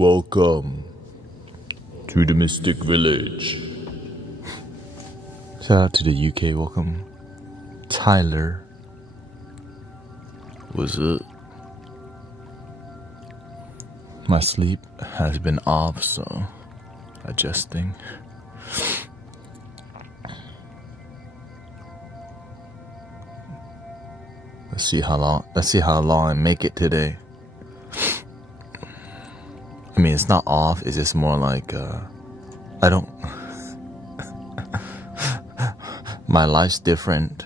Welcome to the Mystic Village. Shout out to the UK. Welcome, Tyler. What's up? My sleep has been off, so adjusting. Let's see how long I make it today. I mean, it's not off. It's just more like I don't. My life's different,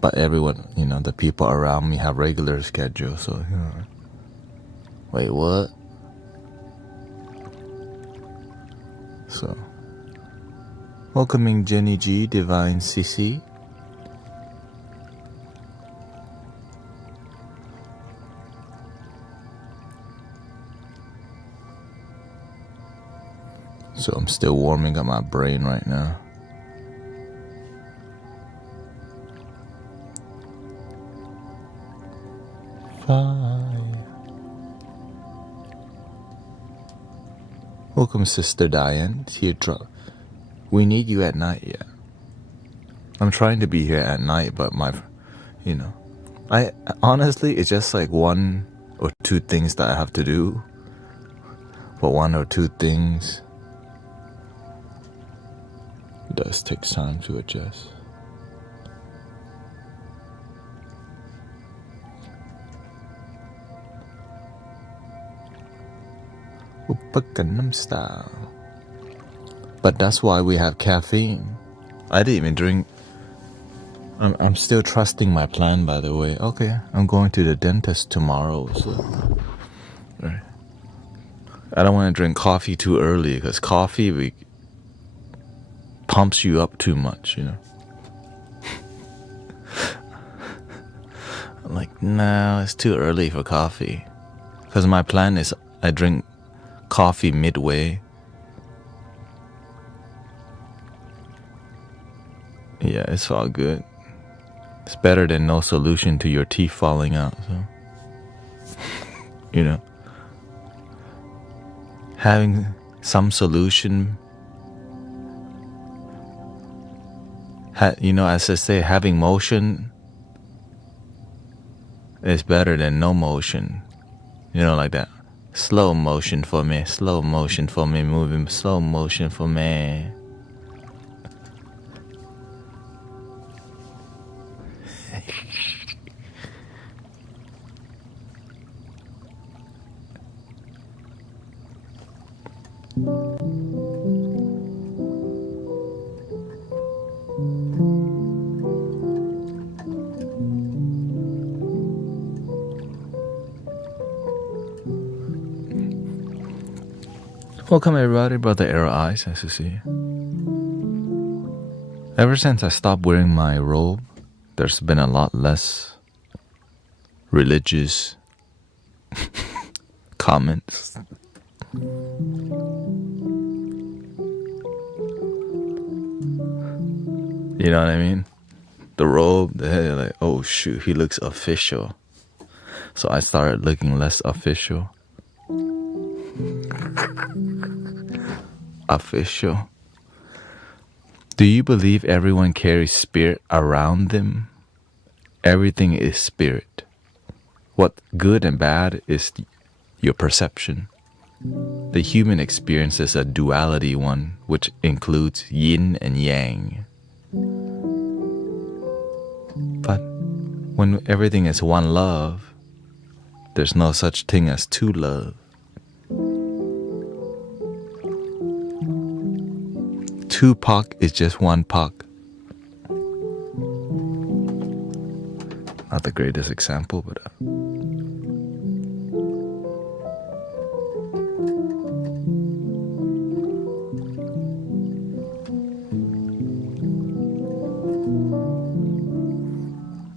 but everyone, the people around me have regular schedules. So, wait, what? So, welcoming Jenny G, Divine CC. So I'm still warming up my brain right now. Fire. Welcome, Sister Diane. We need you at night, yeah. I'm trying to be here at night, but I honestly, it's just like one or two things that I have to do. But one or two things does take time to adjust. Gangnam Style. But that's why we have caffeine. I didn't even drink. I'm still trusting my plan, by the way. Okay, I'm going to the dentist tomorrow, so I don't want to drink coffee too early, because coffee pumps you up too much, I'm like, no, it's too early for coffee. Because my plan is I drink coffee midway. Yeah, it's all good. It's better than no solution to your teeth falling out, so having some solution, as I say, having motion is better than no motion. Like that. Slow motion for me, moving slow motion for me. Welcome everybody, Brother Arrow Eyes, nice to see you. Ever since I stopped wearing my robe, there's been a lot less religious comments. You know what I mean? The robe, they're like, oh shoot, he looks official. So I started looking less official. Official. Do you believe everyone carries spirit around them? Everything is spirit. What good and bad is your perception. The human experience is a duality one, which includes yin and yang. But when everything is one love, there's no such thing as two love. Tupac is just one Pac. Not the greatest example, but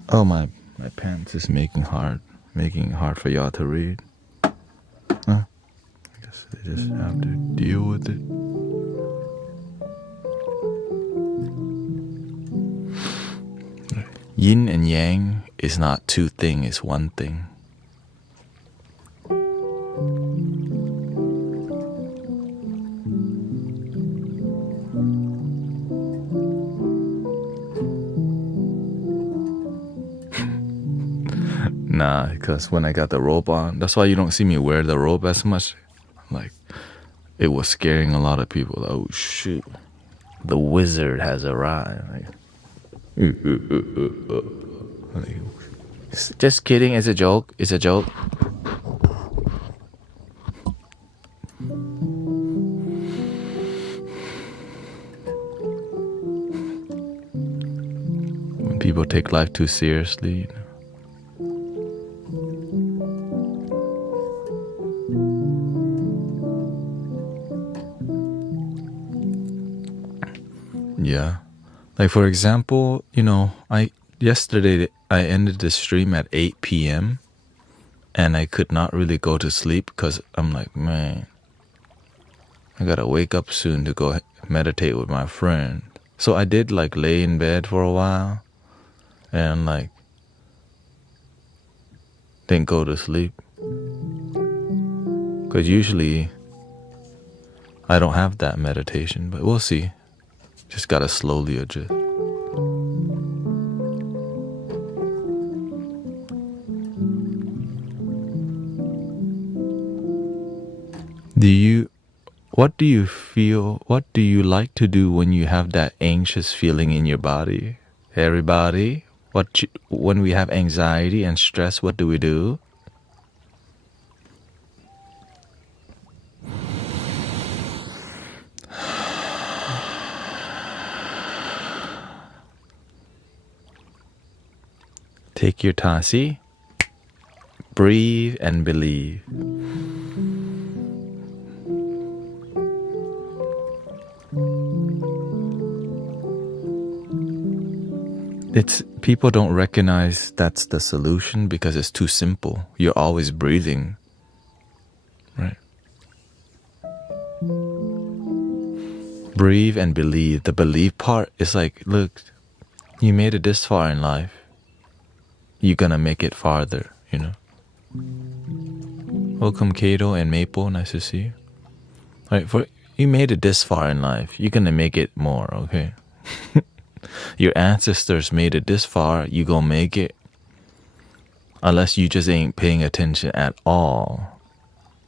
oh, my pants is making it hard for y'all to read. I guess they just have to deal with it. Yin and yang is not two things, it's one thing. Nah, because when I got the robe on, that's why you don't see me wear the robe as much. Like, it was scaring a lot of people. Oh shoot, the wizard has arrived. Like, just kidding. It's a joke. It's a joke. When people take life too seriously. Yeah. Like, for example, yesterday I ended the stream at 8 p.m. and I could not really go to sleep because I'm like, man, I gotta wake up soon to go meditate with my friend. So I did like lay in bed for a while and like didn't go to sleep. Because usually I don't have that meditation, but we'll see. Just gotta slowly adjust. What do you feel, what do you like to do when you have that anxious feeling in your body? Everybody, when we have anxiety and stress, what do we do? Take your time, see? Breathe and believe. People don't recognize that's the solution because it's too simple. You're always breathing, right? Breathe and believe. The believe part is like, look, you made it this far in life. You're gonna make it farther, Welcome, Kato and Maple. Nice to see you. All right, you made it this far in life. You're gonna make it more, okay? Your ancestors made it this far. You gonna make it. Unless you just ain't paying attention at all.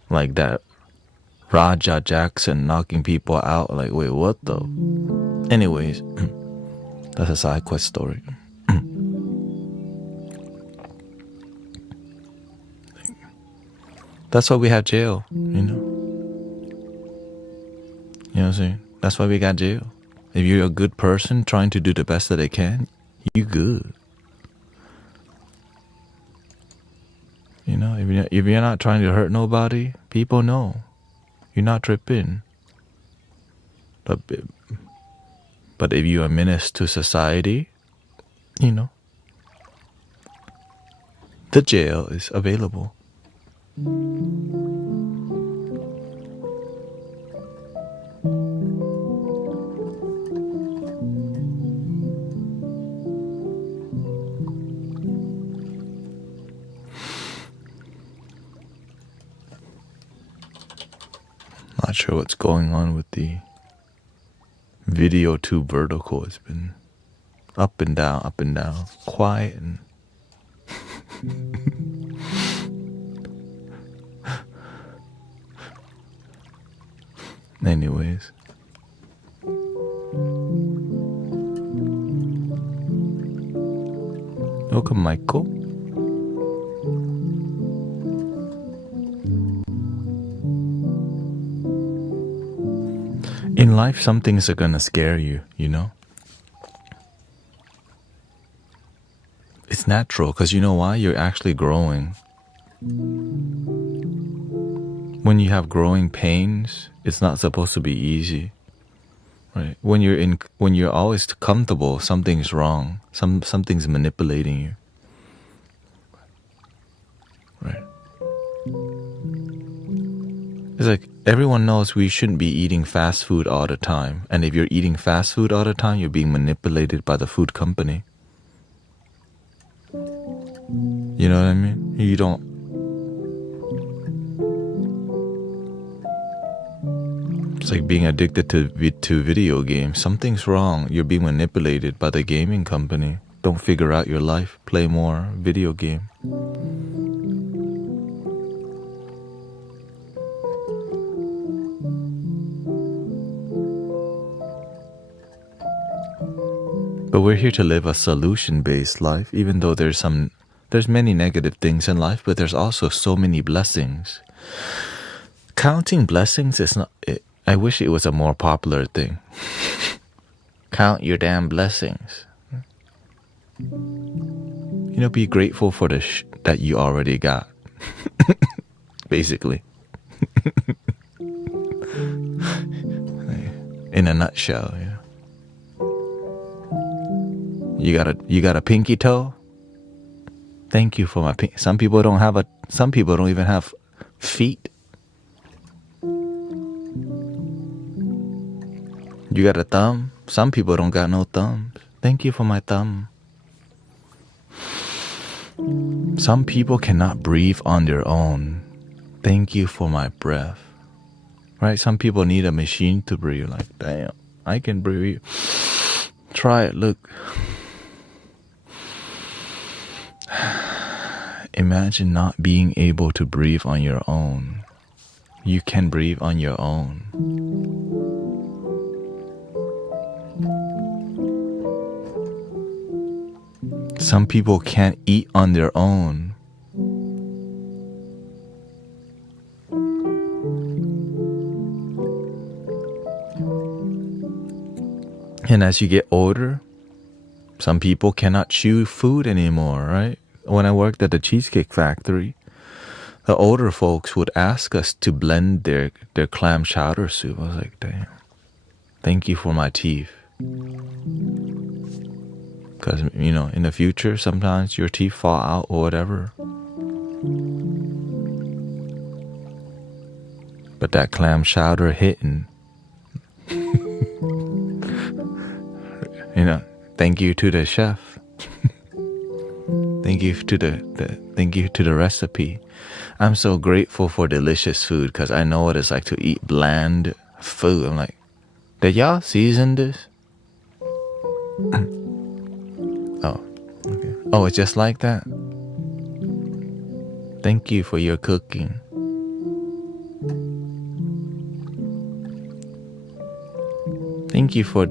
Like that Raja Jackson knocking people out. Like, wait, what though? Anyways, that's a side quest story. That's why we have jail, You know what I'm saying? That's why we got jail. If you're a good person trying to do the best that they can, you good. If you're not trying to hurt nobody, people know. You're not tripping. But if you're a menace to society, the jail is available. Not sure what's going on with the video too vertical. It's been up and down, quiet and anyways. Welcome, Michael. In life, some things are gonna scare you, It's natural, because you know why? You're actually growing. When you have growing pains, it's not supposed to be easy, right? When you're always comfortable, something's wrong. Something's manipulating you, right? It's like everyone knows we shouldn't be eating fast food all the time. And if you're eating fast food all the time, you're being manipulated by the food company. You know what I mean? You don't. It's like being addicted to video games. Something's wrong. You're being manipulated by the gaming company. don't figure out your life, play more video game. But we're here to live a solution-based life, even though there's many negative things in life, but there's also so many blessings. Counting blessings is not, I wish it was a more popular thing. Count your damn blessings. You know, be grateful for the that you already got. Basically. In a nutshell, you know. You got a pinky toe? Thank you for my some people don't even have feet. You got a thumb? Some people don't got no thumbs. Thank you for my thumb. Some people cannot breathe on their own. Thank you for my breath. Right? Some people need a machine to breathe. Like, damn, I can breathe. Try it, look. Imagine not being able to breathe on your own. You can breathe on your own. Some people can't eat on their own. And as you get older, some people cannot chew food anymore, right? When I worked at the Cheesecake Factory, the older folks would ask us to blend their clam chowder soup. I was like, damn, thank you for my teeth. Because, you know, in the future, sometimes your teeth fall out or whatever. But that clam chowder hitting. You know, thank you to the chef. Thank you to the recipe. I'm so grateful for delicious food because I know what it's like to eat bland food. I'm like, did y'all season this? Oh, okay. Oh, it's just like that? Thank you for your cooking. Thank you for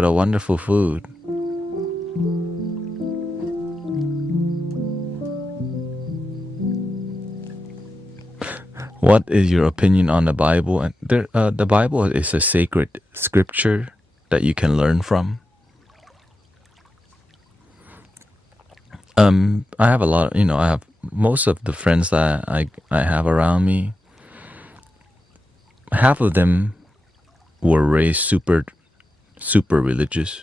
the wonderful food. What is your opinion on the Bible? And the Bible is a sacred scripture that you can learn from. I have a lot, I have most of the friends that I have around me. Half of them were raised super religious,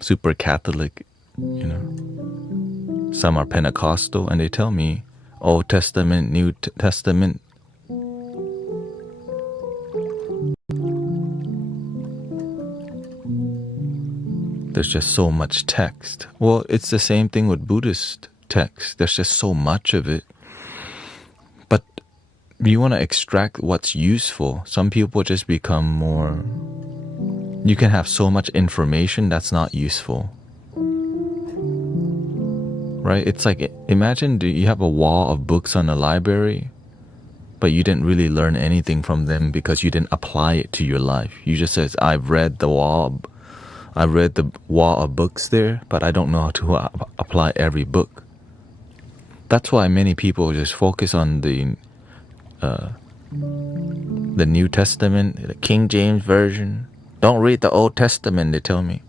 super Catholic, Some are Pentecostal, and they tell me Old Testament, New Testament. There's just so much text. Well, it's the same thing with Buddhist text. There's just so much of it. But you want to extract what's useful. Some people just become more... You can have so much information that's not useful. Right? It's like, imagine you have a wall of books on a library, but you didn't really learn anything from them because you didn't apply it to your life. You just said, I've read the wall of books there, but I don't know how to apply every book. That's why many people just focus on the New Testament, the King James Version. Don't read the Old Testament, they tell me.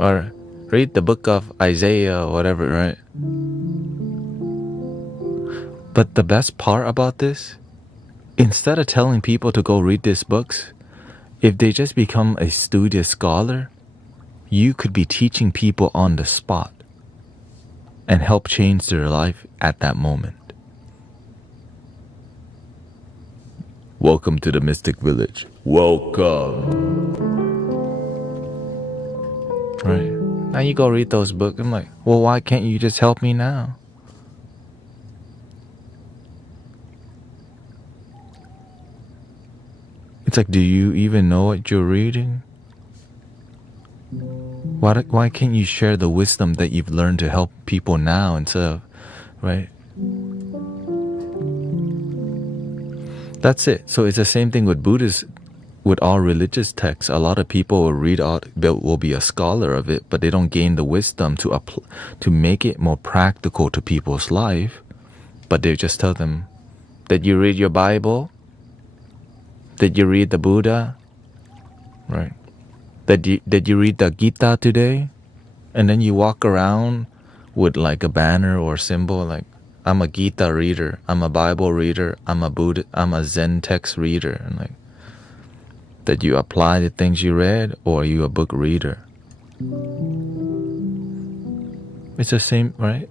Or read the book of Isaiah or whatever, right? But the best part about this, instead of telling people to go read these books, if they just become a studious scholar, you could be teaching people on the spot and help change their life at that moment. Welcome to the Mystic Village. Welcome. Right. Now you go read those books. I'm like, well, why can't you just help me now? It's like, do you even know what you're reading? Why can't you share the wisdom that you've learned to help people now instead of, right? That's it. So it's the same thing with Buddhist, with all religious texts. A lot of people will read out, will be a scholar of it, but they don't gain the wisdom to make it more practical to people's life. But they just tell them, did you read your Bible? Did you read the Buddha? Right? Did you read the Gita today? And then you walk around with like a banner or symbol like, I'm a Gita reader, I'm a Bible reader, I'm a Zen text reader. And like, did you apply the things you read, or are you a book reader? It's the same, right?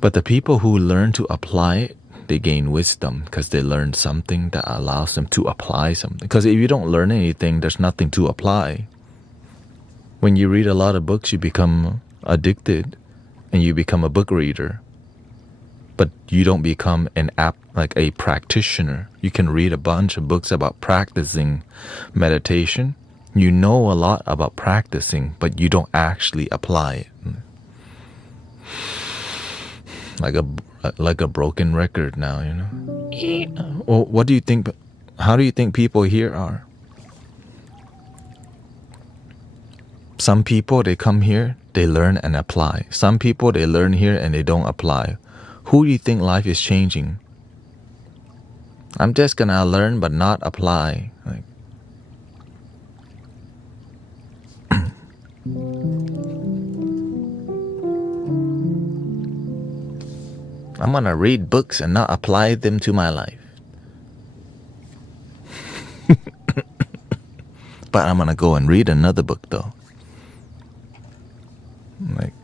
But the people who learn to apply it, they gain wisdom because they learn something that allows them to apply something. Because if you don't learn anything, there's nothing to apply. When you read a lot of books, you become addicted and you become a book reader. But you don't become like a practitioner. You can read a bunch of books about practicing meditation. You know a lot about practicing, but you don't actually apply it. Like a broken record now, you know. Well, what do you think? How do you think people here are? Some people, they come here, they learn and apply. Some people, they learn here and they don't apply. Who do you think life is changing? I'm just gonna learn but not apply. Like, I'm gonna read books and not apply them to my life. But I'm gonna go and read another book though. Like,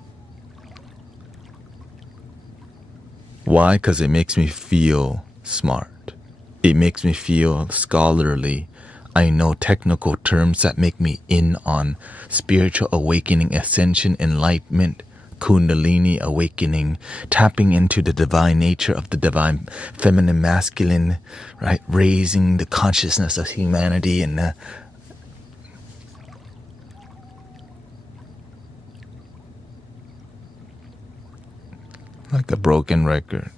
why? Because it makes me feel smart. It makes me feel scholarly. I know technical terms that make me in on spiritual awakening, ascension, enlightenment, Kundalini awakening, tapping into the divine nature of the divine feminine, masculine, right? Raising the consciousness of humanity and like a broken record.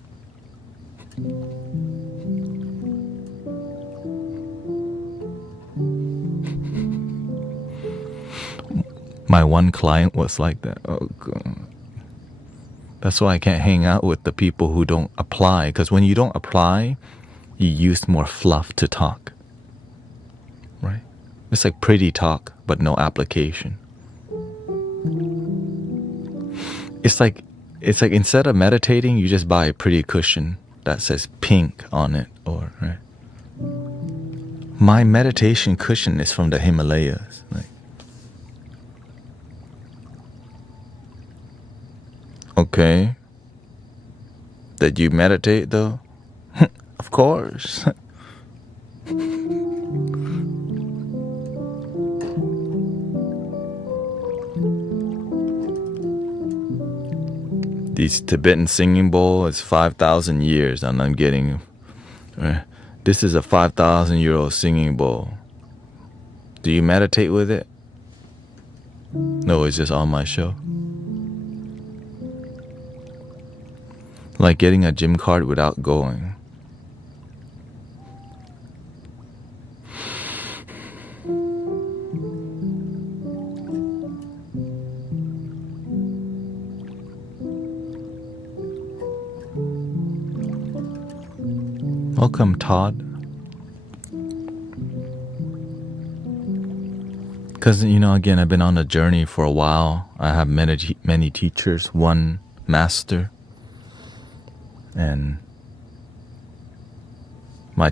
My one client was like that. Oh God. That's why I can't hang out with the people who don't apply. Because when you don't apply, you use more fluff to talk. Right? It's like pretty talk, but no application. It's like instead of meditating, you just buy a pretty cushion that says pink on it. Or right? My meditation cushion is from the Himalayas. Like, okay. Did you meditate though? Of course. This Tibetan singing bowl is 5,000 years, and I'm getting. This is a 5,000-year-old singing bowl. Do you meditate with it? No, it's just on my show. Like getting a gym card without going. Welcome, Todd. Because, again, I've been on a journey for a while. I have many teachers, one master. And my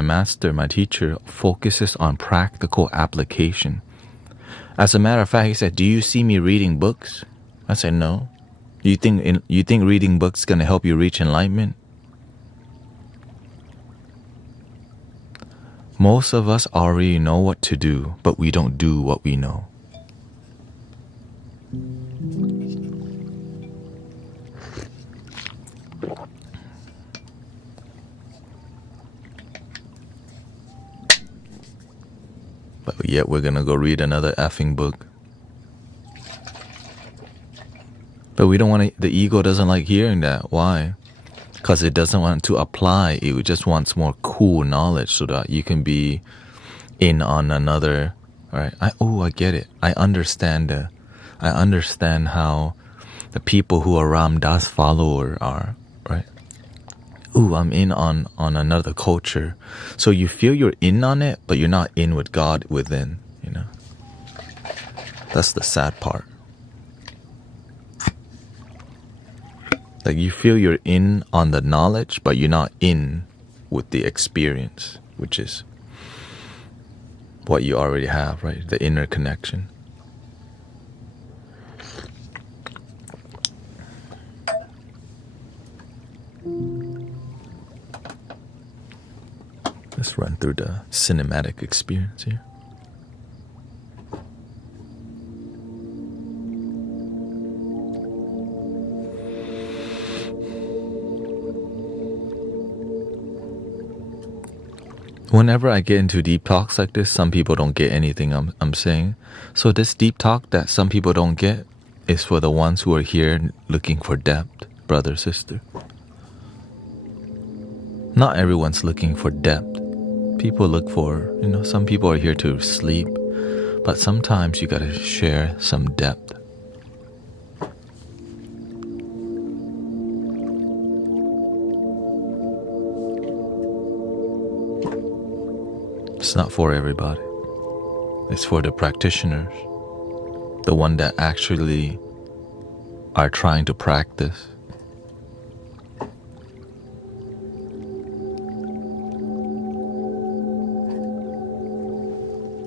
master, my teacher, focuses on practical application. As a matter of fact, he said, "Do you see me reading books?" I said, "No." You think reading books is gonna help you reach enlightenment? Most of us already know what to do, but we don't do what we know. But But yet we're gonna go read another effing book. But we don't want to, the ego doesn't like hearing that. Why? Because it doesn't want to apply. It just wants more cool knowledge so that you can be in on another. Right? I get it. I understand how the people who are Ram Dass follower are. Right? I'm in on another culture. So you feel you're in on it, but you're not in with God within. You know. That's the sad part. Like you feel you're in on the knowledge, but you're not in with the experience, which is what you already have, right? The inner connection. Let's run through the cinematic experience here. Whenever I get into deep talks like this, some people don't get anything I'm saying. So this deep talk that some people don't get is for the ones who are here looking for depth, brother, sister. Not everyone's looking for depth. People look for, some people are here to sleep, but sometimes you gotta share some depth. It's not for everybody. It's for the practitioners, the one that actually are trying to practice.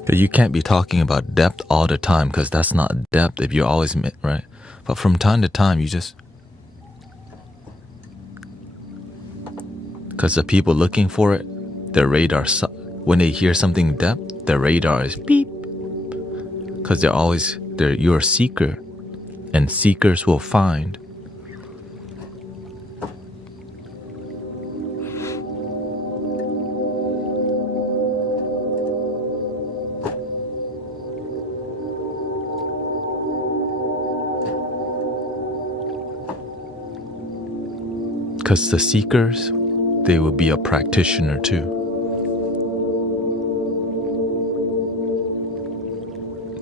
But you can't be talking about depth all the time, because that's not depth if you're always right. But from time to time, you just, because the people looking for it, their radar, when they hear something depth, their radar is beep. Because you're a seeker, and seekers will find. Because the seekers, they will be a practitioner too.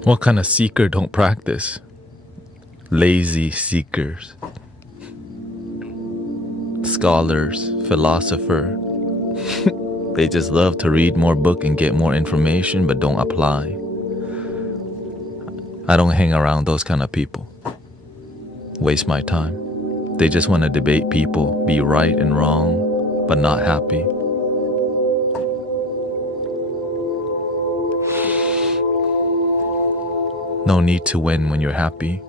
What kind of seeker don't practice? Lazy seekers. Scholars, philosopher. They just love to read more book and get more information, but don't apply. I don't hang around those kind of people. Waste my time. They just want to debate people, be right and wrong, but not happy. No need to win when you're happy.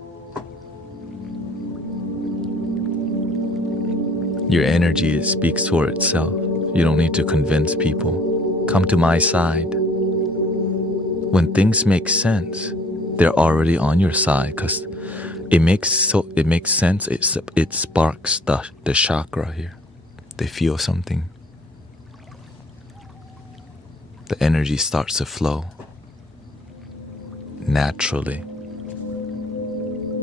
Your energy speaks for itself. You don't need to convince people. Come to my side. When things make sense, they're already on your side, because it makes sense. It sparks the chakra here. They feel something. The energy starts to flow naturally.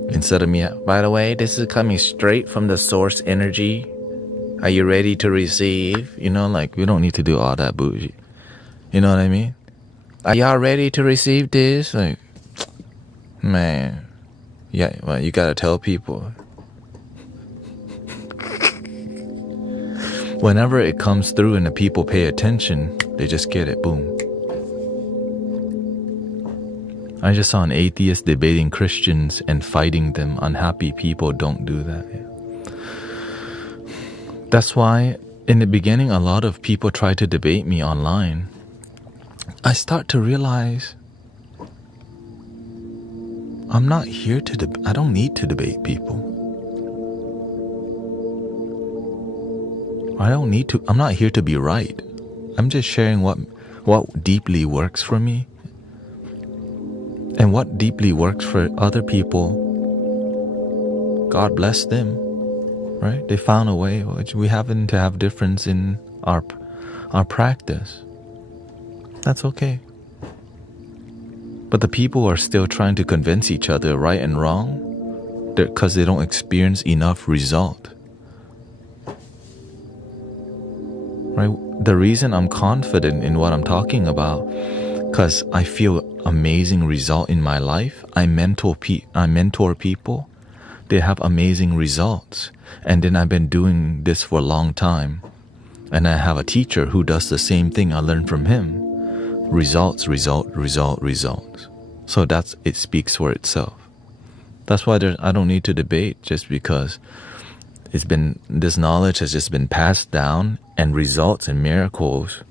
Instead of me, by the way, this is coming straight from the source energy. Are you ready to receive? We don't need to do all that bougie. You know what I mean? Are y'all ready to receive this? Man. Yeah, well, you gotta tell people. Whenever it comes through and the people pay attention, they just get it, boom. I just saw an atheist debating Christians and fighting them. Unhappy people don't do that. Yeah. That's why in the beginning, a lot of people try to debate me online. I start to realize I'm not here to I don't need to debate people. I'm not here to be right. I'm just sharing what deeply works for me. And what deeply works for other people, God bless them, right? They found a way. We happen to have difference in our practice. That's okay. But the people are still trying to convince each other right and wrong because they don't experience enough result. Right? The reason I'm confident in what I'm talking about, because I feel amazing result in my life. I mentor people. They have amazing results. And then I've been doing this for a long time. And I have a teacher who does the same thing I learned from him. Results. So it speaks for itself. That's why I don't need to debate, just because this knowledge has just been passed down, and results and miracles.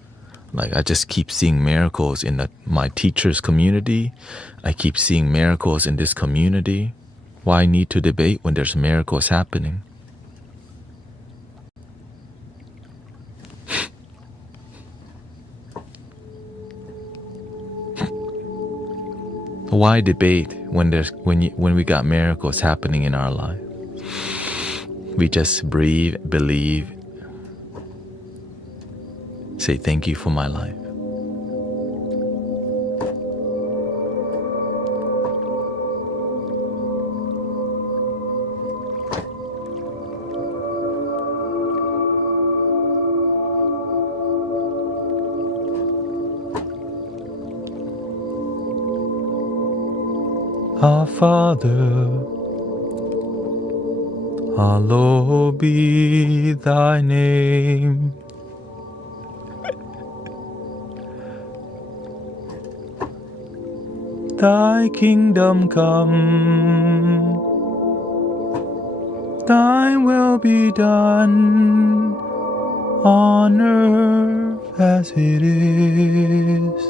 Like, I just keep seeing miracles in my teacher's community. I keep seeing miracles in this community. Why need to debate when there's miracles happening? Why debate when we got miracles happening in our life? We just breathe, believe, say thank you for my life. Our Father, hallowed be thy name. Thy kingdom come, thy will be done on earth as it is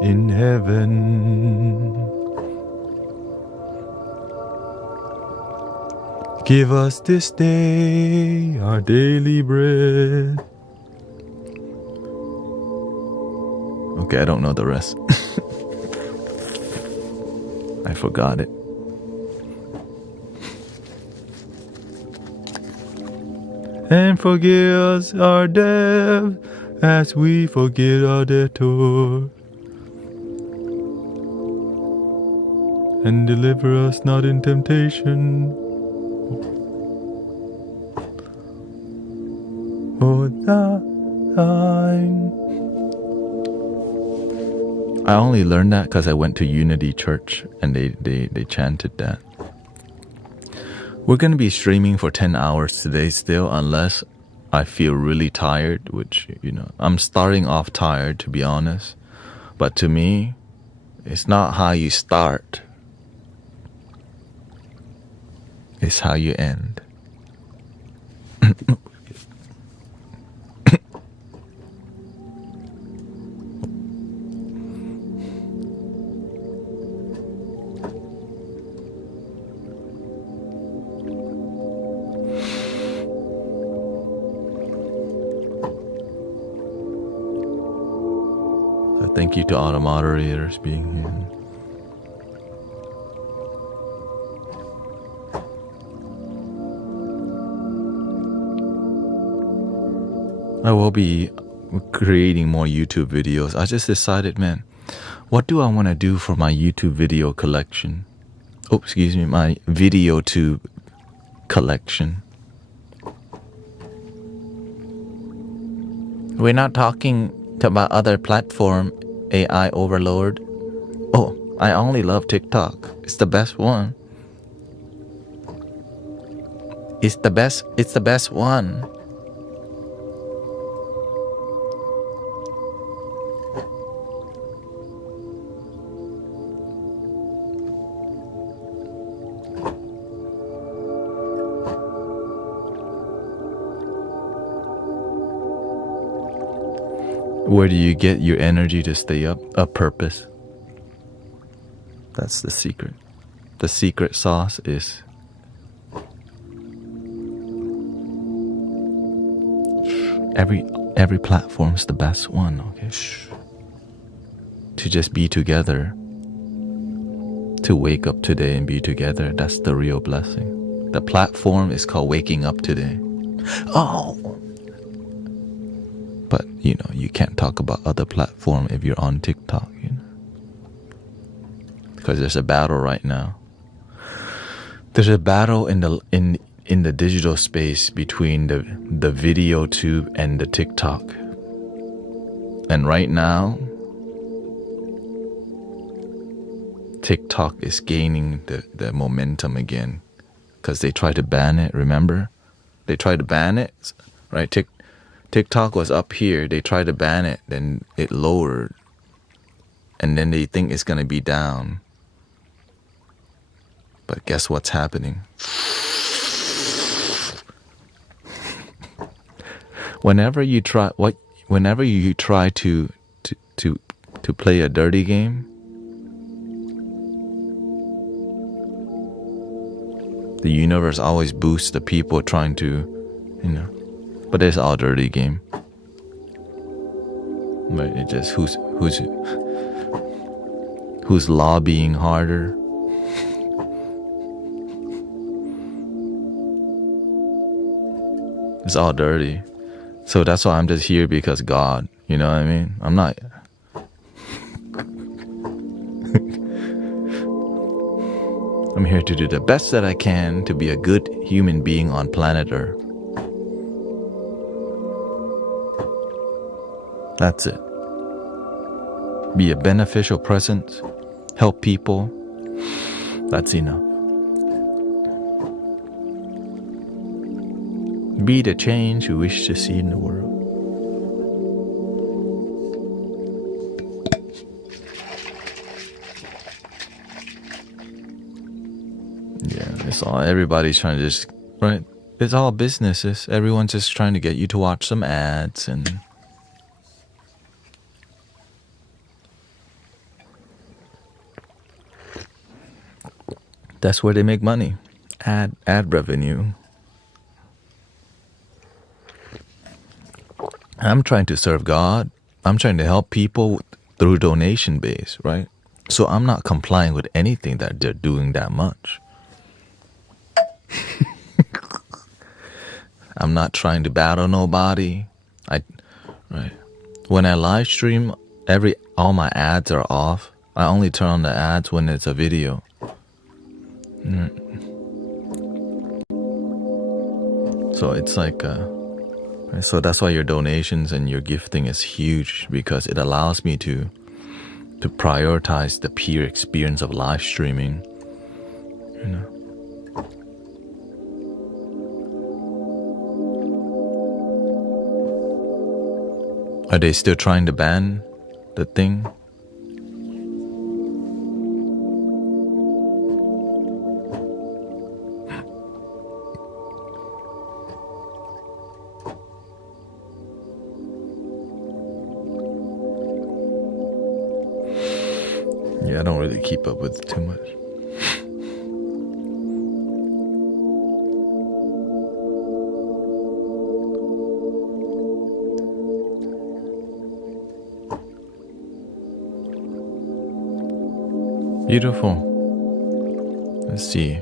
in heaven. Give us this day our daily bread. Okay, I don't know the rest. I forgot it. And forgive us our debt as we forgive our debtors. And deliver us not in temptation, for thine. I only learned that because I went to Unity Church and they chanted that. We're going to be streaming for 10 hours today still, unless I feel really tired, which, I'm starting off tired, to be honest. But to me, it's not how you start, it's how you end. Thank you to all the moderators being here. I will be creating more YouTube videos. I just decided, man, what do I want to do for my YouTube video collection? Oh, excuse me, my VideoTube collection. We're not talking about other platform, AI overlord. Oh, I only love TikTok. It's the best one. It's the best one. Where do you get your energy to stay up? A purpose. That's the secret. The secret sauce is every platform's the best one, okay? To just be together. To wake up today and be together, that's the real blessing. The platform is called waking up today. Oh! But, you can't talk about other platform if you're on TikTok, because there's a battle right now. There's a battle in the digital space between the video tube and the TikTok. And right now, TikTok is gaining the momentum again because they tried to ban it, remember? They tried to ban it, right? TikTok was up here. They tried to ban it, then it lowered. And then they think it's going to be down. But guess what's happening? Whenever you try to play a dirty game, the universe always boosts the people trying to, but it's all dirty game. But it just who's lobbying harder. It's all dirty. So that's why I'm just here because God, you know what I mean? I'm not. I'm here to do the best that I can to be a good human being on planet Earth. That's it. Be a beneficial presence. Help people. That's enough. Be the change you wish to see in the world. Yeah, it's all, everybody's trying to just, right? It's all businesses. Everyone's just trying to get you to watch some ads and that's where they make money. Ad revenue. I'm trying to serve God. I'm trying to help people through donation base, right? So I'm not complying with anything that they're doing that much. I'm not trying to battle nobody. Right. When I live stream, all my ads are off. I only turn on the ads when it's a video. So it's like so that's why your donations and your gifting is huge, because it allows me to prioritize the peer experience of live streaming. Are they still trying to ban the thing? Yeah, I don't really keep up with it too much. Beautiful. Let's see.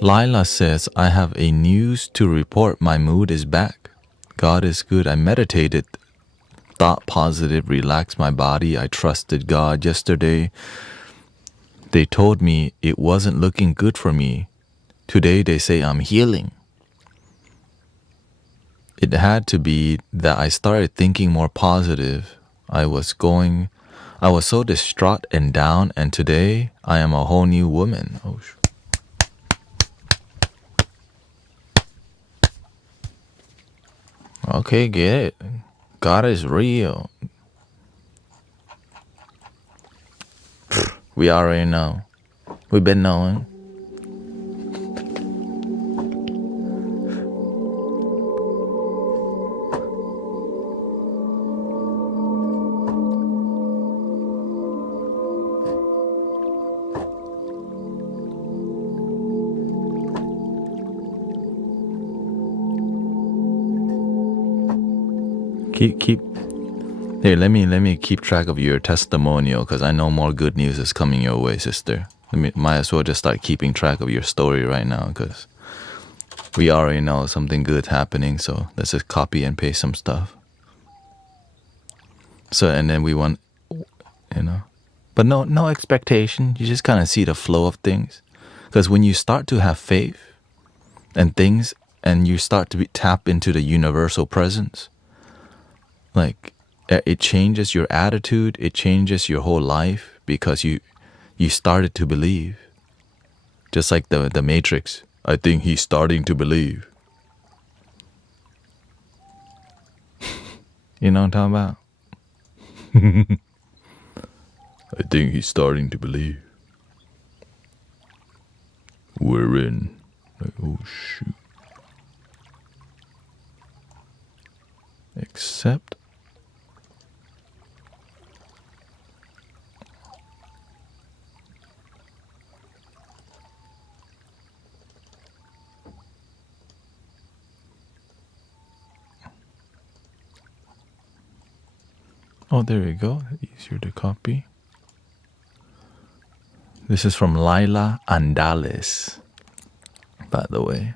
Lila says, I have a news to report. My mood is back. God is good. I meditated, thought positive, relaxed my body. I trusted God yesterday. They told me it wasn't looking good for me. Today they say I'm healing. It had to be that I started thinking more positive. I was so distraught and down, and today I am a whole new woman. Oh, okay, get it. God is real. We already know. We've been knowing. Keep here. Let me keep track of your testimonial, because I know more good news is coming your way, sister. Might as well just start keeping track of your story right now, because we already know something good happening. So let's just copy and paste some stuff. So, and then we want, But no expectation. You just kind of see the flow of things. Because when you start to have faith and things, and you start to tap into the universal presence, like it changes your attitude, it changes your whole life, because you started to believe. Just like the Matrix. I think he's starting to believe. You know what I'm talking about? I think he's starting to believe. We're in. Like, oh shoot. Accept. Oh, there you go. Easier to copy. This is from Laila Andales, by the way.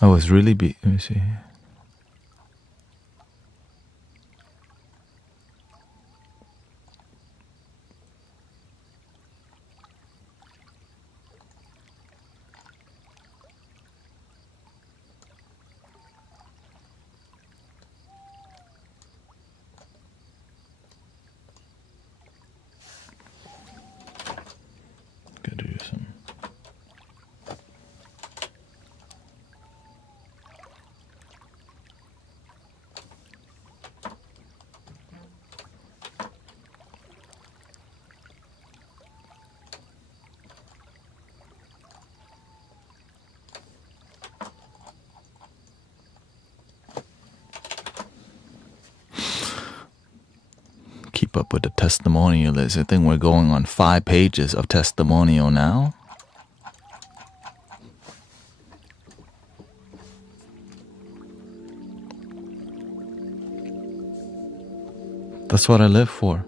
I was really let me see. Gotta do some. Keep up with the testimonial list. I think we're going on 5 pages of testimonial now. That's what I live for.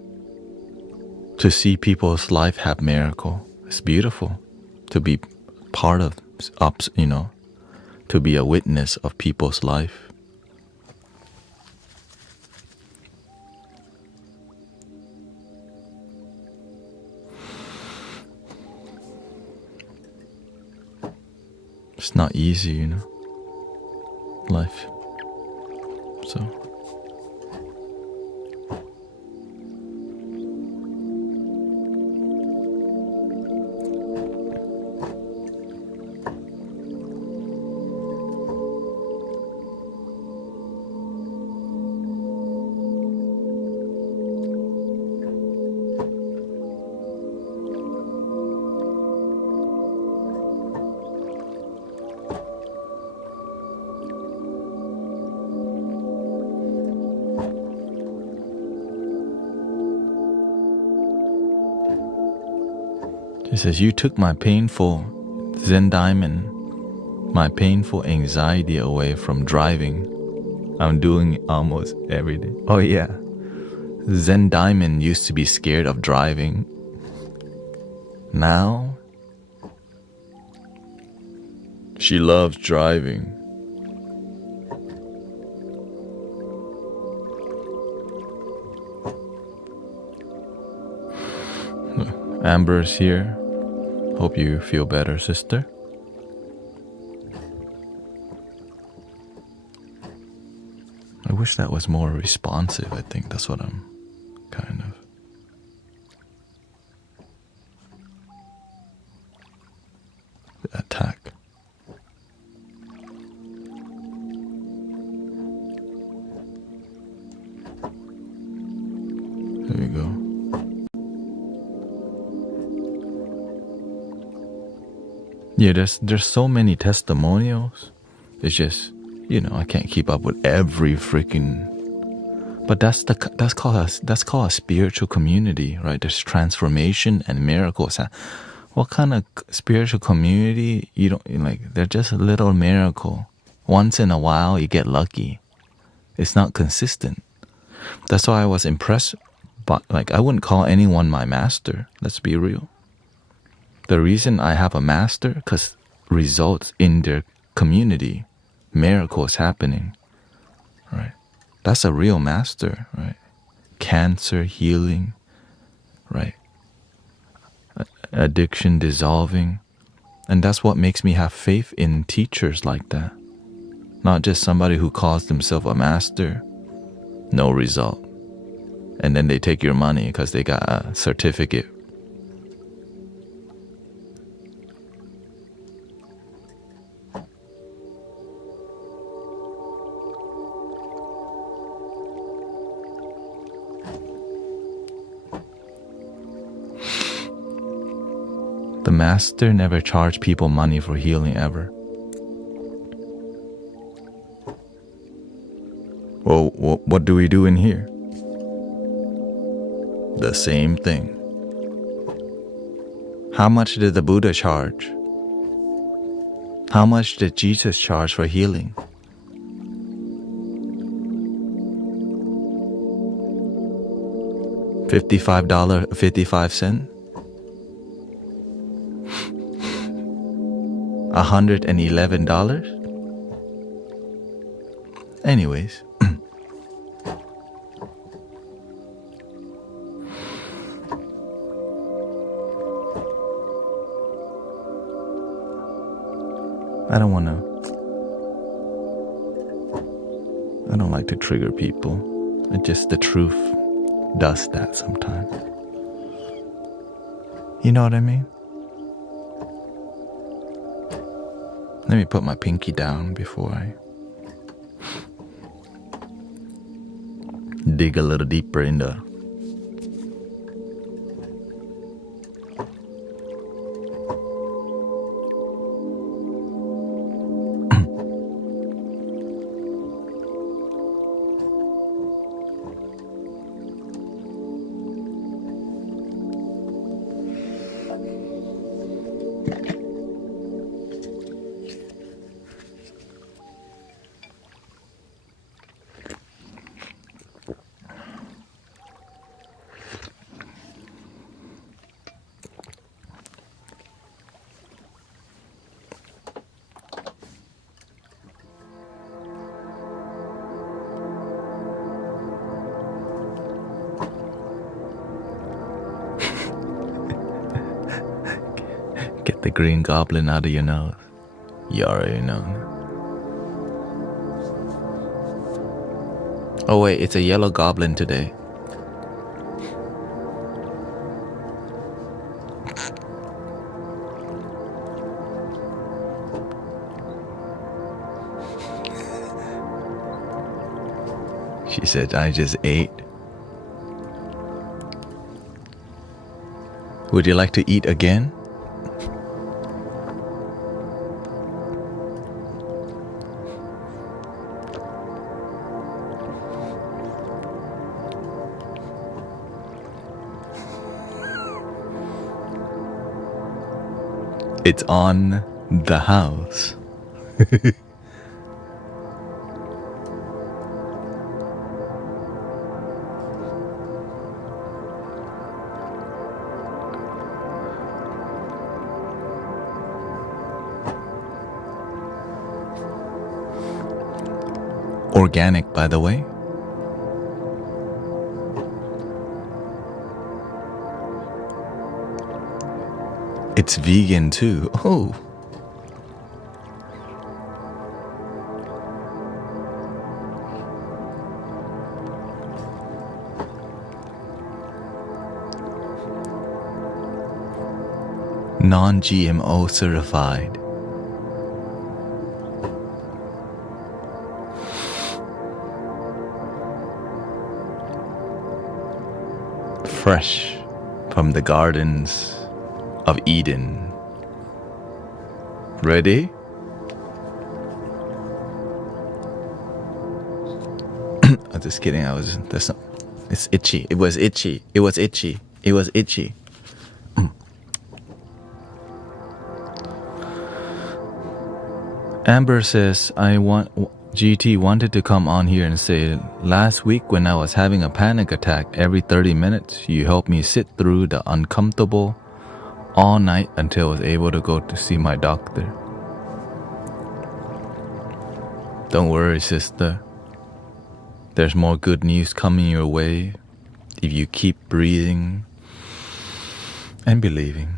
To see people's life have miracle. It's beautiful. To be part of, to be a witness of people's life. It's not easy, life. So. It says, you took my painful Zen diamond, my painful anxiety away from driving. I'm doing it almost every day. Oh yeah. Zen diamond used to be scared of driving. Now, she loves driving. Amber's here. Hope you feel better, sister. I wish that was more responsive. I think that's what I'm kind of... attack. There we go. Yeah, there's so many testimonials. It's just, I can't keep up with every freaking. But that's called a spiritual community, right? There's transformation and miracles. What kind of spiritual community you don't like? They're just a little miracle. Once in a while, you get lucky. It's not consistent. That's why I was impressed. But I wouldn't call anyone my master. Let's be real. The reason I have a master, because results in their community, miracles happening, right? That's a real master, right? Cancer healing, right? Addiction dissolving. And that's what makes me have faith in teachers like that. Not just somebody who calls themselves a master, no result. And then they take your money because they got a certificate. The master never charged people money for healing ever. Well, what do we do in here? The same thing. How much did the Buddha charge? How much did Jesus charge for healing? $55.55? $111? Anyways. I don't like to trigger people. It's just the truth does that sometimes. You know what I mean? Let me put my pinky down before I dig a little deeper in the get the green goblin out of your nose. You already know. Oh wait, it's a yellow goblin today. She said, I just ate. Would you like to eat again? It's on the house. Organic, by the way. It's vegan too. Oh. Non-GMO certified. Fresh from the gardens of Eden. Ready? I'm just kidding. It's itchy. It was itchy. It was itchy. It was itchy. Amber says, GT wanted to come on here and say, last week when I was having a panic attack every 30 minutes, you helped me sit through the uncomfortable all night until I was able to go to see my doctor. Don't worry, sister. There's more good news coming your way if you keep breathing and believing.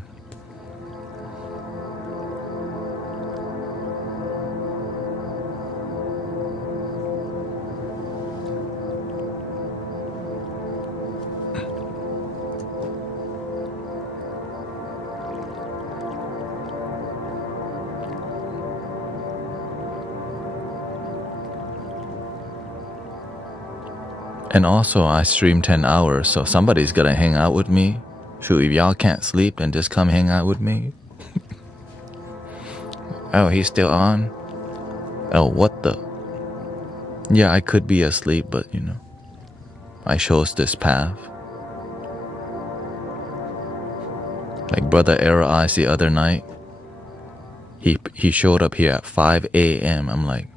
And also, I stream 10 hours, so somebody's gonna hang out with me. Shoot, if y'all can't sleep, then just come hang out with me. Oh, he's still on? Oh, what the? Yeah, I could be asleep, but you know, I chose this path. Like Brother Arrow Eyes the other night, he showed up here at 5 a.m. I'm like,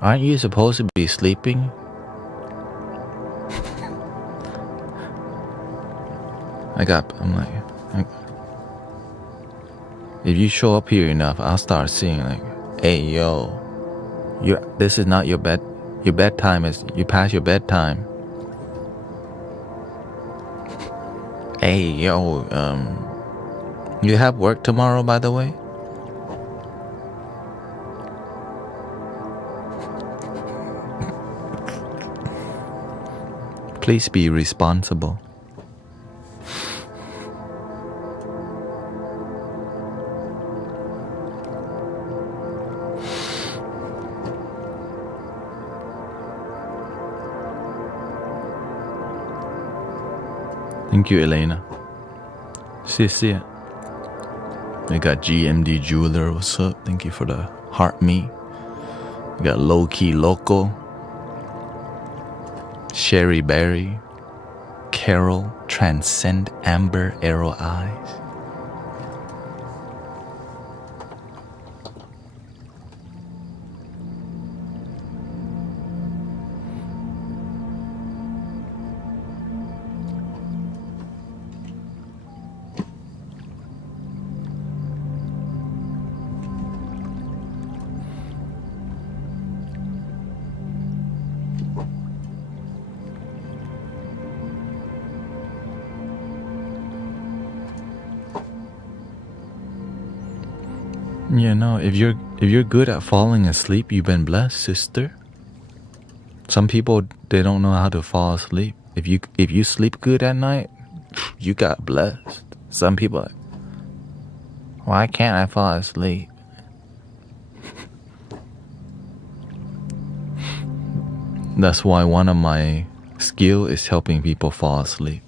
aren't you supposed to be sleeping? I'm like, if you show up here enough, I'll start seeing like, hey yo, this is not your bedtime is, you pass your bedtime. Hey yo, you have work tomorrow, by the way? Please be responsible. Thank you, Elena. See ya. We got GMD Jeweler, what's up? Thank you for the heart me. We got Low Key Loco, Sherry Berry, Carol, Transcend Amber Arrow Eyes. You know, if you're good at falling asleep, you've been blessed, sister. Some people, they don't know how to fall asleep. If you sleep good at night, you got blessed. Some people are like, why can't I fall asleep? That's why one of my skill is helping people fall asleep.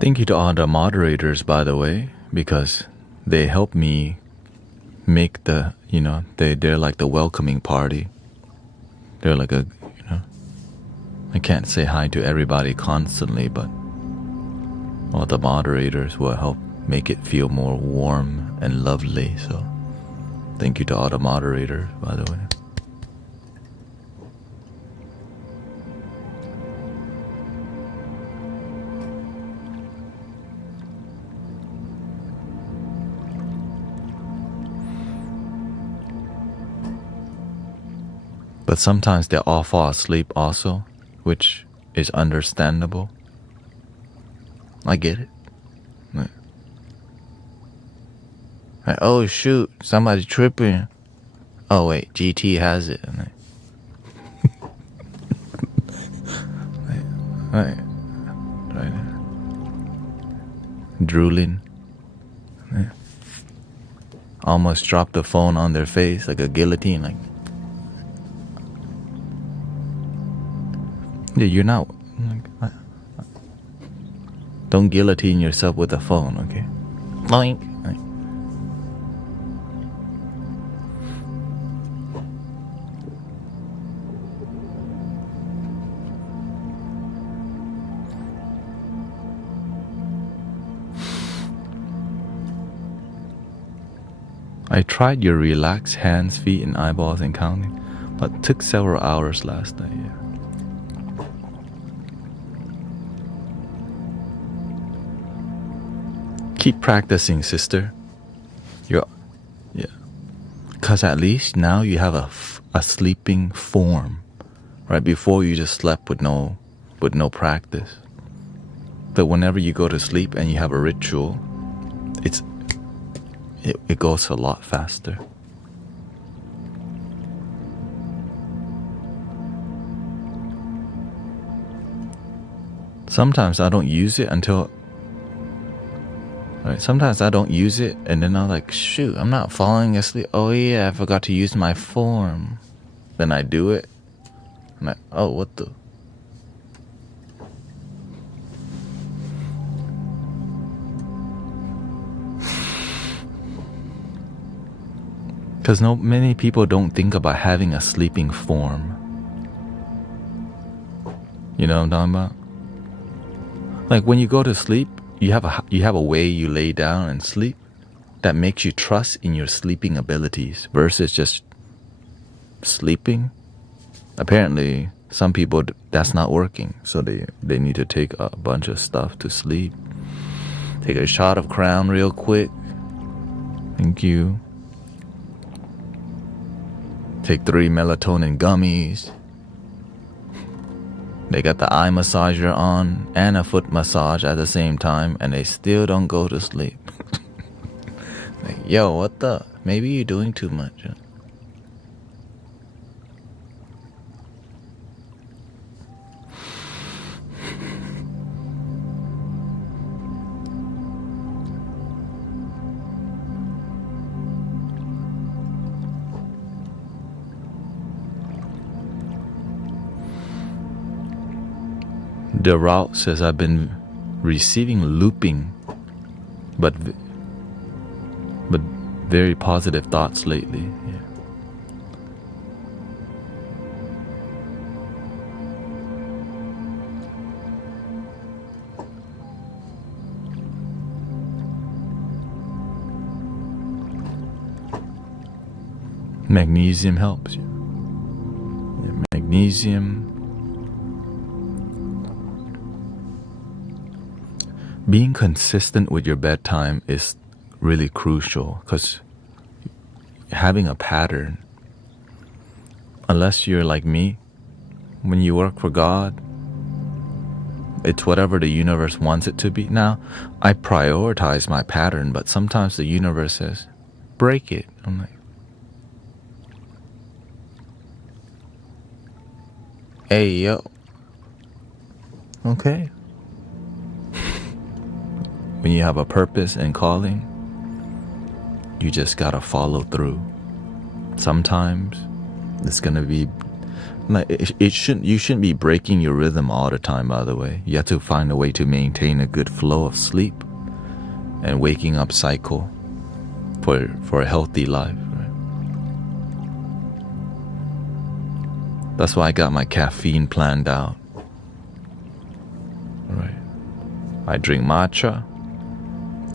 Thank you to all the moderators, by the way, because they help me make the, you know, they're like the welcoming party. They're like a, you know, I can't say hi to everybody constantly, but all the moderators will help make it feel more warm and lovely. So thank you to all the moderators, by the way. But sometimes they all fall asleep also, which is understandable. I get it. Like, oh shoot, somebody tripping. Oh wait, GT has it. Right there. Drooling. Almost dropped the phone on their face like a guillotine. Like, yeah, you're not. Don't guillotine yourself with a phone, okay? Boink. I tried your relaxed hands, feet, and eyeballs and counting, but took several hours last night. Yeah. Keep practicing, sister. Yeah. Because at least now you have a sleeping form. Right before you just slept with no practice. But whenever you go to sleep and you have a ritual, it goes a lot faster. Sometimes I don't use it until. Right, sometimes I don't use it, and then I'm like, shoot, I'm not falling asleep. Oh yeah, I forgot to use my form. Then I do it. I'm like, oh, what the? Because many people don't think about having a sleeping form. You know what I'm talking about? Like when you go to sleep, you have a way you lay down and sleep that makes you trust in your sleeping abilities versus just sleeping. Apparently, some people that's not working, so they need to take a bunch of stuff to sleep. Take a shot of Crown real quick. Thank you. Take 3 melatonin gummies. They got the eye massager on and a foot massage at the same time, and they still don't go to sleep. Like, yo, what the? Maybe you're doing too much. Huh? The route says I've been receiving looping, but very positive thoughts lately. Yeah. Magnesium helps you. Yeah, magnesium. Being consistent with your bedtime is really crucial because having a pattern, unless you're like me, when you work for God, it's whatever the universe wants it to be. Now, I prioritize my pattern, but sometimes the universe says, break it. I'm like, hey, yo. Okay. When you have a purpose and calling, you just gotta follow through. Sometimes it's gonna be like you shouldn't be breaking your rhythm all the time, by the way. You have to find a way to maintain a good flow of sleep and waking up cycle for a healthy life. Right? That's why I got my caffeine planned out. All right. I drink matcha.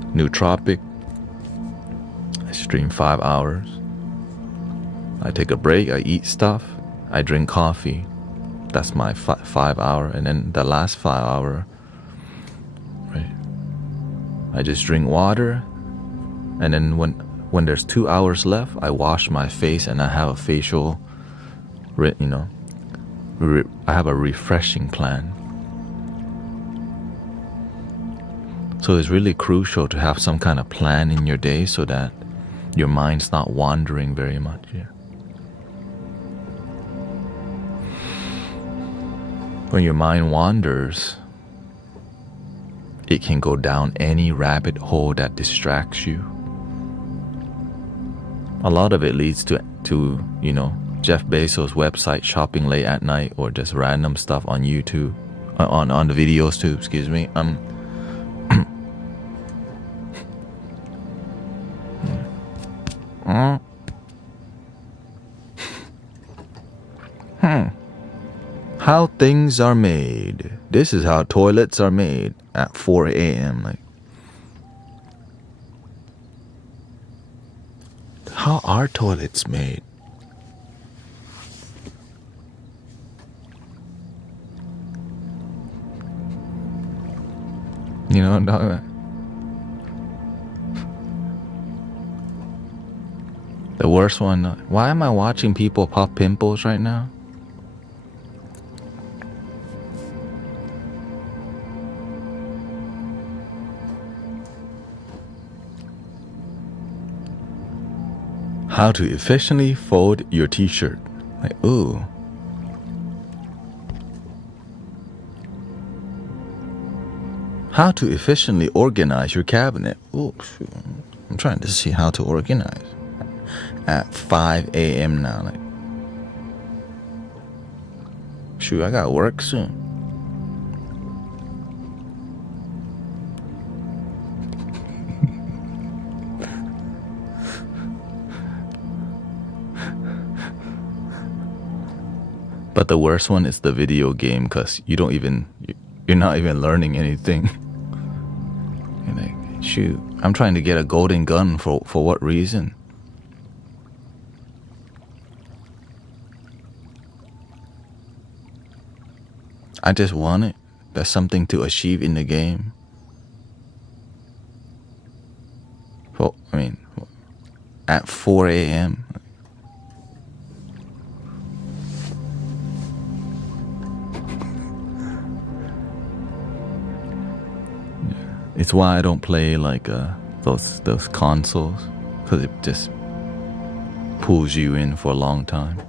Nootropic. I stream 5 hours. I take a break. I eat stuff. I drink coffee. That's my 5 hour. And then the last 5 hour, right? I just drink water. And then when there's 2 hours left, I wash my face and I have a facial. I have a refreshing plan. So it's really crucial to have some kind of plan in your day so that your mind's not wandering very much. Yeah. When your mind wanders, it can go down any rabbit hole that distracts you. A lot of it leads to Jeff Bezos' website, shopping late at night, or just random stuff on YouTube, on the videos too. Excuse me. How things are made. This is how toilets are made at 4 a.m. Like, How are toilets made? You know what I'm talking about? The worst one. Why am I watching people pop pimples right now? How to efficiently fold your t-shirt. Like, ooh. How to efficiently organize your cabinet. Ooh, shoot. I'm trying to see how to organize. At 5 a.m. now. Like, shoot, I got work soon. But the worst one is the video game, because you're not even learning anything. You're like, shoot, I'm trying to get a golden gun for what reason? I just want it. There's something to achieve in the game. Well, I mean, at 4 a.m. It's why I don't play like those consoles, because it just pulls you in for a long time.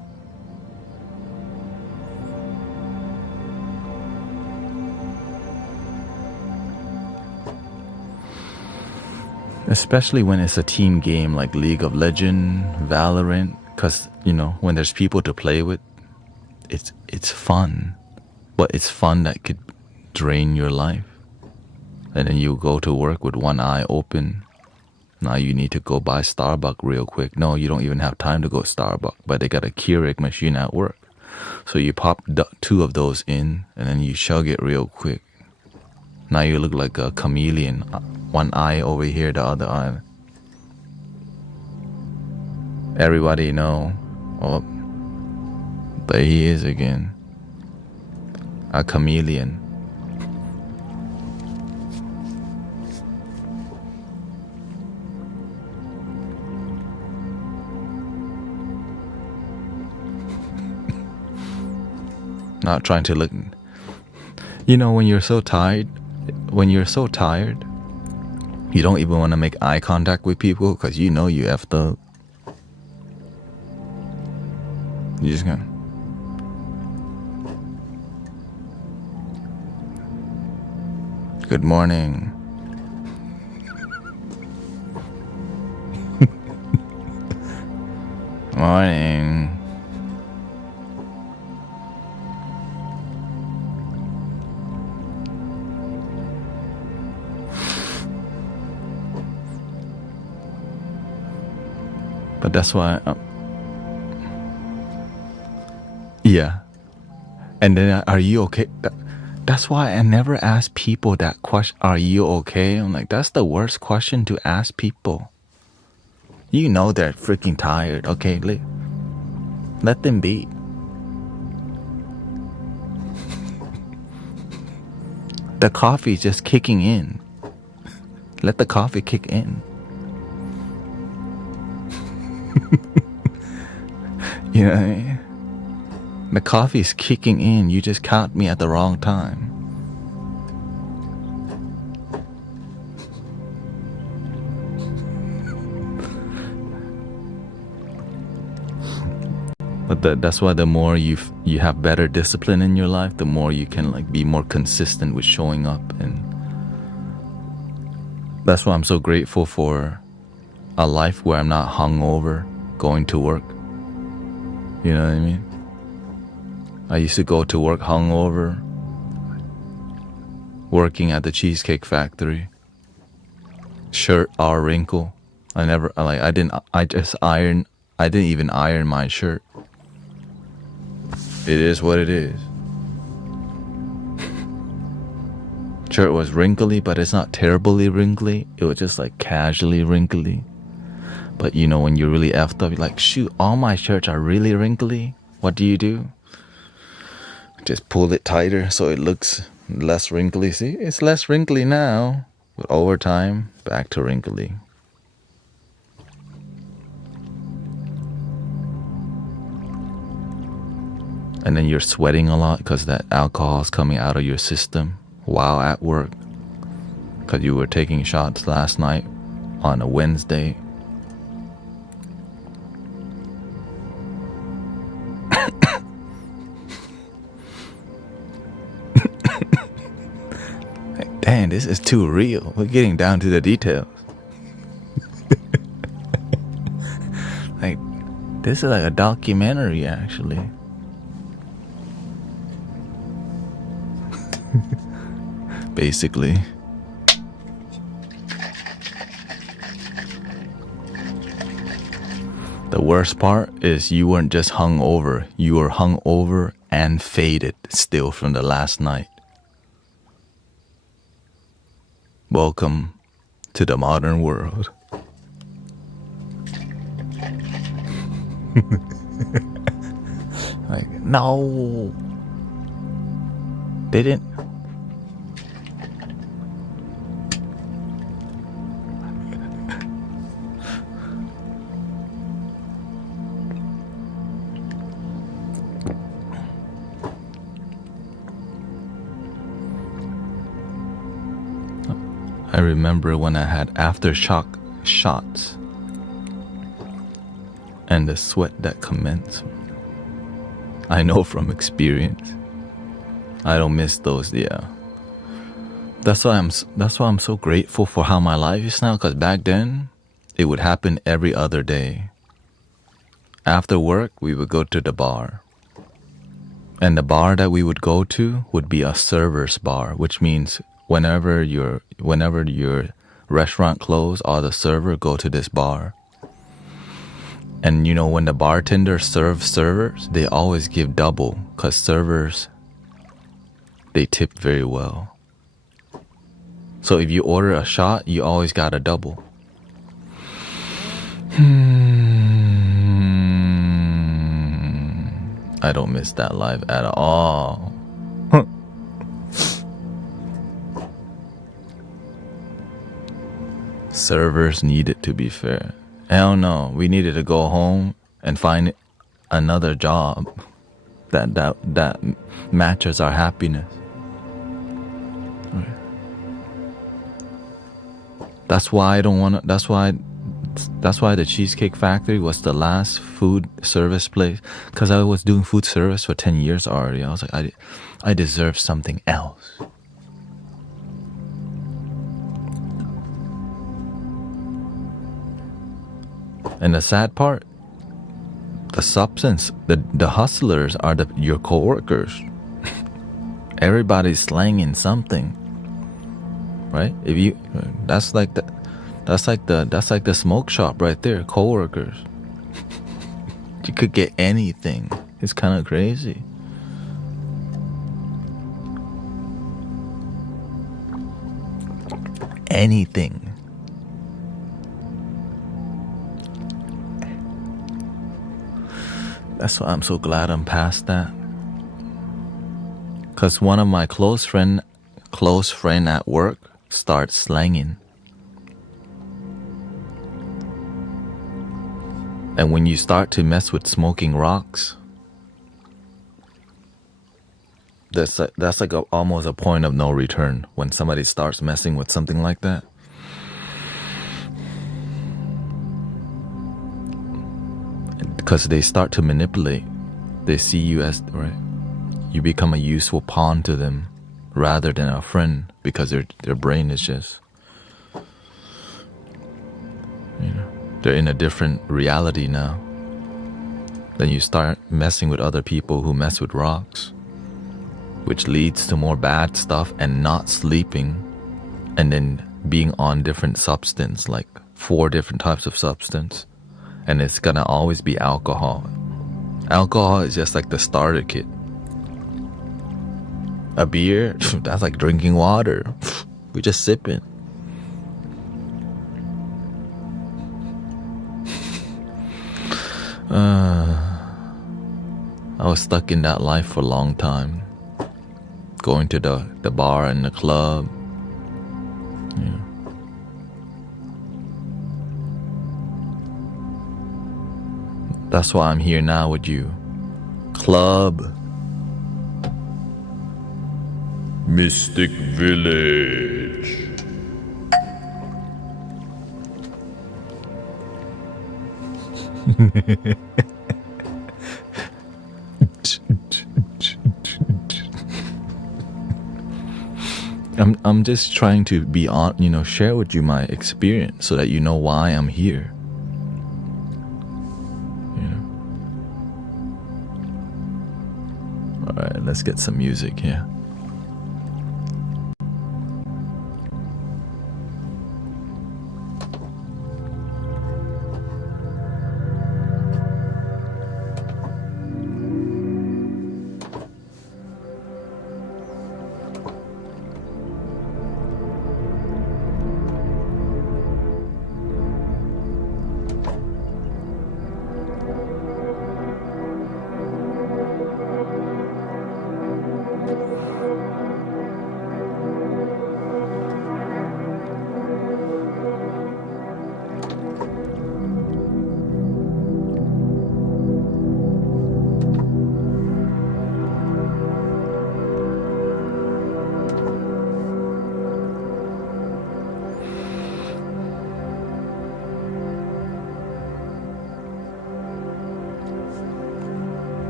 Especially when it's a team game like League of Legends, Valorant, because, you know, when there's people to play with, it's fun. But it's fun that could drain your life. And then you go to work with one eye open. Now you need to go buy Starbucks real quick. No, you don't even have time to go Starbucks, but they got a Keurig machine at work. So you pop 2 of those in, and then you chug it real quick. Now you look like a chameleon. One eye over here, the other eye. Everybody know. Oh, there he is again. A chameleon. Not trying to look. You know, when you're so tired, you don't even want to make eye contact with people, because you know you effed up. You just gonna. Good morning. Morning. But that's why, yeah. And then, are you okay? That's why I never ask people that question, are you okay? I'm like, that's the worst question to ask people. You know they're freaking tired, okay? Let them be. The coffee's just kicking in. Let the coffee kick in. You know what I mean? The coffee's kicking in. You just caught me at the wrong time. But that's why the more you have better discipline in your life, the more you can like be more consistent with showing up. And that's why I'm so grateful for a life where I'm not hungover going to work. You know what I mean? I used to go to work hungover, working at the Cheesecake Factory. Shirt all wrinkle. I didn't even iron my shirt. It is what it is. Shirt was wrinkly, but it's not terribly wrinkly. It was just like casually wrinkly. But you know, when you're really effed up, you're like, shoot, all my shirts are really wrinkly. What do? Just pull it tighter so it looks less wrinkly. See, it's less wrinkly now. But over time, back to wrinkly. And then you're sweating a lot because that alcohol is coming out of your system while at work. Because you were taking shots last night on a Wednesday. Like, dang, this is too real. We're getting down to the details. Like, this is like a documentary, actually. Basically. The worst part is you weren't just hungover, you were hungover and faded still from the last night. Welcome to the modern world. Like, no. Didn't. I remember when I had aftershock shots and the sweat that commenced. I know from experience. I don't miss those, yeah. That's why I'm so grateful for how my life is now, because back then it would happen every other day. After work, we would go to the bar. And the bar that we would go to would be a server's bar, which means whenever your restaurant closed, all the server go to this bar. And you know, when the bartender serves servers, they always give double, because servers, they tip very well. So if you order a shot, you always got a double. I don't miss that life at all. Servers needed to be fair. Hell no, we needed to go home and find another job that matches our happiness. That's why I don't want to. That's why the Cheesecake Factory was the last food service place, because I was doing food service for 10 years already. I was like, I deserve something else. And the sad part, the substance, the hustlers are your coworkers. Everybody's slanging something, right? If you, that's like the smoke shop right there. Coworkers. You could get anything. It's kind of crazy. Anything. That's why I'm so glad I'm past that. Cause one of my close friend at work starts slanging. And when you start to mess with smoking rocks, that's like almost a point of no return when somebody starts messing with something like that. Because they start to manipulate. They see you as, right? You become a useful pawn to them rather than a friend, because their brain is just, you know, they're in a different reality now. Then you start messing with other people who mess with rocks, which leads to more bad stuff and not sleeping, and then being on different substance, like 4 different types of substance. And it's gonna always be alcohol. Alcohol is just like the starter kit. A beer, that's like drinking water. We just sipping. I was stuck in that life for a long time. Going to the bar and the club. Yeah. That's why I'm here now with you. Club. Mystic Village. I'm just trying to be on, share with you my experience so that you know why I'm here. All right, let's get some music here.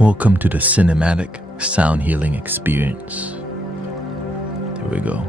Welcome to the cinematic sound healing experience. Here we go.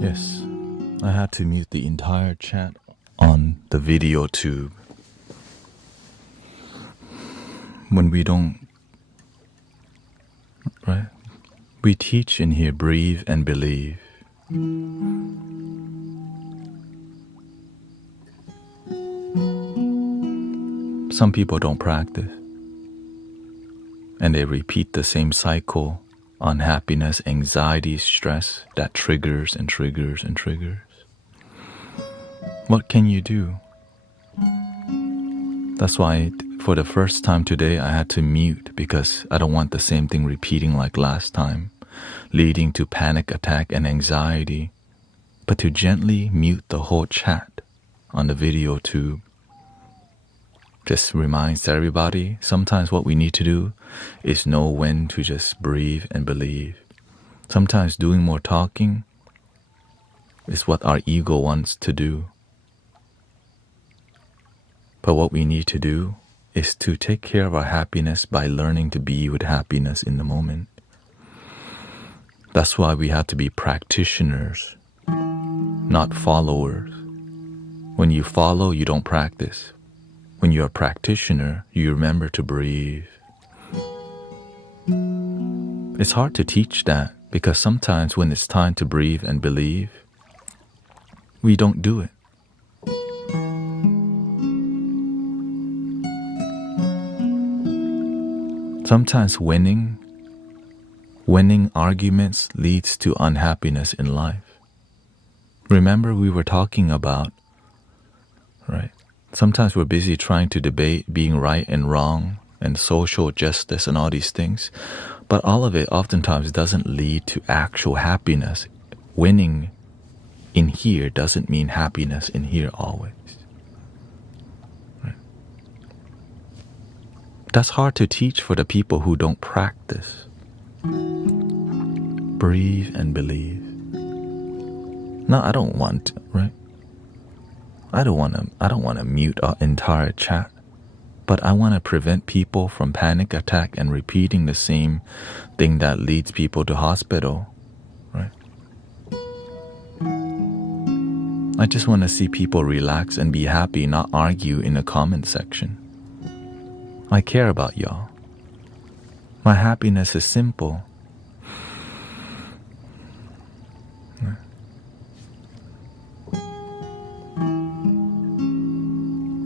Yes, I had to mute the entire chat on the video tube. When we don't, right? We teach in here, breathe and believe. Some people don't practice, and they repeat the same cycle: unhappiness, anxiety, stress that triggers and triggers and triggers. What can you do? That's why for the first time today I had to mute, because I don't want the same thing repeating like last time, leading to panic attack and anxiety, but to gently mute the whole chat on the video tube. Just reminds everybody, sometimes what we need to do is know when to just breathe and believe. Sometimes doing more talking is what our ego wants to do. But what we need to do is to take care of our happiness by learning to be with happiness in the moment. That's why we have to be practitioners, not followers. When you follow, you don't practice. When you're a practitioner, you remember to breathe. It's hard to teach that, because sometimes when it's time to breathe and believe, we don't do it. Sometimes winning Winning arguments leads to unhappiness in life. Remember we were talking about, right? Sometimes we're busy trying to debate being right and wrong and social justice and all these things, but all of it oftentimes doesn't lead to actual happiness. Winning in here doesn't mean happiness in here always. Right? That's hard to teach for the people who don't practice. Breathe and believe. No, I don't want to, right? I don't want to mute our entire chat, but I want to prevent people from panic attack and repeating the same thing that leads people to hospital, right? I just want to see people relax and be happy, not argue in the comment section. I care about y'all. My happiness is simple.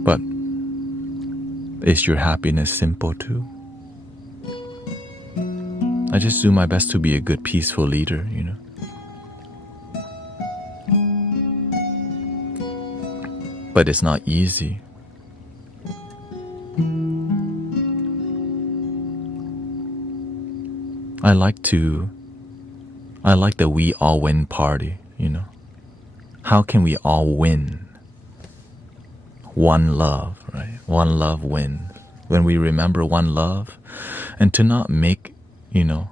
But is your happiness simple too? I just do my best to be a good, peaceful leader, you know. But it's not easy. I like the we all win party, you know. How can we all win? One love, right? One love wins. When we remember one love, and to not make, you know,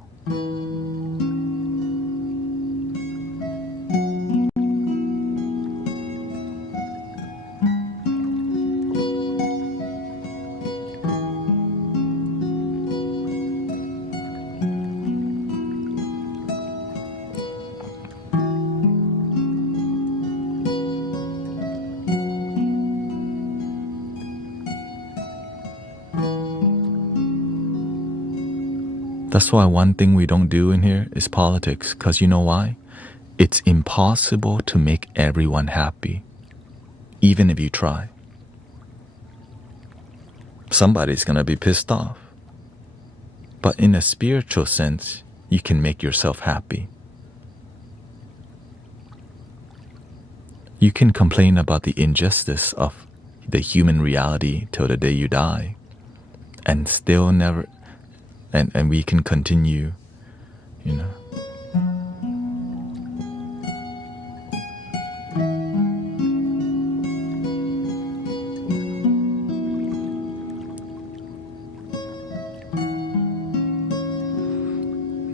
that's why one thing we don't do in here is politics, because you know why? It's impossible to make everyone happy, even if you try. Somebody's gonna be pissed off. But in a spiritual sense, you can make yourself happy. You can complain about the injustice of the human reality till the day you die, and still never, and we can continue, you know.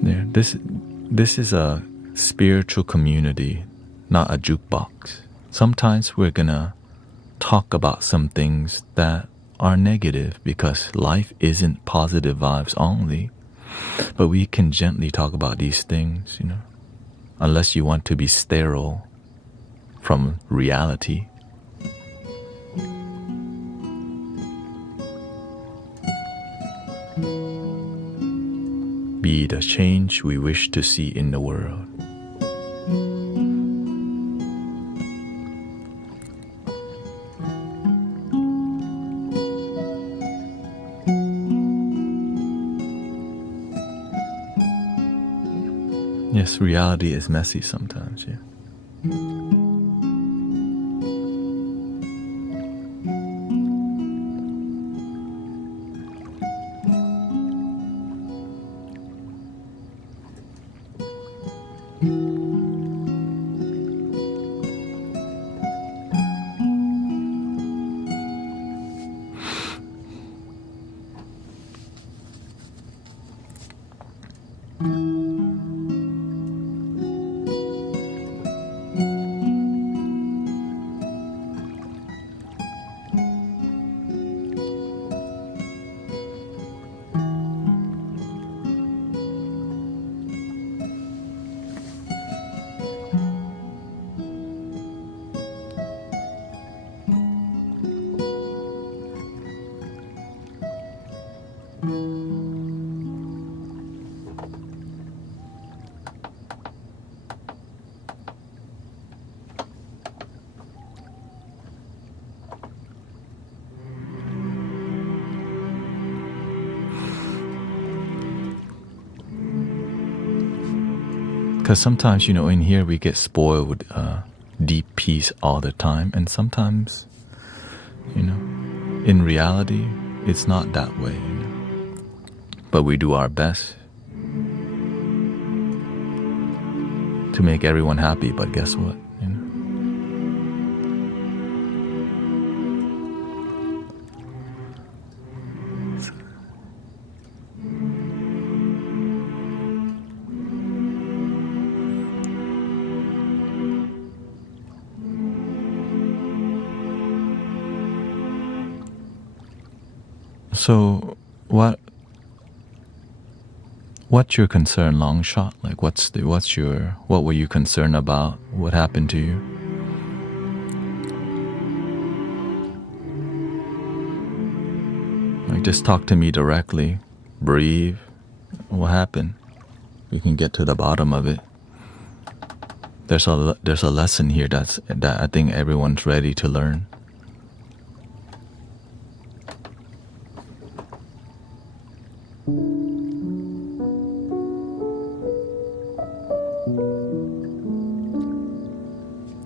Yeah, this is a spiritual community, not a jukebox. Sometimes we're gonna talk about some things that are negative because life isn't positive vibes only. But we can gently talk about these things, you know, unless you want to be sterile from reality. Be the change we wish to see in the world. Yes, reality is messy sometimes, yeah. Because sometimes, in here we get spoiled with deep peace all the time. And sometimes, in reality, it's not that way. But we do our best to make everyone happy. But guess what? So, what's your concern, long shot? Like, what were you concerned about? What happened to you? Like, just talk to me directly. Breathe. What happened? We can get to the bottom of it. There's a lesson here that I think everyone's ready to learn.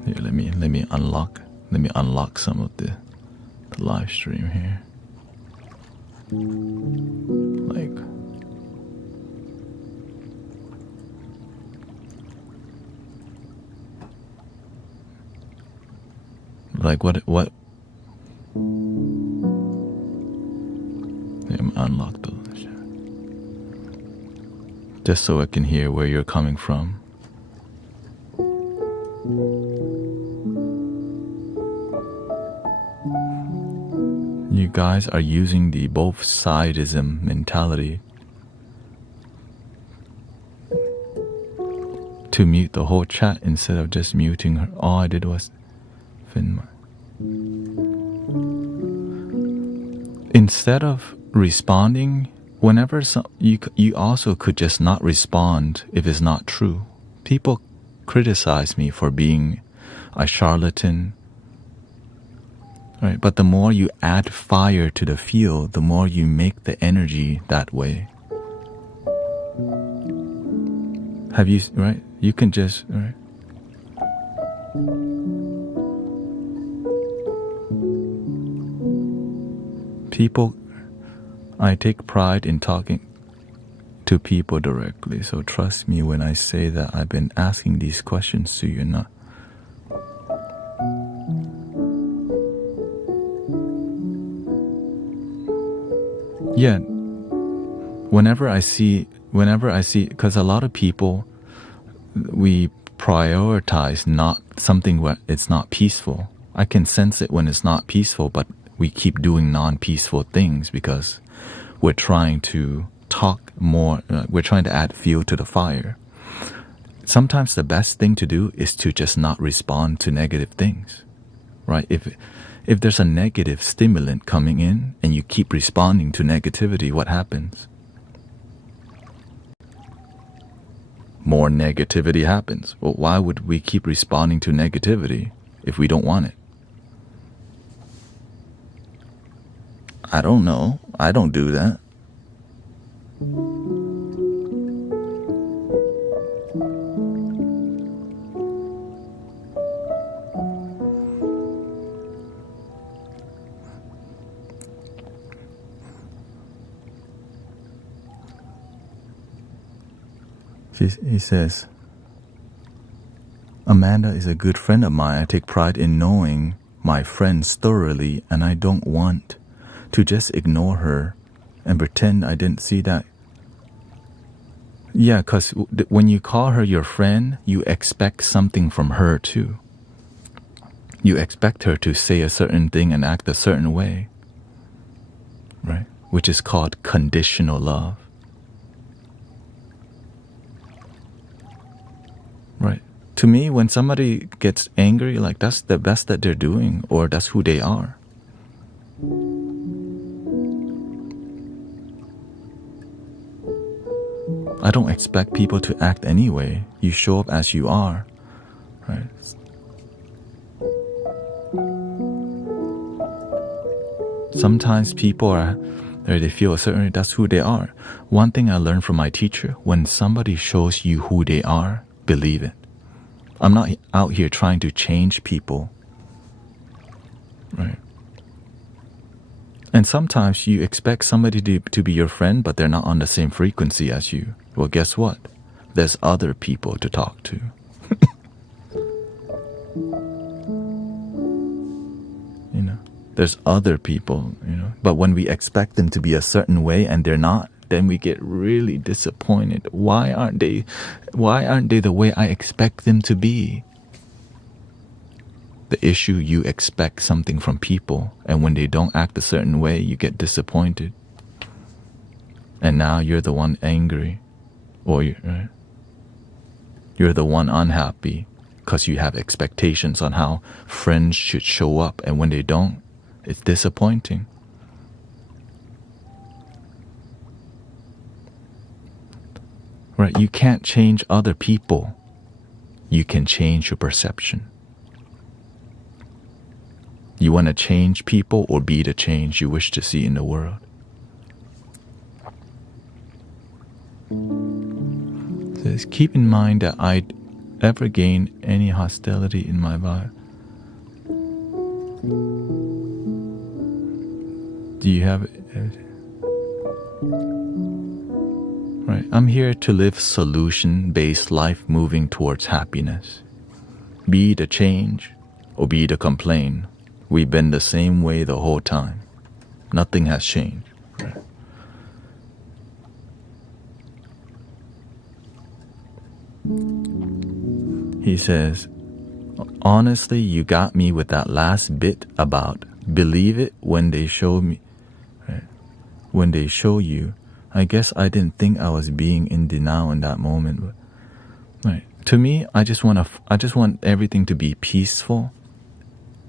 Here, let me unlock some of the live stream here. Like what let me unlock those, just so I can hear where you're coming from. You guys are using the both-sidism mentality to mute the whole chat instead of just muting her. All I did was instead of responding, whenever you also could just not respond if it's not true. People criticize me for being a charlatan, right? But the more you add fire to the field, the more you make the energy that way. Have you, right? You can just, right? People, I take pride in talking to people directly, so trust me when I say that I've been asking these questions to you, not. Yeah, whenever I see, because a lot of people, we prioritize not something where it's not peaceful. I can sense it when it's not peaceful, but we keep doing non-peaceful things because we're trying to talk more, we're trying to add fuel to the fire. Sometimes the best thing to do is to just not respond to negative things, right? If there's a negative stimulant coming in and you keep responding to negativity, what happens? More negativity happens. Well, why would we keep responding to negativity if we don't want it? I don't know. I don't do that. He says, Amanda is a good friend of mine. I take pride in knowing my friends thoroughly, and I don't want to just ignore her and pretend I didn't see that. Yeah, because when you call her your friend, you expect something from her too. You expect her to say a certain thing and act a certain way, right? Which is called conditional love. Right. To me, when somebody gets angry, like that's the best that they're doing, or that's who they are. I don't expect people to act anyway. You show up as you are, right? Sometimes people they feel a certain, that's who they are. One thing I learned from my teacher, when somebody shows you who they are, believe it. I'm not out here trying to change people, right? And sometimes you expect somebody to be your friend, but they're not on the same frequency as you. Well, guess what? There's other people to talk to. You know, there's other people, you know. But when we expect them to be a certain way and they're not, then we get really disappointed. Why aren't they the way I expect them to be? The issue, you expect something from people, and when they don't act a certain way, you get disappointed. And now you're the one angry, or you're the one unhappy because you have expectations on how friends should show up, and when they don't, it's disappointing. Right? You can't change other people. You can change your perception. You want to change people or be the change you wish to see in the world. It says, keep in mind that I'd ever gain any hostility in my vibe. Do you have it? Right. I'm here to live solution-based life moving towards happiness. Be the change or be the complaint. We've been the same way the whole time. Nothing has changed. Right. He says, honestly, you got me with that last bit about believe it when they show me. Right. When they show you. I guess I didn't think I was being in denial in that moment. But, right. To me, I just want everything to be peaceful.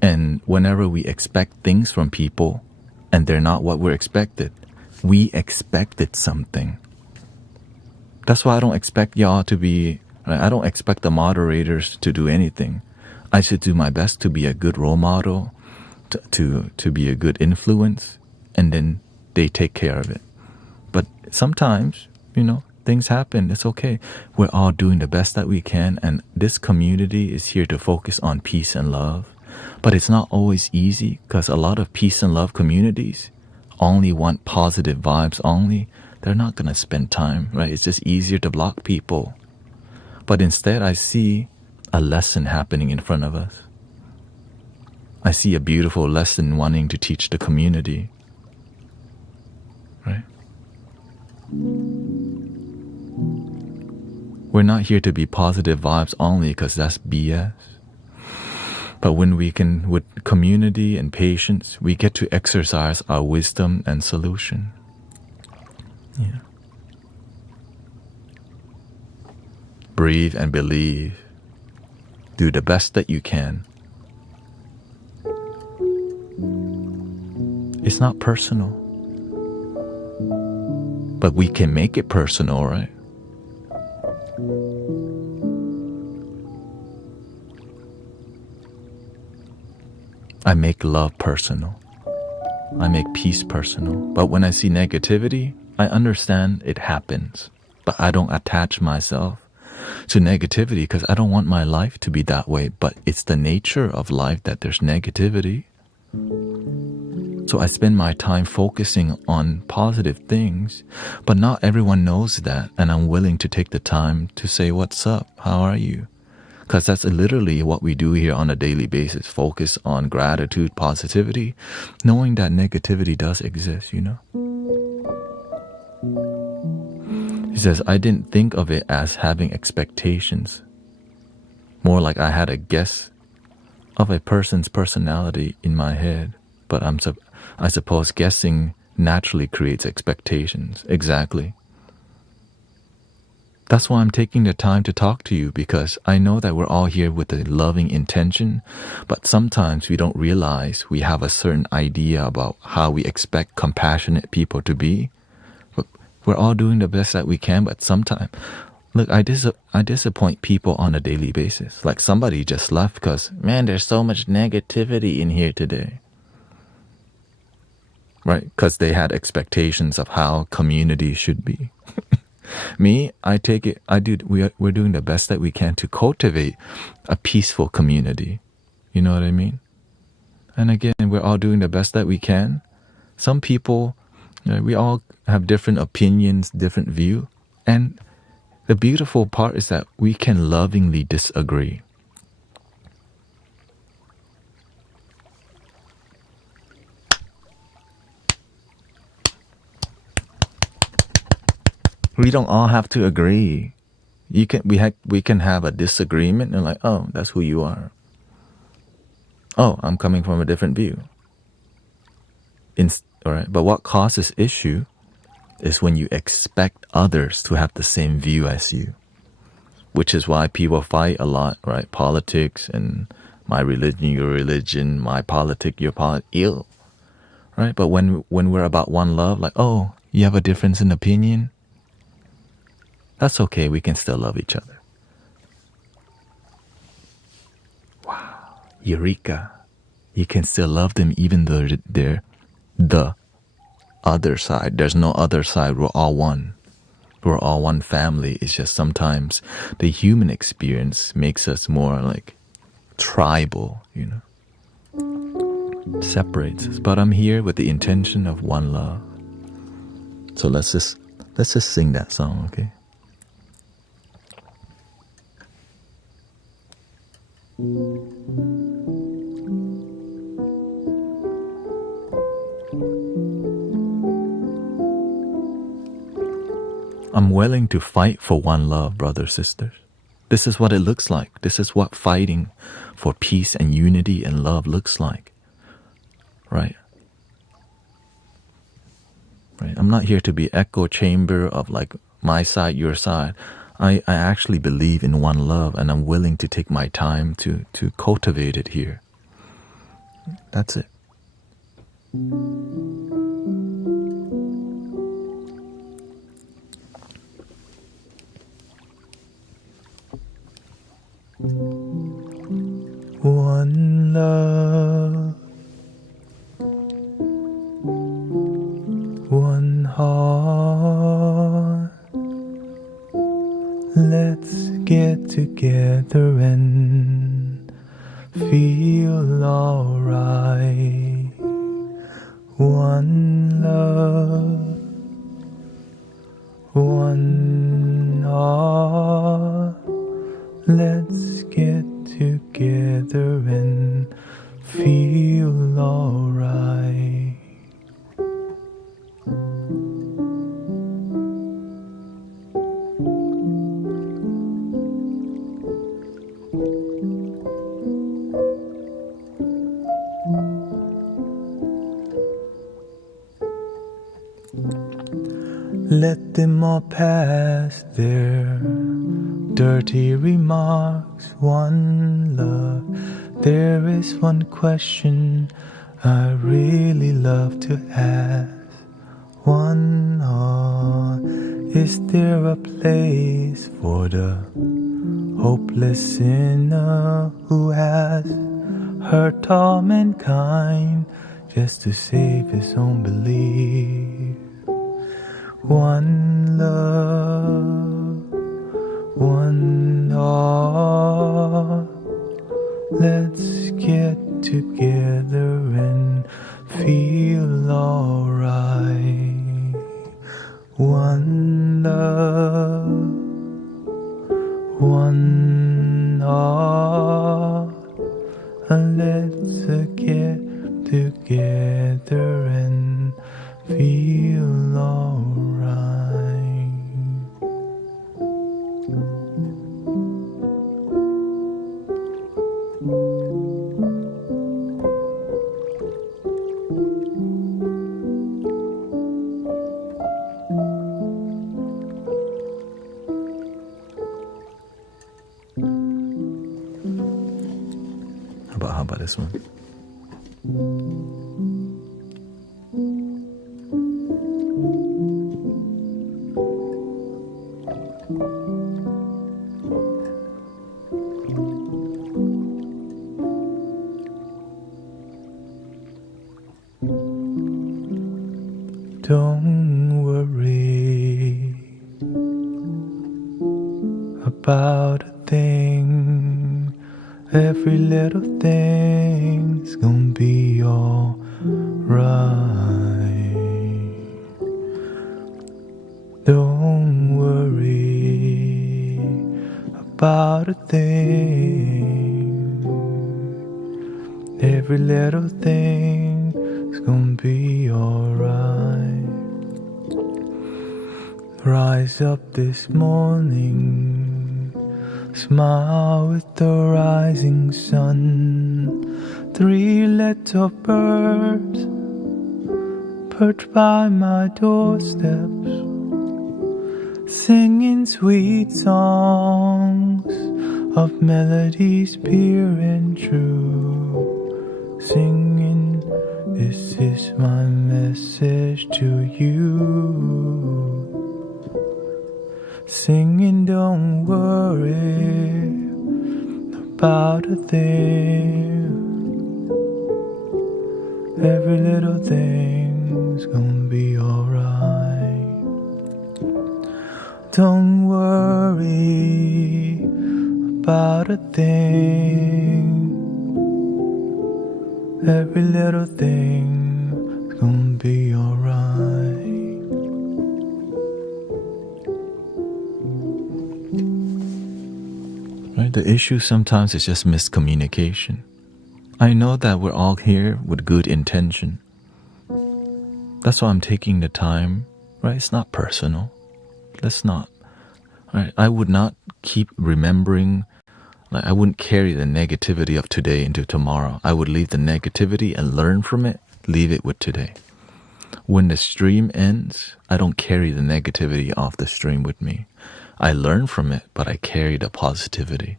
And whenever we expect things from people and they're not what we're expected, we expected something. That's why I don't expect y'all to be, I don't expect the moderators to do anything. I should do my best to be a good role model, to be a good influence, and then they take care of it. But sometimes, you know, things happen. It's okay. We're all doing the best that we can, and this community is here to focus on peace and love. But it's not always easy because a lot of peace and love communities only want positive vibes only. They're not going to spend time, right? It's just easier to block people. But instead, I see a lesson happening in front of us. I see a beautiful lesson wanting to teach the community, right? We're not here to be positive vibes only because that's BS. But when we can, with community and patience, we get to exercise our wisdom and solution. Yeah. Breathe and believe. Do the best that you can. It's not personal. But we can make it personal, right? I make love personal. I make peace personal. But when I see negativity, I understand it happens. But I don't attach myself to negativity because I don't want my life to be that way. But it's the nature of life that there's negativity. So I spend my time focusing on positive things. But not everyone knows that. And I'm willing to take the time to say, what's up? How are you? Because that's literally what we do here on a daily basis. Focus on gratitude, positivity, knowing that negativity does exist, you know. He says, I didn't think of it as having expectations. More like I had a guess of a person's personality in my head. But I suppose guessing naturally creates expectations. Exactly. That's why I'm taking the time to talk to you, because I know that we're all here with a loving intention, but sometimes we don't realize we have a certain idea about how we expect compassionate people to be. But we're all doing the best that we can, but sometimes, look, I disappoint people on a daily basis. Like somebody just left because, man, there's so much negativity in here today. Right? Because they had expectations of how community should be. Me, I take it. We're doing the best that we can to cultivate a peaceful community. You know what I mean? And again, we're all doing the best that we can. Some people, we all have different opinions, different view, and the beautiful part is that we can lovingly disagree. We don't all have to agree. We can have a disagreement and like, oh, that's who you are. Oh, I'm coming from a different view. All right, but what causes issue is when you expect others to have the same view as you, which is why people fight a lot, right? Politics and my religion, your religion, my politic, your politic, ill, right? But when we're about one love, like, oh, you have a difference in opinion, that's okay. We can still love each other. Wow, Eureka! You can still love them even though they're the other side. There's no other side. We're all one. We're all one family. It's just sometimes the human experience makes us more like tribal, you know. Separates us. But I'm here with the intention of one love. So let's just sing that song, okay? I'm willing to fight for one love, brothers, sisters. This is what it looks like. This is what fighting for peace and unity and love looks like. Right? Right? I'm not here to be echo chamber of like my side, your side. I actually believe in one love, and I'm willing to take my time to cultivate it here. That's it. One love, one heart. Let's get together and feel alright. One love, one heart. Let's get together and feel alright. Let them all pass their dirty remarks. One love. There is one question I really love to ask. One heart. Is there a place for the hopeless sinner who has hurt all mankind just to save his own belief? One love, one heart. Let's get together and feel alright. One love, one heart. Let's get together and feel alright. How about this one? Don't worry, about a thing. Every little thing's gonna be alright. Don't worry about a thing. Every little thing's gonna be alright. Rise up this morning, smile with the rising sun. 3 little birds perched by my doorsteps, singing sweet songs of melodies pure and true. Singing, this is my message to you. Singing, don't worry about a thing. Every little thing's gonna be alright. Don't worry about a thing. Every little thing's gonna be alright. Right? The issue sometimes is just miscommunication. I know that we're all here with good intention. That's why I'm taking the time, right? It's not personal. Let's not. Right? I would not keep remembering, like I wouldn't carry the negativity of today into tomorrow. I would leave the negativity and learn from it, leave it with today. When the stream ends, I don't carry the negativity off the stream with me. I learn from it, but I carry the positivity.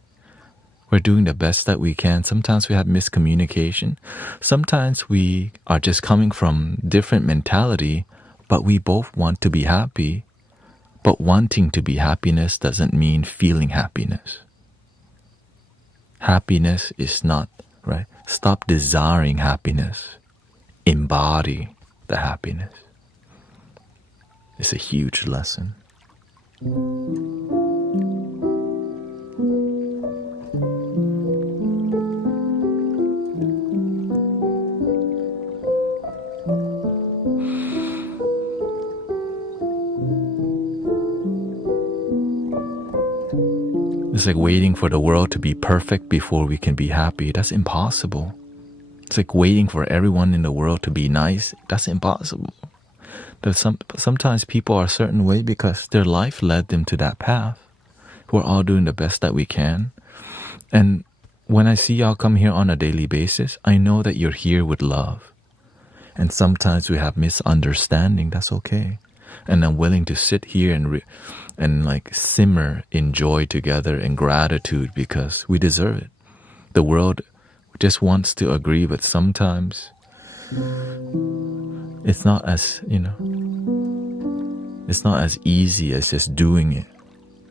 We're doing the best that we can. Sometimes we have miscommunication. Sometimes we are just coming from different mentality, but we both want to be happy. But wanting to be happiness doesn't mean feeling happiness. Happiness is not, right? Stop desiring happiness. Embody the happiness. It's a huge lesson. It's like waiting for the world to be perfect before we can be happy. That's impossible. It's like waiting for everyone in the world to be nice. That's impossible. Sometimes people are a certain way because their life led them to that path. We're all doing the best that we can. And when I see y'all come here on a daily basis, I know that you're here with love. And sometimes we have misunderstanding. That's okay. And I'm willing to sit here and like simmer in joy together and gratitude because we deserve it. The world just wants to agree, but sometimes it's not as, it's not as easy as just doing it.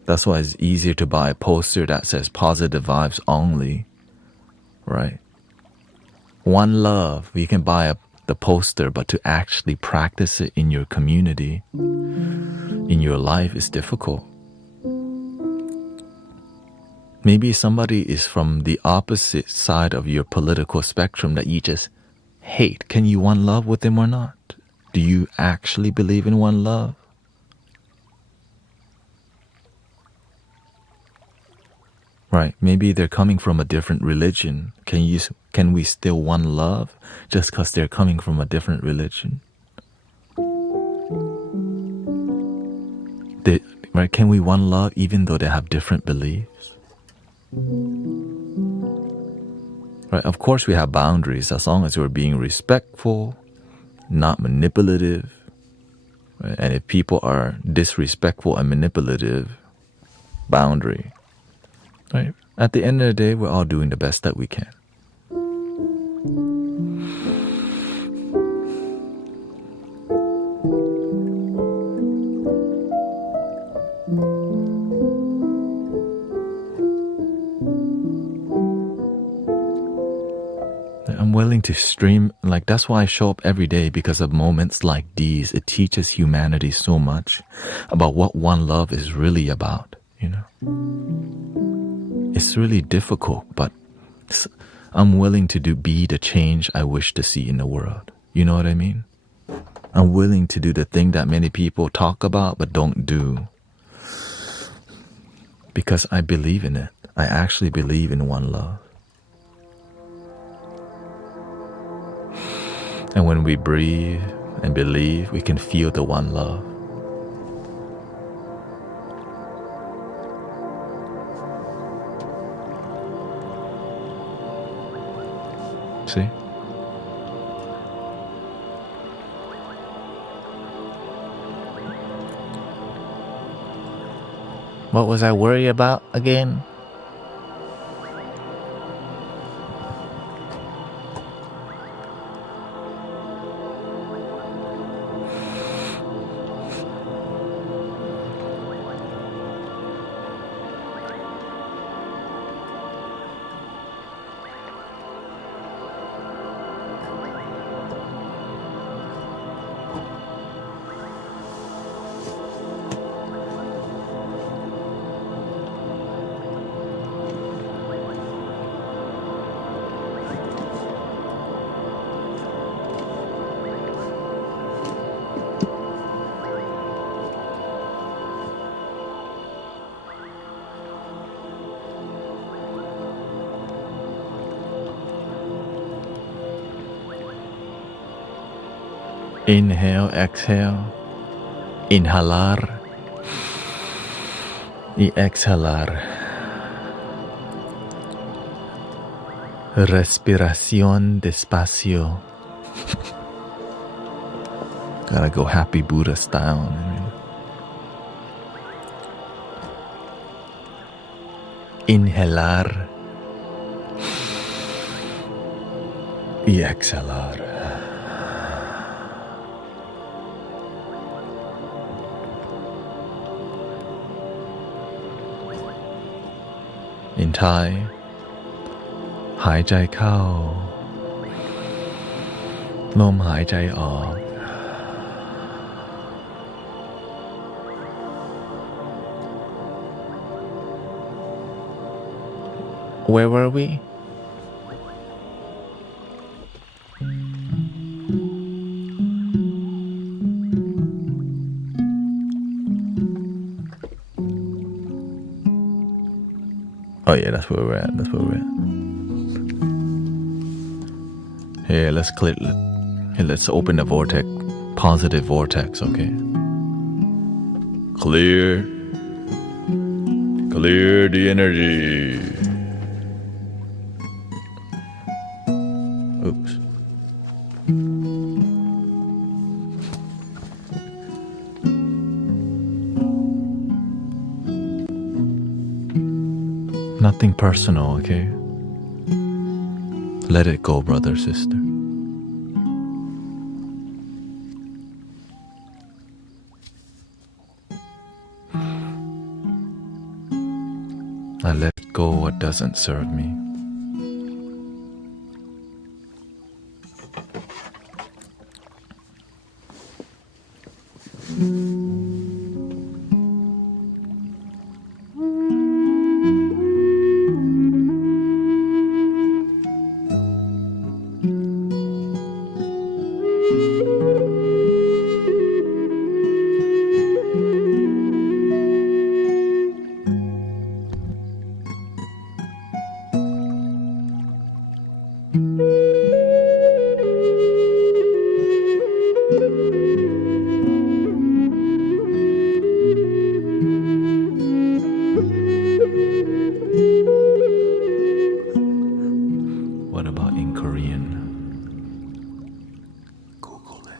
That's why it's easier to buy a poster that says positive vibes only, right? One love, you can buy the poster, but to actually practice it in your community, in your life, is difficult. Maybe somebody is from the opposite side of your political spectrum that you just hate. Can you one love with them or not? Do you actually believe in one love? Right, maybe they're coming from a different religion. Can we still one love just because they're coming from a different religion? Right, can we one love even though they have different beliefs? Right, of course we have boundaries as long as we're being respectful, not manipulative. Right? And if people are disrespectful and manipulative, boundary. Right? At the end of the day, we're all doing the best that we can. I'm willing to stream, like that's why I show up every day, because of moments like these. It teaches humanity so much about what one love is really about. you know. It's really difficult, but I'm willing to be the change I wish to see in the world. You know what I mean? I'm willing to do the thing that many people talk about but don't do. Because I believe in it. I actually believe in one love. And when we breathe and believe, we can feel the one love. See? What was I worried about again? Inhale, exhale. Inhalar y exhalar. Respiración despacio. Gotta go happy Buddha style. Inhalar y exhalar. In Thai, หายใจเข้า ลมหายใจออก Where were we? Oh yeah, that's where we're at. That's where we're at. Here, let's click. Here, let's open the vortex. Positive vortex, okay? Clear the energy. Oops. Nothing personal, okay? Let it go, brother, sister. I let go what doesn't serve me. What about in Korean? Google it.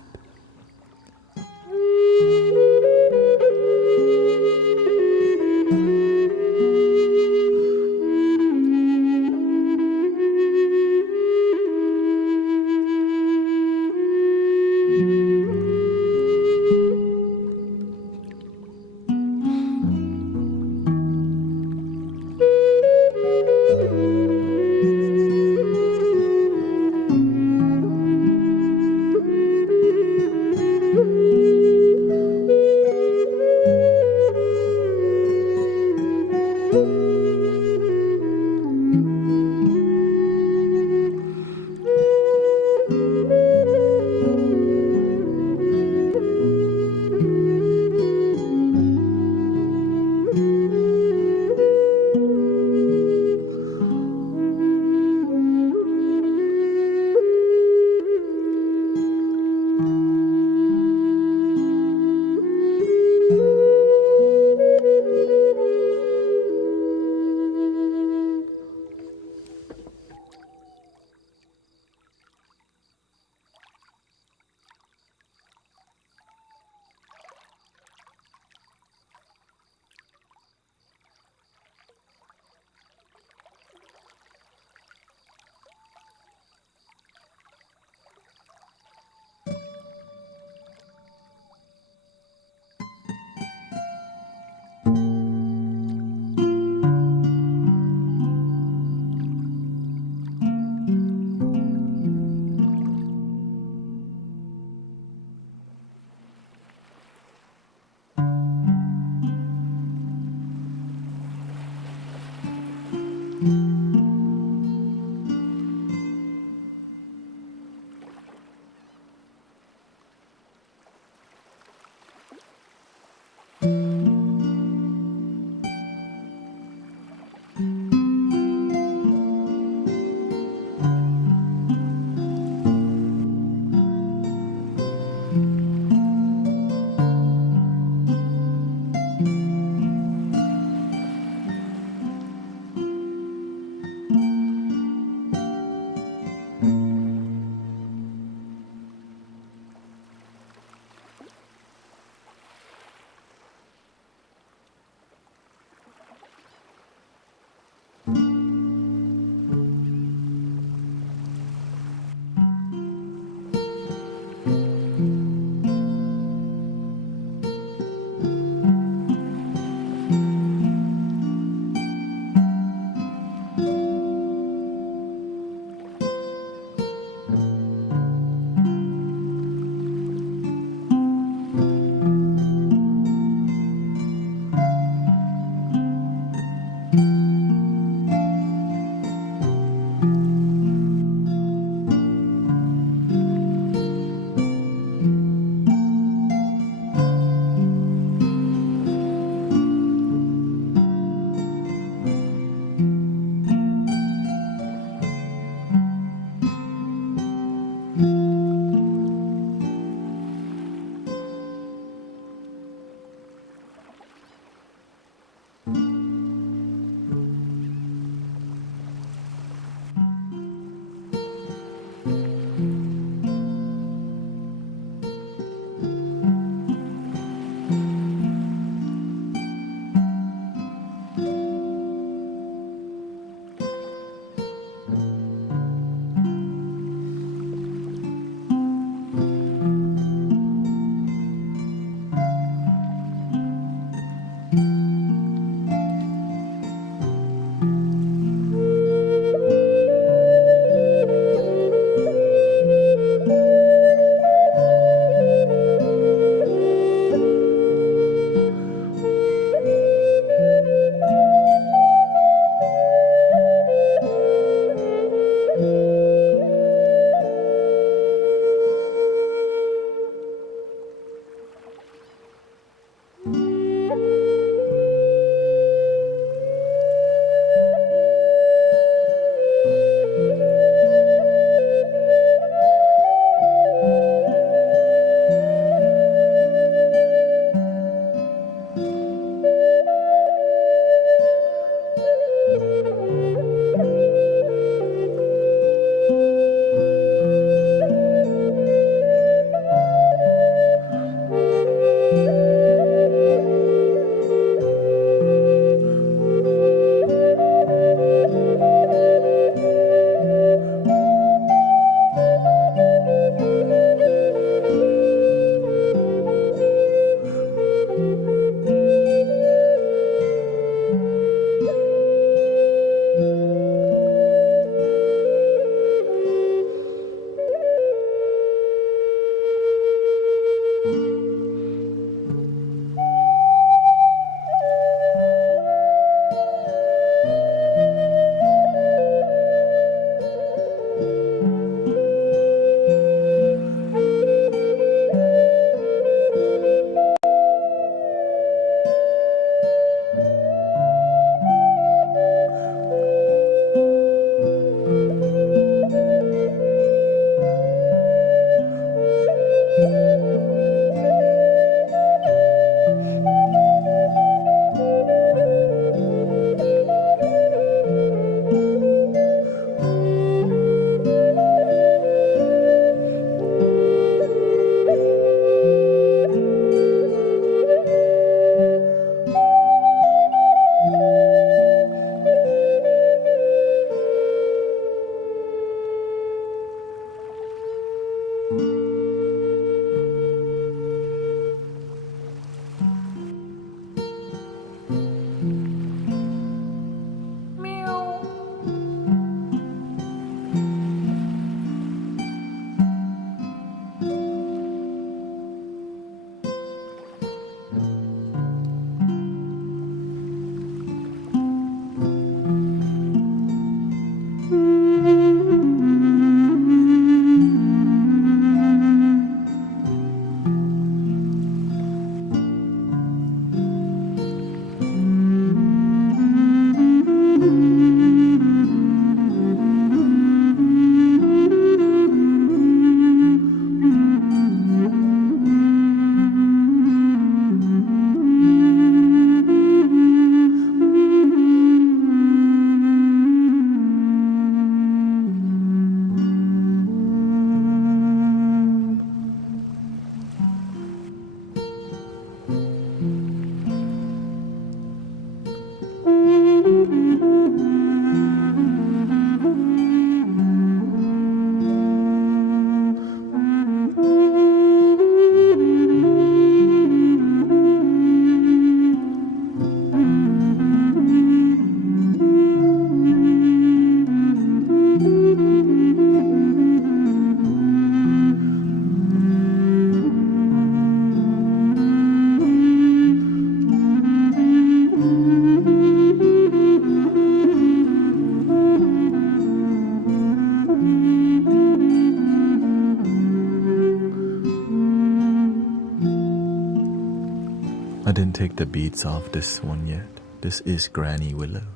take the beats off this one yet. This is Granny Willow.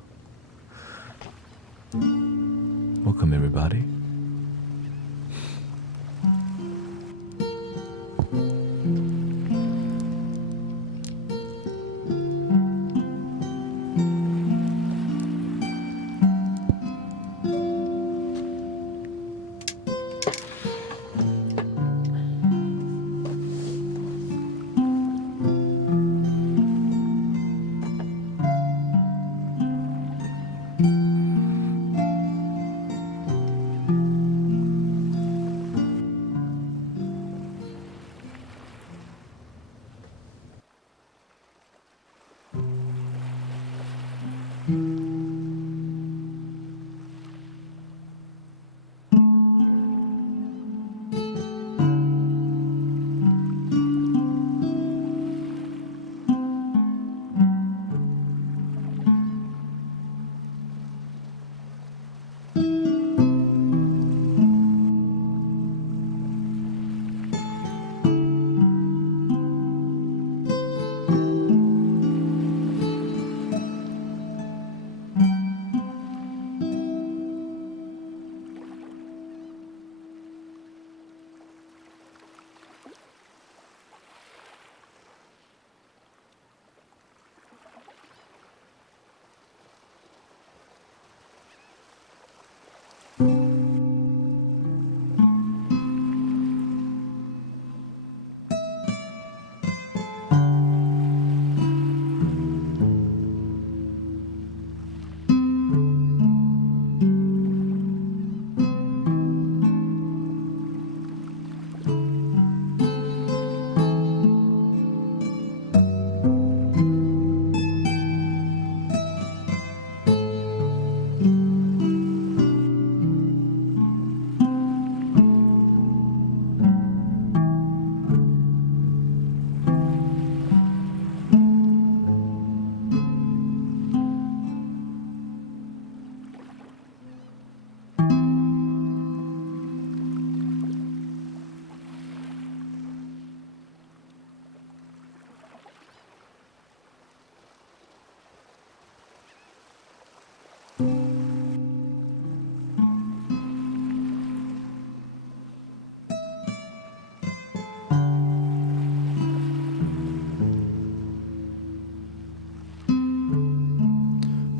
Welcome, everybody.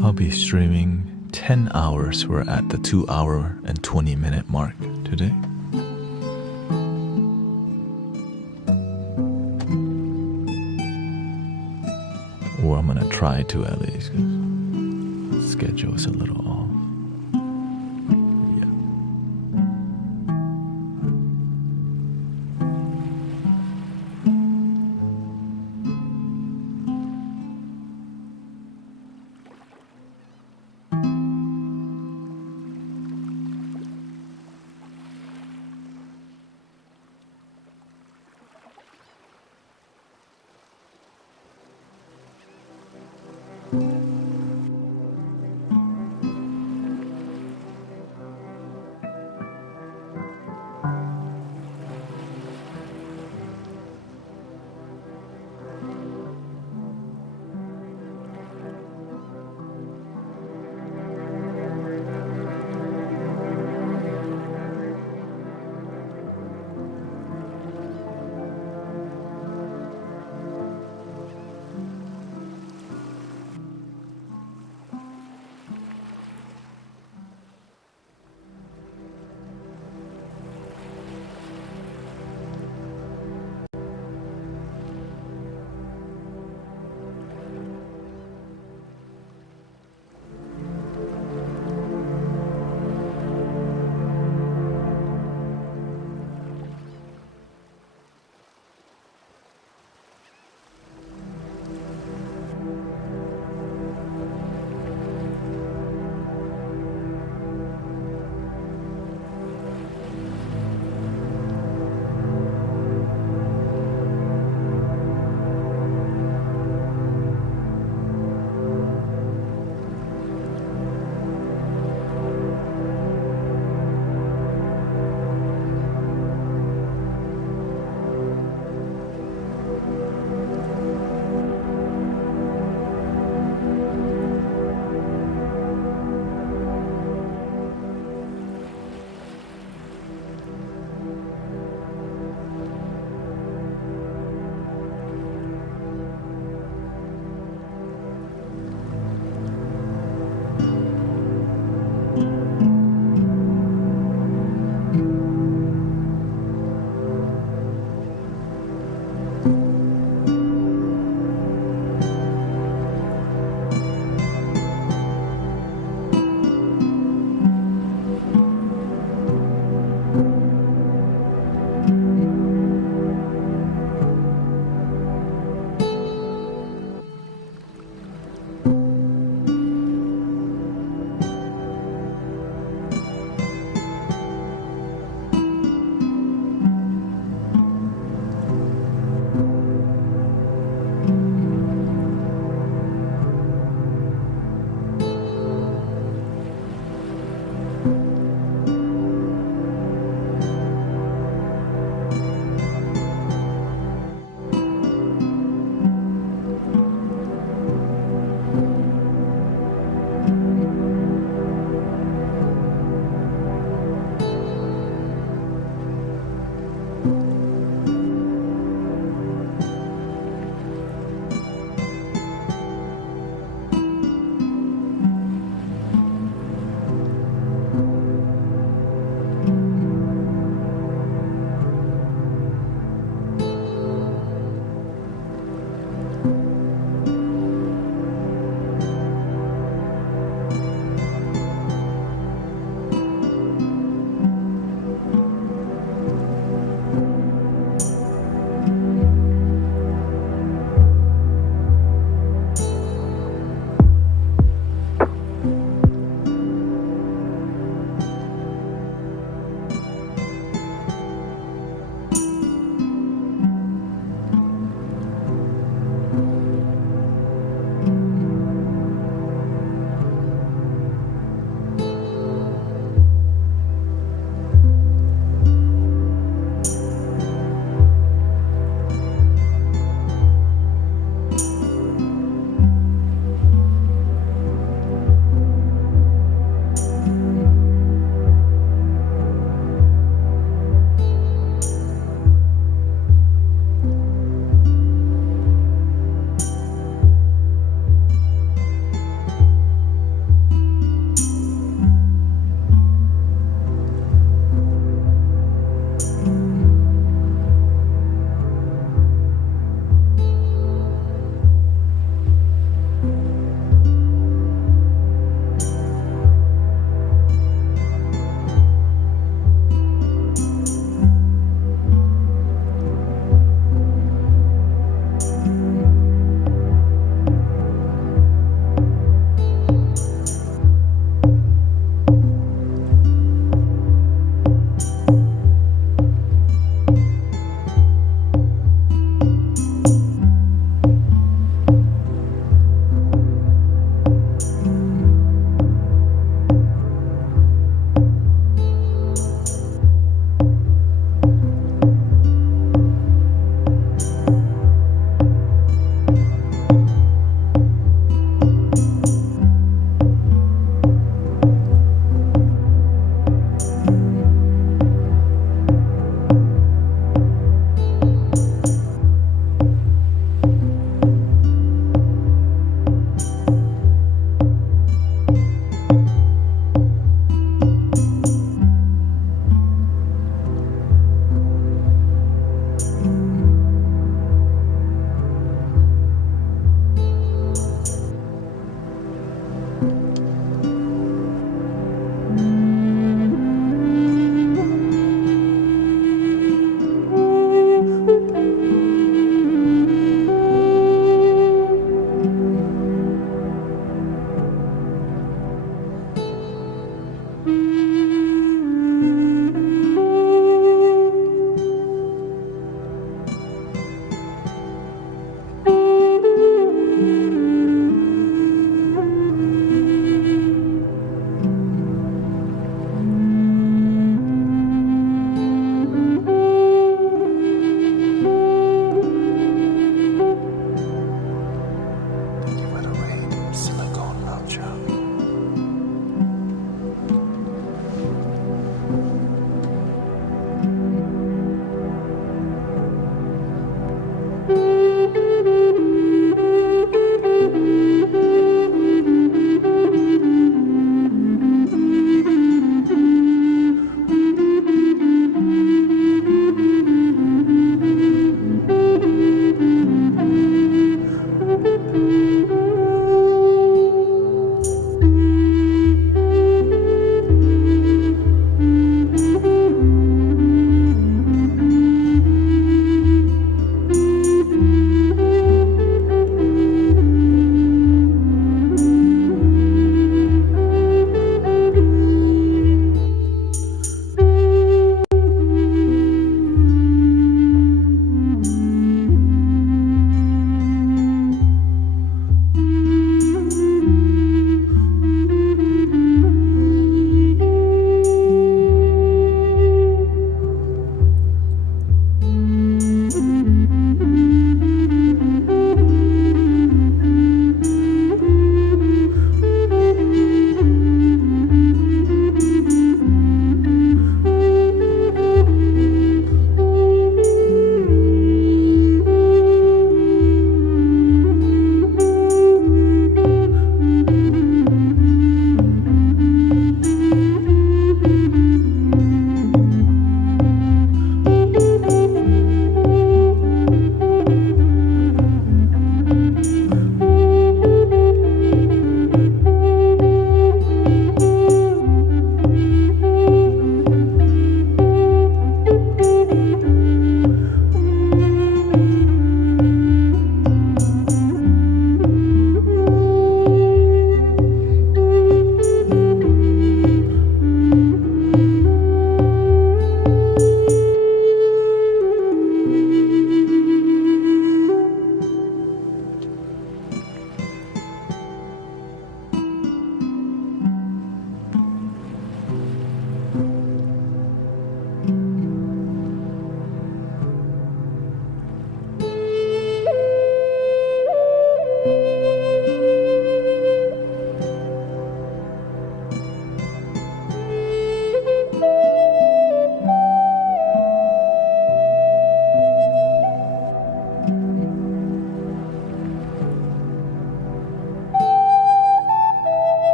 I'll be streaming 10 hours. We're at the 2 hour and 20 minute mark today. Or I'm gonna try to at least, because the schedule is a little off.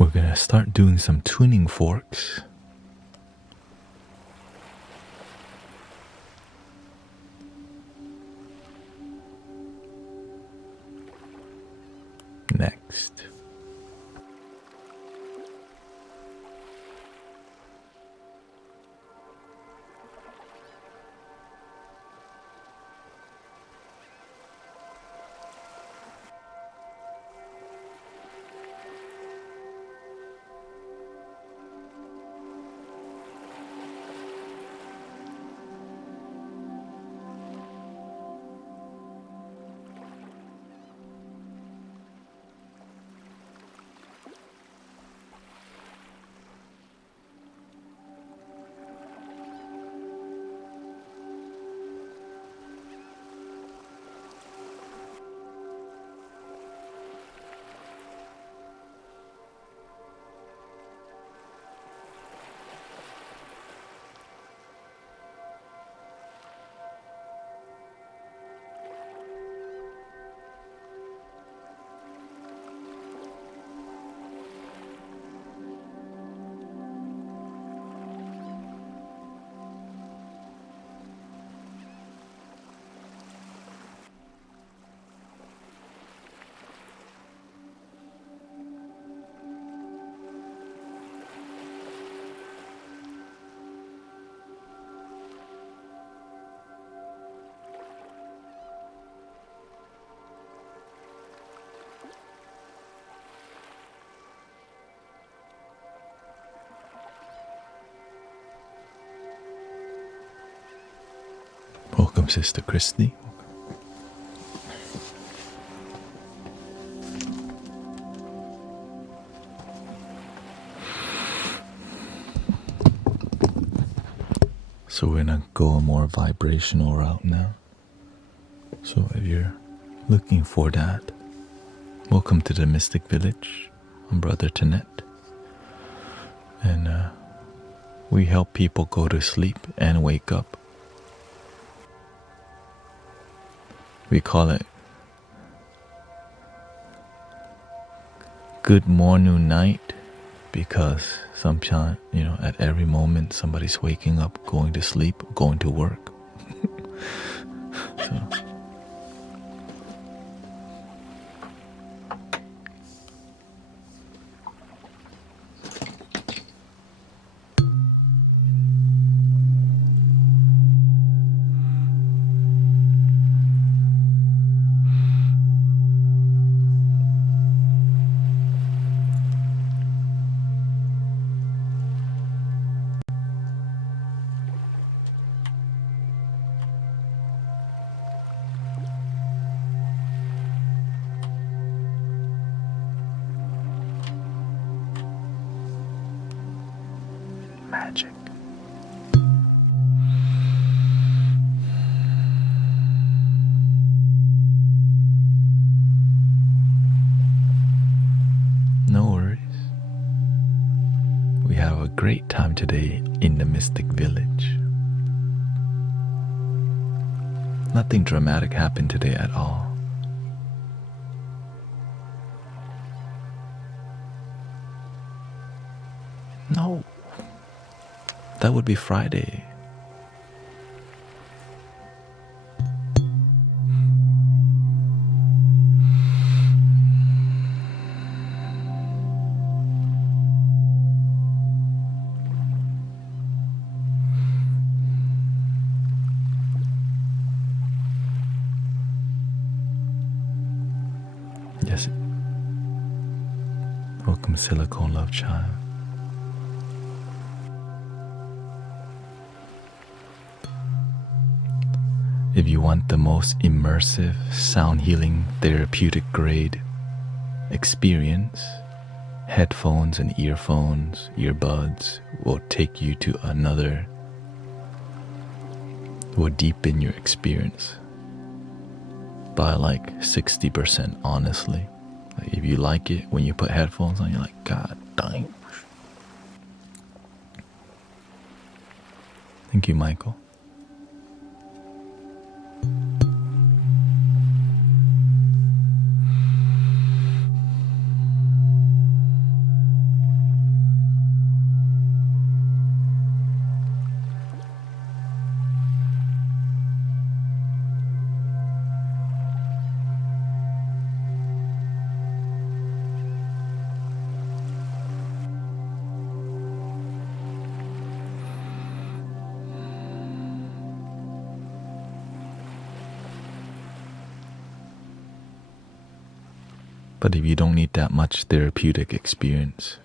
We're gonna start doing some tuning forks. Next. Welcome, Sister Christy. So we're gonna go a more vibrational route now. So if you're looking for that, welcome to the Mystic Village. I'm Brother Thanet. And we help people go to sleep and wake up. We call it good morning night because sometimes, at every moment somebody's waking up, going to sleep, going to work. So. Magic. No worries. We have a great time today in the Mystic Village. Nothing dramatic happened today at all. No. That would be Friday. Yes. Welcome, Silicone Love Child. If you want the most immersive, sound healing, therapeutic grade experience, headphones and earphones, earbuds will take you to another, will deepen your experience by like 60%, honestly. Like if you like it, when you put headphones on, you're like, God dang. Thank you, Michael. But if you don't need that much therapeutic experience,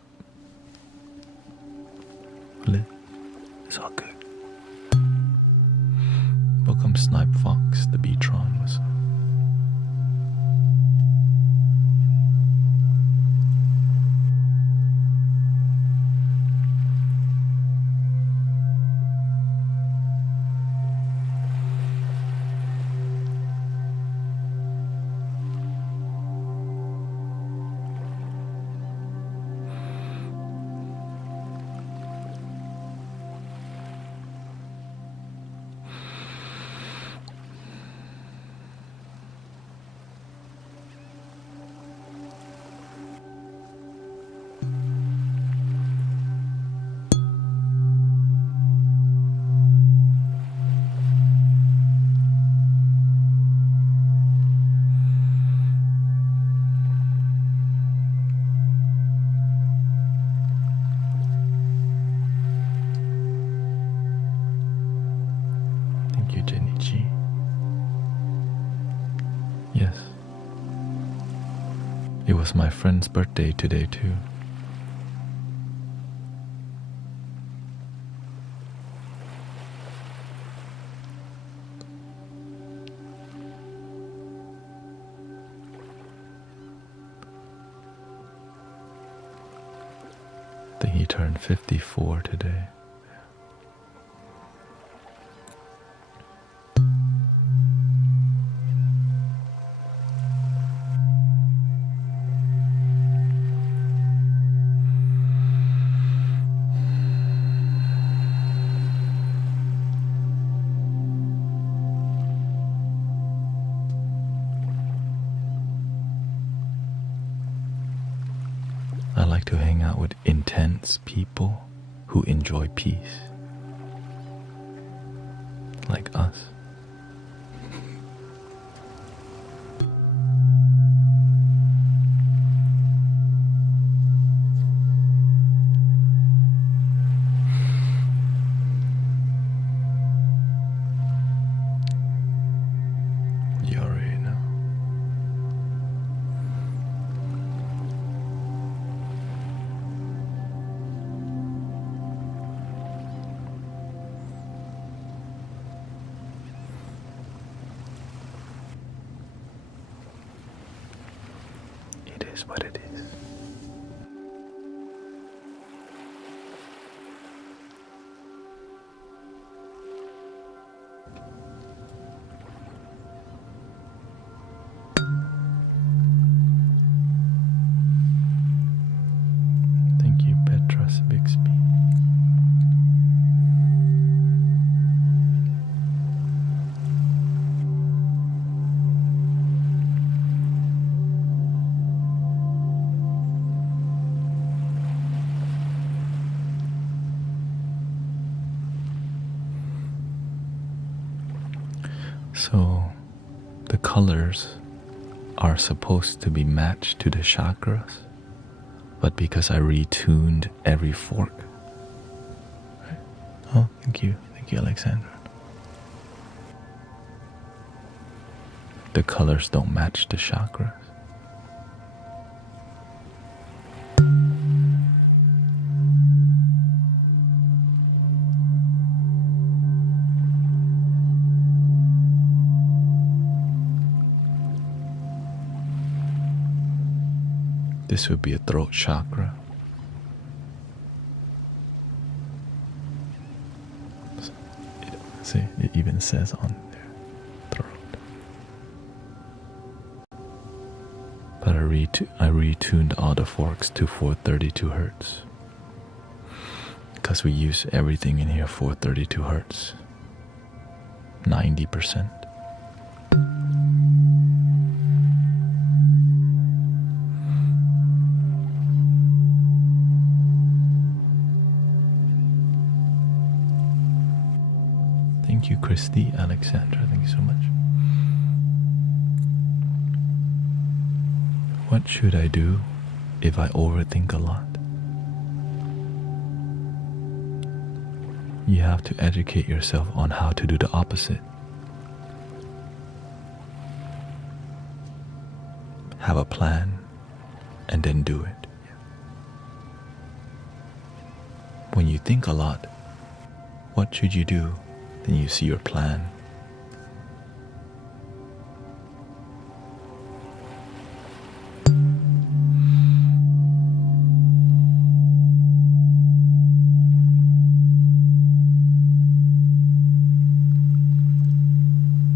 it's all good. Welcome Snipe Fox, the Beatron was. Yes. It was my friend's birthday today too. I think he turned 54 today. I like to hang out with intense people who enjoy peace, like us. You already know. It is what it is. Thank you, Petras Bixby. So the colors are supposed to be matched to the chakras, but because I retuned every fork. Right? Oh, thank you, Alexandra. The colors don't match the chakras. This would be a throat chakra. See, it even says on there, throat. But I retuned all the forks to 432 hertz. Because we use everything in here 432 hertz. 90%. Thank you, Christy, Alexandra. Thank you so much. What should I do if I overthink a lot? You have to educate yourself on how to do the opposite. Have a plan and then do it. When you think a lot, what should you do? Then you see your plan.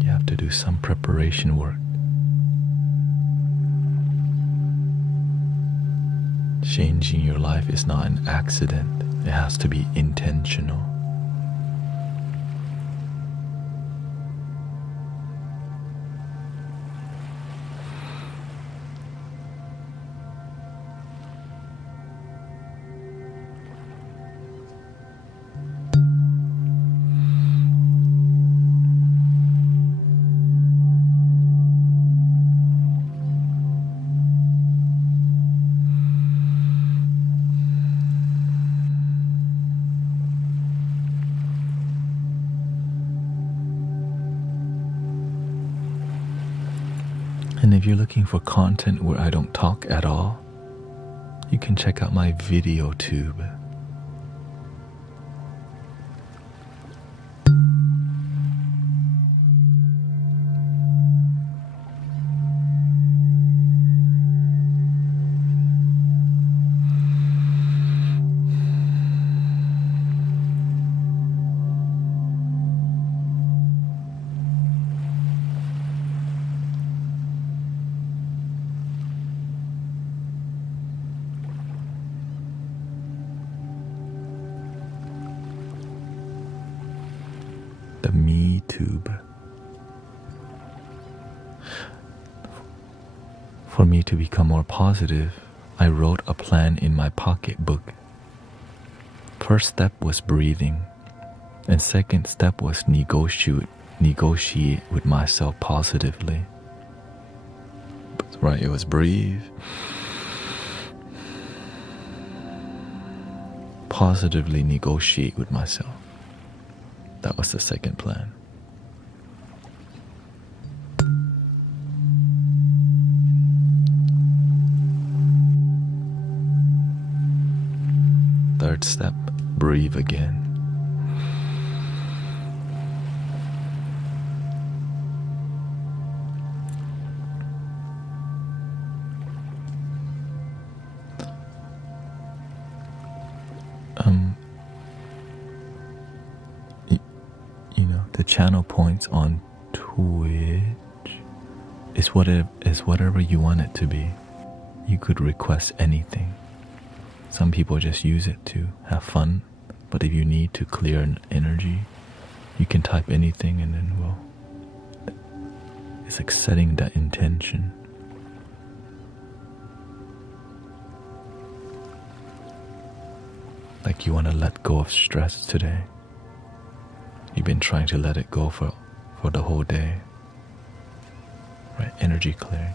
You have to do some preparation work. Changing your life is not an accident. It has to be intentional. And if you're looking for content where I don't talk at all, you can check out my video tube. The Me Tube. For me to become more positive, I wrote a plan in my pocketbook. First step was breathing, and second step was negotiate with myself positively. Right, it was breathe, positively negotiate with myself. That was the second plan. Third step, breathe again. The channel points on Twitch is whatever you want it to be. You could request anything. Some people just use it to have fun, but if you need to clear an energy, you can type anything and then it's like setting that intention. Like you want to let go of stress today. You've been trying to let it go for the whole day. Right? Energy clearing.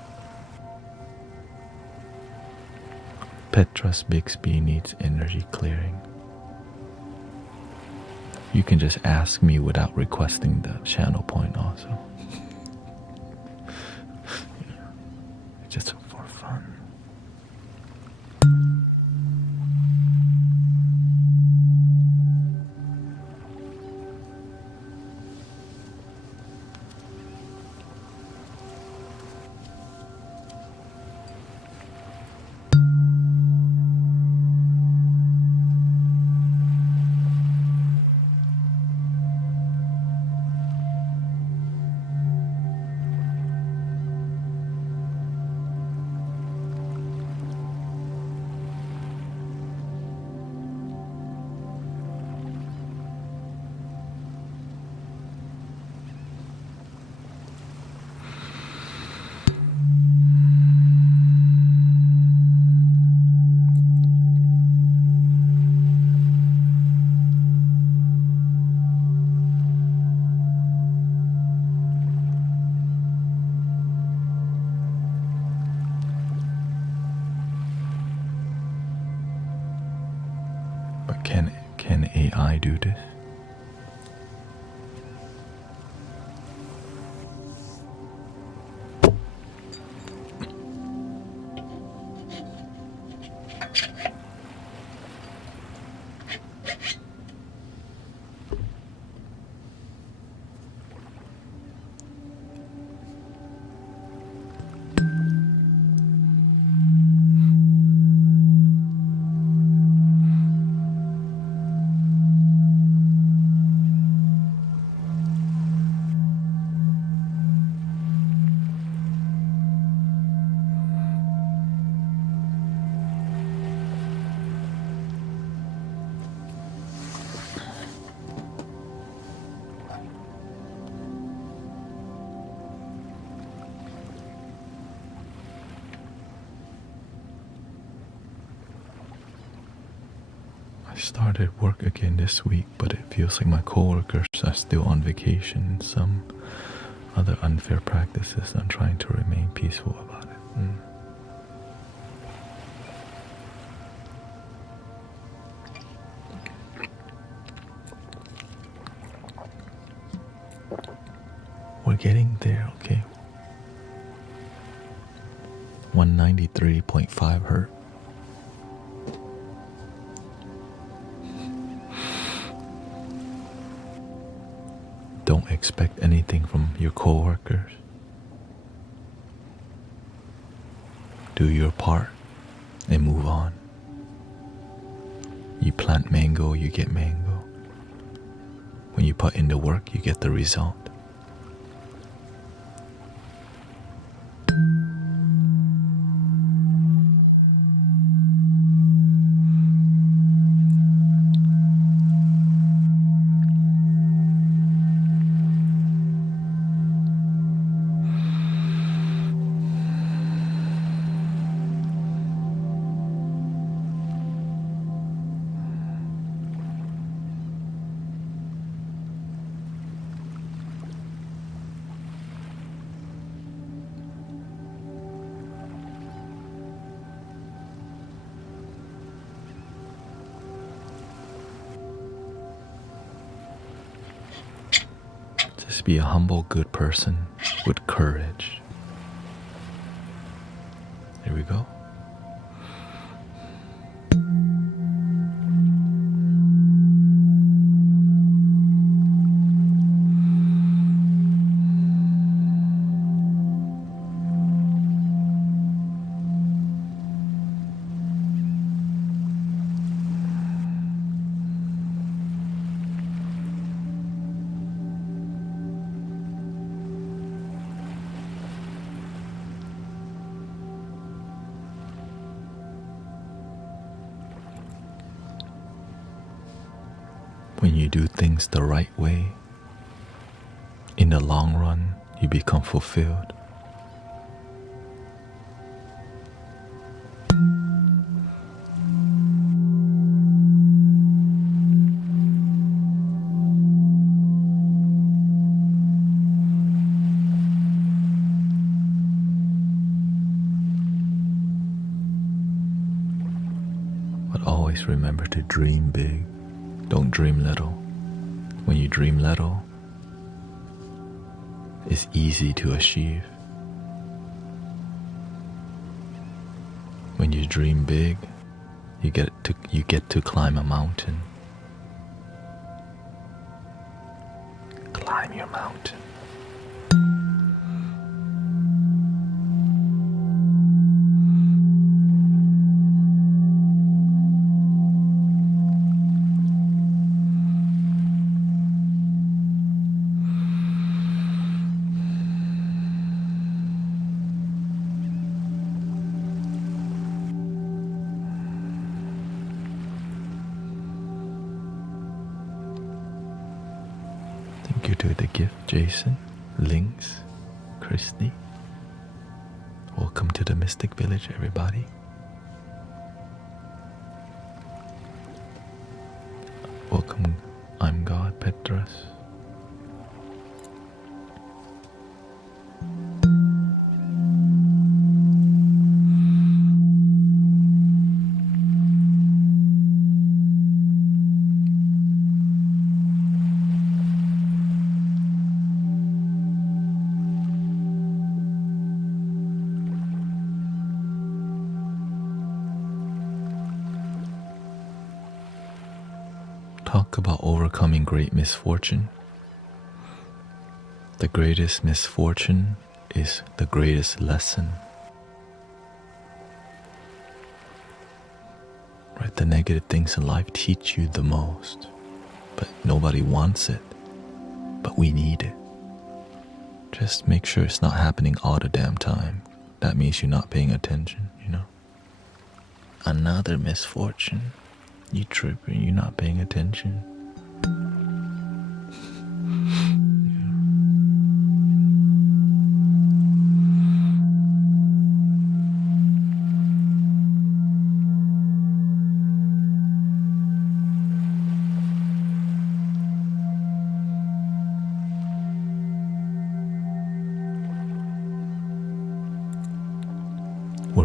Petrus Bixby needs energy clearing. You can just ask me without requesting the channel point also. Just for fun. But can AI do this? I started work again this week, but it feels like my coworkers are still on vacation and some other unfair practices. I'm trying to remain peaceful about it. We're getting there, okay? 193.5 hertz. Don't expect anything from your coworkers. Do your part and move on. You plant mango, you get mango. When you put in the work, you get the result. Just be a humble, good person with courage. Here we go. When you do things the right way, in the long run, you become fulfilled. But always remember to dream big. Don't dream little. When you dream little, it's easy to achieve. When you dream big, you get to climb a mountain. Climb your mountain. Thank you to the gift, Jason, Lynx, Christy. Welcome to the Mystic Village, everybody. Welcome, I'm God, Petras. Talk about overcoming great misfortune. The greatest misfortune is the greatest lesson. Right? The negative things in life teach you the most, but nobody wants it, but we need it. Just make sure it's not happening all the damn time. That means you're not paying attention, you know? Another misfortune. You tripping, you're not paying attention.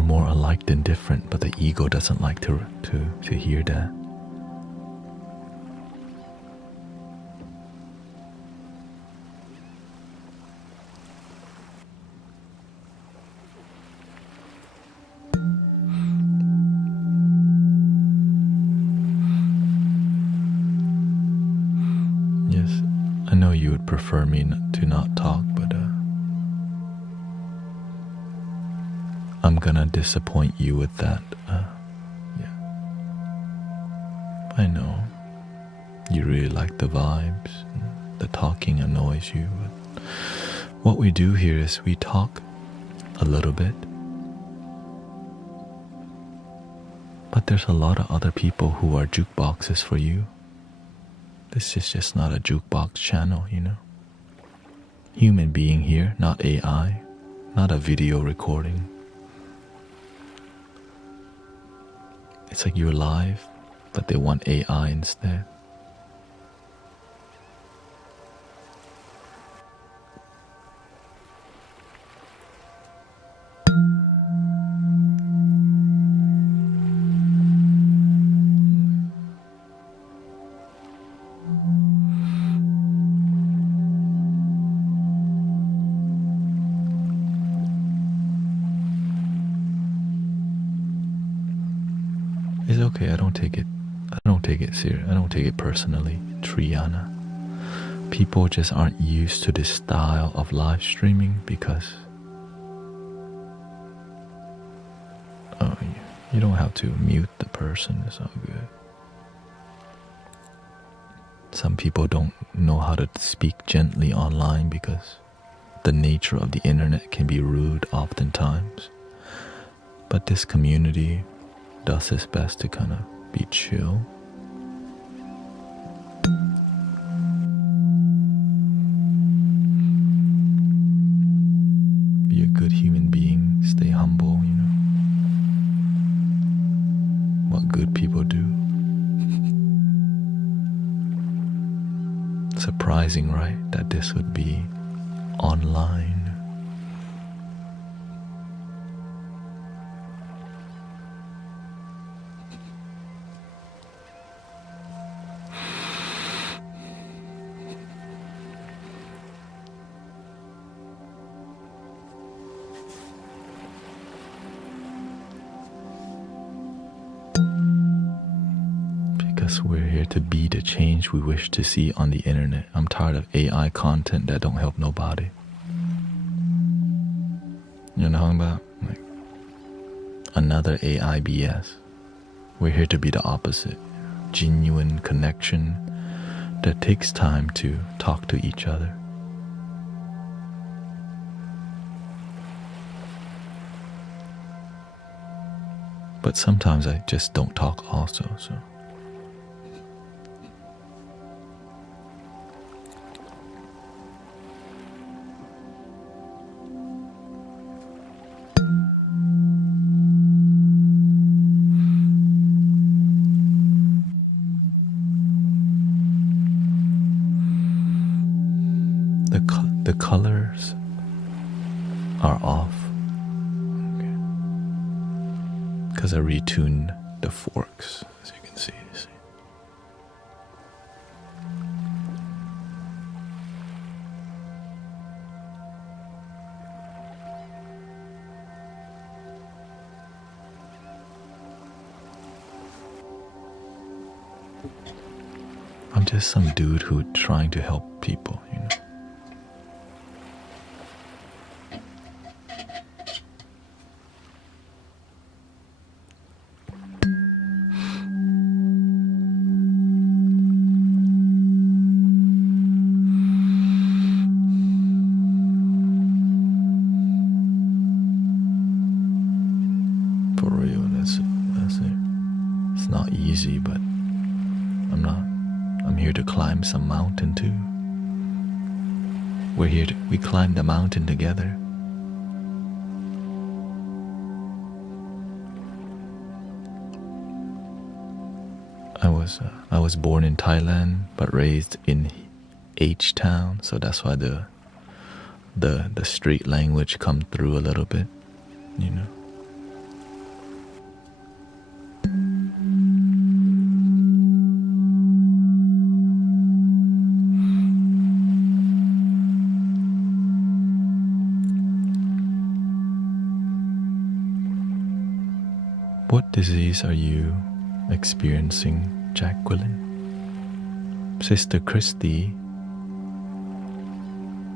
we're more alike than different, but the ego doesn't like to hear that. Yes, I know you would prefer me to not talk, but I'm gonna disappoint you with that. Yeah, I know you really like the vibes. The talking annoys you. But what we do here is we talk a little bit, but there's a lot of other people who are jukeboxes for you. This is just not a jukebox channel, you know. Human being here, not AI, not a video recording. It's like you're live, but they want AI instead. It's okay, I don't take it serious. I don't take it personally, Triana. People just aren't used to this style of live streaming because you don't have to mute the person, it's all good. Some people don't know how to speak gently online because the nature of the internet can be rude oftentimes. But this community does its best to kind of be chill. Be a good human being, stay humble, you know. What good people do. Surprising, right, that this would be online. We're here to be the change we wish to see on the internet. I'm tired of AI content that don't help nobody. You know what I'm talking about? Like another AI BS. We're here to be the opposite. Genuine connection that takes time to talk to each other. But sometimes I just don't talk also, so. The colors are off because I retuned the forks, as you can see. I'm just some dude who's trying to help people, you know. For real, that's it. It's not easy, but I'm here to climb some mountain too. We climbed the mountain together. I was born in Thailand but raised in H-Town, so that's why the street language come through a little bit, you know. What disease are you experiencing, Jacqueline? Sister Christy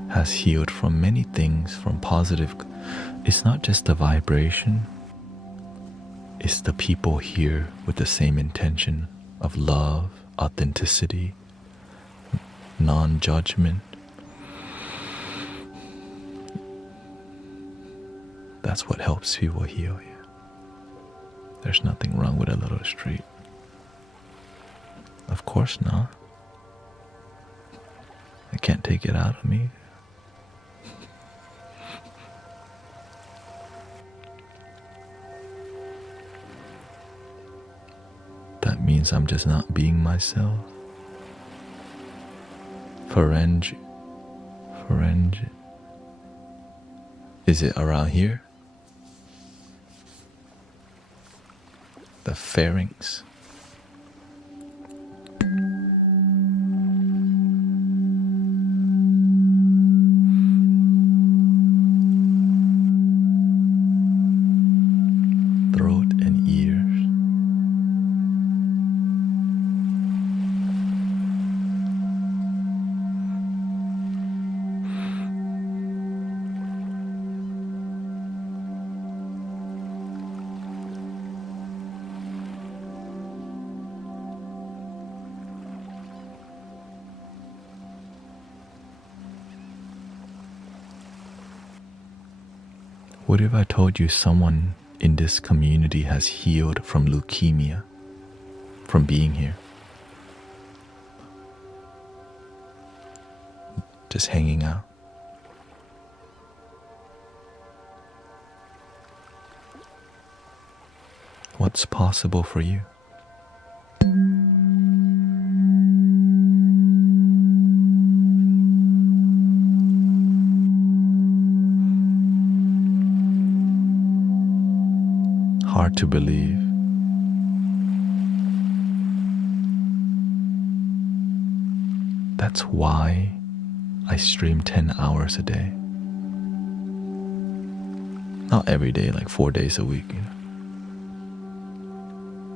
has healed from many things, from positive. It's not just the vibration, it's the people here with the same intention of love, authenticity, non-judgment. That's what helps people heal here. There's nothing wrong with a little street. Of course not. I can't take it out of me. That means I'm just not being myself. Pharynge. Is it around here? The pharynx. Throat and ears. What if I told you someone in this community has healed from leukemia, from being here? Just hanging out. What's possible for you? Hard to believe. That's why I stream 10 hours a day. Not every day, like 4 days a week. You know?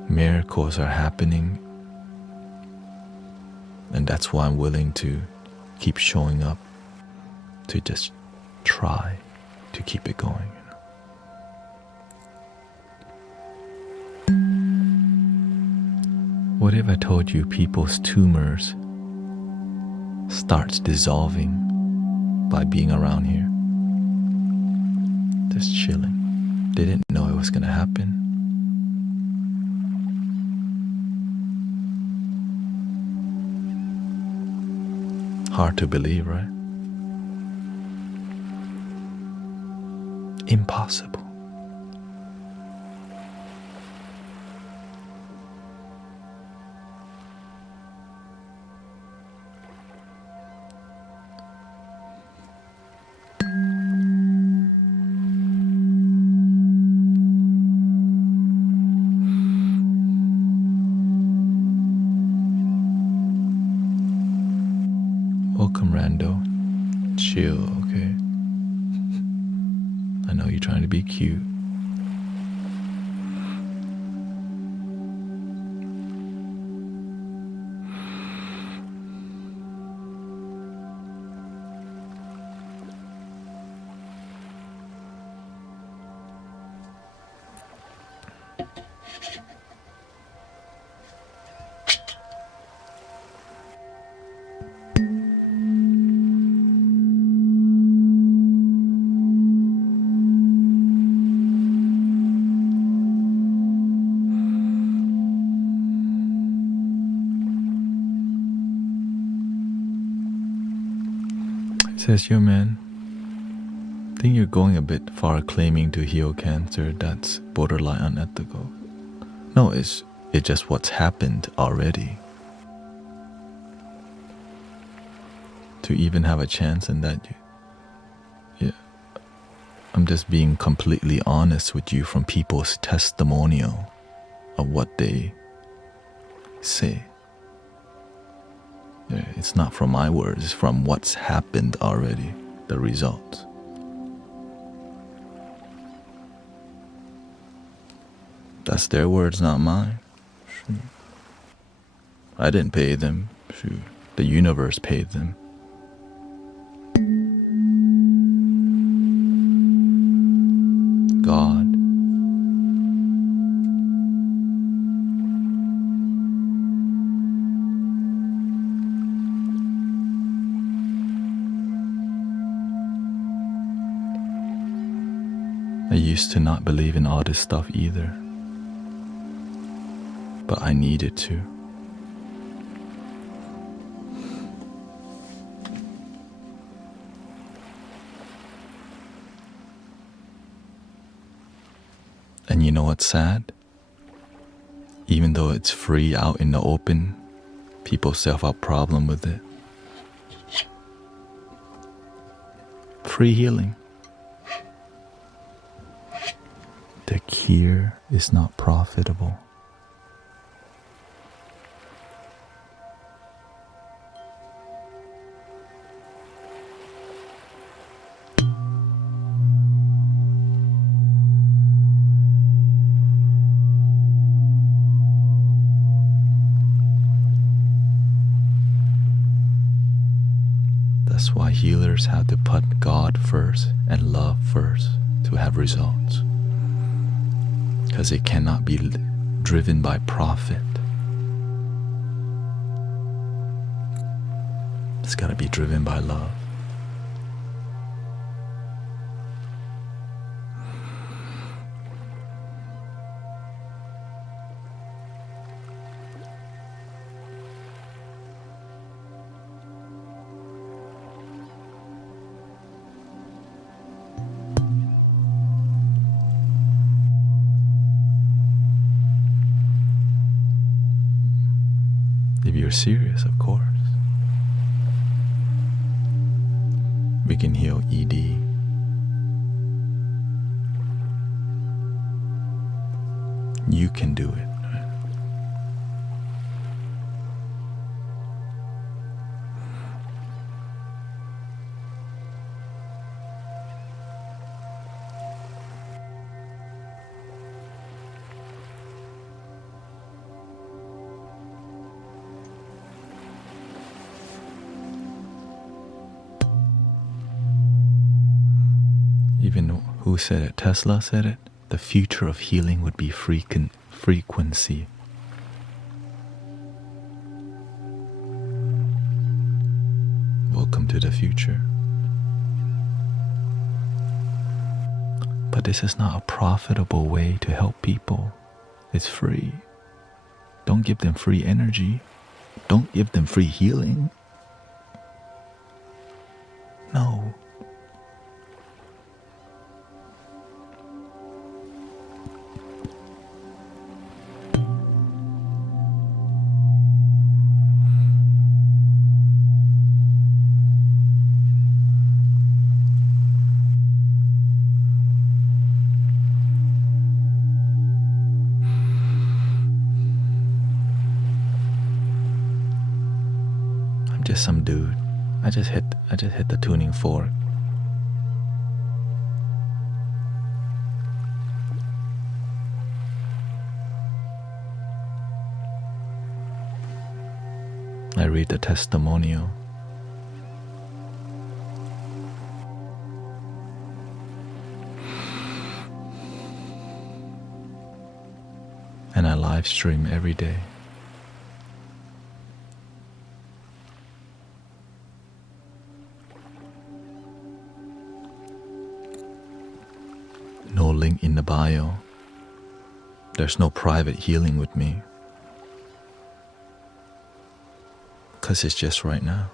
Miracles are happening, and that's why I'm willing to keep showing up, to just try to keep it going. What if I told you people's tumors starts dissolving by being around here? Just chilling. They didn't know it was gonna happen. Hard to believe, right? Impossible. Welcome, Rando. Chill, okay? I know you're trying to be cute. Says, yo man, I think you're going a bit far claiming to heal cancer. That's borderline unethical. No, it's just what's happened already. To even have a chance in that, yeah, I'm just being completely honest with you from people's testimonial of what they say. It's not from my words, it's from what's happened already, the results. That's their words, not mine. Shoot. I didn't pay them. Shoot. The universe paid them. God. I used to not believe in all this stuff either, but I needed to. And you know what's sad? Even though it's free out in the open, people still have a problem with it. Free healing. The cure is not profitable. That's why healers have to put God first and love first to have results. Because it cannot be driven by profit. It's got to be driven by love. If you're serious, of course. We can heal ED. You can do it. Even who said it? Tesla said it. The future of healing would be frequency. Welcome to the future. But this is not a profitable way to help people. It's free. Don't give them free energy. Don't give them free healing. No. Just some dude. I just hit the tuning fork. I read the testimonial. And I live stream every day. No link in the bio. There's no private healing with me. 'Cause it's just right now.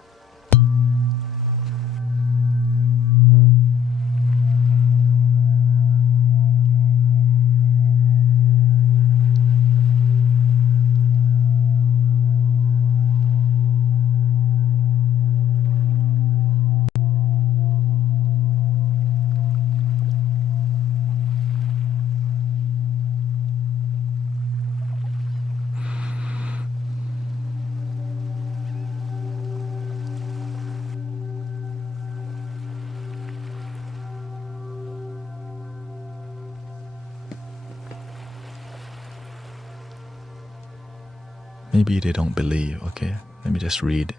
Maybe they don't believe. Okay, let me just read.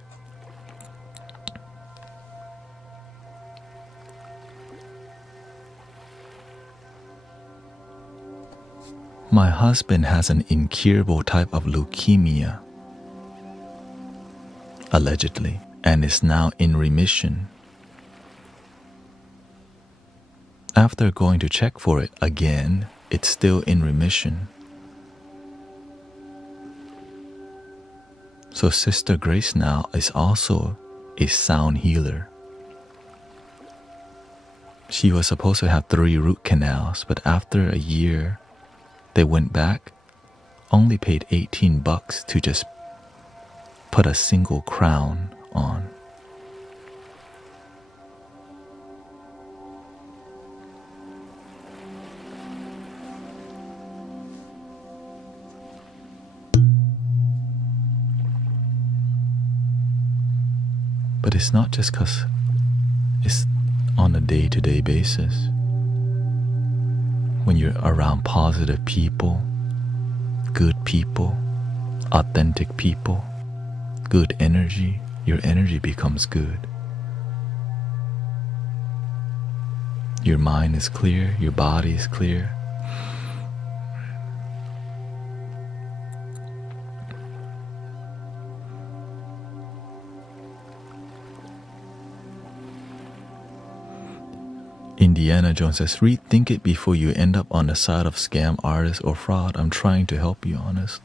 My husband has an incurable type of leukemia, allegedly, and is now in remission. After going to check for it again, it's still in remission. So Sister Grace now is also a sound healer. She was supposed to have 3 root canals, but after a year, they went back, only paid $18 to just put a single crown on. But it's not just because it's on a day-to-day basis. When you're around positive people, good people, authentic people, good energy, your energy becomes good. Your mind is clear, your body is clear. Indiana Jones says, rethink it before you end up on the side of scam artists or fraud. I'm trying to help you, honest.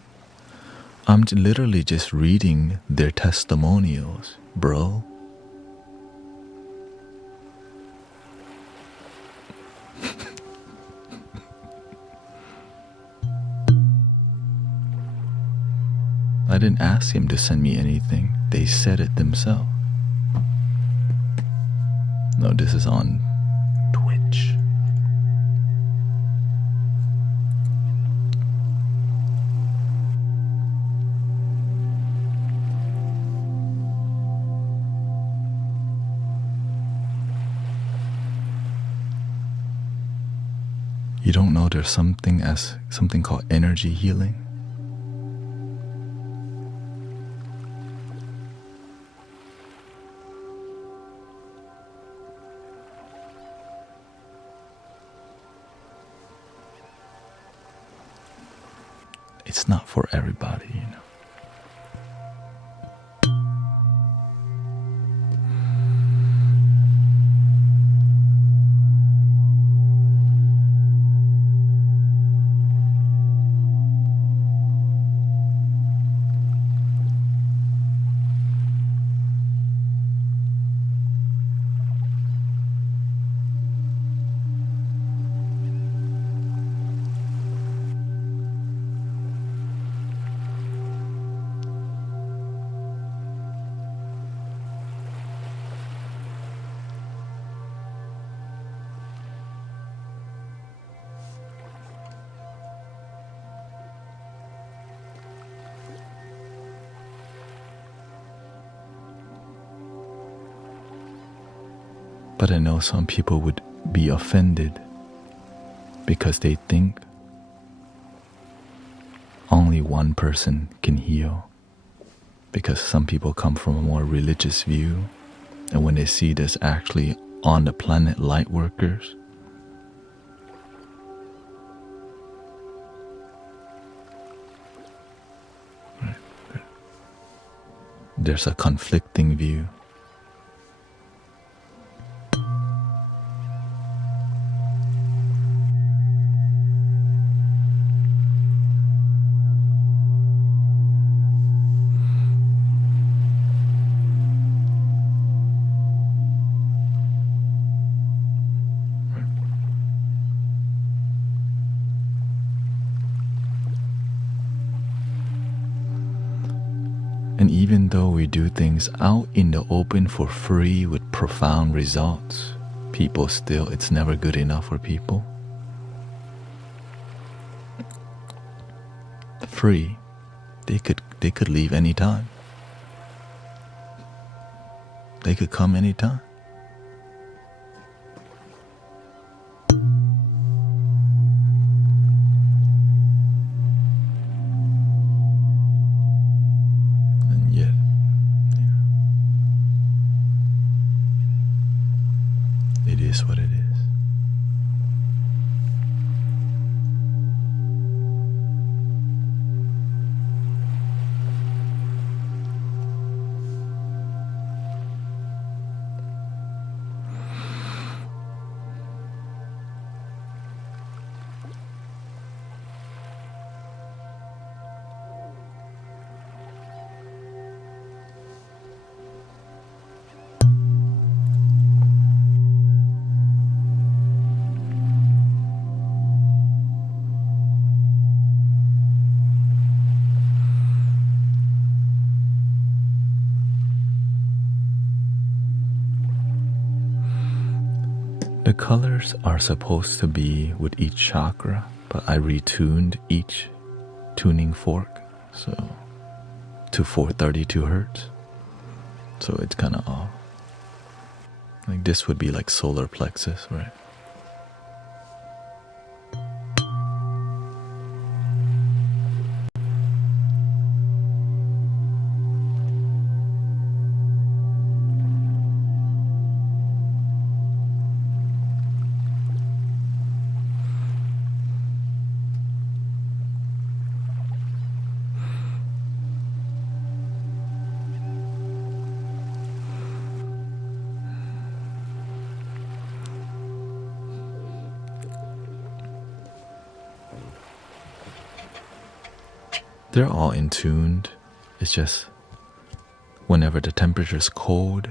I'm literally just reading their testimonials, bro. I didn't ask him to send me anything. They said it themselves. No, this is on Twitch. You don't know there's something called energy healing? It's not for everybody, you know. But I know some people would be offended because they think only one person can heal. Because some people come from a more religious view, and when they see this actually on the planet light workers, there's a conflicting view. And even though we do things out in the open for free with profound results, people still, it's never good enough for people. Free, they could leave anytime. They could come anytime. The colors are supposed to be with each chakra, but I retuned each tuning fork, so to 432 hertz. So it's kind of off. Like this would be like solar plexus, right? They're all in tuned. It's just whenever the temperature is cold,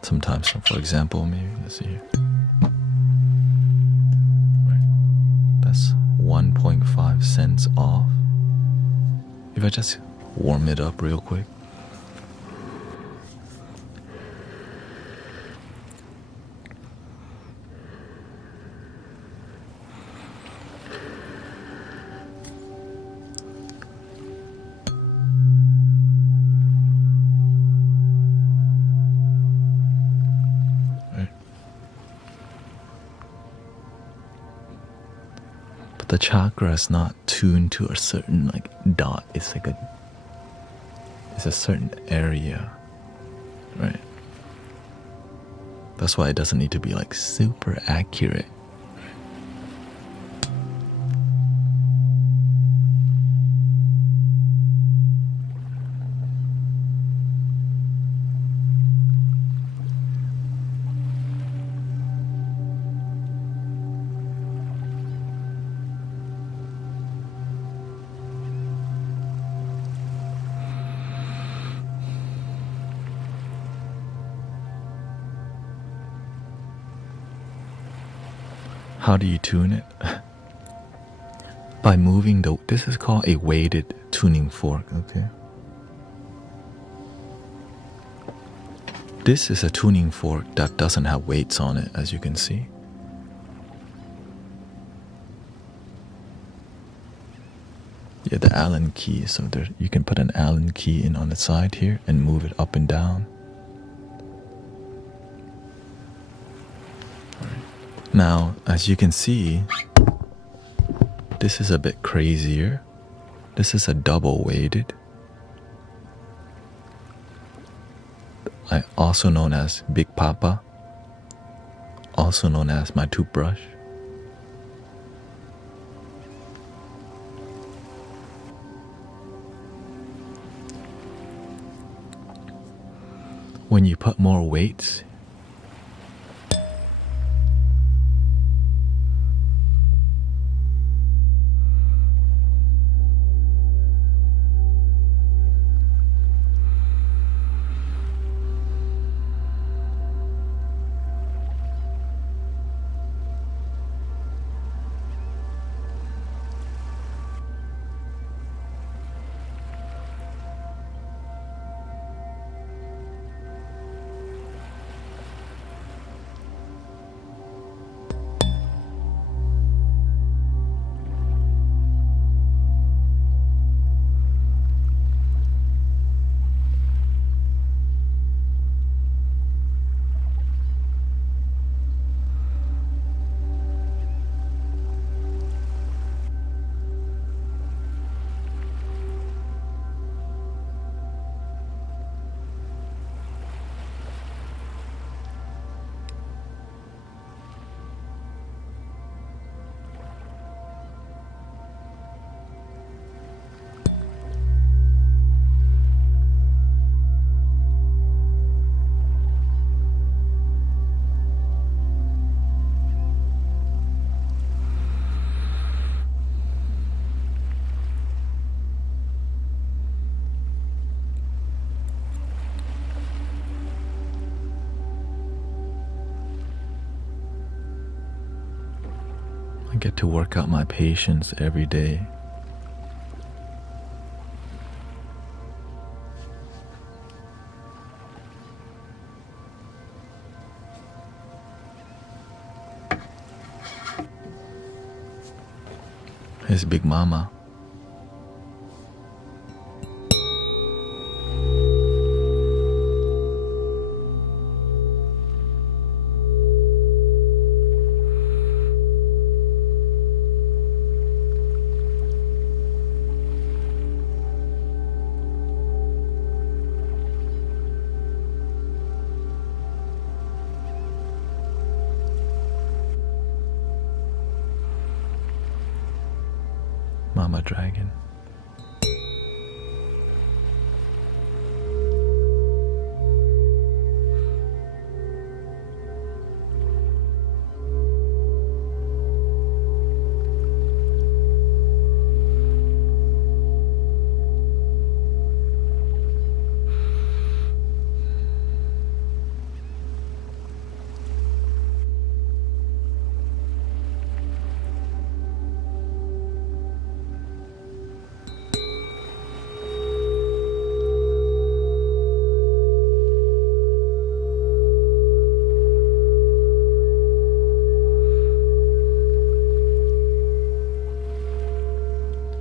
sometimes, for example, maybe let's see here. Right. That's 1.5 cents off. If I just warm it up real quick. The chakra is not tuned to a certain like dot. It's like it's a certain area, right? That's why it doesn't need to be like super accurate. How do you tune it? By moving this is called a weighted tuning fork, okay? This is a tuning fork that doesn't have weights on it, as you can see. Yeah, the Allen key, so there you can put an Allen key in on the side here and move it up and down. Now, as you can see, this is a bit crazier. This is a double weighted. Also known as Big Papa, also known as my toothbrush. When you put more weights, I get to work out my patience every day. his big mama. Mama Dragon.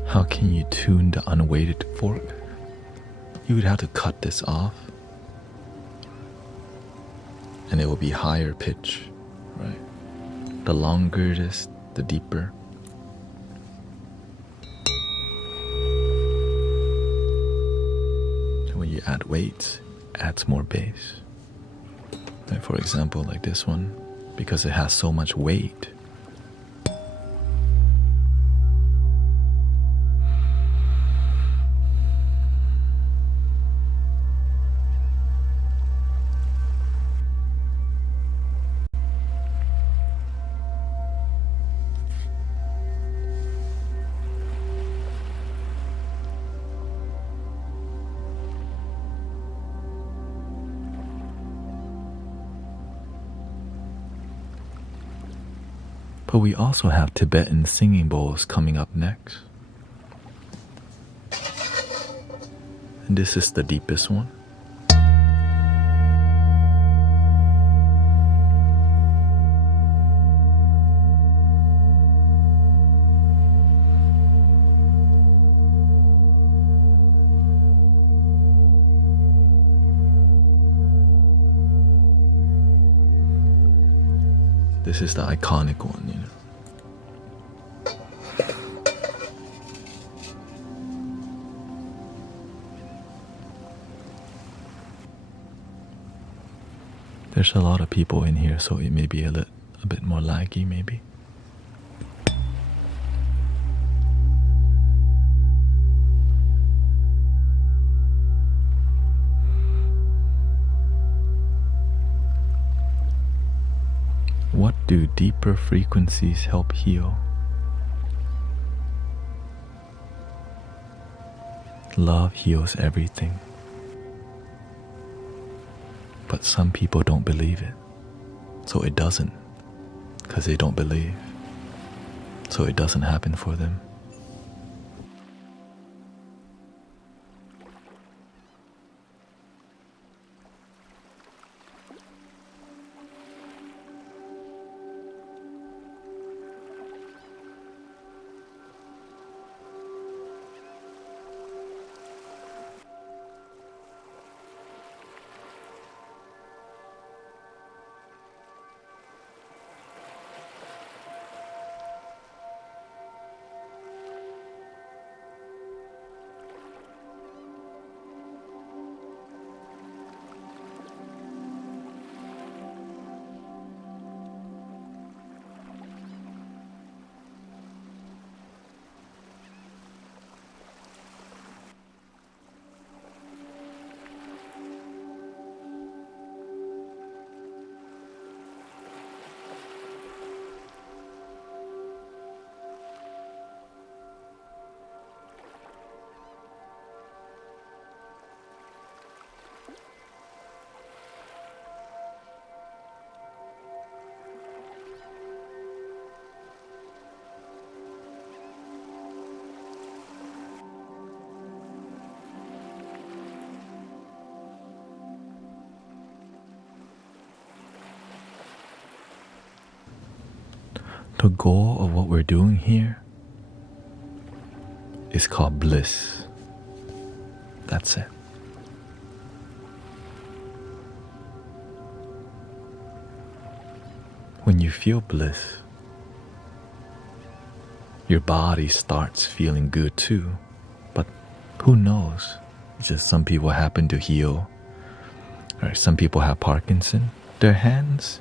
How can you tune the unweighted fork? You would have to cut this off, and it will be higher pitch, right? The longer it is, the deeper. And when you add weights, it adds more bass. Like for example, like this one, because it has so much weight, but we also have Tibetan singing bowls coming up next. And this is the deepest one. This is the iconic one, you know. There's a lot of people in here, so it may be a bit more laggy, maybe. What do deeper frequencies help heal? Love heals everything. But some people don't believe it. So it doesn't. Because they don't believe. So it doesn't happen for them. The goal of what we're doing here is called bliss. That's it. When you feel bliss, your body starts feeling good too. But who knows? It's just some people happen to heal, or some people have Parkinson. Their hands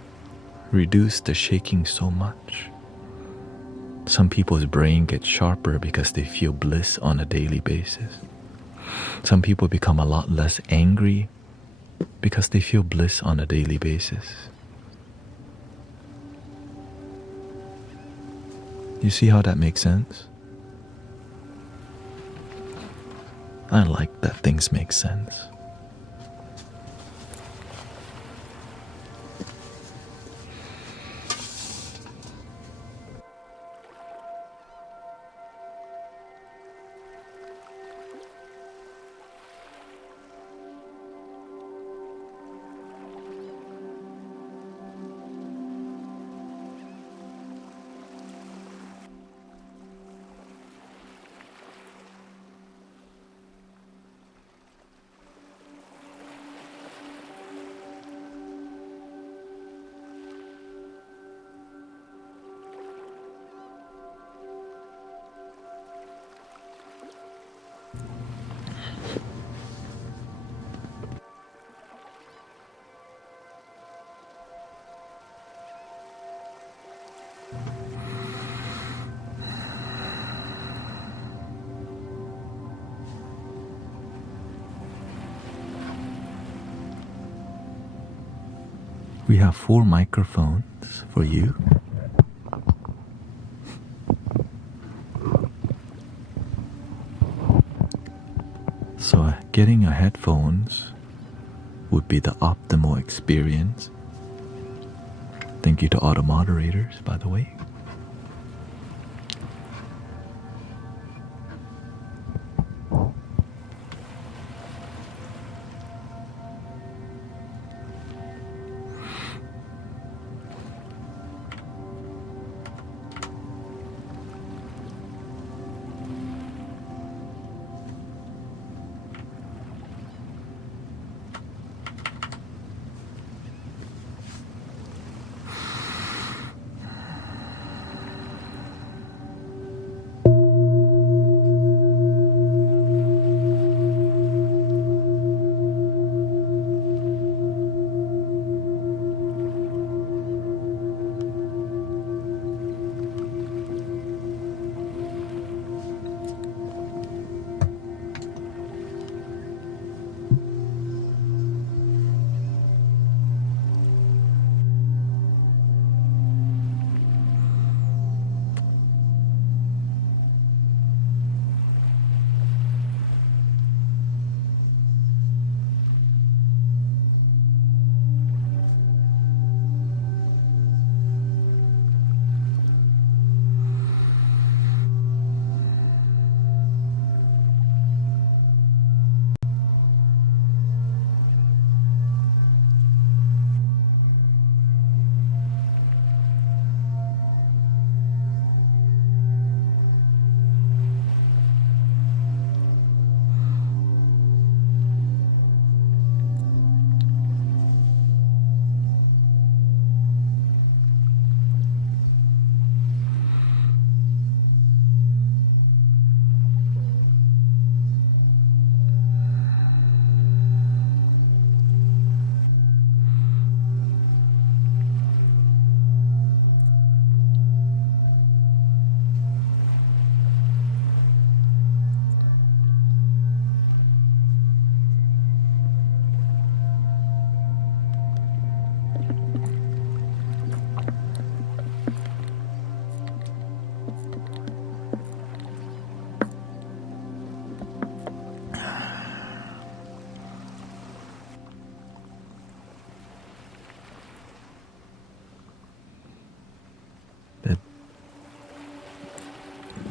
reduce the shaking so much. Some people's brain gets sharper because they feel bliss on a daily basis. Some people become a lot less angry because they feel bliss on a daily basis. You see how that makes sense? I like that things make sense. We have 4 microphones for you. So getting a headphones would be the optimal experience. Thank you to all the moderators, by the way.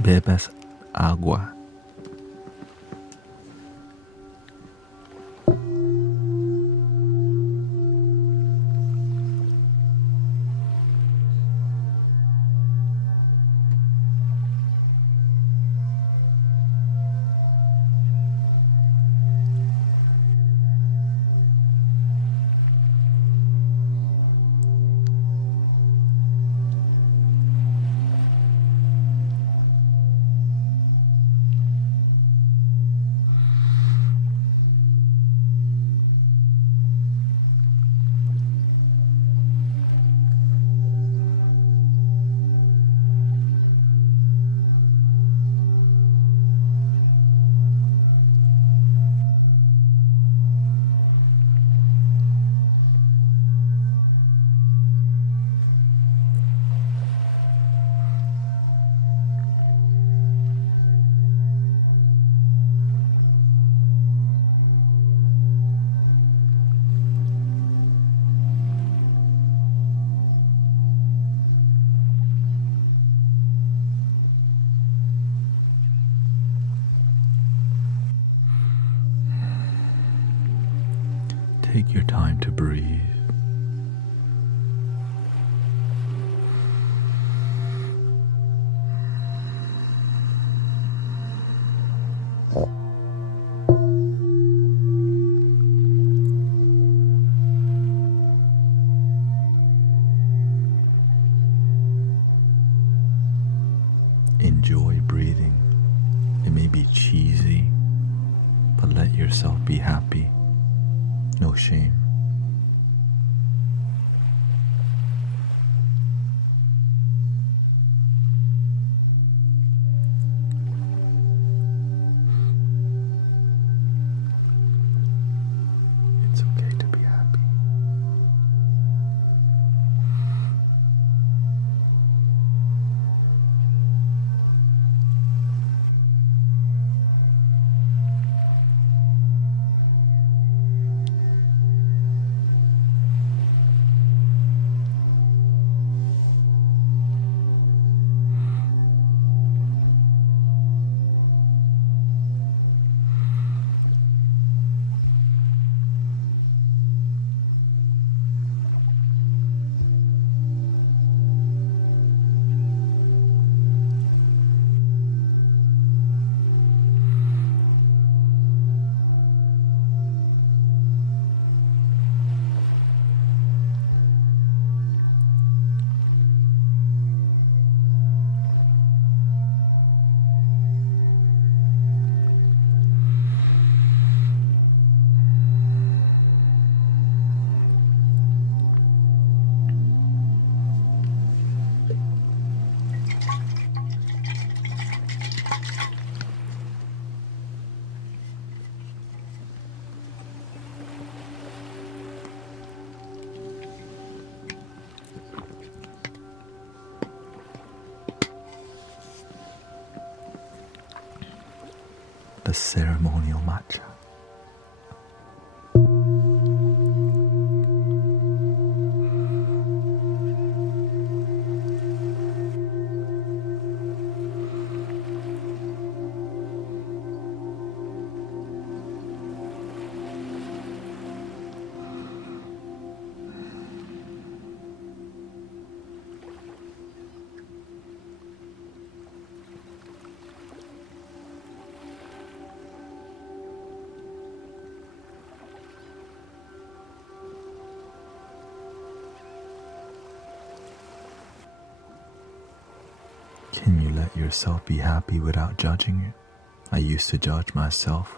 Bebas agua. Take your time to breathe. Enjoy breathing. It may be cheesy, but let yourself be happy. No shame. It's okay to be happy. The ceremonial matcha. Can you let yourself be happy without judging it? I used to judge myself.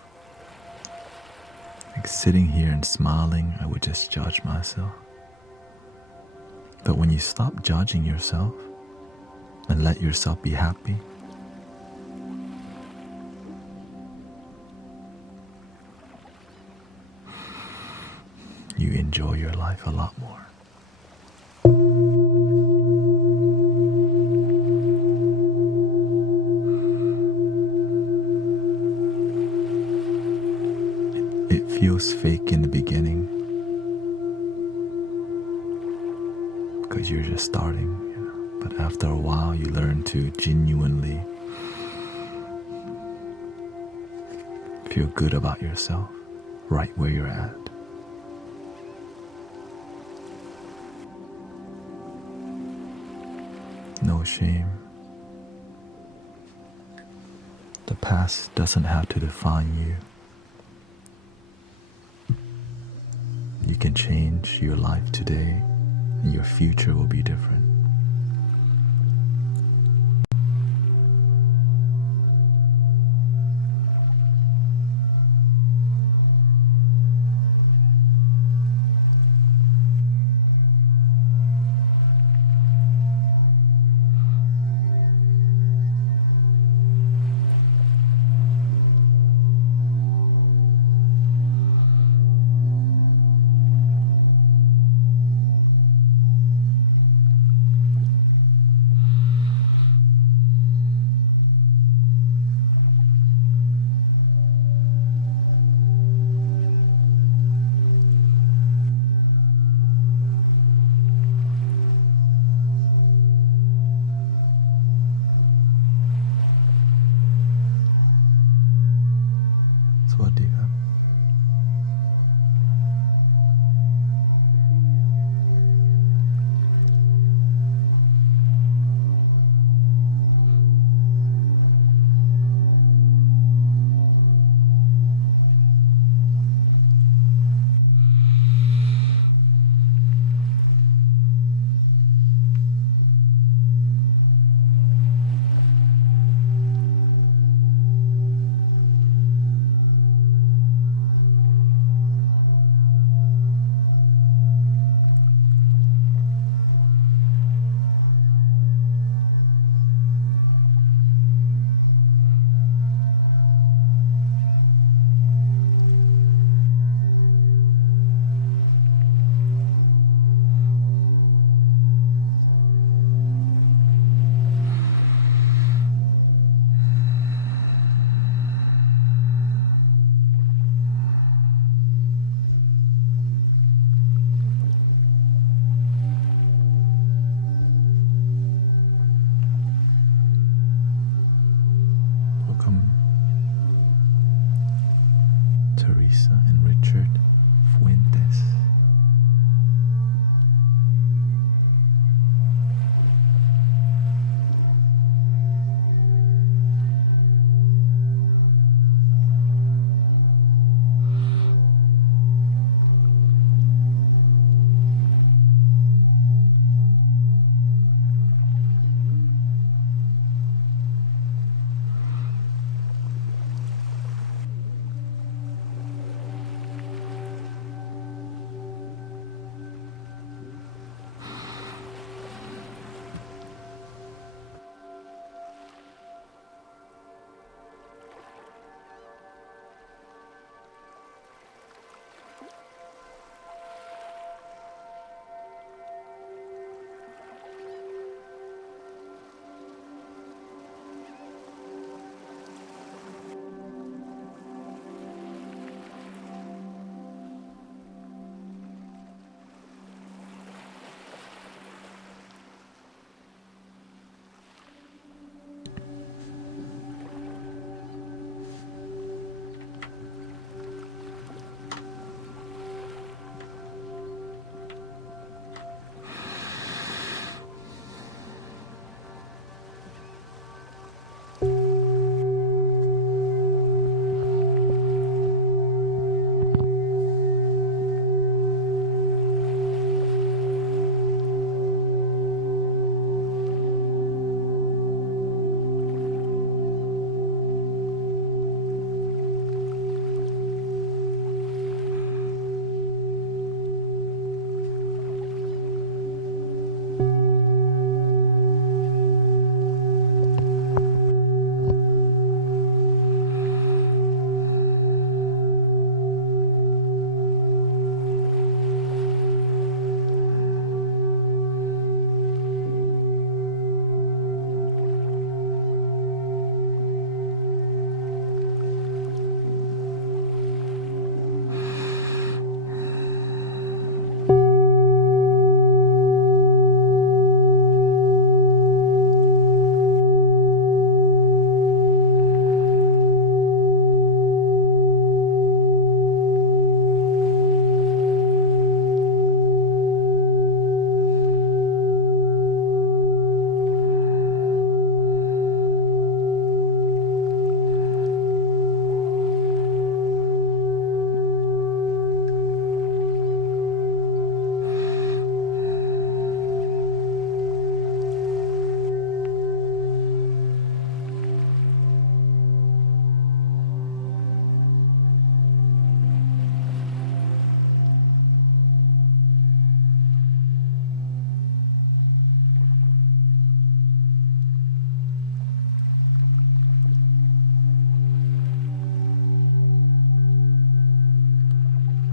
Like sitting here and smiling, I would just judge myself. But when you stop judging yourself and let yourself be happy, you enjoy your life a lot more. It feels fake in the beginning because you're just starting, but after a while you learn to genuinely feel good about yourself right where you're at. No shame. The past doesn't have to define you. You can change your life today, and your future will be different. Teresa and Richard Fuentes.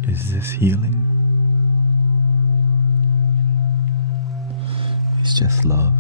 Is this healing? It's just love.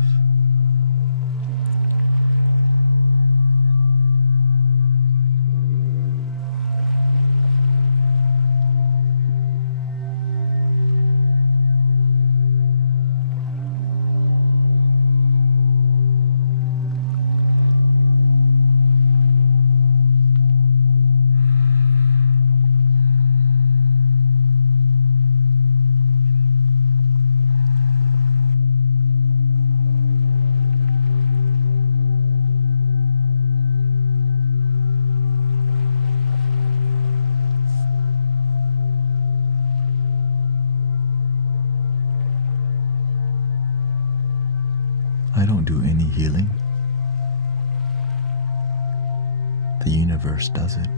I don't do any healing. The universe does it.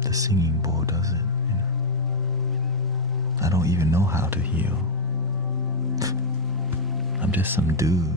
The singing bowl does it. You know? I don't even know how to heal. I'm just some dude.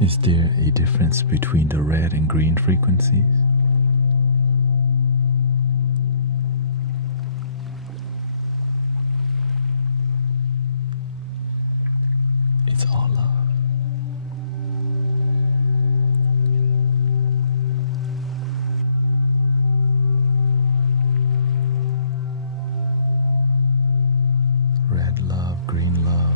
Is there a difference between the red and green frequencies? It's all love. Red love, green love.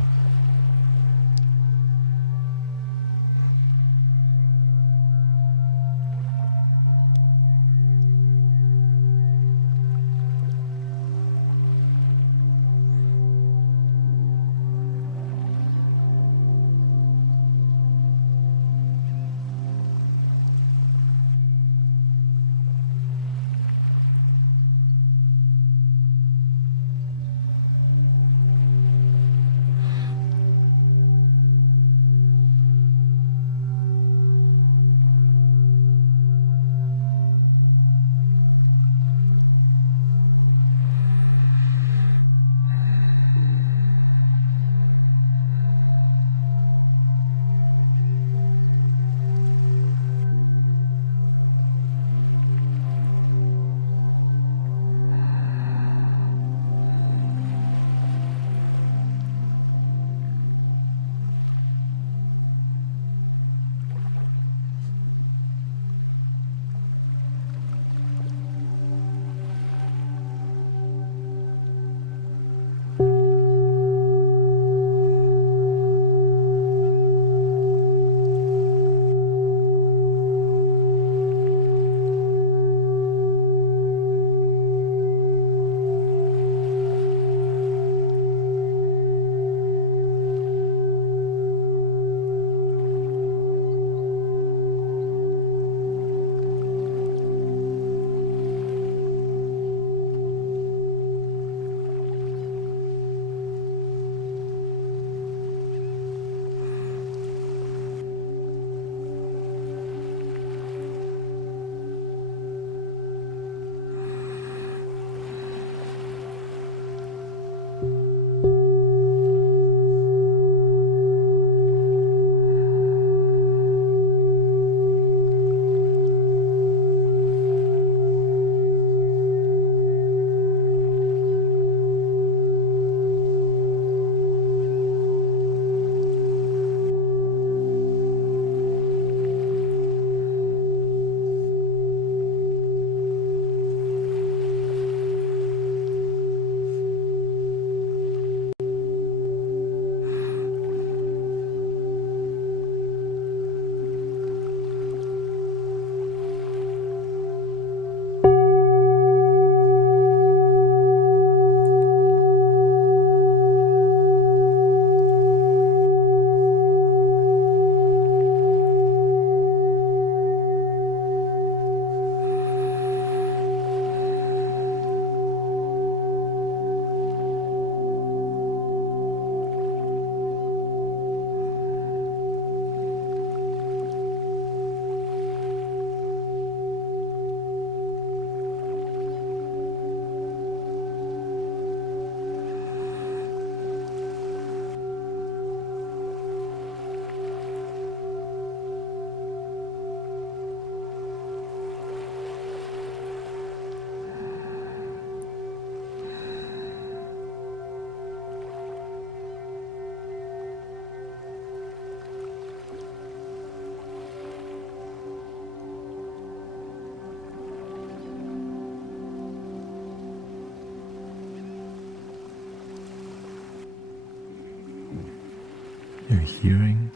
You're hearing,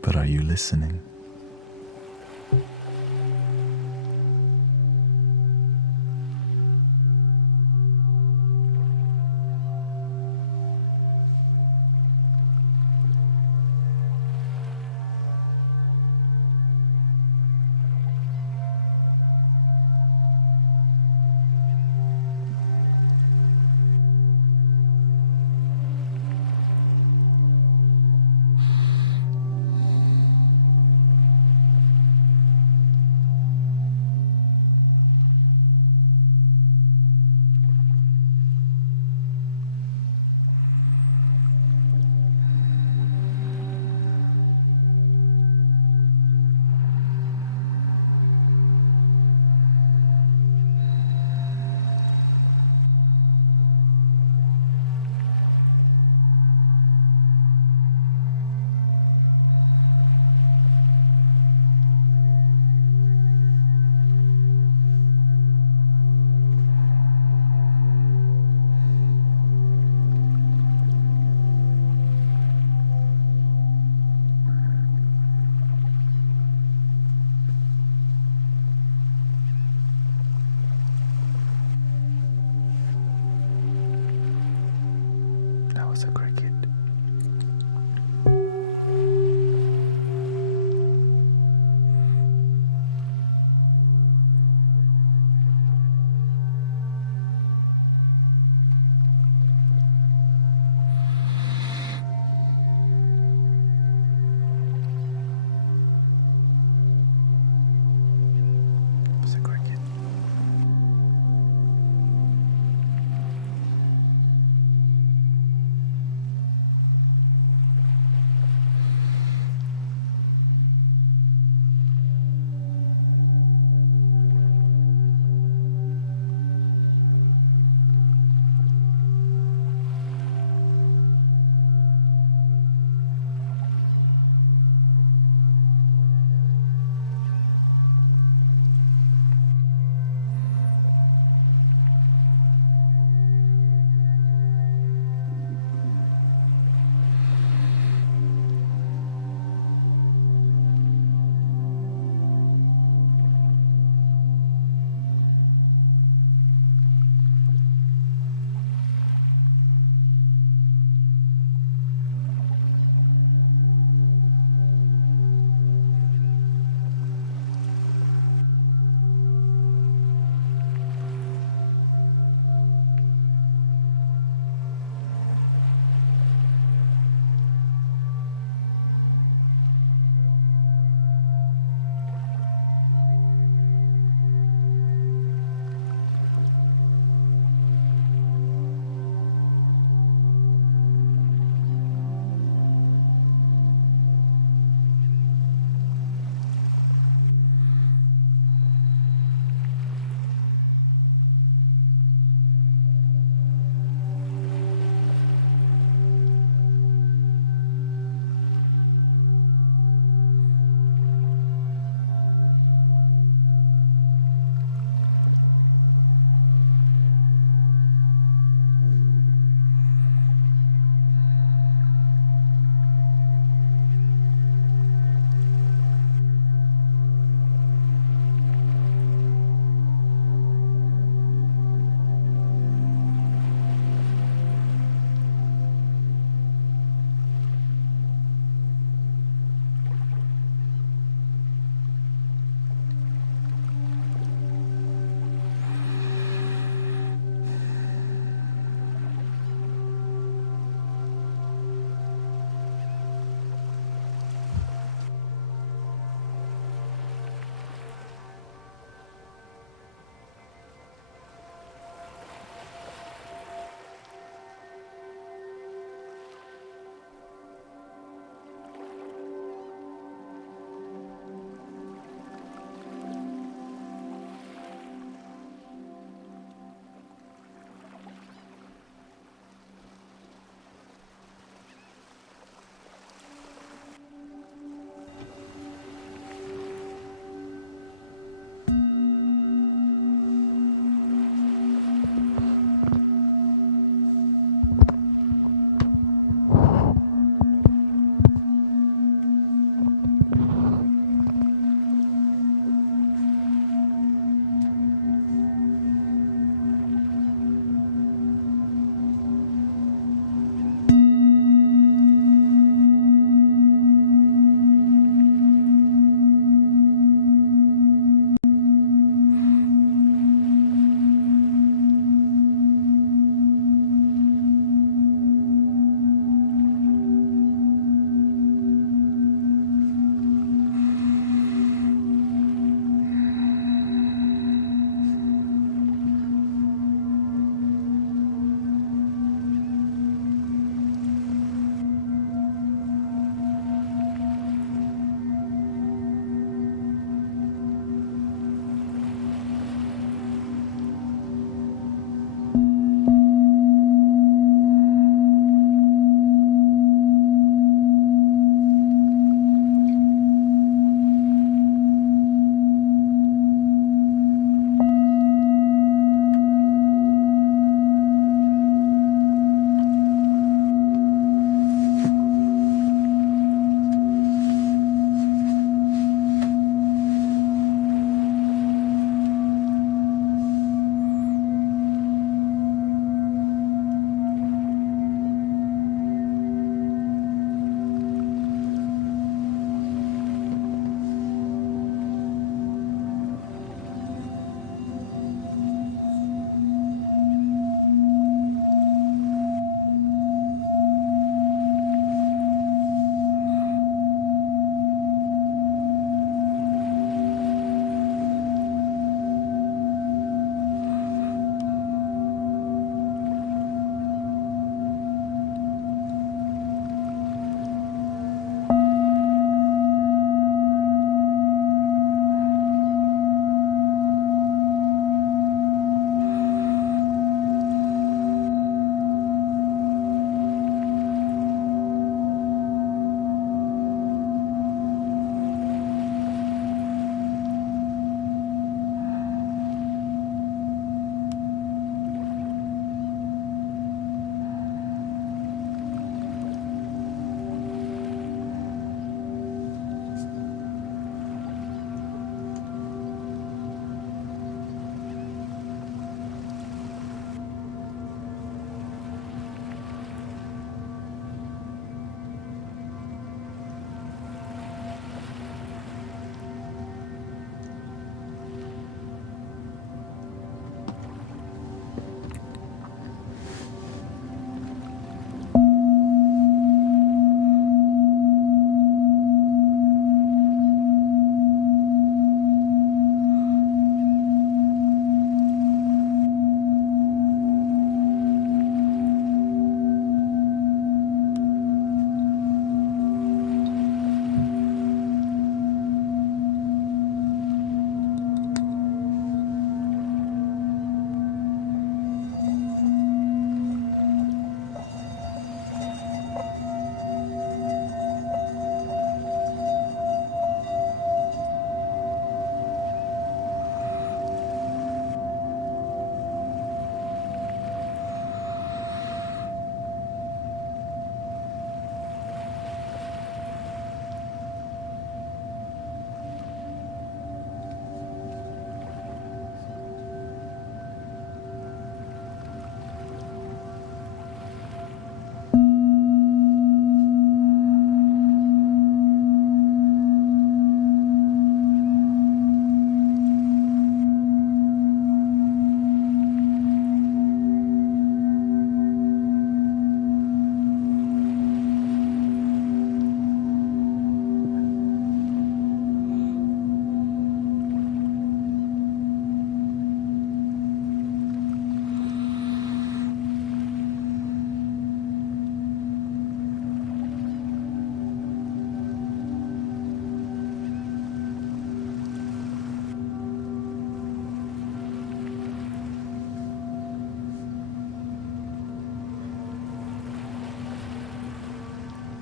but are you listening?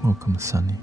Welcome, Sunny.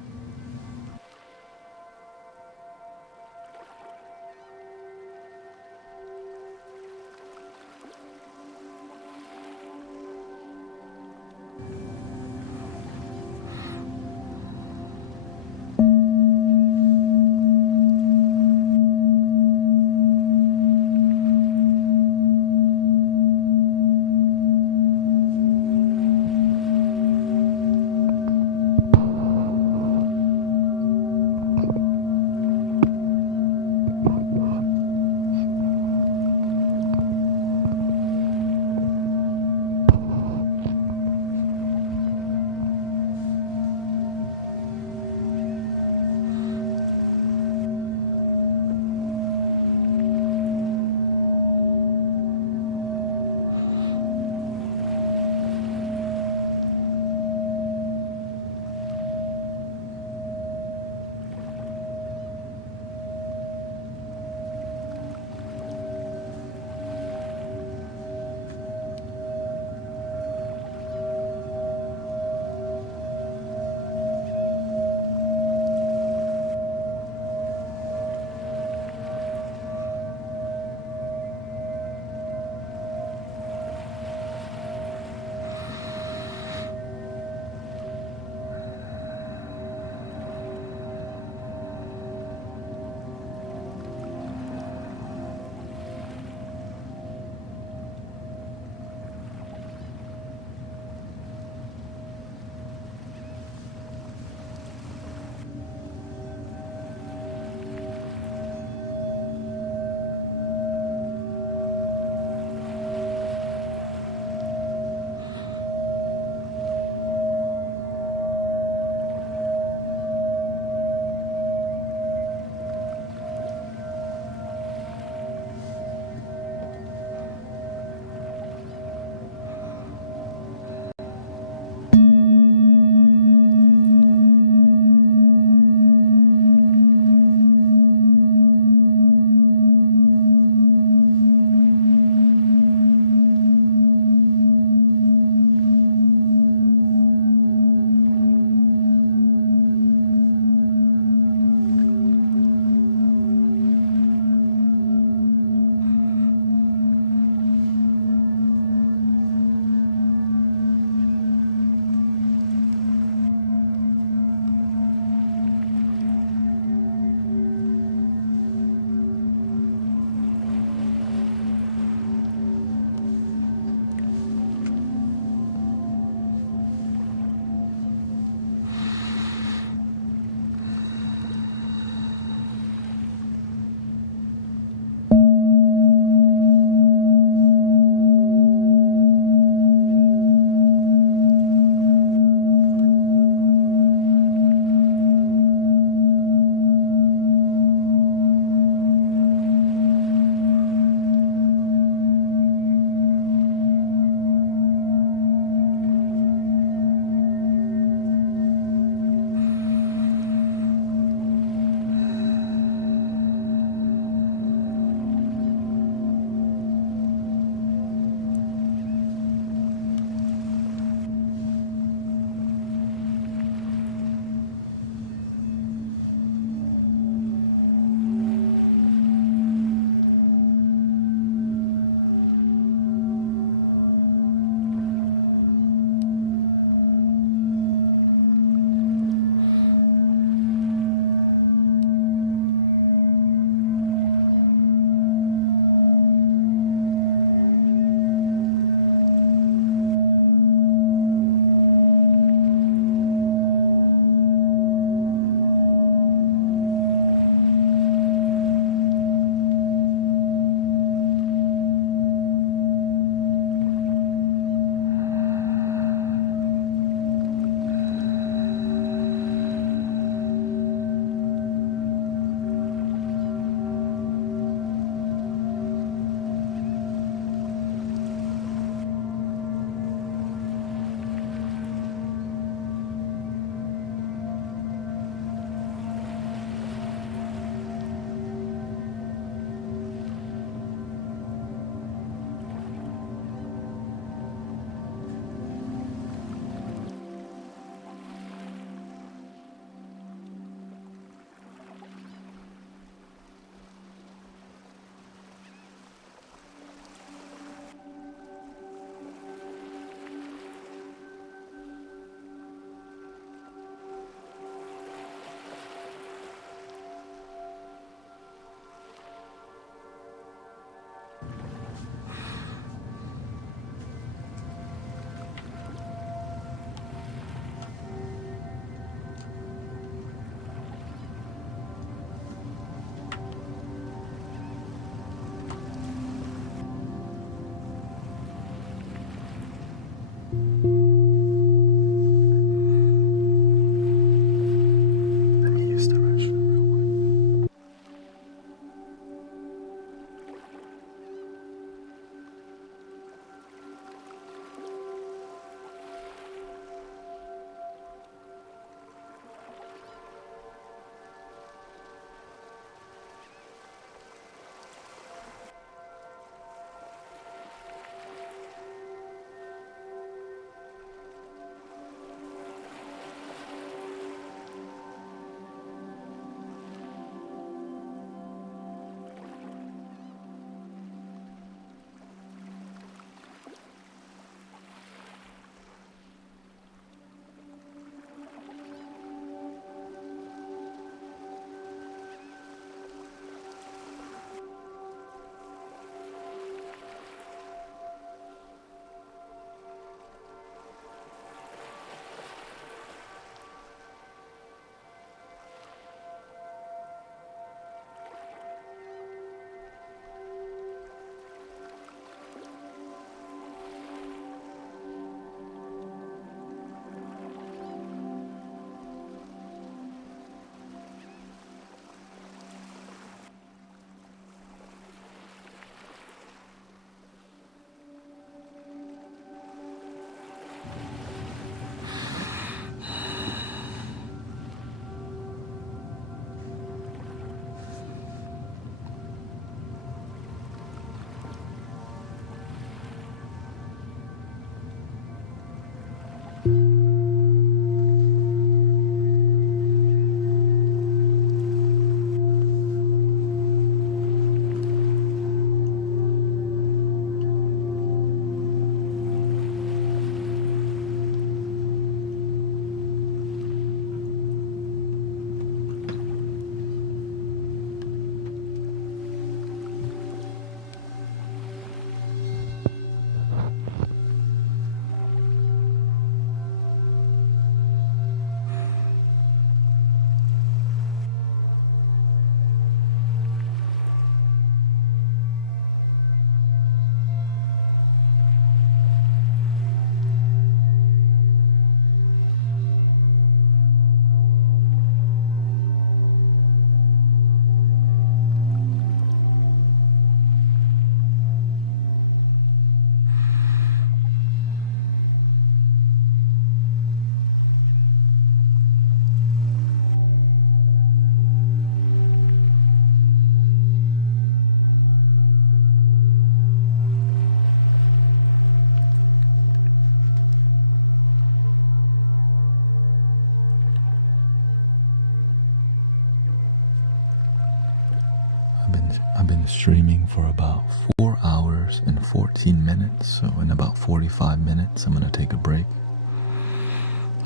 I've been streaming for about 4 hours and 14 minutes, so in about 45 minutes I'm gonna take a break.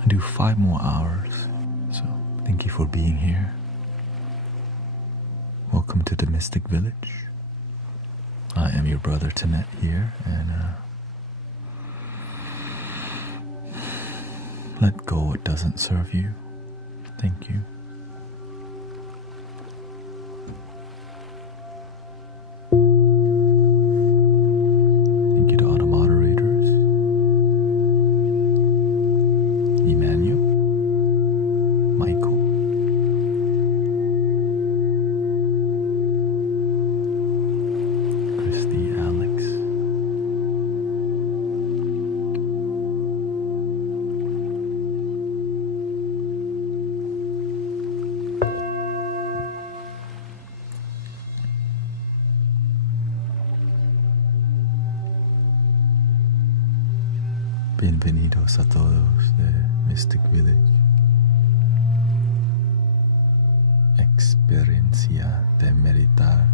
I do 5 more hours, so thank you for being here. Welcome to the Mystic Village. I am your brother Thanet here, and let go what doesn't serve you. Thank you. Thank you to all the moderators. Emmanuel, Michael, Christy, Alex, bienvenidos a todos de Mystic Village. Experiencia de meditar.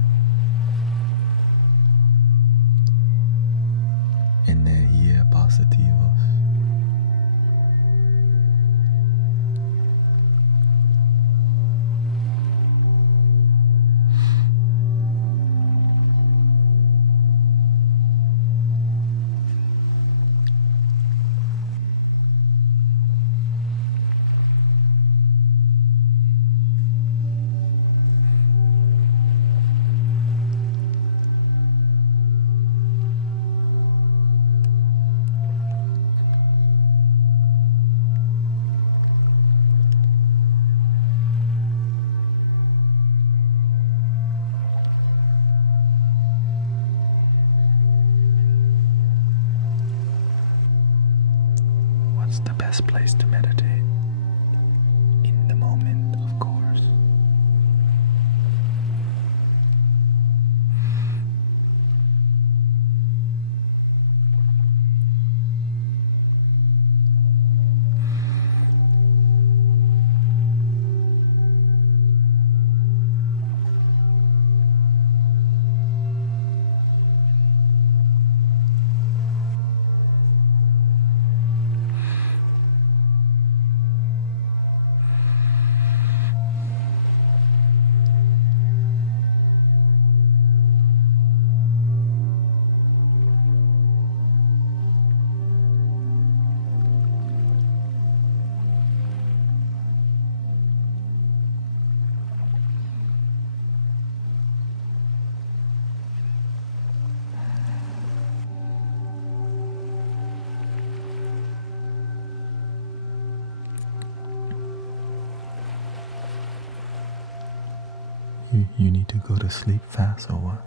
Energía positivos. What's the best place to meditate? In the moment, of course. You need to go to sleep fast or what?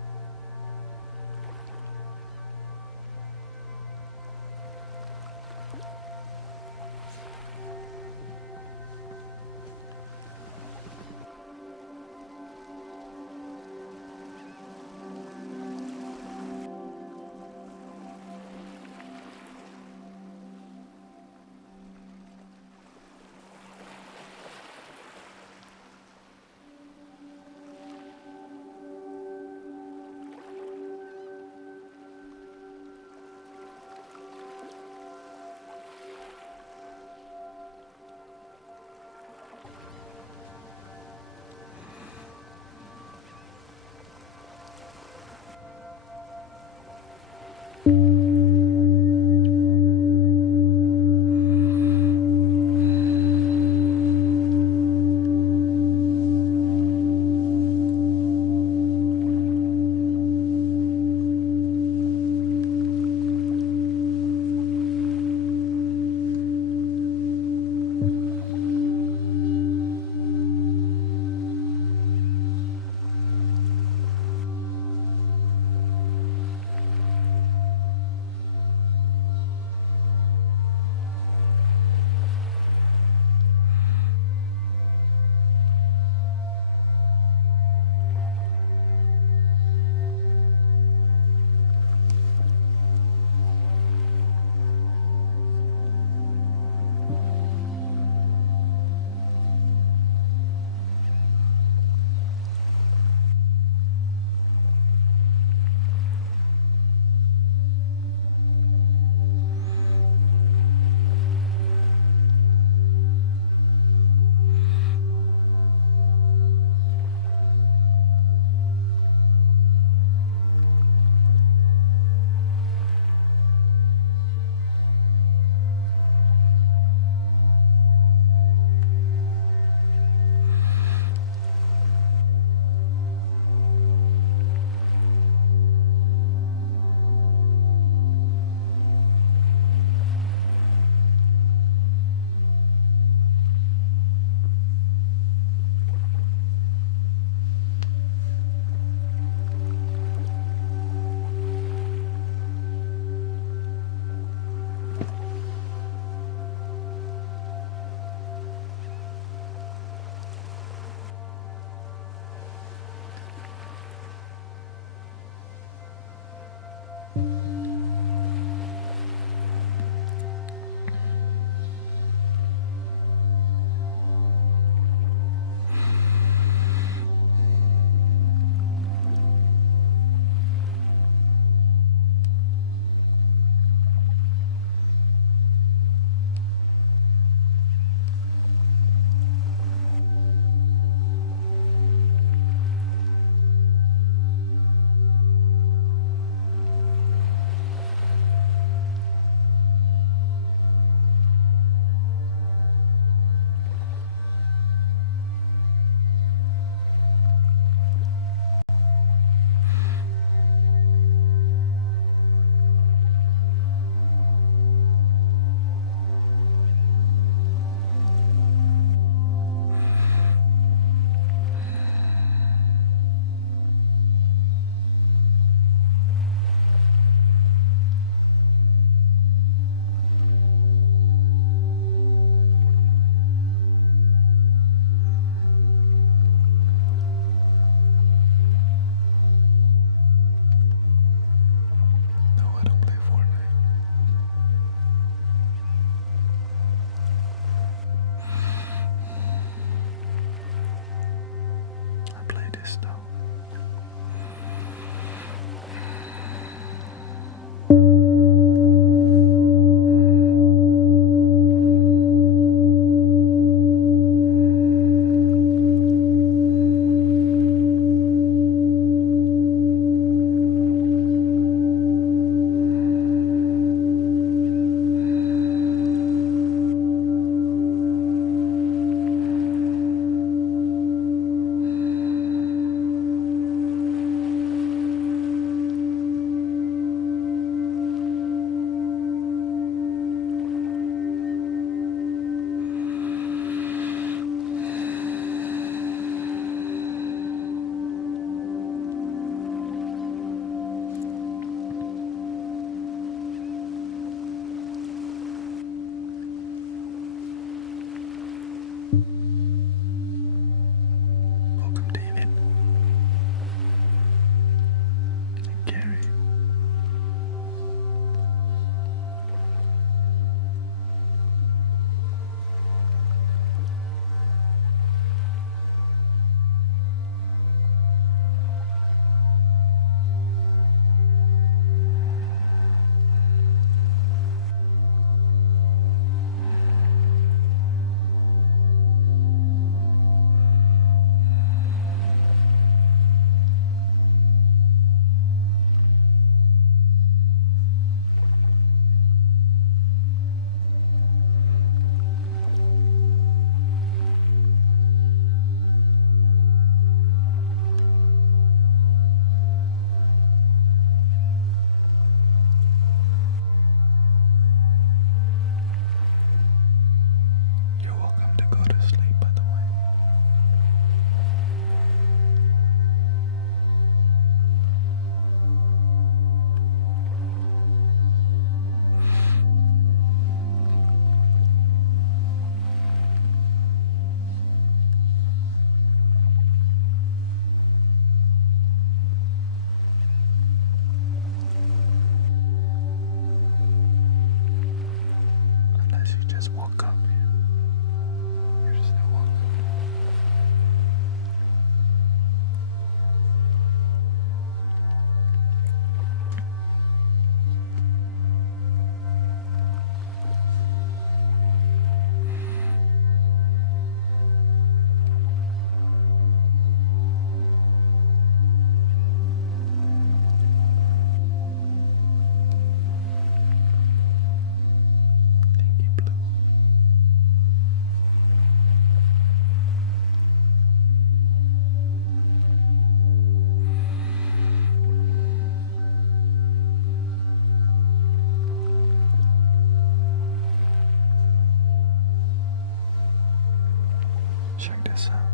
Check this out.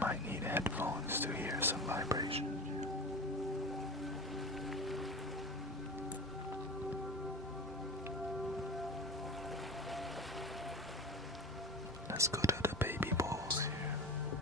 might need headphones to hear some vibration. Let's go to the baby bowls here.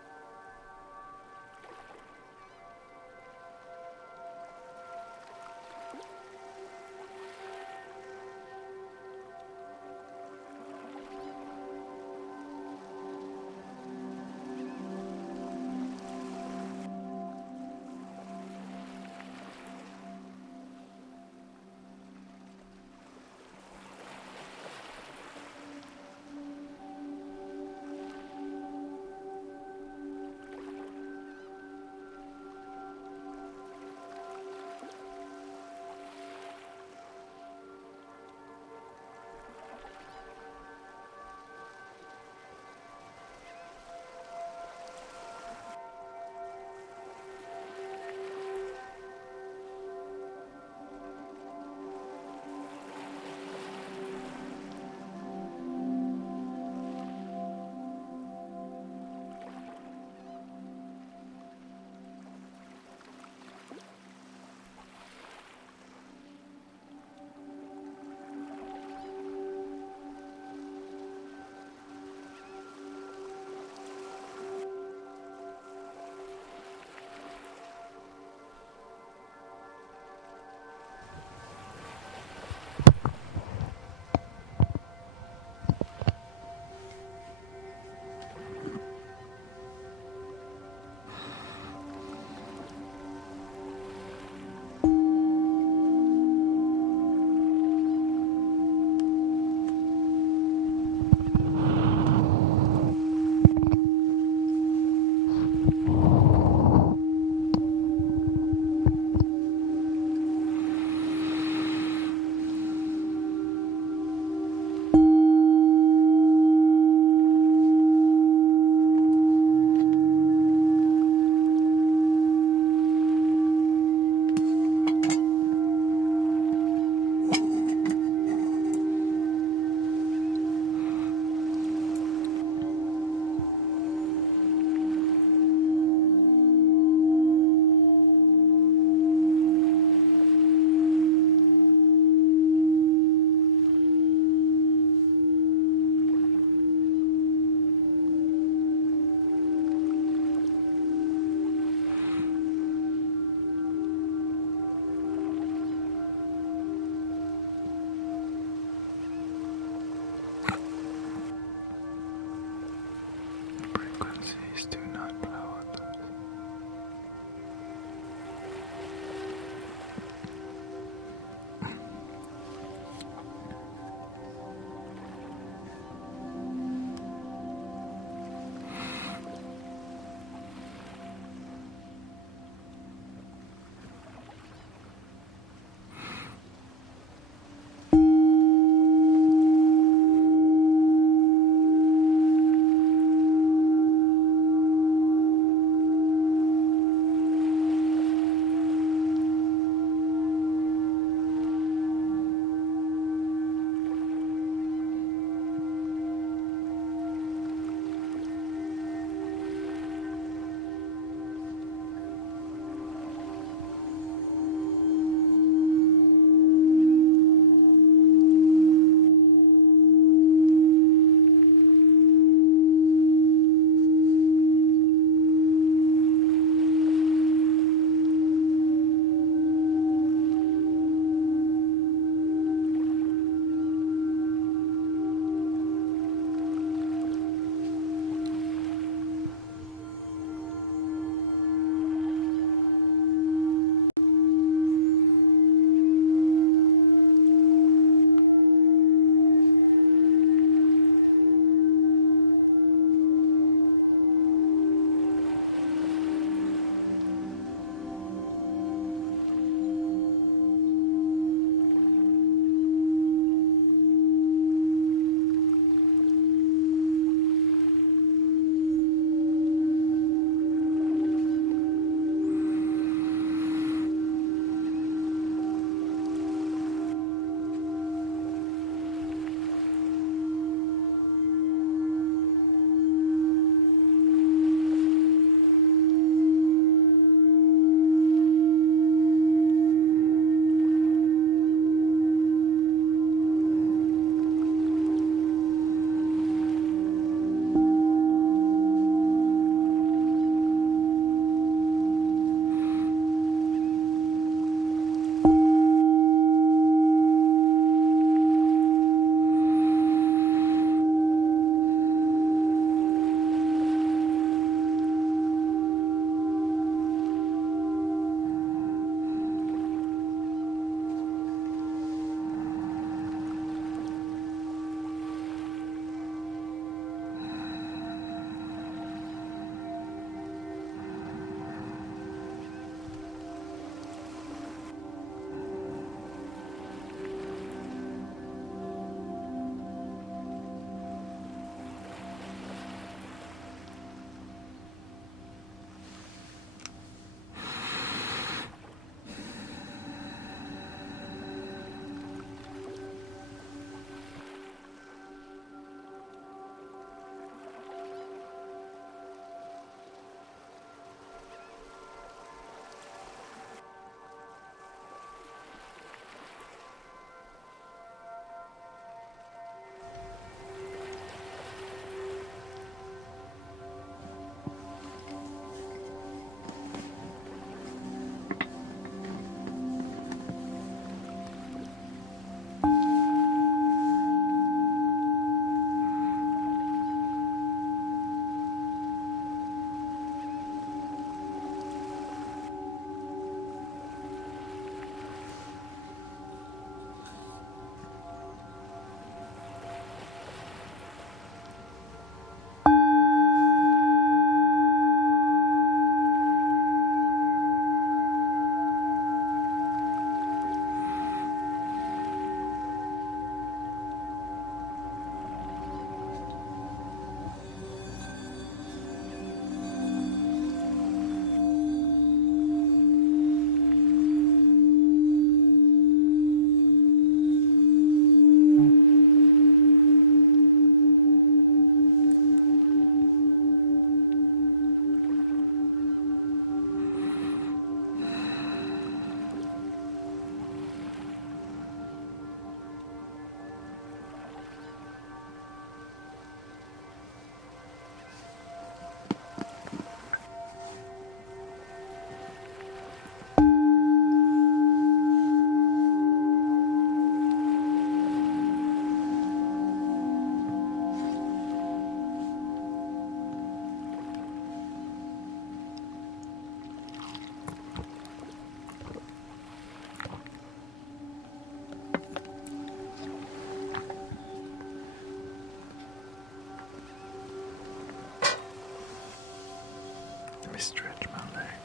me stretch my leg.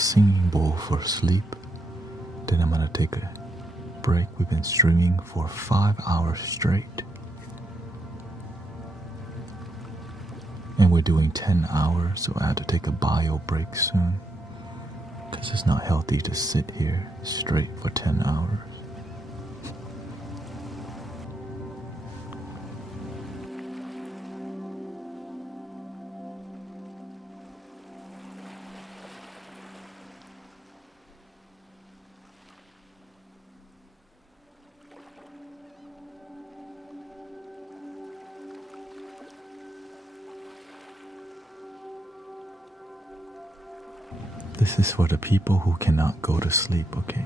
singing bowl for sleep. Then I'm gonna take a break. We've been streaming for 5 hours straight. And we're doing 10 hours, so I had to take a bio break soon. Because it's not healthy to sit here straight for 10 hours. This is for the people who cannot go to sleep, okay?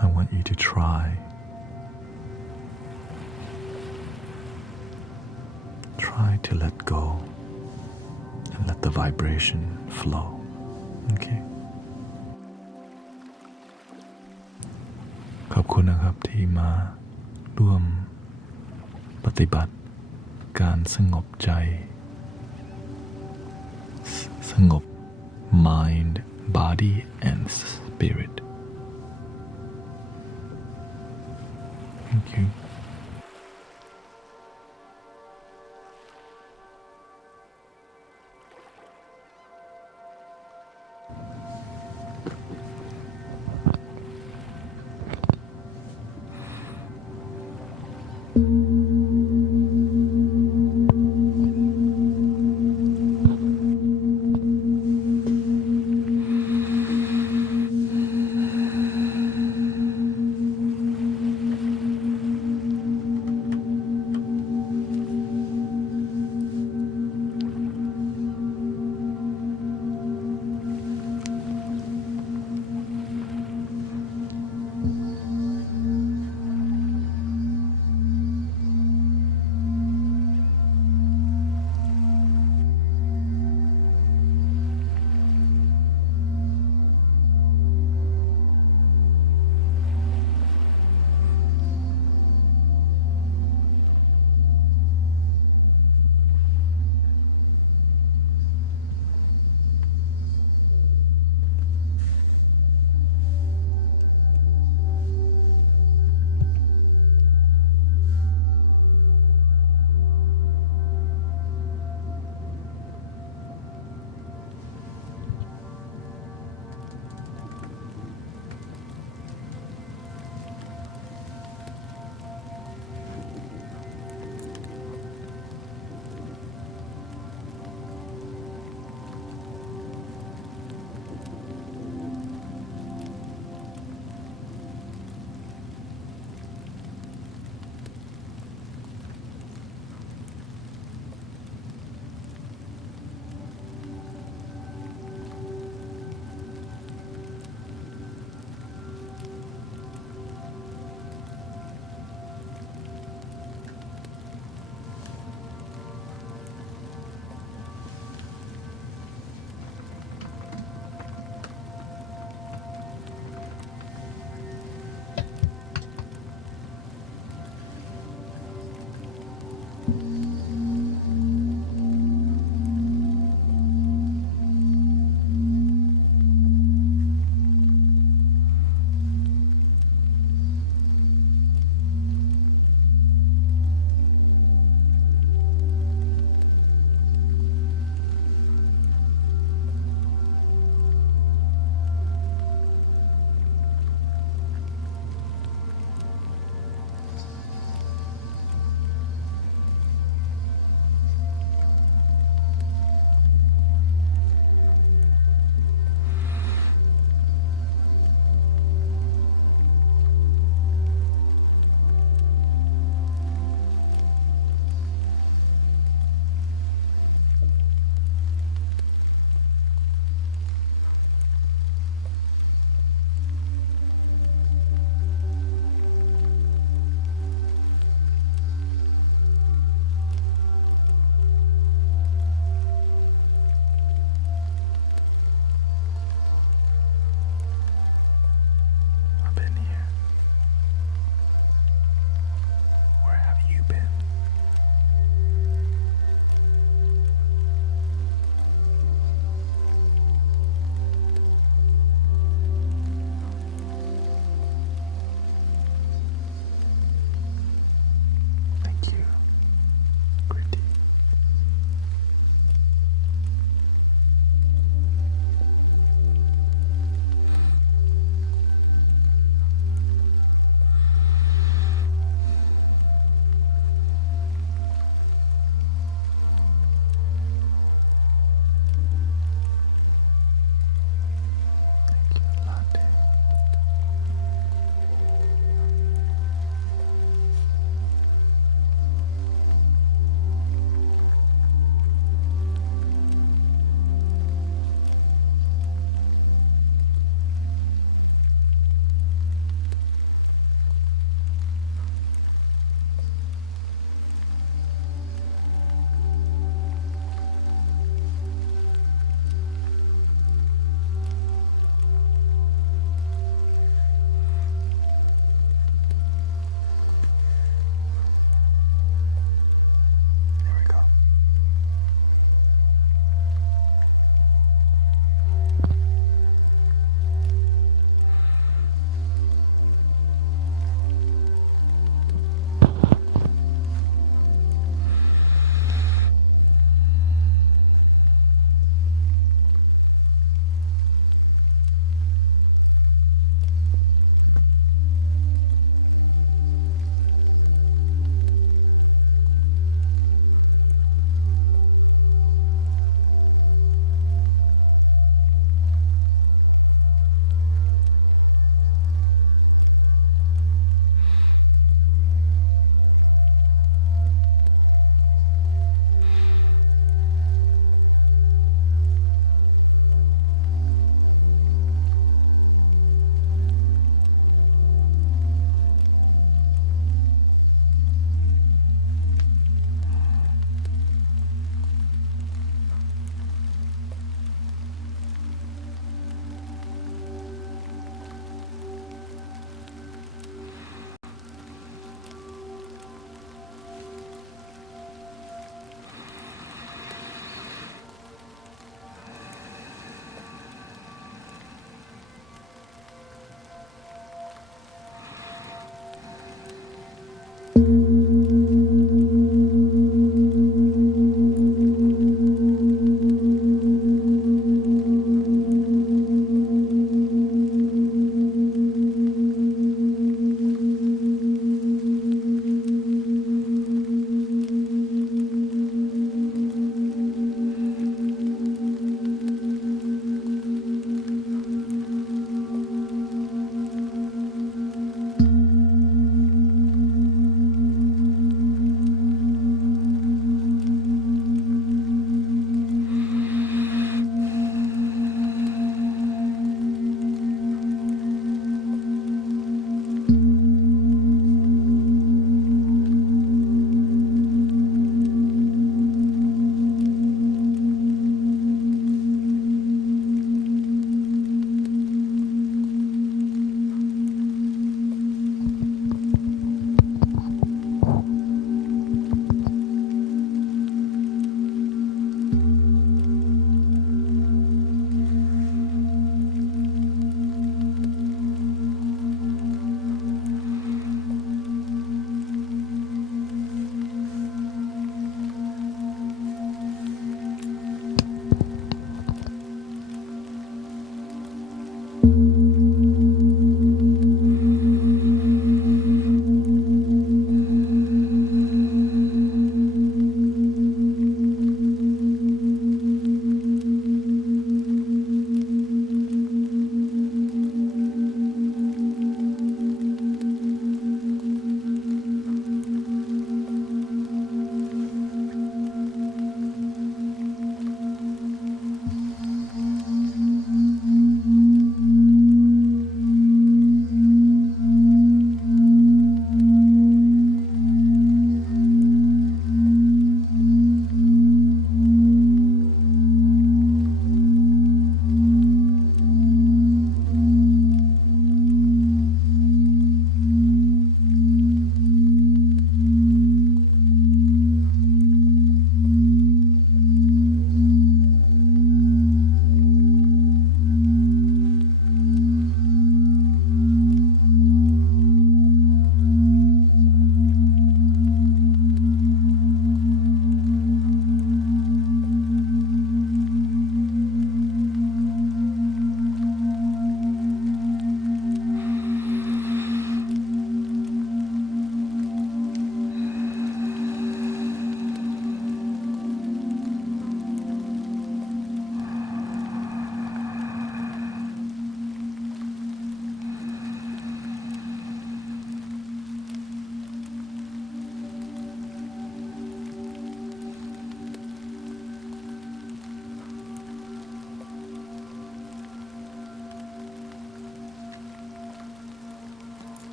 I want you to try to let go and let the vibration flow, okay? ขอบคุณนะครับที่มาร่วมปฏิบัติการสงบใจสงบ mind body and spirit. Thank you.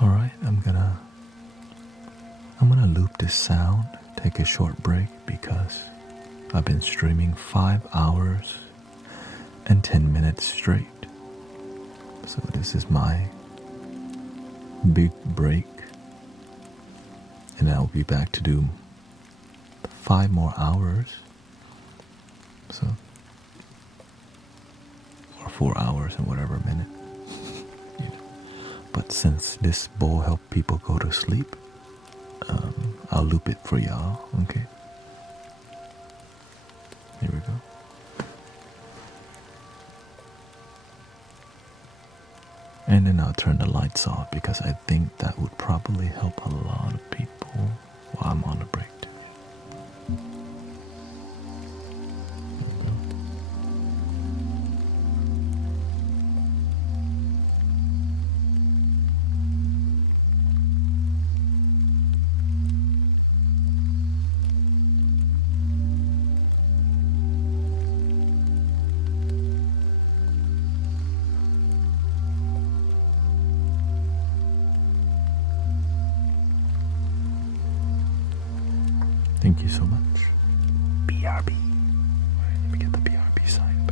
Alright, I'm gonna loop this sound, take a short break because I've been streaming 5 hours and 10 minutes straight. So this is my big break. And I'll be back to do 5 more hours. So, or 4 hours and whatever minute. You know. But since this bowl helped people go to sleep, I'll loop it for y'all, okay? Here we go. And then I'll turn the lights off because I think that would probably help a lot of people while I'm on the break. Thank you so much. BRB. Alright, let me get the BRB sign.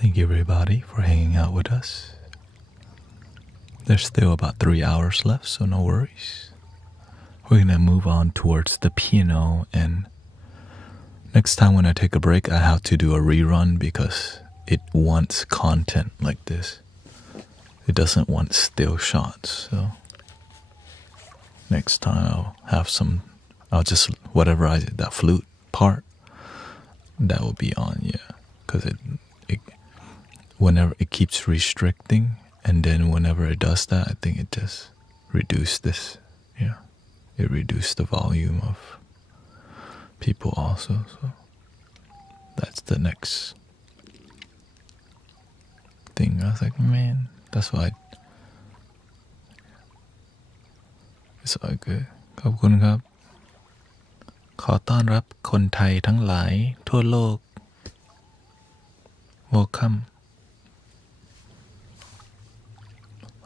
Thank you, everybody, for hanging out with us. There's still about 3 hours left, so no worries. We're going to move on towards the piano, and next time when I take a break, I have to do a rerun because it wants content like this. It doesn't want still shots, so next time I'll just, whatever that flute part, that will be on, yeah. Because whenever it keeps restricting, and then whenever it does that, I think it just reduced this, yeah. It reduced the volume of people also, so that's the next thing. I was like, man, that's why it's all good. ขอบคุณครับ ขอต้อนรับคนไทยทั้งหลายทั่วโลก Welcome.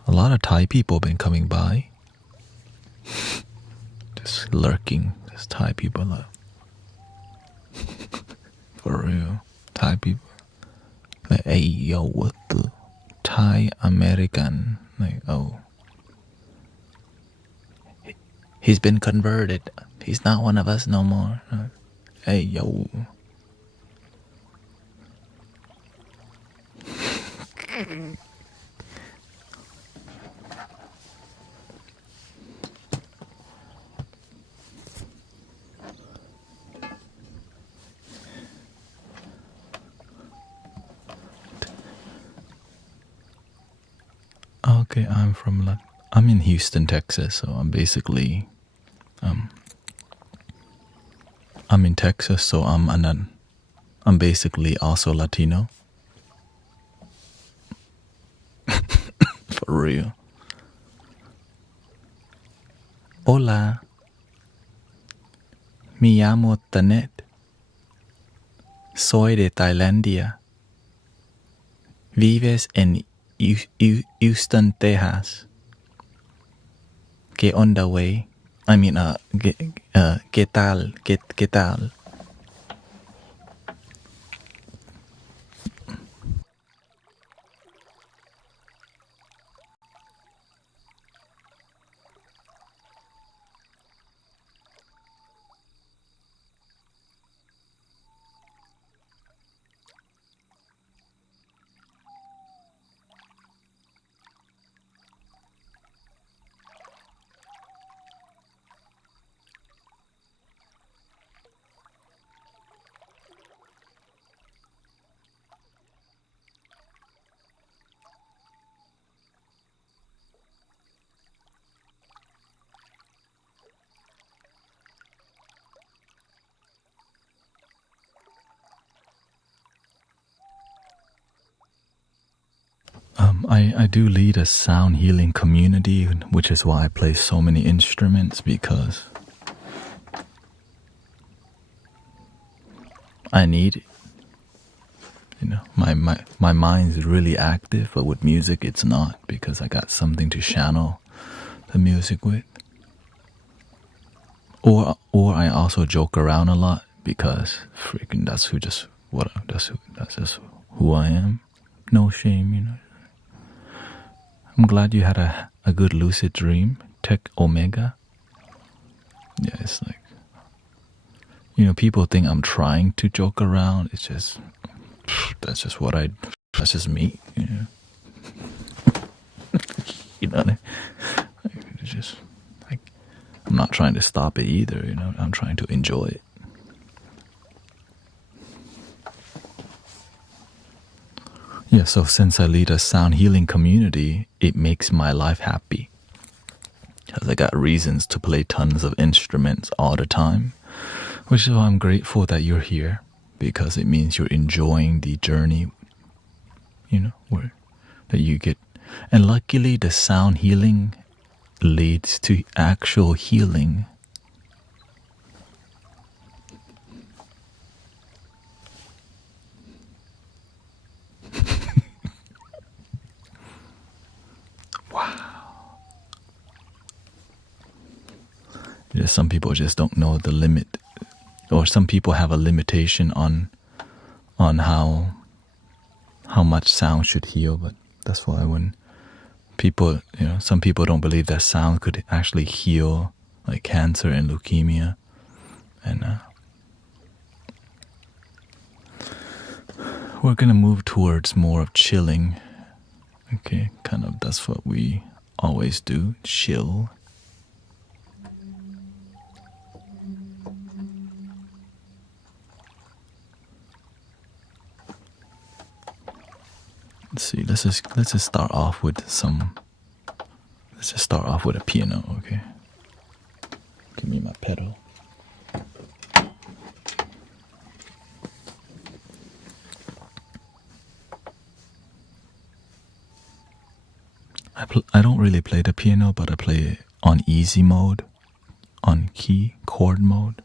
A lot of Thai people been coming by. Just lurking. Just Thai people up. For real. Thai people. Like, hey, yo, what the? Thai American. Like, oh. He's been converted. He's not one of us no more. Hey, yo. Okay, I'm in Houston, Texas, so I'm basically I'm in Texas, so I'm basically also Latino. For real. Hola. Me llamo Thanet. Soy de Tailandia. Vives en Houston, Texas. ¿Qué onda, güey? I mean, ¿qué tal? ¿Qué tal? I do lead a sound healing community, which is why I play so many instruments, because I need it. You know, my mind's really active, but with music it's not, because I got something to channel the music with. Or I also joke around a lot, because freaking that's just who I am. No shame, you know. I'm glad you had a good lucid dream, Tech Omega. Yeah, it's like, you know, people think I'm trying to joke around. It's just, that's just me, you know. You know what I mean? It's just, like, I'm not trying to stop it either, you know. I'm trying to enjoy it. Yeah, so since I lead a sound healing community, it makes my life happy. Because I got reasons to play tons of instruments all the time. Which is why I'm grateful that you're here. Because it means you're enjoying the journey, you know, that you get. And luckily the sound healing leads to actual healing. Some people just don't know the limit, or some people have a limitation on how how much sound should heal, but that's why when people, some people don't believe that sound could actually heal like cancer and leukemia. And we're gonna move towards more of chilling. Okay, kind of that's what we always do, chill. Let's see. Let's just start off with Let's just start off with a piano, okay? Give me my pedal. I don't really play the piano, but I play it on easy mode, on key chord mode.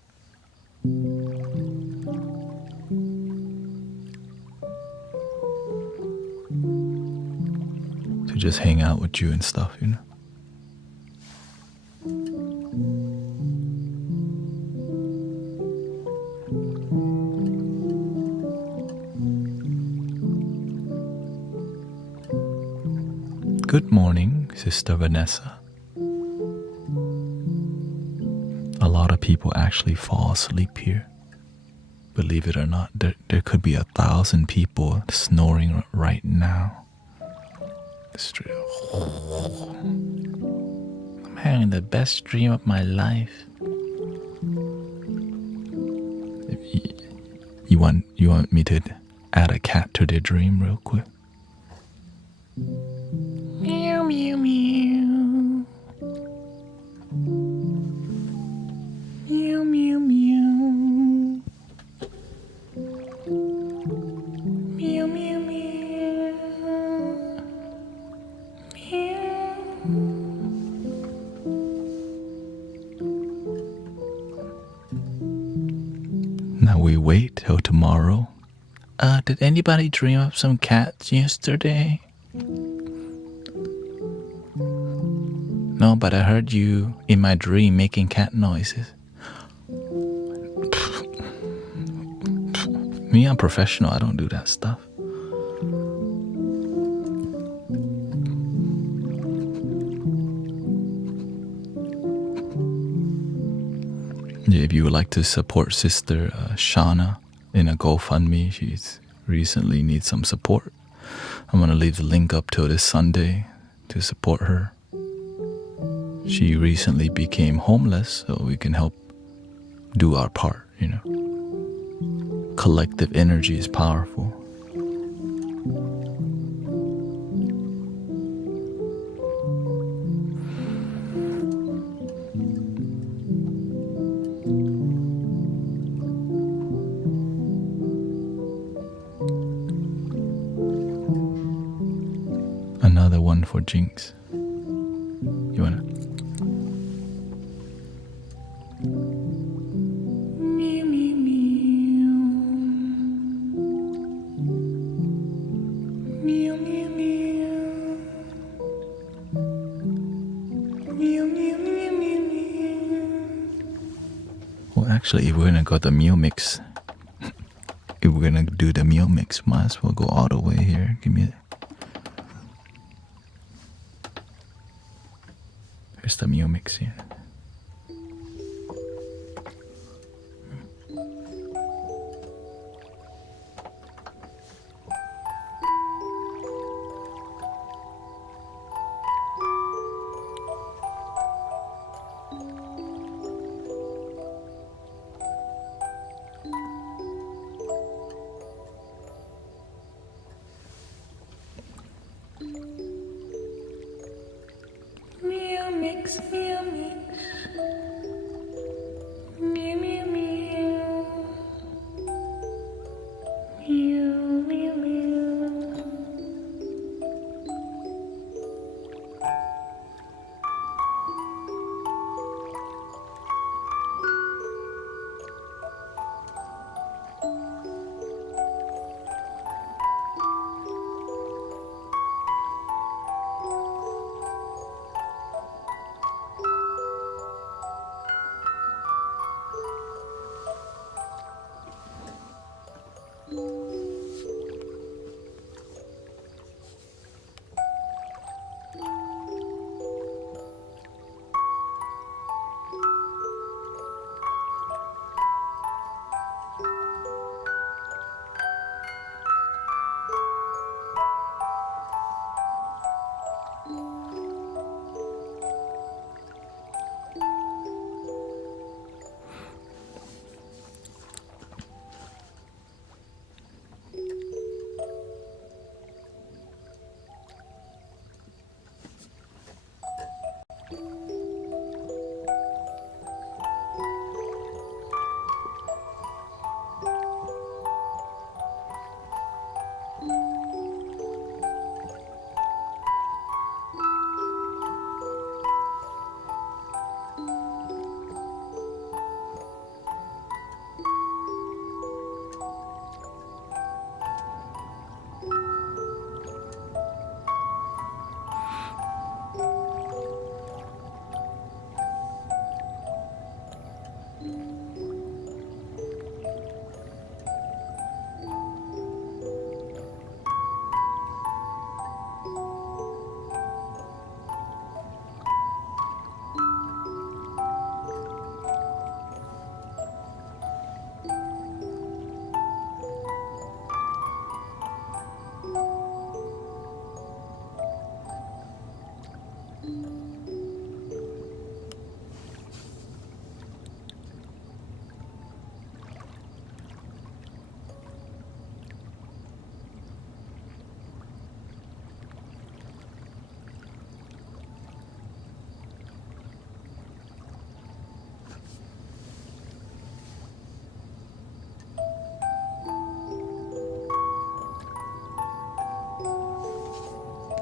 To just hang out with you and stuff, Good morning, Sister Vanessa. A lot of people actually fall asleep here. Believe it or not, there could be 1,000 people snoring right now. I'm having the best dream of my life. You want me to add a cat to their dream real quick? Meow, meow, meow. Meow, meow, meow. Meow, meow, meow. Meow. Now we wait till tomorrow. Did anybody dream of some cats yesterday? No, but I heard you in my dream making cat noises. Me, I'm professional. I don't do that stuff. Yeah, if you would like to support Sister Shauna in a GoFundMe, she's recently needs some support. I'm going to leave the link up till this Sunday to support her. She recently became homeless, so we can help do our part, Collective energy is powerful. Another one for Jinx. You wanna? Meow, meow, meow. Meow, meow, meow. Meow, meow, meow, meow, meow. Well, actually, if we're gonna go the meal mix, if we're gonna do the meal mix, might as well go all the way here. Give me it. Here's the meal mix here. Meow mix, meow mix.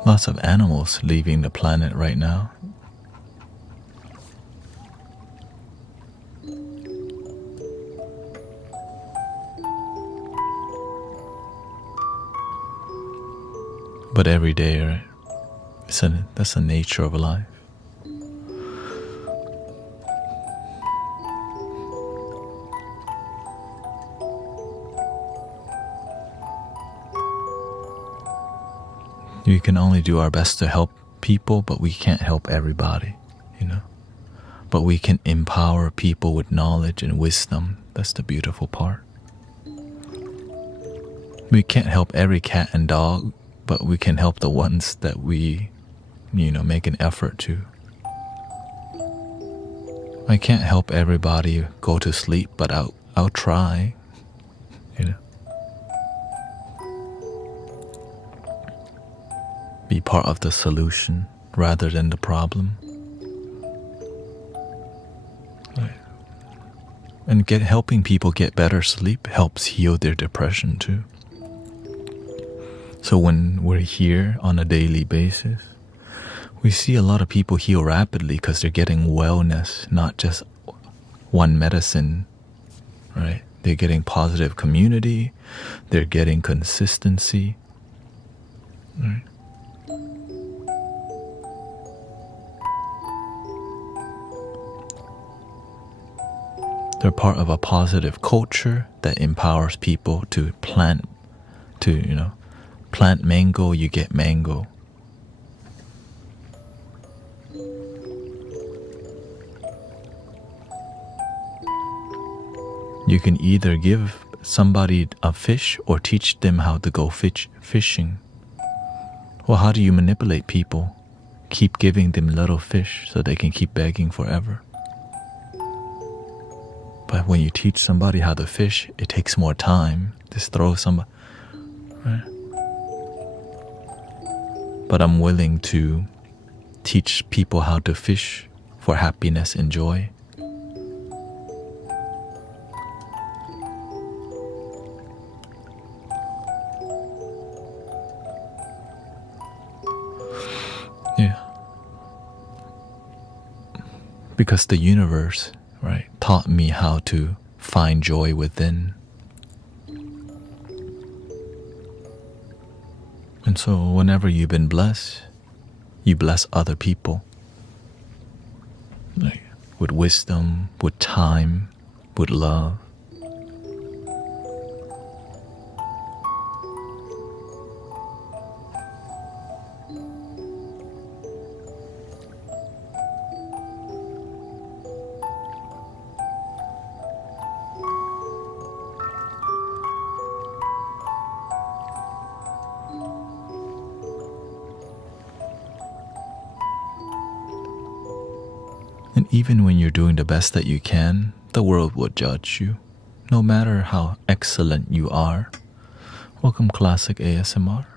Lots of animals leaving the planet right now. But every day, right? That's the nature of life. We can only do our best to help people, but we can't help everybody, you know. But we can empower people with knowledge and wisdom. That's the beautiful part. We can't help every cat and dog, but we can help the ones that we, make an effort to. I can't help everybody go to sleep, but I'll try, Be part of the solution rather than the problem. Right. And helping people get better sleep helps heal their depression too. So when we're here on a daily basis, we see a lot of people heal rapidly because they're getting wellness, not just one medicine, right? They're getting positive community, they're getting consistency, right? They're part of a positive culture that empowers people to plant mango, you get mango. You can either give somebody a fish or teach them how to go fishing. Well, how do you manipulate people? Keep giving them little fish so they can keep begging forever. But when you teach somebody how to fish, it takes more time. Just throw somebody, right? But I'm willing to teach people how to fish for happiness and joy. Yeah. Because the universe, right, taught me how to find joy within. And so whenever you've been blessed, you bless other people. Like, with wisdom, with time, with love. And even when you're doing the best that you can, the world will judge you, no matter how excellent you are. Welcome, Classic ASMR.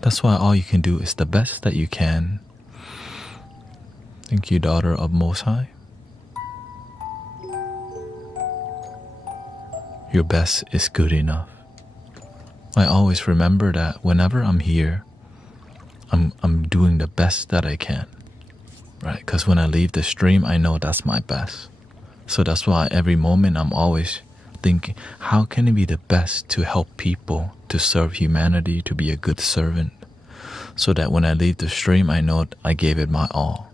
That's why all you can do is the best that you can. Thank you, Daughter of Most High. Your best is good enough. I always remember that whenever I'm here, I'm doing the best that I can. Right, because when I leave the stream, I know that's my best. So that's why every moment I'm always thinking, how can it be the best to help people, to serve humanity, to be a good servant, so that when I leave the stream, I know I gave it my all.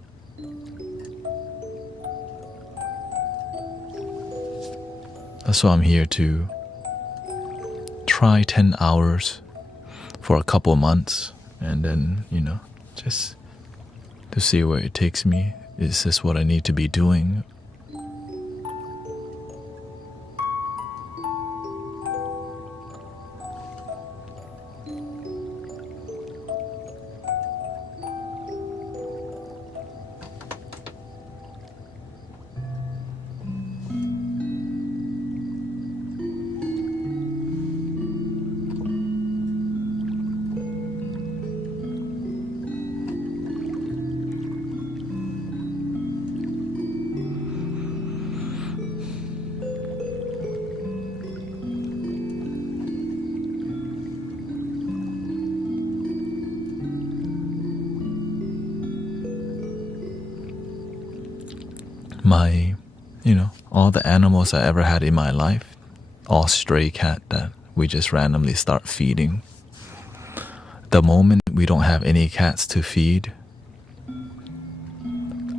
That's why I'm here to try 10 hours for a couple months, and then, just to see where it takes me. Is this what I need to be doing? my, all the animals I ever had in my life, all stray cat that we just randomly start feeding. The moment we don't have any cats to feed,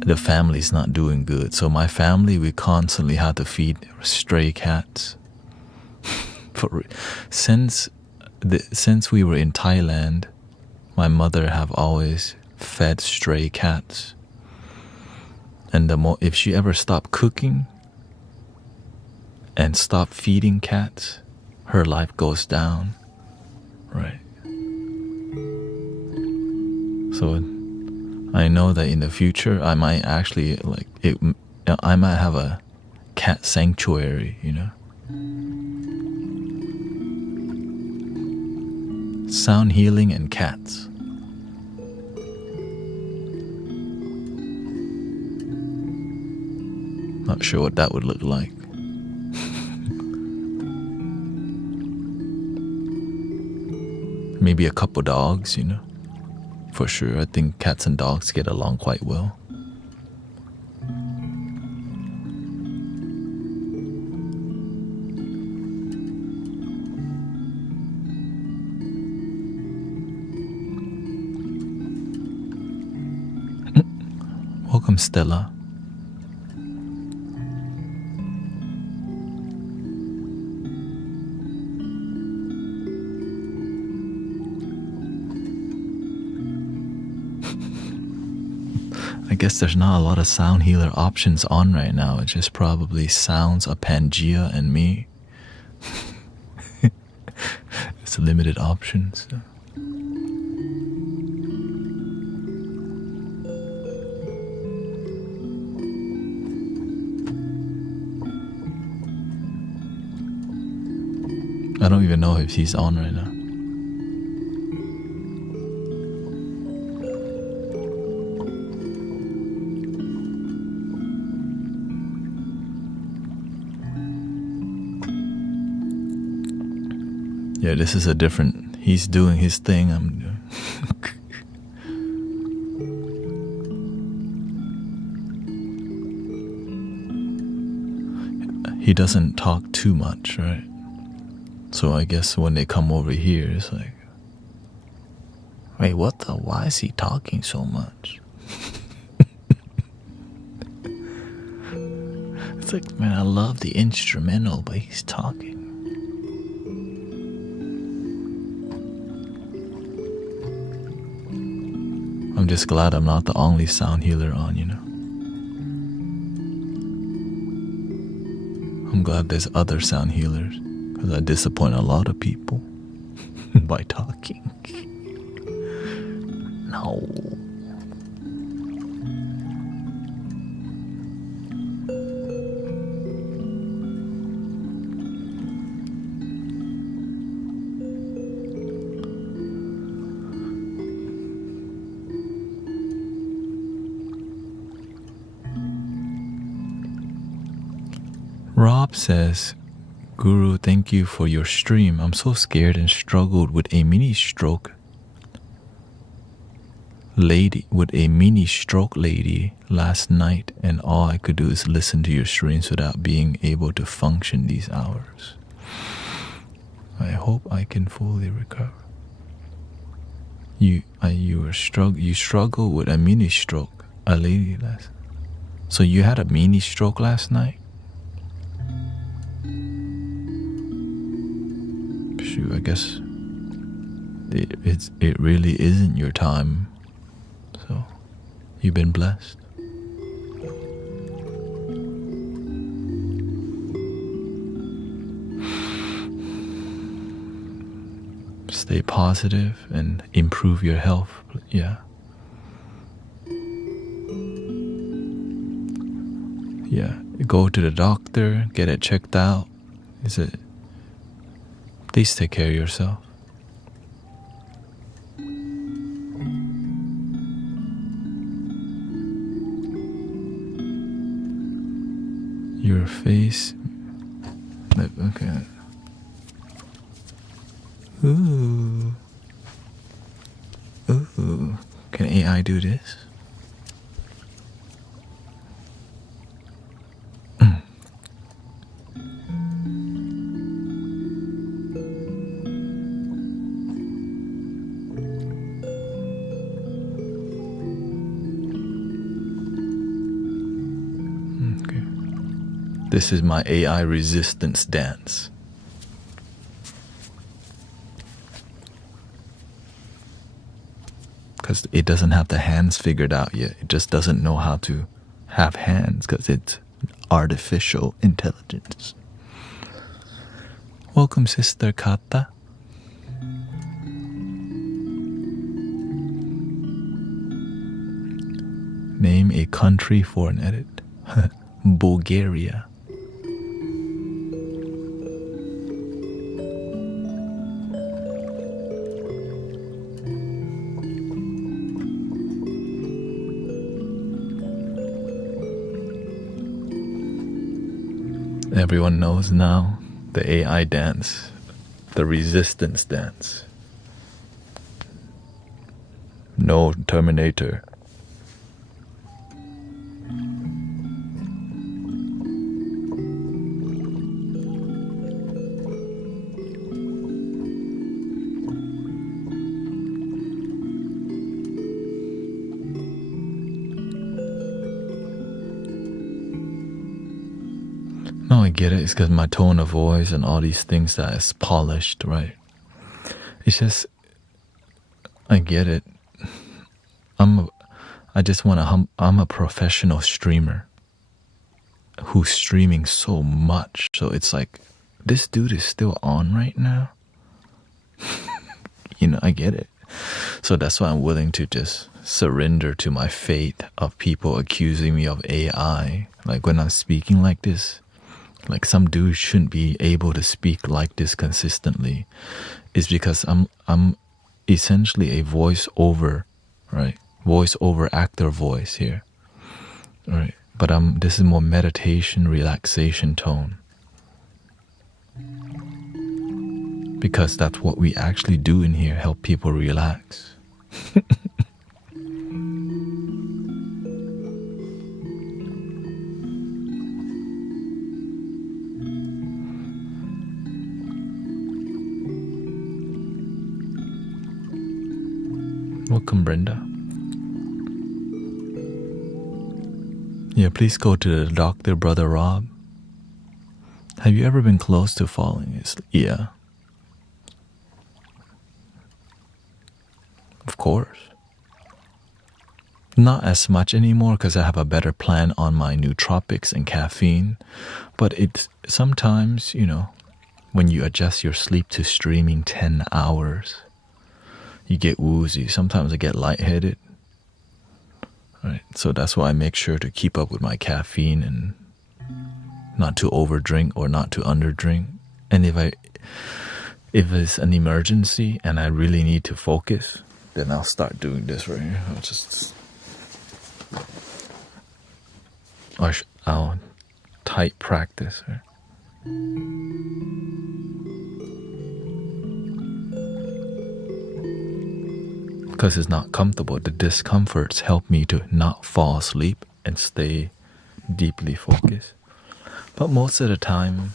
the family's not doing good. So my family, we constantly had to feed stray cats. Since we were in Thailand, my mother have always fed stray cats. And if she ever stopped cooking and stopped feeding cats, her life goes down, right? So I know that in the future I might actually I might have a cat sanctuary, Sound healing and cats. Not sure what that would look like. Maybe a couple dogs, For sure, I think cats and dogs get along quite well. Welcome, Stella. I guess there's not a lot of sound healer options on right now. It just probably sounds a Pangea and me. It's limited options. I don't even know if he's on right now. Yeah, this is a different, he's doing his thing, I'm doing. He doesn't talk too much, right? So I guess when they come over here, it's like, wait, why is he talking so much? It's like, man, I love the instrumental, but he's talking. I'm just glad I'm not the only sound healer on, I'm glad there's other sound healers, because I disappoint a lot of people by talking. No. Rob says, Guru, thank you for your stream. I'm so scared and struggled with a mini stroke lady last night, and all I could do is listen to your streams without being able to function these hours. I hope I can fully recover. You struggle with a mini stroke, a lady last. So you had a mini stroke last night? Shoot, I guess it really isn't your time. So you've been blessed. Stay positive and improve your health. Yeah. Yeah. Go to the doctor, get it checked out. Please take care of yourself. Your face. Okay. Ooh. Ooh. Can AI do this? This is my AI resistance dance. Because it doesn't have the hands figured out yet. It just doesn't know how to have hands because it's artificial intelligence. Welcome, Sister Kata. Name a country for an edit. Bulgaria. Everyone knows now the AI dance, the resistance dance. No Terminator. No, I get it. It's because my tone of voice and all these things that is polished, right? It's just, I get it. I just want to. I'm a professional streamer who's streaming so much, so it's like, this dude is still on right now. You know, I get it. So that's why I'm willing to just surrender to my fate of people accusing me of AI. Like when I'm speaking like this. Like some dude shouldn't be able to speak like this consistently. It's because I'm essentially a voice-over, right? Voice-over actor voice here, right? But this is more meditation, relaxation tone. Because that's what we actually do in here, help people relax. Welcome, Brenda. Yeah, please go to the doctor, Brother Rob. Have you ever been close to falling asleep? Yeah. Of course. Not as much anymore because I have a better plan on my nootropics and caffeine. But it's sometimes, you know, when you adjust your sleep to streaming 10 hours, you get woozy. Sometimes I get lightheaded. Right. So that's why I make sure to keep up with my caffeine and not to overdrink or not to underdrink. And if it's an emergency and I really need to focus, then I'll start doing this right here. I'll tight practice. Right? Because it's not comfortable. The discomforts help me to not fall asleep and stay deeply focused. But most of the time,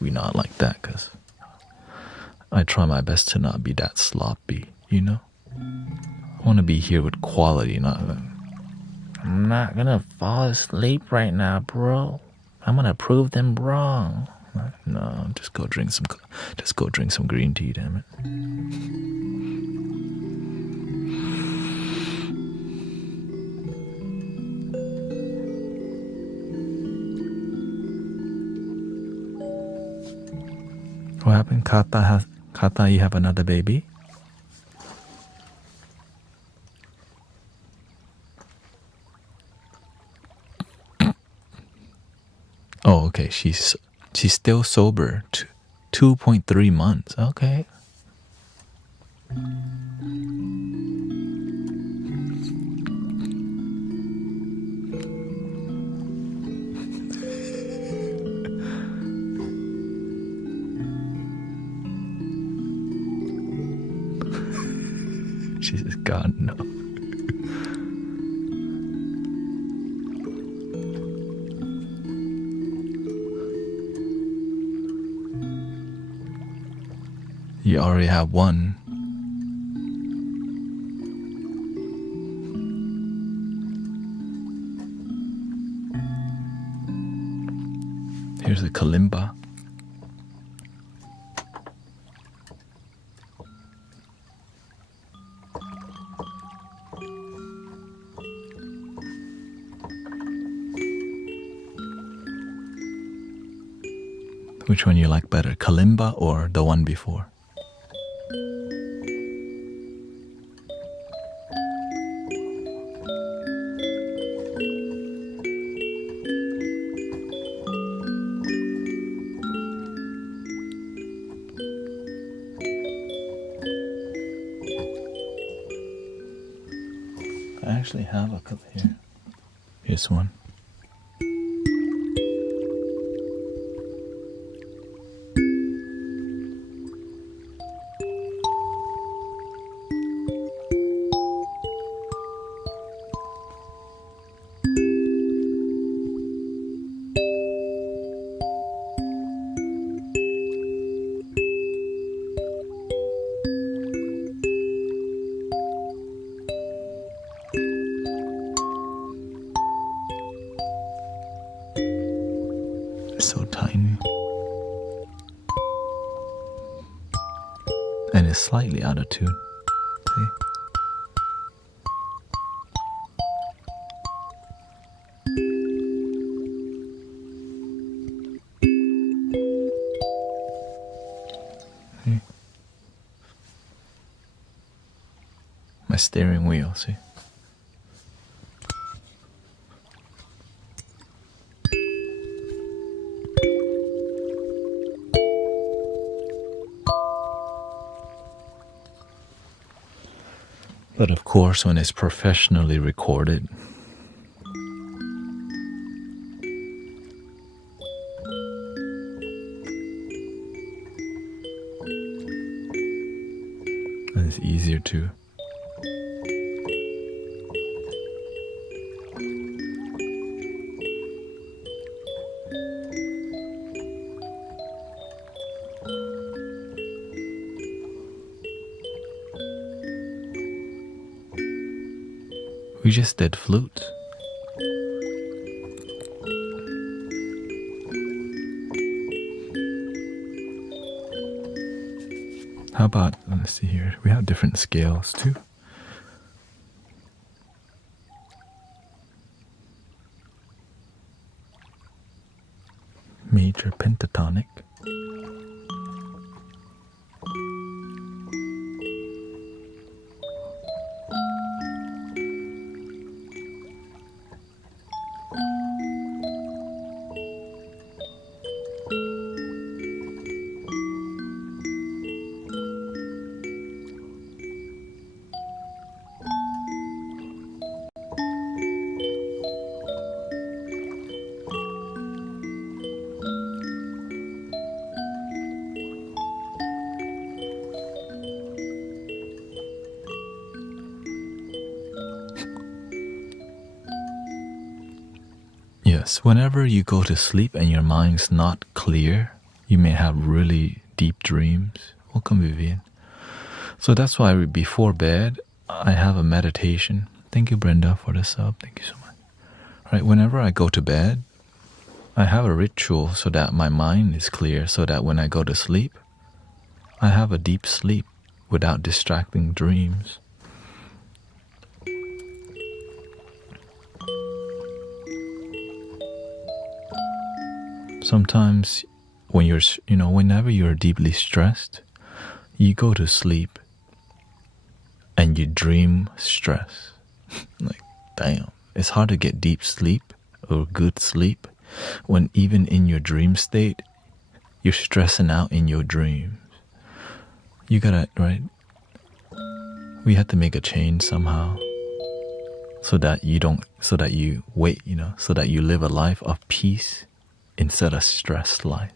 we not like that because I try my best to not be that sloppy, you know? I want to be here with quality, not like, I'm not going to fall asleep right now, bro. I'm going to prove them wrong. No, just go drink some green tea, damn it. What happened? Kata, you have another baby? Oh, okay. She's still sober. 2.3 months. Okay. She says, God, no. You already have one. Here's a kalimba. Which one you like better, kalimba or the one before? I actually have a cup here. Here's one. So tiny. And it's slightly out of tune. See? See? My steering wheel, see? But of course, when it's professionally recorded, it's easier to. We just did flute. How about, let's see here, we have different scales too. Major pentatonic. Yes, whenever you go to sleep and your mind's not clear, you may have really deep dreams. Welcome, Vivian. So that's why before bed, I have a meditation. Thank you, Brenda, for the sub. Thank you so much. Right, whenever I go to bed, I have a ritual so that my mind is clear, so that when I go to sleep, I have a deep sleep without distracting dreams. Sometimes when whenever you're deeply stressed, you go to sleep and you dream stress. Like, damn, it's hard to get deep sleep or good sleep when even in your dream state, you're stressing out in your dreams. You gotta, right? We have to make a change somehow so that you so that you live a life of peace instead of stressed life.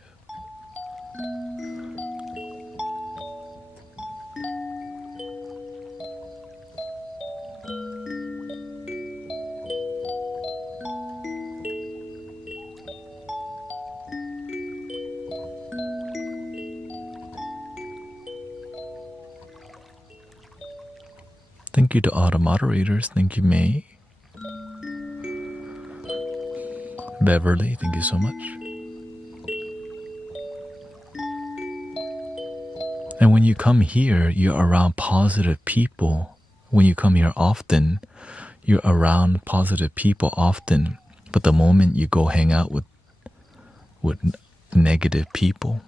Thank you to all the moderators. Thank you, May. Beverly, thank you so much. And when you come here, you're around positive people. When you come here often, you're around positive people often. But the moment you go hang out with negative people,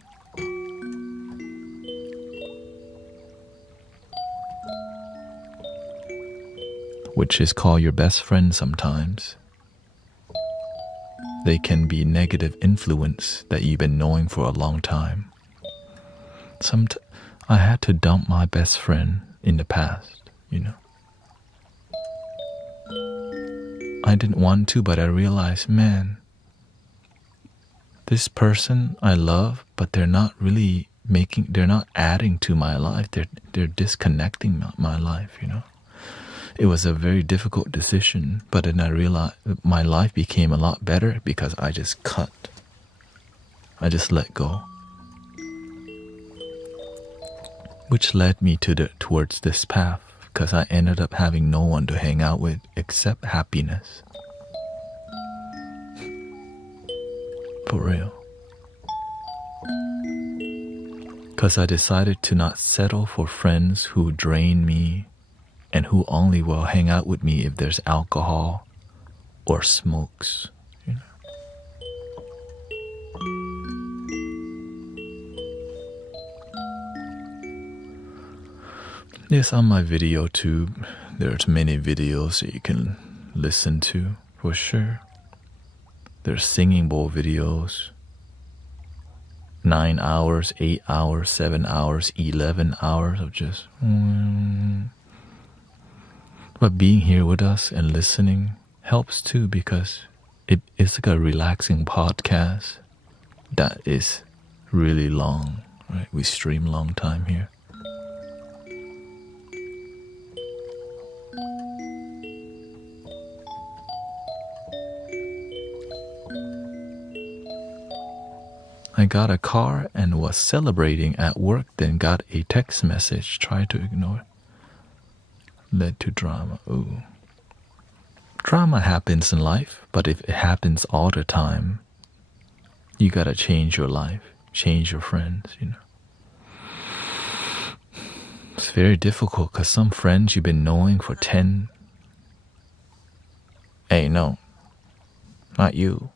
which is called your best friend sometimes, they can be negative influence that you've been knowing for a long time. I had to dump my best friend in the past, you know. I didn't want to, but I realized, man, this person I love, but they're not adding to my life. They're disconnecting my life, you know. It was a very difficult decision, but then I realized my life became a lot better because I just cut. I just let go. Which led me towards this path, because I ended up having no one to hang out with except happiness. For real. Because I decided to not settle for friends who drain me and who only will hang out with me if there's alcohol or smokes, you know. Yes, on my video tube, there's many videos that you can listen to, for sure. There's singing bowl videos, 9 hours, 8 hours, 7 hours, 11 hours of just... But being here with us and listening helps too, because it's like a relaxing podcast that is really long, right? We stream long time here. I got a car and was celebrating at work, then got a text message, tried to ignore. Led to drama. Ooh. Drama happens in life, but if it happens all the time, you gotta change your life, change your friends, you know. It's very difficult because some friends you've been knowing for 10... Hey, no, not you.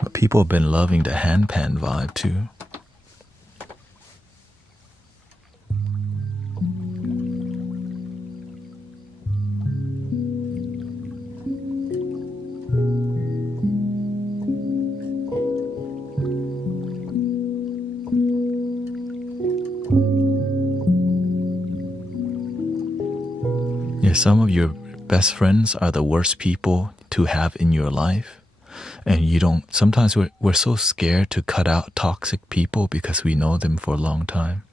But people have been loving the handpan vibe too. Yeah, some of your best friends are the worst people to have in your life. And you don't, sometimes we're so scared to cut out toxic people because we know them for a long time.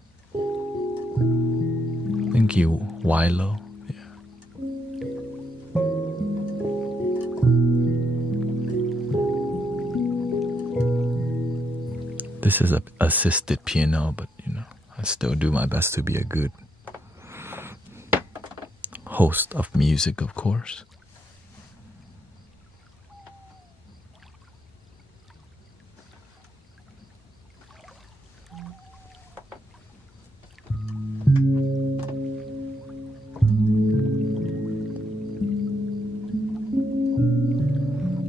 Thank you, Wilo. Yeah. This is a assisted piano, but you know, I still do my best to be a good host of music, of course.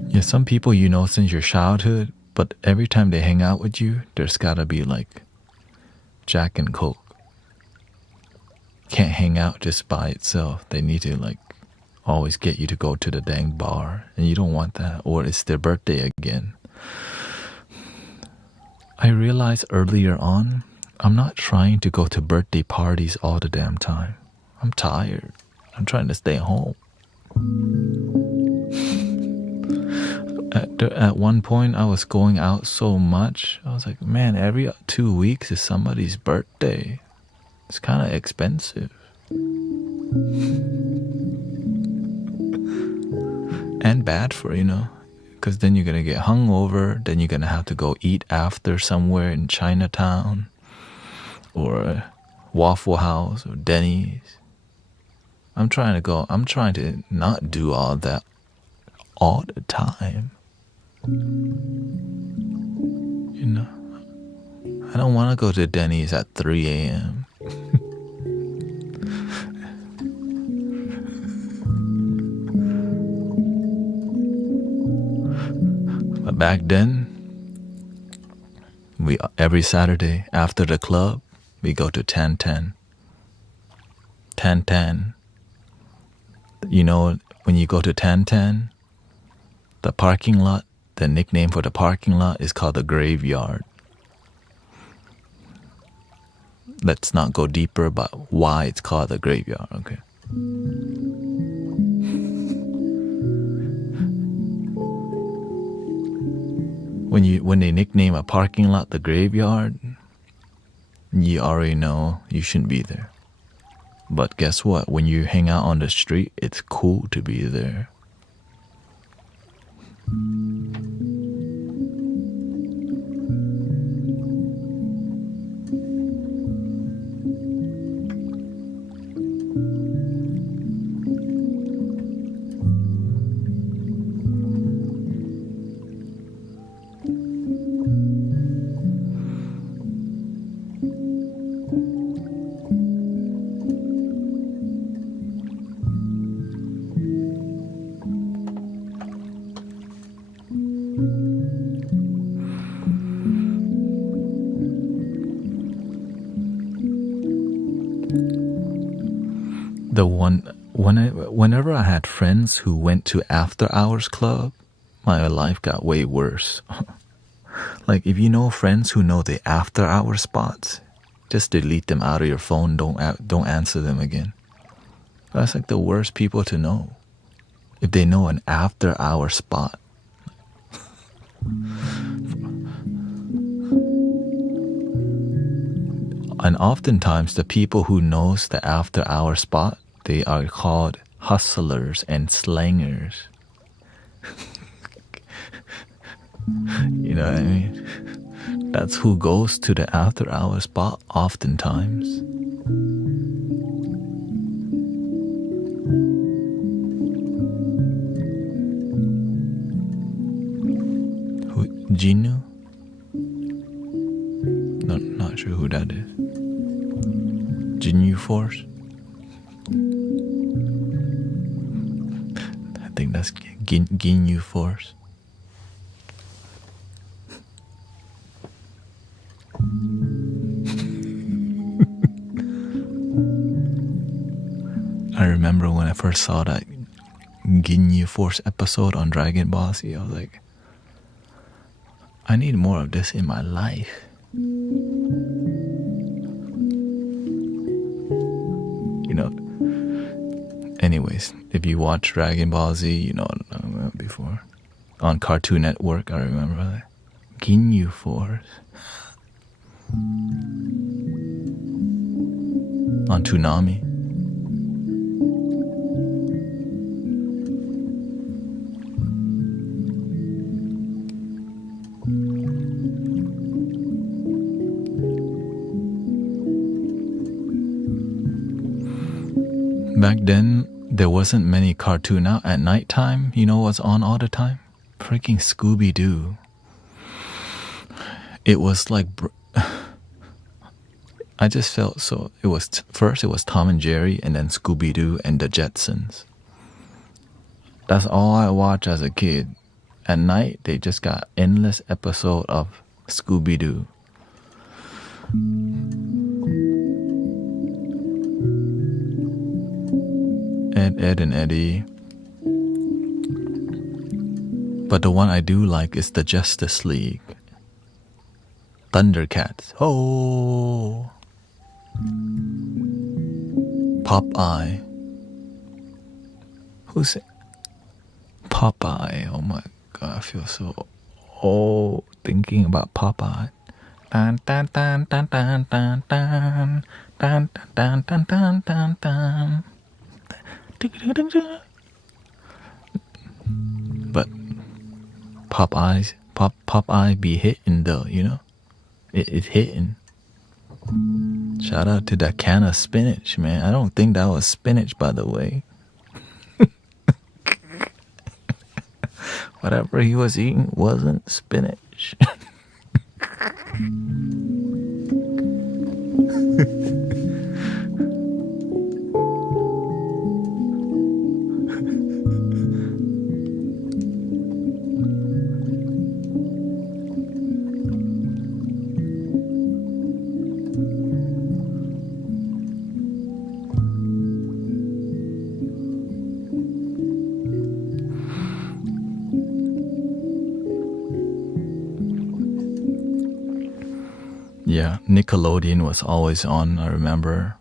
Yeah, some people you know since your childhood, but every time they hang out with you, there's gotta be like Jack and Coke. Can't hang out just by itself. They need to like always get you to go to the dang bar, and you don't want that, or it's their birthday again. I realized earlier on, I'm not trying to go to birthday parties all the damn time. I'm tired. I'm trying to stay home. At one point, I was going out so much. I was like, man, every 2 weeks is somebody's birthday. It's kind of expensive. And bad for, because then you're going to get hungover. Then you're going to have to go eat after somewhere in Chinatown or a Waffle House or Denny's. I'm trying to not do all that all the time. I don't want to go to Denny's at 3 a.m. But back then, every Saturday after the club, we go to 1010. 1010. When you go to 1010, the parking lot, the nickname for the parking lot is called the graveyard. Let's not go deeper about why it's called the graveyard, okay? When they nickname a parking lot the graveyard, you already know you shouldn't be there. But guess what? When you hang out on the street, it's cool to be there. Whenever I had friends who went to after hours club, my life got way worse. Like if you know friends who know the after hour spots, just delete them out of your phone. Don't answer them again. That's like the worst people to know. If they know an after hour spot. And oftentimes the people who knows the after hour spot, they are called hustlers and slangers. You know what I mean? That's who goes to the after hour spot oftentimes. Who, Jinu? Not sure who that is. Jinu Force? I think that's Ginyu Force. I remember when I first saw that Ginyu Force episode on Dragon Ball Z, I was like, I need more of this in my life. You know, anyways, if you watch Dragon Ball Z, you know what I'm talking about before. On Cartoon Network, I remember that. Ginyu Force. On Toonami. Back then, there wasn't many cartoon out at nighttime. You know what's on all the time? Freaking Scooby-Doo. It was like... I just felt so... First it was Tom and Jerry, and then Scooby-Doo and the Jetsons. That's all I watched as a kid. At night, they just got endless episode of Scooby-Doo. Ed and Eddie. But the one I do like is the Justice League. Thundercats. Oh. Popeye. Who's it? Popeye. Oh my god. I feel so old thinking about Popeye. Dun, dun, dun, dun, dun, dun, dun. Dun, dun, dun, dun, dun, dun. But Popeye be hitting though, you know? It's hitting. Shout out to that can of spinach, man. I don't think that was spinach, by the way. Whatever he was eating wasn't spinach. Yeah, Nickelodeon was always on, I remember.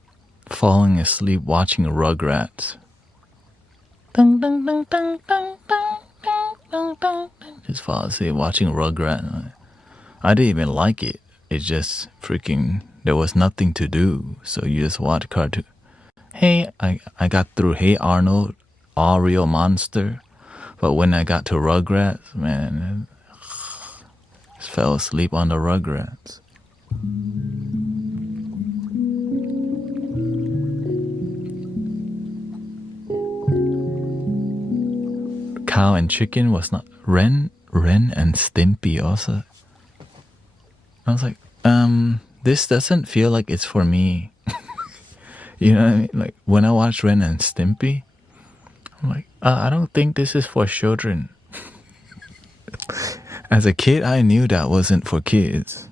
Falling asleep watching Rugrats. Dun, dun, dun, dun, dun, dun, dun, dun, dun. Just fall asleep watching Rugrats. I didn't even like it. It's just freaking, there was nothing to do, so you just watch cartoon. Hey, I got through Hey Arnold, All Real Monster, but when I got to Rugrats, man, I just fell asleep on the Rugrats. Cow and Chicken was not Ren and Stimpy also. I was like, this doesn't feel like it's for me. You know what I mean? Like when I watch Ren and Stimpy, I'm like, I don't think this is for children. As a kid, I knew that wasn't for kids.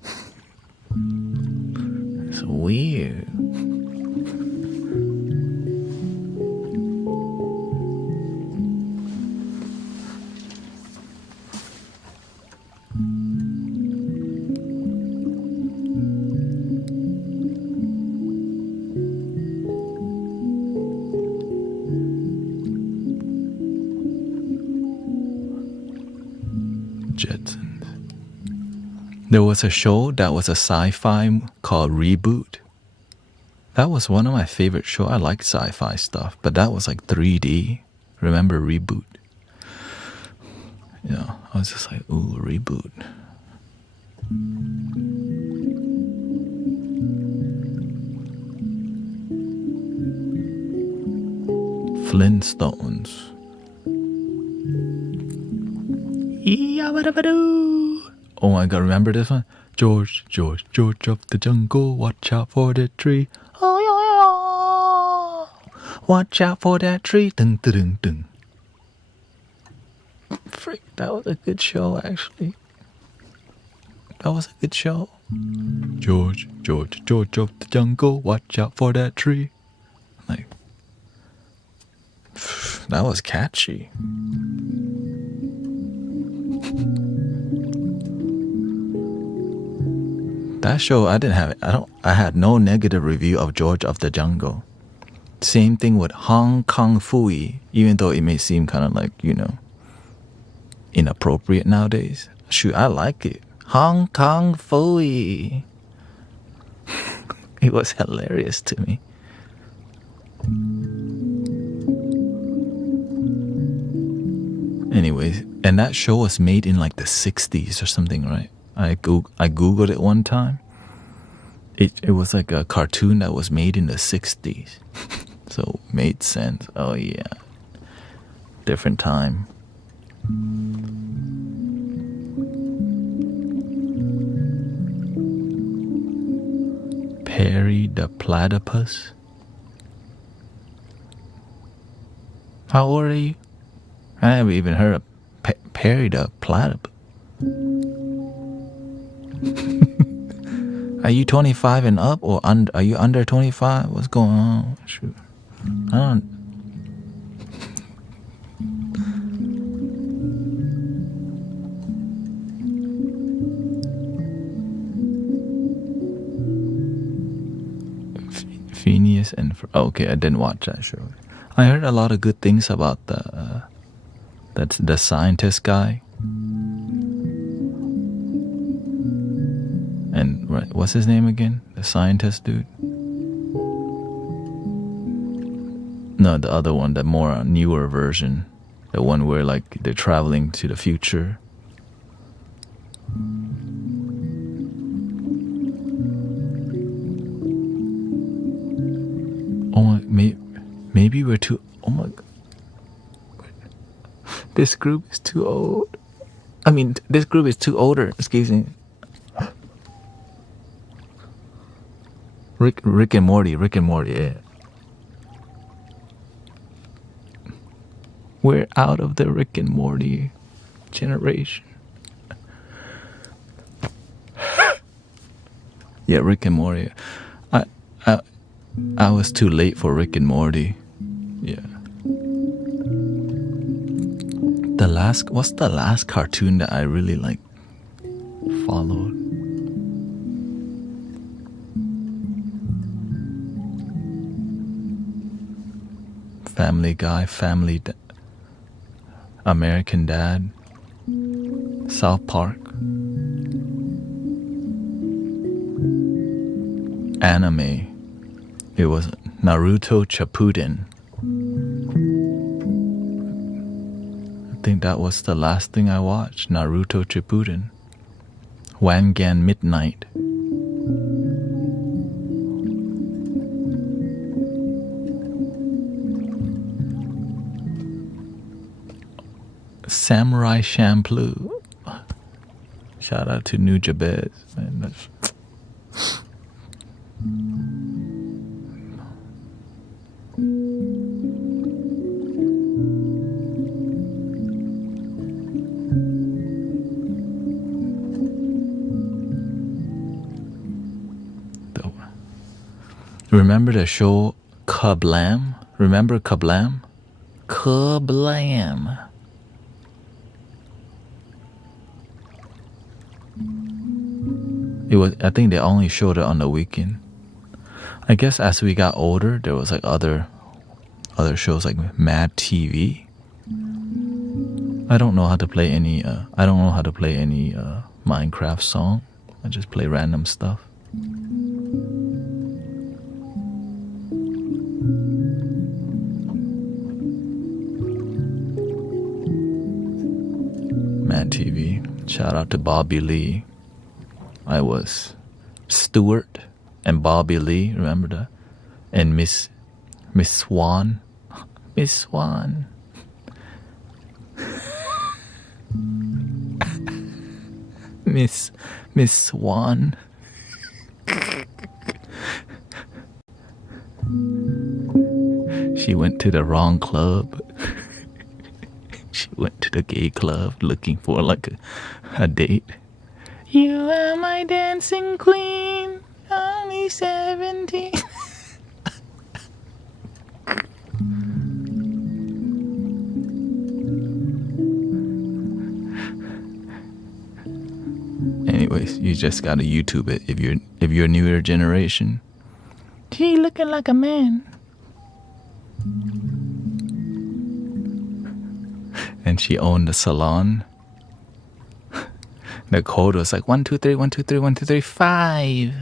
It's weird. Jetsons. There was a show that was a sci-fi called Reboot. That was one of my favorite shows. I like sci-fi stuff, but that was like 3D. Remember Reboot? You know, I was just like, ooh, Reboot. Flintstones. Oh my god, remember this one? George of the jungle, watch out for the tree. Oh yeah, watch out for that tree. Dun, dun, dun, dun. Freak, that was a good show actually. That was a good show. George of the jungle, watch out for that tree. Like, that was catchy. That show, I had no negative review of George of the Jungle. Same thing with Hong Kong Phooey, even though it may seem kind of like, you know, inappropriate nowadays. Shoot, I like it. Hong Kong Phooey. It was hilarious to me. Anyways, and that show was made in like the 60s or something, right? I googled it one time. It was like a cartoon that was made in the 60s. So made sense. Oh yeah. Different time. Perry the Platypus. How old are you? I never even heard of Perry the Platypus. Are you 25 and up, or are you under 25? What's going on? Shoot. I don't. Phineas and okay, I didn't watch that show. I heard a lot of good things about the scientist guy. right? What's his name again? The scientist dude? No, the other one, the more newer version. The one where like they're traveling to the future. Oh my, maybe we're too. Oh my God. This group is too old. I mean, this group is too older. Excuse me. Rick and Morty, yeah. We're out of the Rick and Morty generation. Yeah, Rick and Morty. I was too late for Rick and Morty. Yeah. What's the last cartoon that I really like followed? Family Guy, American Dad, South Park, anime. It was Naruto Shippuden. I think that was the last thing I watched. Naruto Shippuden. Wangan Midnight. Samurai Champloo. Shout out to New Jabez. Man, remember the show Kablam? Remember Kablam? Kablam. It was. I think they only showed it on the weekend. I guess as we got older, there was like other shows like Mad TV. I don't know how to play any. I don't know how to play any Minecraft song. I just play random stuff. Mad TV. Shout out to Bobby Lee. I was Stuart and Bobby Lee, remember that? And Miss Swan. Miss Swan. Miss Swan. She went to the wrong club. She went to the gay club looking for like a date. You are my dancing queen, only 17. Anyways, you just gotta YouTube it if you're newer generation. She looking like a man. And she owned a salon. The code was like 1 2 3 1 2 3 1 2 3 5.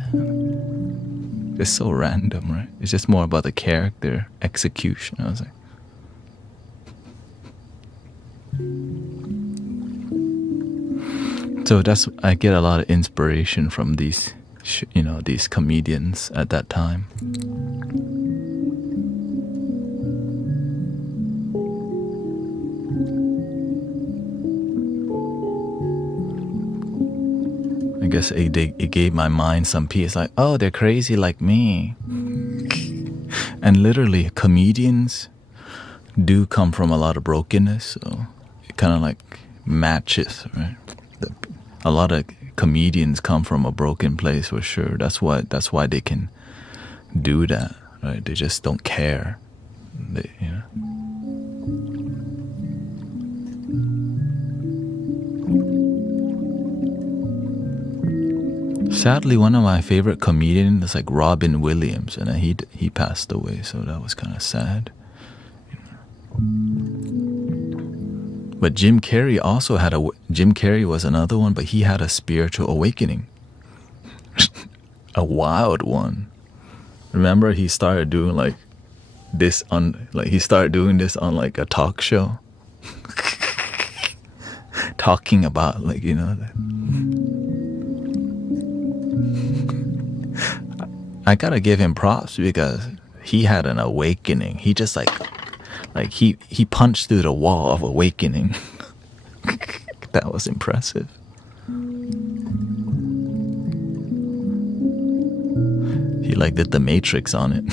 Just so random, right? It's just more about the character execution. I was like, so I get a lot of inspiration from these, these comedians at that time. I guess it gave my mind some peace. Like, oh, they're crazy like me. And literally, comedians do come from a lot of brokenness, so it kind of like matches, right? A lot of comedians come from a broken place for sure. That's why they can do that, right? They just don't care. Sadly, one of my favorite comedians is like Robin Williams, and he passed away, so that was kind of sad. But Jim Carrey also Jim Carrey was another one, but he had a spiritual awakening. A wild one. Remember he started doing like this on he started doing this on like a talk show. Talking about like, you know, I gotta give him props because he had an awakening. He just like he punched through the wall of awakening. That was impressive. He like did the Matrix on it.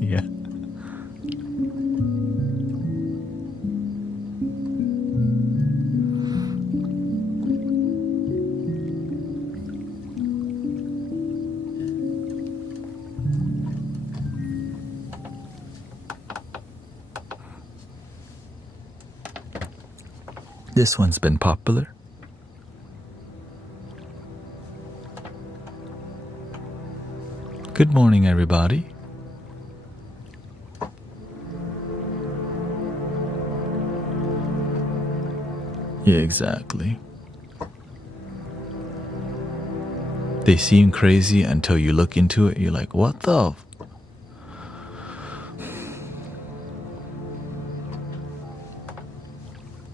Yeah. This one's been popular. Good morning, everybody. Yeah, exactly. They seem crazy until you look into it. You're like, what the?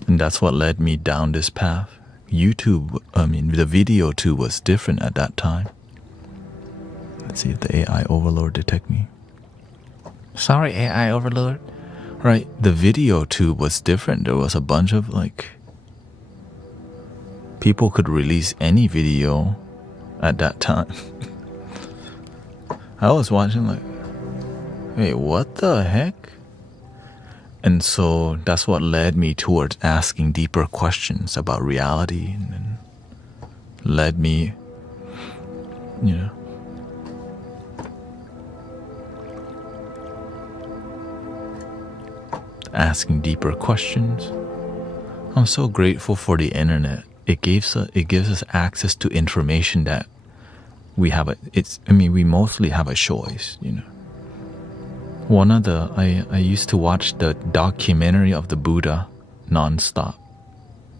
And that's what led me down this path. The video tube was different at that time. Let's see if the AI overlord detect me. Sorry, AI overlord. Right, the video tube was different. There was a bunch of like people could release any video at that time. I was watching like, wait, what the heck? And so that's what led me towards asking deeper questions about reality, and then led me, you know, asking deeper questions. I'm so grateful for the internet. It gives us access to information that we mostly have a choice, you know. I used to watch the documentary of the Buddha nonstop.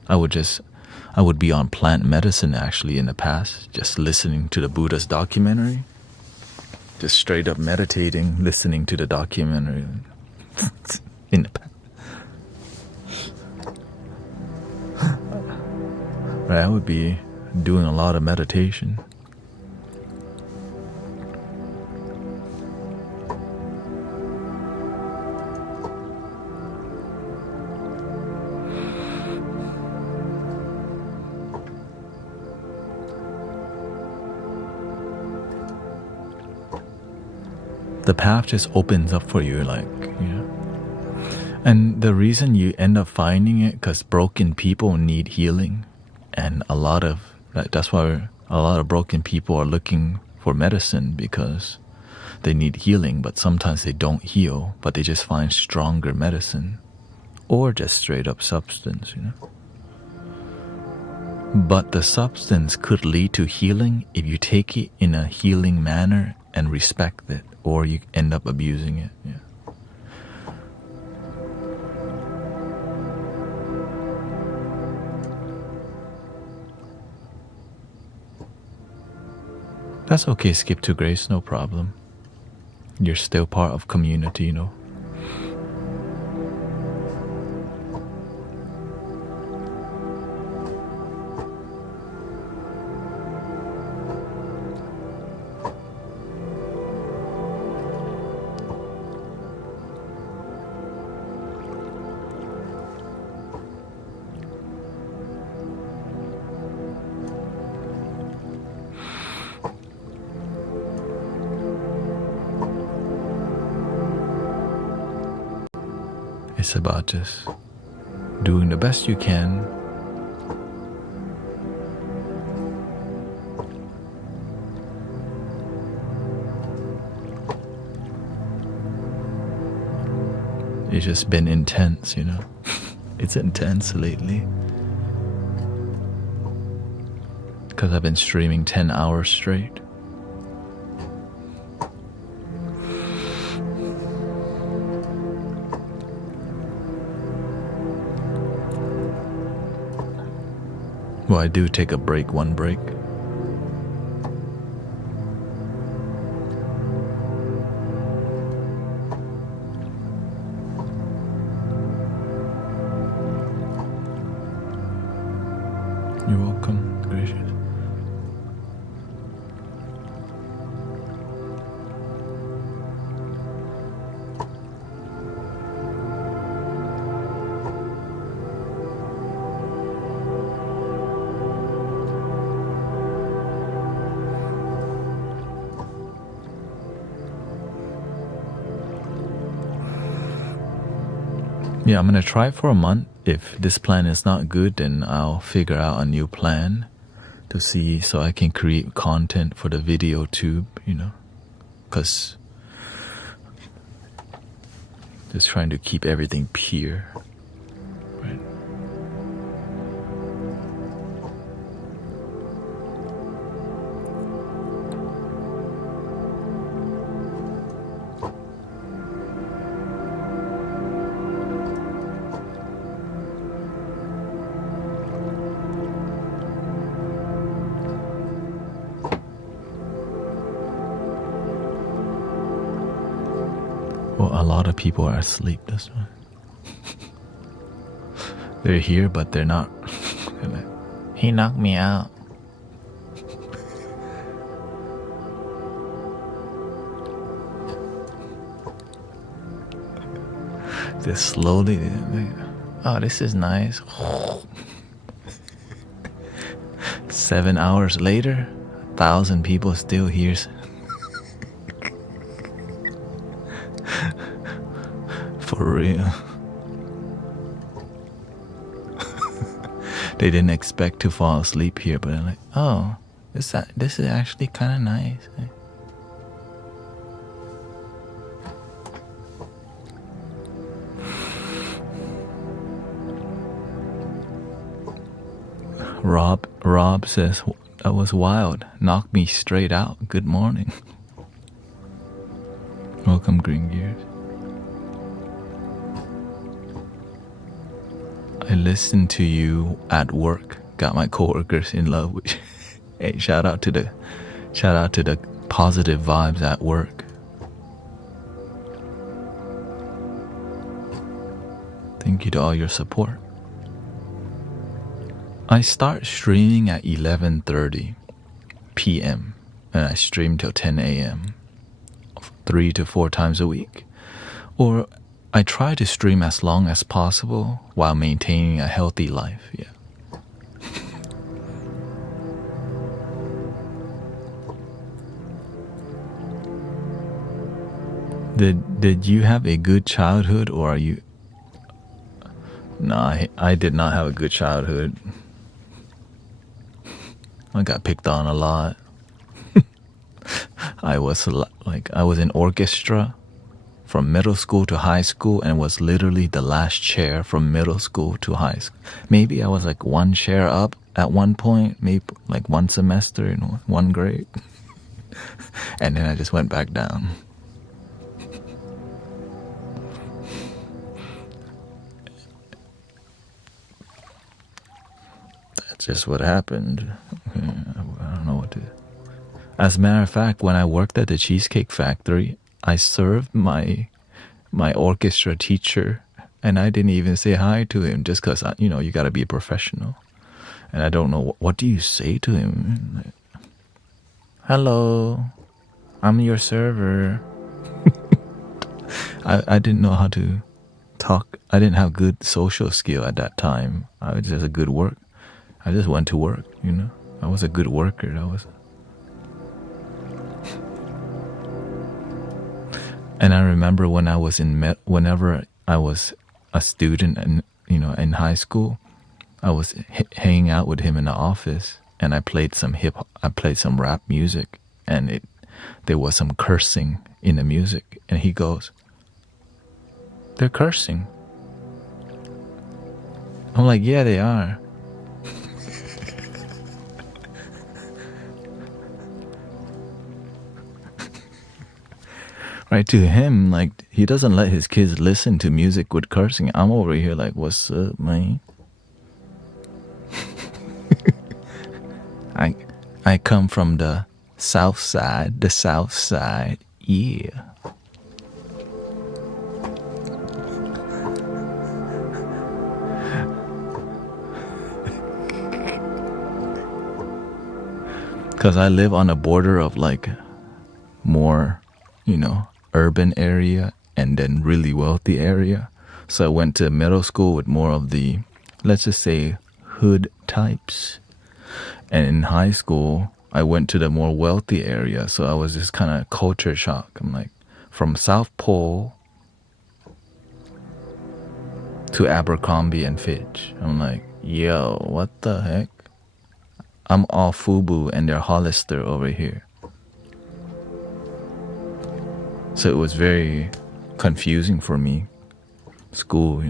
I would be on plant medicine actually in the past, just listening to the Buddha's documentary. Just straight up meditating, listening to the documentary in the past. I would be doing a lot of meditation. The path just opens up for you, like, you know. And the reason you end up finding it, because broken people need healing. And that's why a lot of broken people are looking for medicine, because they need healing, but sometimes they don't heal, but they just find stronger medicine or just straight up substance, you know. But the substance could lead to healing if you take it in a healing manner and respect it, or you end up abusing it. Yeah. That's okay, skip to grace, no problem. You're still part of community, you know. It's about just doing the best you can. It's just been intense, you know. It's intense lately. because I've been streaming 10 hours straight. Well, I do take a break, one break. You're welcome, gracious. Yeah, I'm gonna try it for a month. If this plan is not good, then I'll figure out a new plan to see so I can create content for the video tube, you know, because just trying to keep everything pure, right? Well, a lot of people are asleep, that's why. They're here, but they're not. They're like, he knocked me out. They're slowly, oh, this is nice. 7 hours later, 1,000 people still here. For real. They didn't expect to fall asleep here, but they're like, oh, this is actually kind of nice. Rob says, that was wild. Knocked me straight out. Good morning. Welcome, Green Gears. I listened to you at work. Got my coworkers in love with you. Hey, shout out to the positive vibes at work. Thank you to all your support. I start streaming at 11:30 p.m. and I stream till 10 a.m. 3 to 4 times a week. Or I try to stream as long as possible while maintaining a healthy life. Yeah. Did you have a good childhood, or are you? No, I did not have a good childhood. I got picked on a lot. I was in orchestra from middle school to high school, and was literally the last chair from middle school to high school. Maybe I was like one chair up at one point, maybe like one semester in one grade. And then I just went back down. That's just what happened. I don't know what to do. As a matter of fact, when I worked at the Cheesecake Factory, I served my orchestra teacher, and I didn't even say hi to him just because, you got to be a professional. And I don't know, what do you say to him? Hello, I'm your server. I didn't know how to talk. I didn't have good social skill at that time. I was just a good work. I just went to work, I was a good worker. And I remember whenever I was a student and in high school, I was hanging out with him in the office, and I played some rap music, and there was some cursing in the music, and he goes, "They're cursing." I'm like, "Yeah, they are." Right, to him, like, he doesn't let his kids listen to music with cursing. I'm over here like, what's up, man? I come from the south side, yeah. Because I live on a border of like more, urban area and then really wealthy area. So I went to middle school with more of the, let's just say, hood types. And in high school, I went to the more wealthy area. So I was just kind of culture shock. I'm like, from South Pole to Abercrombie and Fitch. I'm like, yo, what the heck? I'm all FUBU and they're Hollister over here. So it was very confusing for me. School,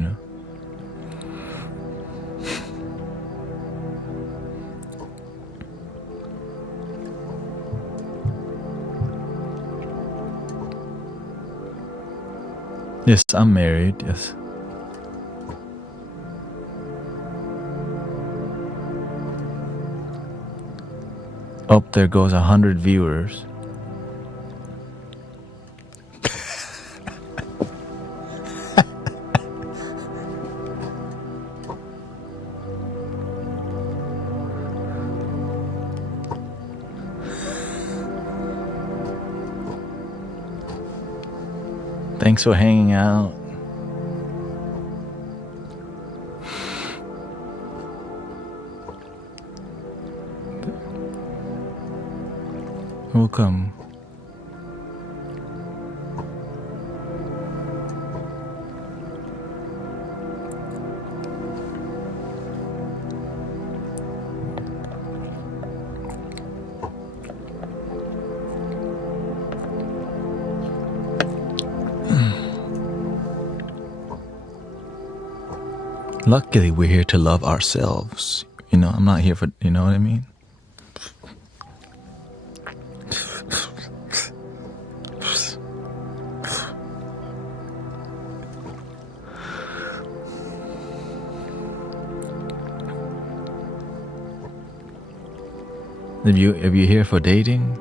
Yes, I'm married, yes. Oh, there goes 100 viewers. Thanks for hanging out. Welcome. Luckily, we're here to love ourselves. I'm not here for, you know what I mean? If you're here for dating,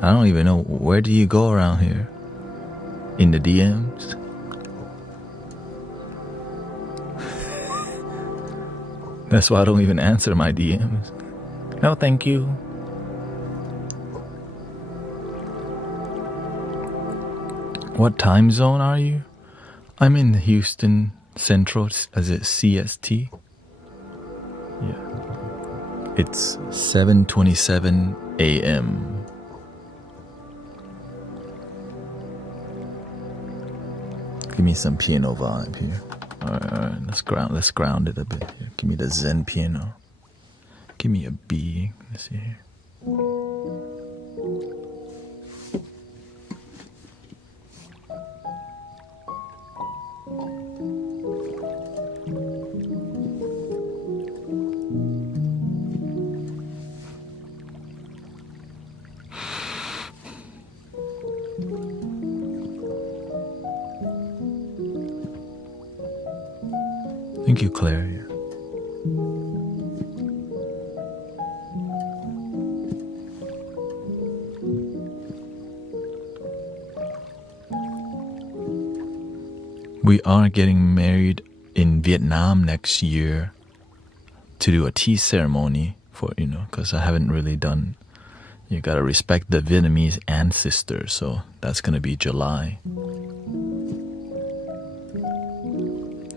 I don't even know, where do you go around here? In the DMs? That's why I don't even answer my DMs. No, thank you. What time zone are you? I'm in Houston Central. Is it CST? Yeah. It's 7:27 a.m. Give me some piano vibe here. All right. Let's ground it a bit here. Give me the Zen piano. Give me a B. Let's see here. Thank you, Claire. We are getting married in Vietnam next year to do a tea ceremony for, because I haven't really done, you gotta respect the Vietnamese ancestors, so that's gonna be July.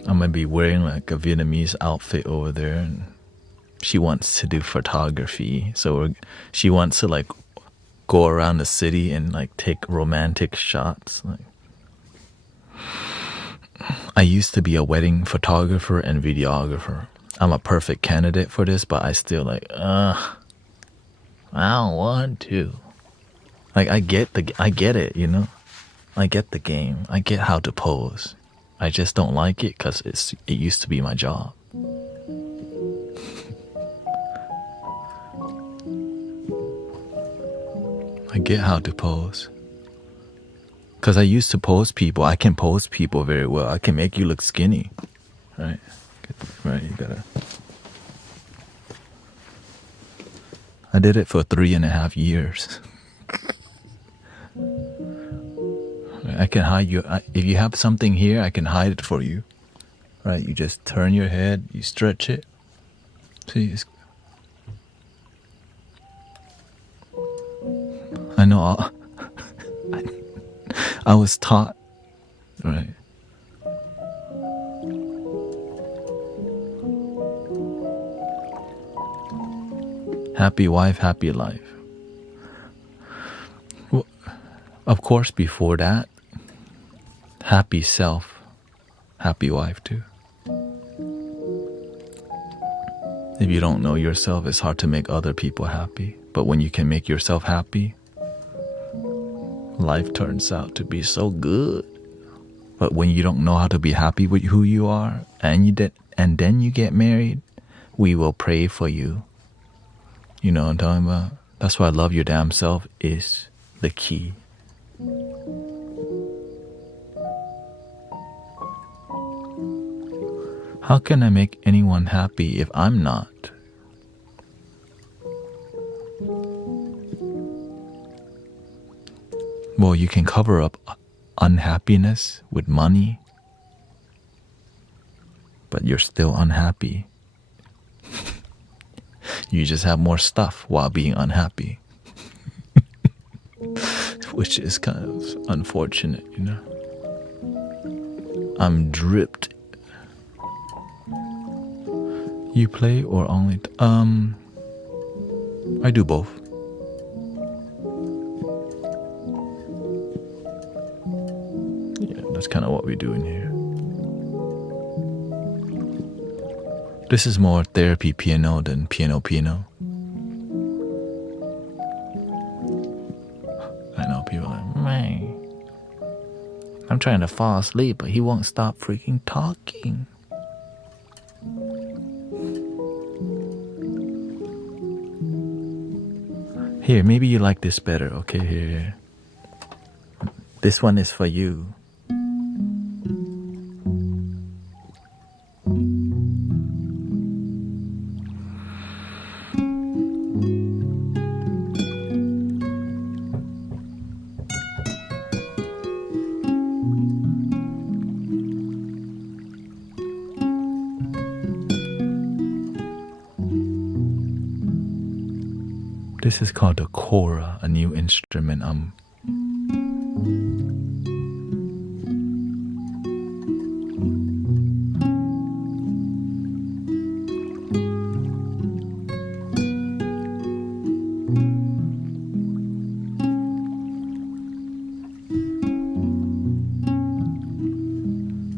I'm gonna be wearing like a Vietnamese outfit over there, and she wants to do photography, so she wants to like go around the city and like take romantic shots. Like, I used to be a wedding photographer and videographer. I'm a perfect candidate for this, but I still like, I don't want to. Like, I get it, I get the game. I get how to pose. I just don't like it because it used to be my job. I get how to pose. Because I used to pose people. I can pose people very well. I can make you look skinny. Right? Right, you gotta. I did it for 3.5 years. I can hide you. If you have something here, I can hide it for you. Right? You just turn your head, you stretch it. See, I know. I was taught, right? Happy wife, happy life. Well, of course, before that, happy self, happy wife too. If you don't know yourself, it's hard to make other people happy. But when you can make yourself happy, life turns out to be so good. But when you don't know how to be happy with who you are, and then you get married, we will pray for you. You know what I'm talking about? That's why love your damn self is the key. How can I make anyone happy if I'm not? Well, you can cover up unhappiness with money, but you're still unhappy. You just have more stuff while being unhappy. Which is kind of unfortunate, you know. I'm dripped. You play or only... I do both. Yeah, that's kind of what we do in here. This is more therapy piano than piano. I know people are like, man, I'm trying to fall asleep, but he won't stop freaking talking. Here, maybe you like this better. Okay, here. This one is for you. This is called the kora, a new instrument.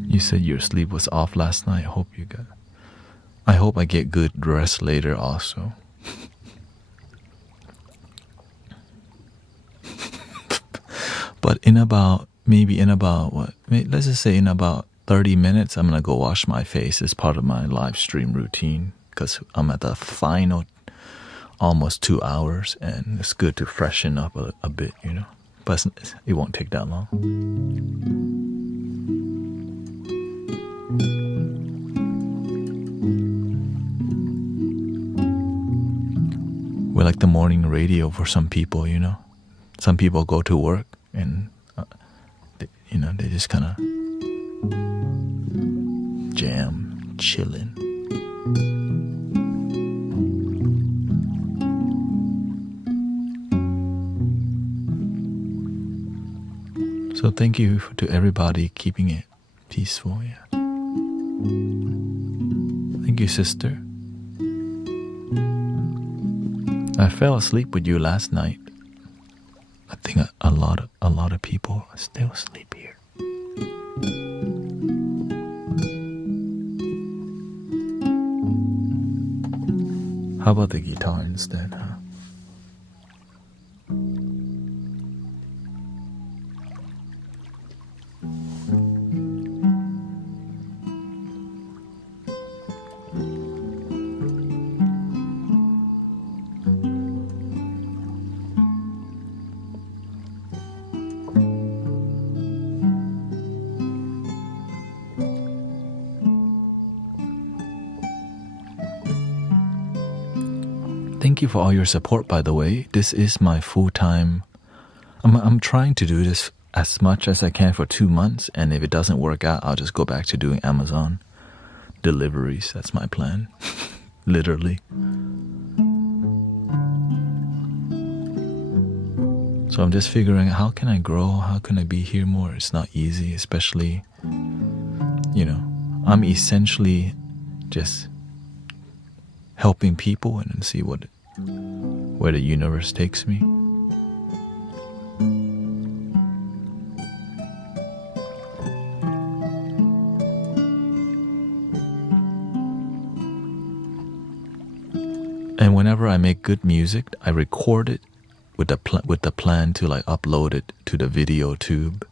You said your sleep was off last night. I hope I get good rest later also. But let's just say in about 30 minutes, I'm going to go wash my face as part of my live stream routine, because I'm at the final almost 2 hours, and it's good to freshen up a bit, you know. But it won't take that long. We're like the morning radio for some people, you know. Some people go to work and, they just kind of jam, chilling. So thank you to everybody keeping it peaceful. Yeah. Thank you, sister. I fell asleep with you last night. I think a lot of people still sleep here. How about the guitar instead, huh? Thank you for all your support, by the way. This is my full-time. I'm trying to do this as much as I can for 2 months, and if it doesn't work out, I'll just go back to doing Amazon deliveries. That's my plan. Literally. So I'm just figuring out, how can I grow? How can I be here more? It's not easy, especially, I'm essentially just helping people and see where the universe takes me. And whenever I make good music, I record it with the plan to upload it to the video tube.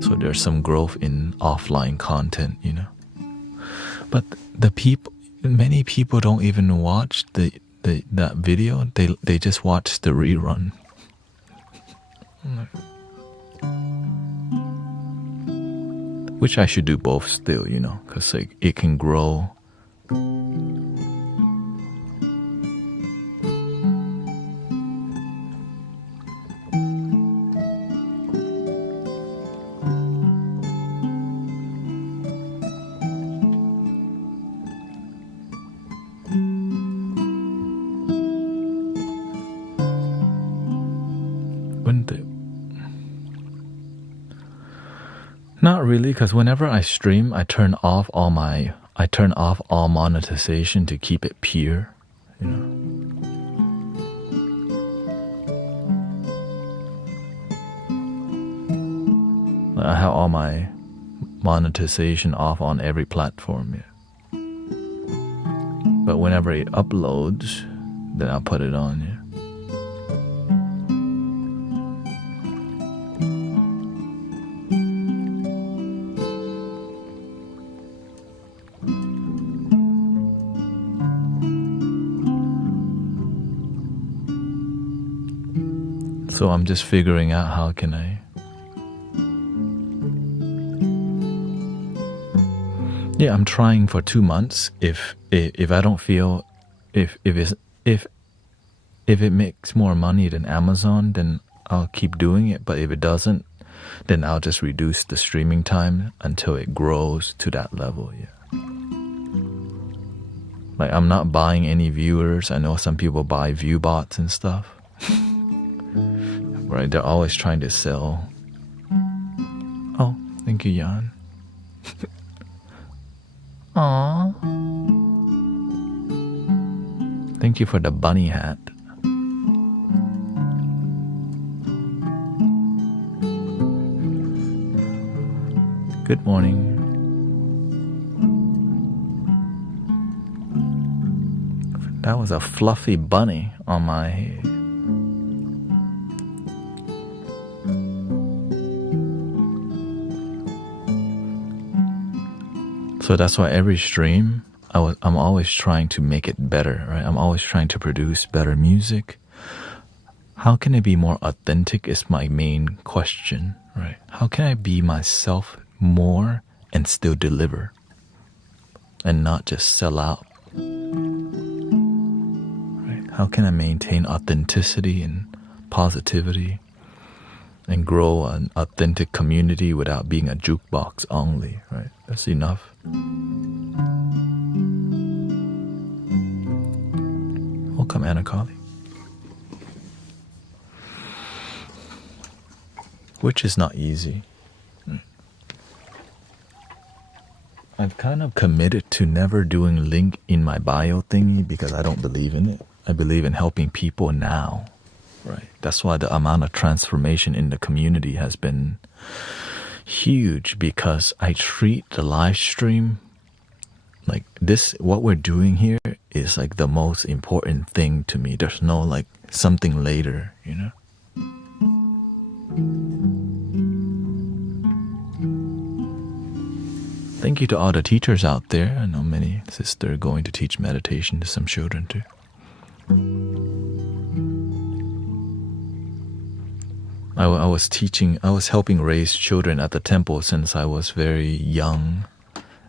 So there's some growth in offline content, But many people don't even watch that video. They just watch the rerun. Which I should do both still, because it can grow. Not really, because whenever I stream, I turn off all monetization to keep it pure, I have all my monetization off on every platform, But whenever it uploads, then I'll put it on, So I'm just figuring out how can I. Yeah, I'm trying for 2 months. If I don't feel if it makes more money than Amazon, then I'll keep doing it. But if it doesn't, then I'll just reduce the streaming time until it grows to that level. Like, I'm not buying any viewers. I know some people buy view bots and stuff. Right, they're always trying to sell. Oh, thank you, Jan. Aww. Thank you for the bunny hat. Good morning. That was a fluffy bunny on my head. So that's why every stream, I'm always trying to make it better, right? I'm always trying to produce better music. How can I be more authentic is my main question, right? How can I be myself more and still deliver and not just sell out? Right? How can I maintain authenticity and positivity and grow an authentic community without being a jukebox only, right? That's enough. Welcome, Anakali. Which is not easy. I've kind of committed to never doing link in my bio thingy because I don't believe in it. I believe in helping people now, right? That's why the amount of transformation in the community has been huge, because I treat the live stream like this. What we're doing here is like the most important thing to me. There's no like something later, Thank you to all the teachers out there. I know many sisters are going to teach meditation to some children too. I was helping raise children at the temple since I was very young,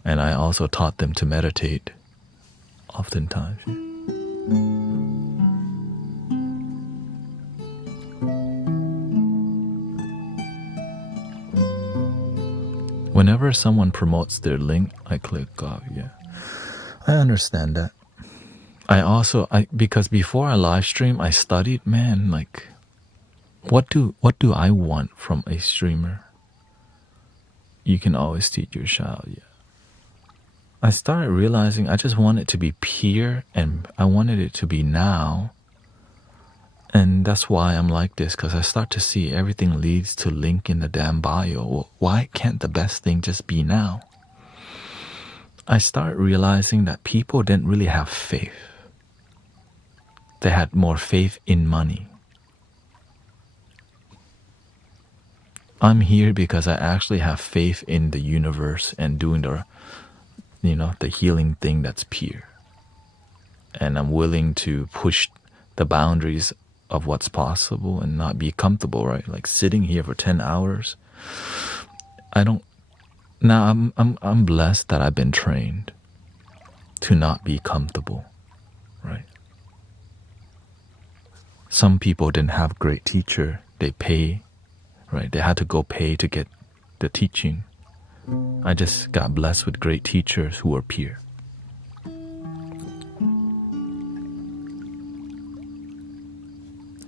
and I also taught them to meditate oftentimes. Whenever someone promotes their link, I click off. Yeah, I understand that. Because before I live stream, I studied, man, like, what do I want from a streamer? You can always teach your child. Yeah. I started realizing I just want it to be pure, and I wanted it to be now. And that's why I'm like this, because I start to see everything leads to link in the damn bio. Well, why can't the best thing just be now? I start realizing that people didn't really have faith. They had more faith in money. I'm here because I actually have faith in the universe and doing the healing thing that's pure. And I'm willing to push the boundaries of what's possible and not be comfortable, right? Like sitting here for 10 hours. I'm blessed that I've been trained to not be comfortable, right? Some people didn't have great teacher. They pay, right? They had to go pay to get the teaching. I just got blessed with great teachers who were pure.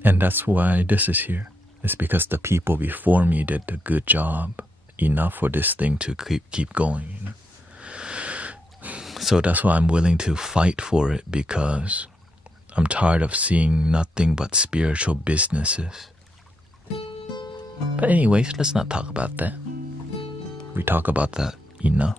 And that's why this is here. It's because the people before me did a good job, enough for this thing to keep going. You know? So that's why I'm willing to fight for it, because I'm tired of seeing nothing but spiritual businesses. But anyways, let's not talk about that. We talk about that enough.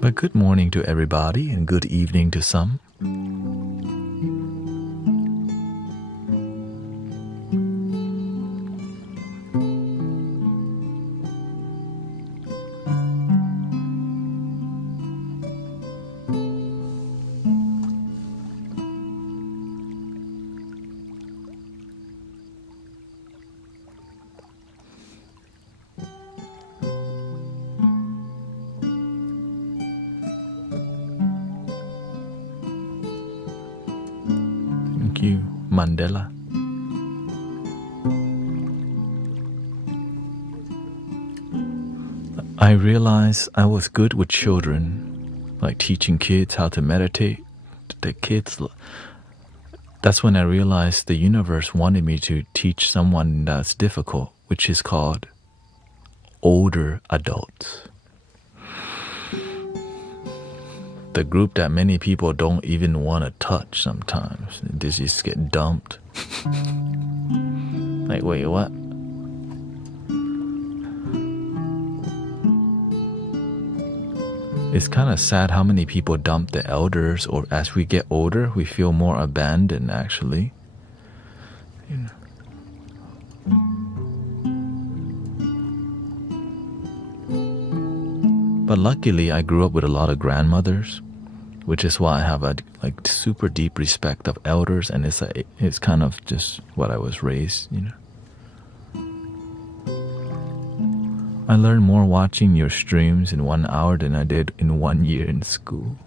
But good morning to everybody and good evening to some. Thank you, Mandela. I realized I was good with children, like teaching kids how to meditate. That's when I realized the universe wanted me to teach someone that's difficult, which is called older adults. The group that many people don't even want to touch sometimes. They just get dumped. Like, wait, what? It's kind of sad how many people dump the elders, or as we get older, we feel more abandoned, actually. You know. But luckily, I grew up with a lot of grandmothers, which is why I have a super deep respect of elders, and it's kind of just what I was raised, you know. I learned more watching your streams in 1 hour than I did in 1 year in school.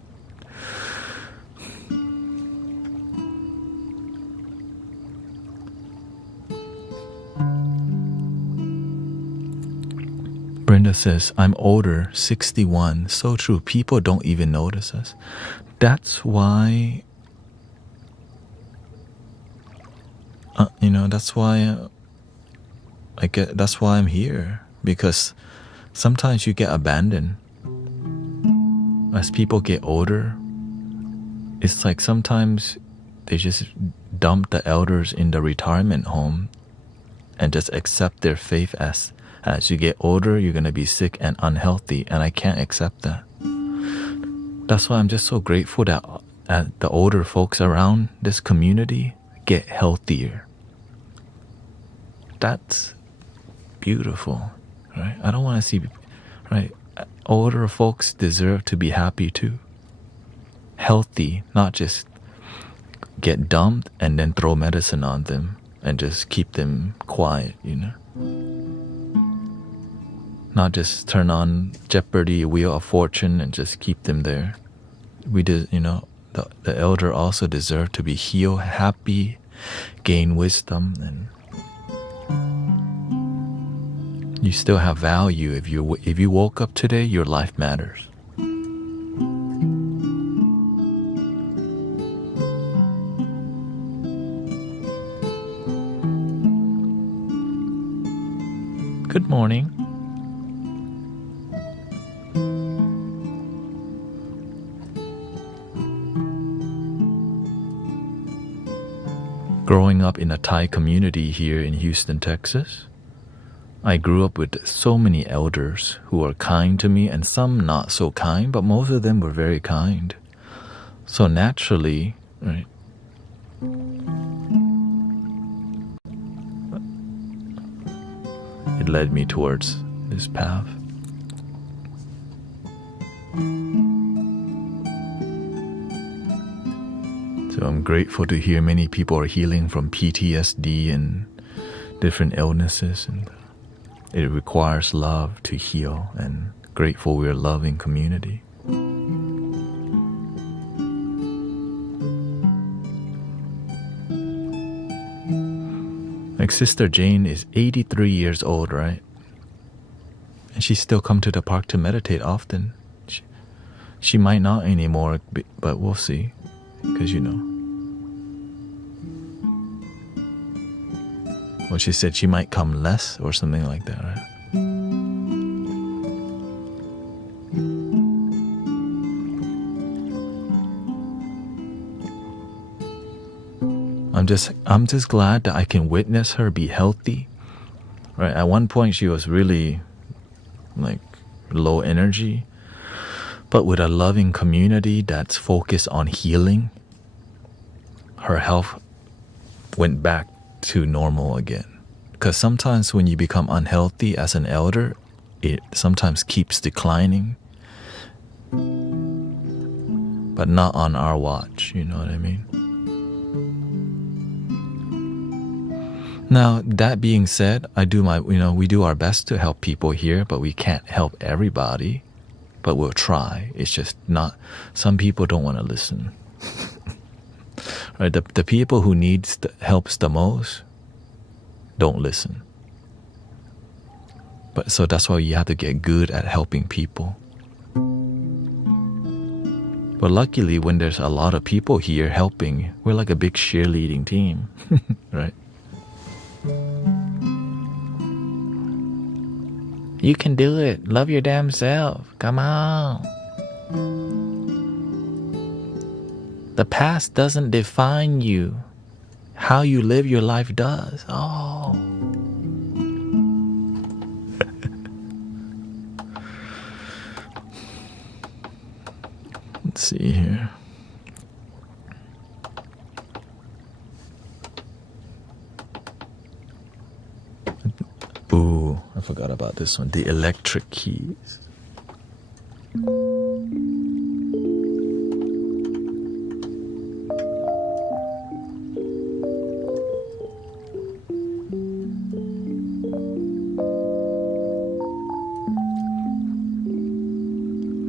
Brenda says, I'm older, 61. So true. People don't even notice us. That's why, that's why that's why I'm here. Because sometimes you get abandoned. As people get older, it's like sometimes they just dump the elders in the retirement home and just accept their faith as you get older, you're going to be sick and unhealthy, and I can't accept that. That's why I'm just so grateful that the older folks around this community get healthier. That's beautiful. Right? I don't want to see, right? Older folks deserve to be happy too. Healthy, not just get dumped and then throw medicine on them and just keep them quiet, you know? Not just turn on Jeopardy, Wheel of Fortune, and just keep them there. We did, the elder also deserve to be healed, happy, gain wisdom, and you still have value. If you woke up today, your life matters. Good morning. Growing up in a Thai community here in Houston, Texas, I grew up with so many elders who were kind to me and some not so kind, but most of them were very kind. So naturally, right, it led me towards this path. So I'm grateful to hear many people are healing from PTSD and different illnesses, and it requires love to heal, and grateful we're a loving community. Like Sister Jane is 83 years old, right? And she still come to the park to meditate often. She might not anymore, but we'll see. Because well, she said she might come less or something like that, right? I'm just glad that I can witness her be healthy. Right? At one point she was really like low energy, but with a loving community that's focused on healing, her health went back to normal again. Because sometimes when you become unhealthy as an elder, it sometimes keeps declining, but not on our watch, you know what I mean? Now, that being said, we do our best to help people here, but we can't help everybody. But we'll try. It's just not, some people don't want to listen. Right? The people who need helps the most don't listen. But so that's why you have to get good at helping people. But luckily, when there's a lot of people here helping, we're like a big cheerleading team, right? You can do it. Love your damn self. Come on. The past doesn't define you. How you live your life does. Oh. Let's see here. Ooh, I forgot about this one. The electric keys.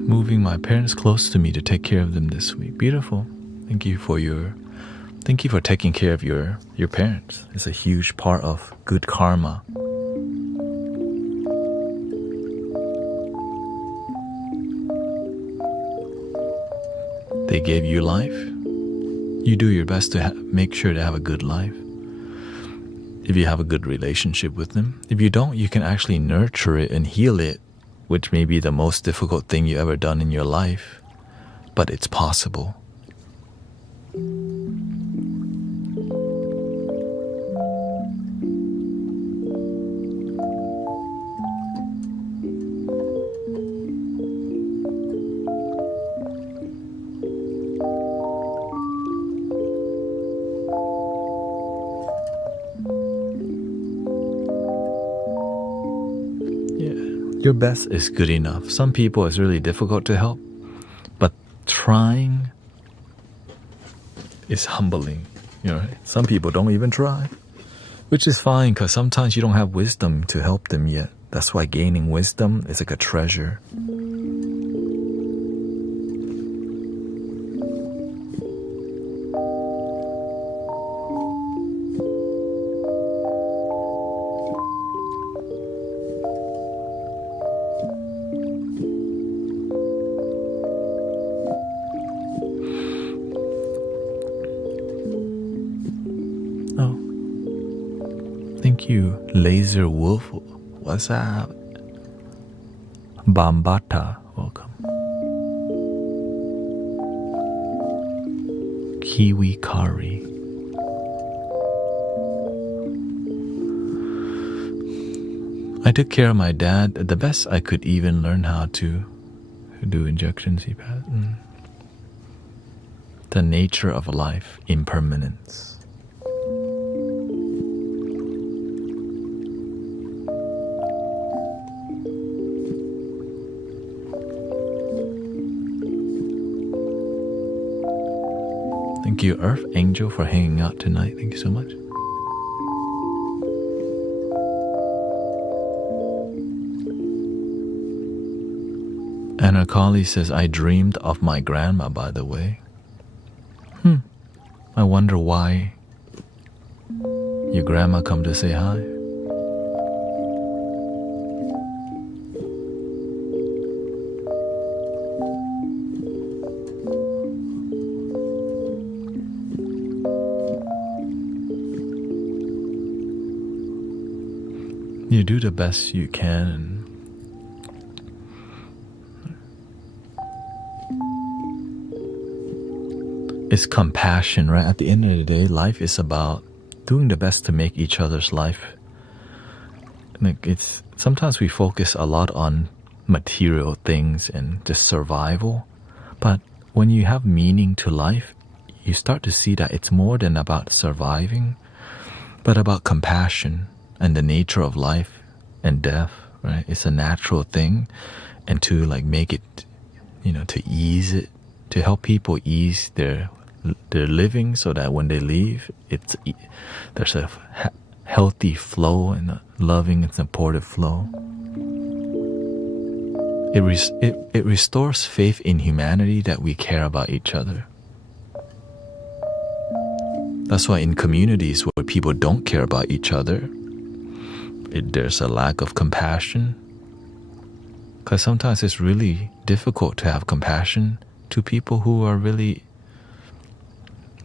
Moving my parents close to me to take care of them this week. Beautiful. Thank you for taking care of your parents. It's a huge part of good karma. They gave you life. You do your best to make sure to have a good life. If you have a good relationship with them. If you don't, you can actually nurture it and heal it, which may be the most difficult thing you ever done in your life. But it's possible. Your best is good enough. Some people it's really difficult to help, but trying is humbling. Some people don't even try, which is fine because sometimes you don't have wisdom to help them yet. That's why gaining wisdom is like a treasure. Oh, thank you, Laser Wolf. What's up? Bambata, welcome. Kiwi Kari. I took care of my dad the best I could even learn how to do injection CPAP. The nature of life, impermanence. Thank you, Earth Angel, for hanging out tonight. Thank you so much. Anna Colley says, I dreamed of my grandma, by the way. I wonder why your grandma come to say hi. You do the best you can. It's compassion, right? At the end of the day, life is about doing the best to make each other's life. Like sometimes we focus a lot on material things and just survival, but when you have meaning to life, you start to see that it's more than about surviving, but about compassion and the nature of life and death, right? It's a natural thing, and to like make it, to ease it, to help people ease their living, so that when they leave, there's a healthy flow and a loving and supportive flow. It restores faith in humanity that we care about each other. That's why in communities where people don't care about each other, there's a lack of compassion. Because sometimes it's really difficult to have compassion to people who are really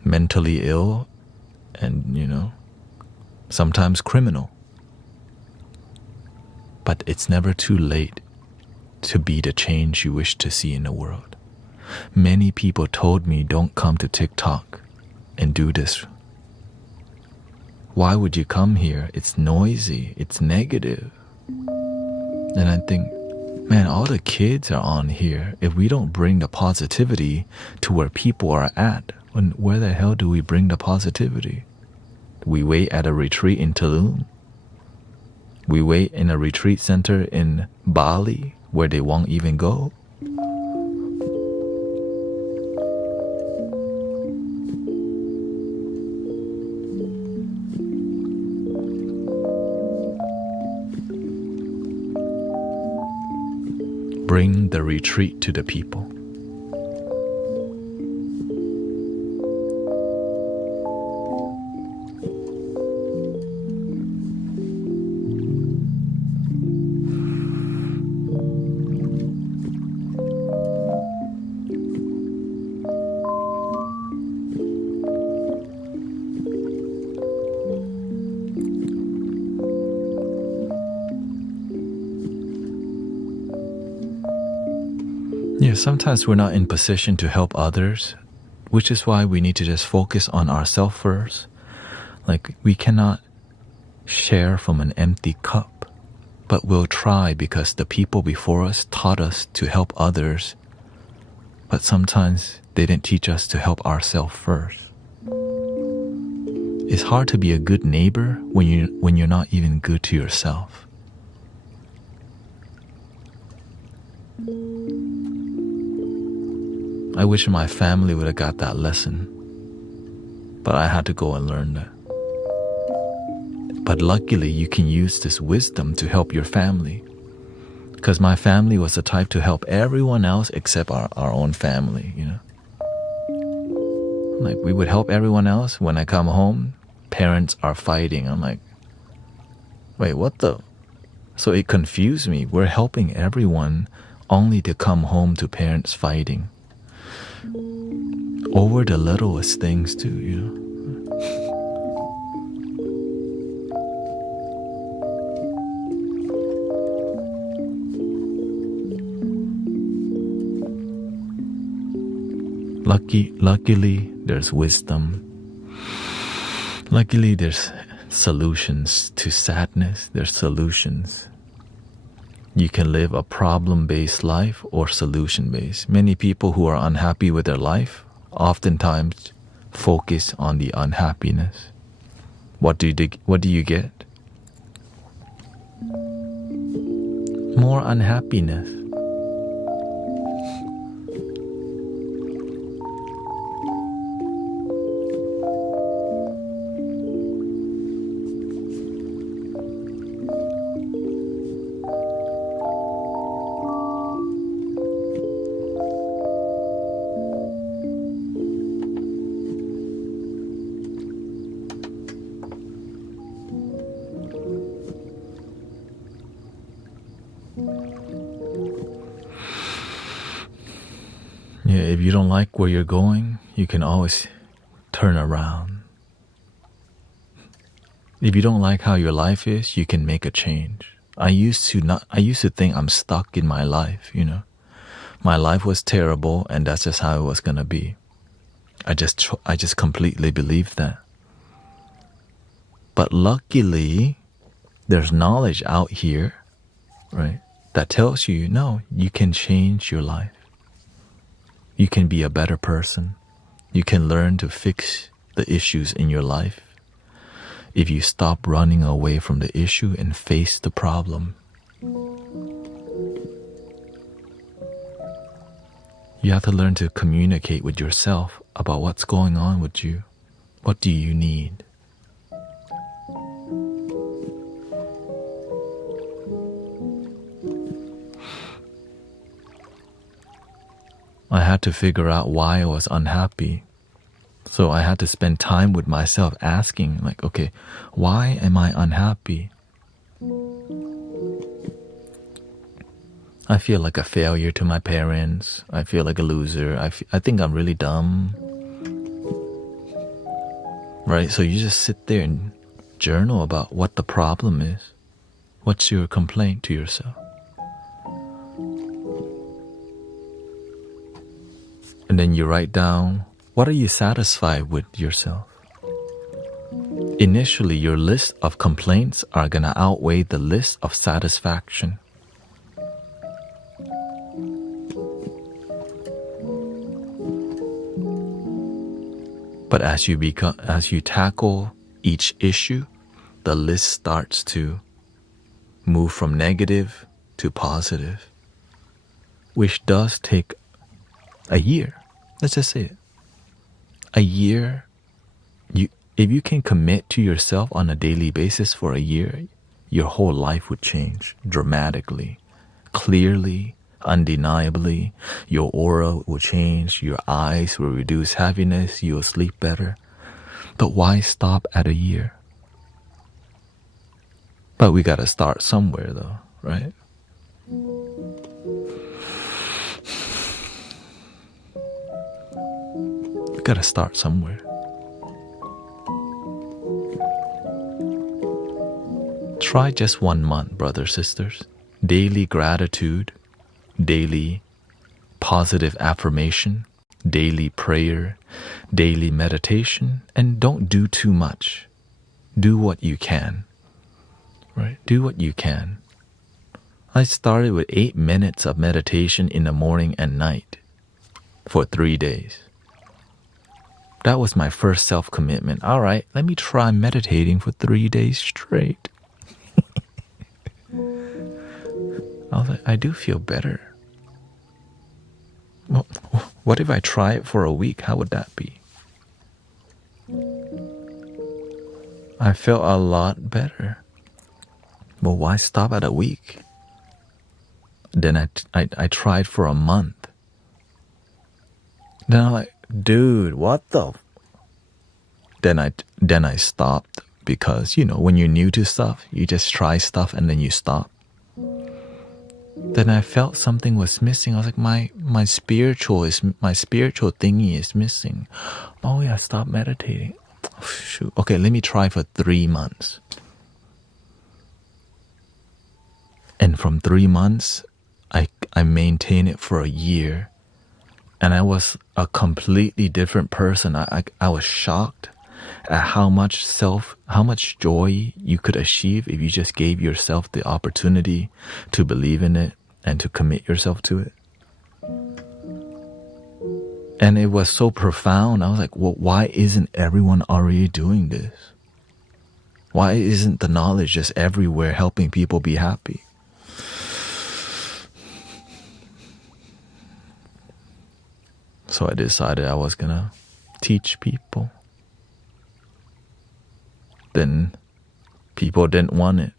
mentally ill and, sometimes criminal. But it's never too late to be the change you wish to see in the world. Many people told me, don't come to TikTok and do this. Why would you come here? It's noisy, it's negative. And I think, man, all the kids are on here. If we don't bring the positivity to where people are at, where the hell do we bring the positivity? We wait at a retreat in Tulum. We wait in a retreat center in Bali where they won't even go. Bring the retreat to the people. Yeah, sometimes we're not in position to help others, which is why we need to just focus on ourselves first. Like, we cannot share from an empty cup, but we'll try because the people before us taught us to help others, but sometimes they didn't teach us to help ourselves first. It's hard to be a good neighbor when you're not even good to yourself. I wish my family would have got that lesson, but I had to go and learn that. But luckily, you can use this wisdom to help your family. Because my family was the type to help everyone else except our own family, you know. Like, we would help everyone else. When I come home, parents are fighting. I'm like, wait, what the? So it confused me. We're helping everyone only to come home to parents fighting. Over the littlest things too, you know. Luckily, there's wisdom. Luckily, there's solutions to sadness. There's solutions. You can live a problem-based life or solution-based. Many people who are unhappy with their life oftentimes focus on the unhappiness. What do you get? More unhappiness. Yeah, if you don't like where you're going, you can always turn around. If you don't like how your life is, you can make a change. I used to think I'm stuck in my life, you know. My life was terrible and that's just how it was going to be. I just completely believed that. But luckily, there's knowledge out here, right, that tells you, no, you can change your life. You can be a better person. You can learn to fix the issues in your life if you stop running away from the issue and face the problem. You have to learn to communicate with yourself about what's going on with you. What do you need? I had to figure out why I was unhappy. So I had to spend time with myself asking, like, okay, why am I unhappy? I feel like a failure to my parents. I feel like a loser. I think I'm really dumb. Right? So you just sit there and journal about what the problem is. What's your complaint to yourself? And then you write down, what are you satisfied with yourself? Initially, your list of complaints are going to outweigh the list of satisfaction. But as you tackle each issue, the list starts to move from negative to positive, which does take a year. Let's just say it. A year, if you can commit to yourself on a daily basis for a year, your whole life would change dramatically, clearly, undeniably. Your aura will change, your eyes will reduce heaviness, you'll sleep better. But why stop at a year? But we gotta start somewhere though, right? We gotta start somewhere. Try just 1 month, brothers, sisters. Daily gratitude, daily positive affirmation, daily prayer, daily meditation, and don't do too much. Do what you can, right? Do what you can. I started with 8 minutes of meditation in the morning and night for 3 days. That was my first self-commitment. All right, let me try meditating for 3 days straight. I was like, I do feel better. Well, what if I try it for a week? How would that be? I felt a lot better. But why stop at a week? Then I tried for a month. Then I'm like, dude, what the? Then I stopped because, you know, when you're new to stuff, you just try stuff and then you stop. Then I felt something was missing. I was like, my spiritual thingy is missing. Oh yeah, stop meditating. Oh, shoot. Okay, let me try for 3 months. And from 3 months, I maintained it for a year. And I was a completely different person. I was shocked at how much joy you could achieve if you just gave yourself the opportunity to believe in it and to commit yourself to it. And it was so profound. I was like, well, why isn't everyone already doing this? Why isn't the knowledge just everywhere helping people be happy? So I decided I was gonna teach people. Then people didn't want it.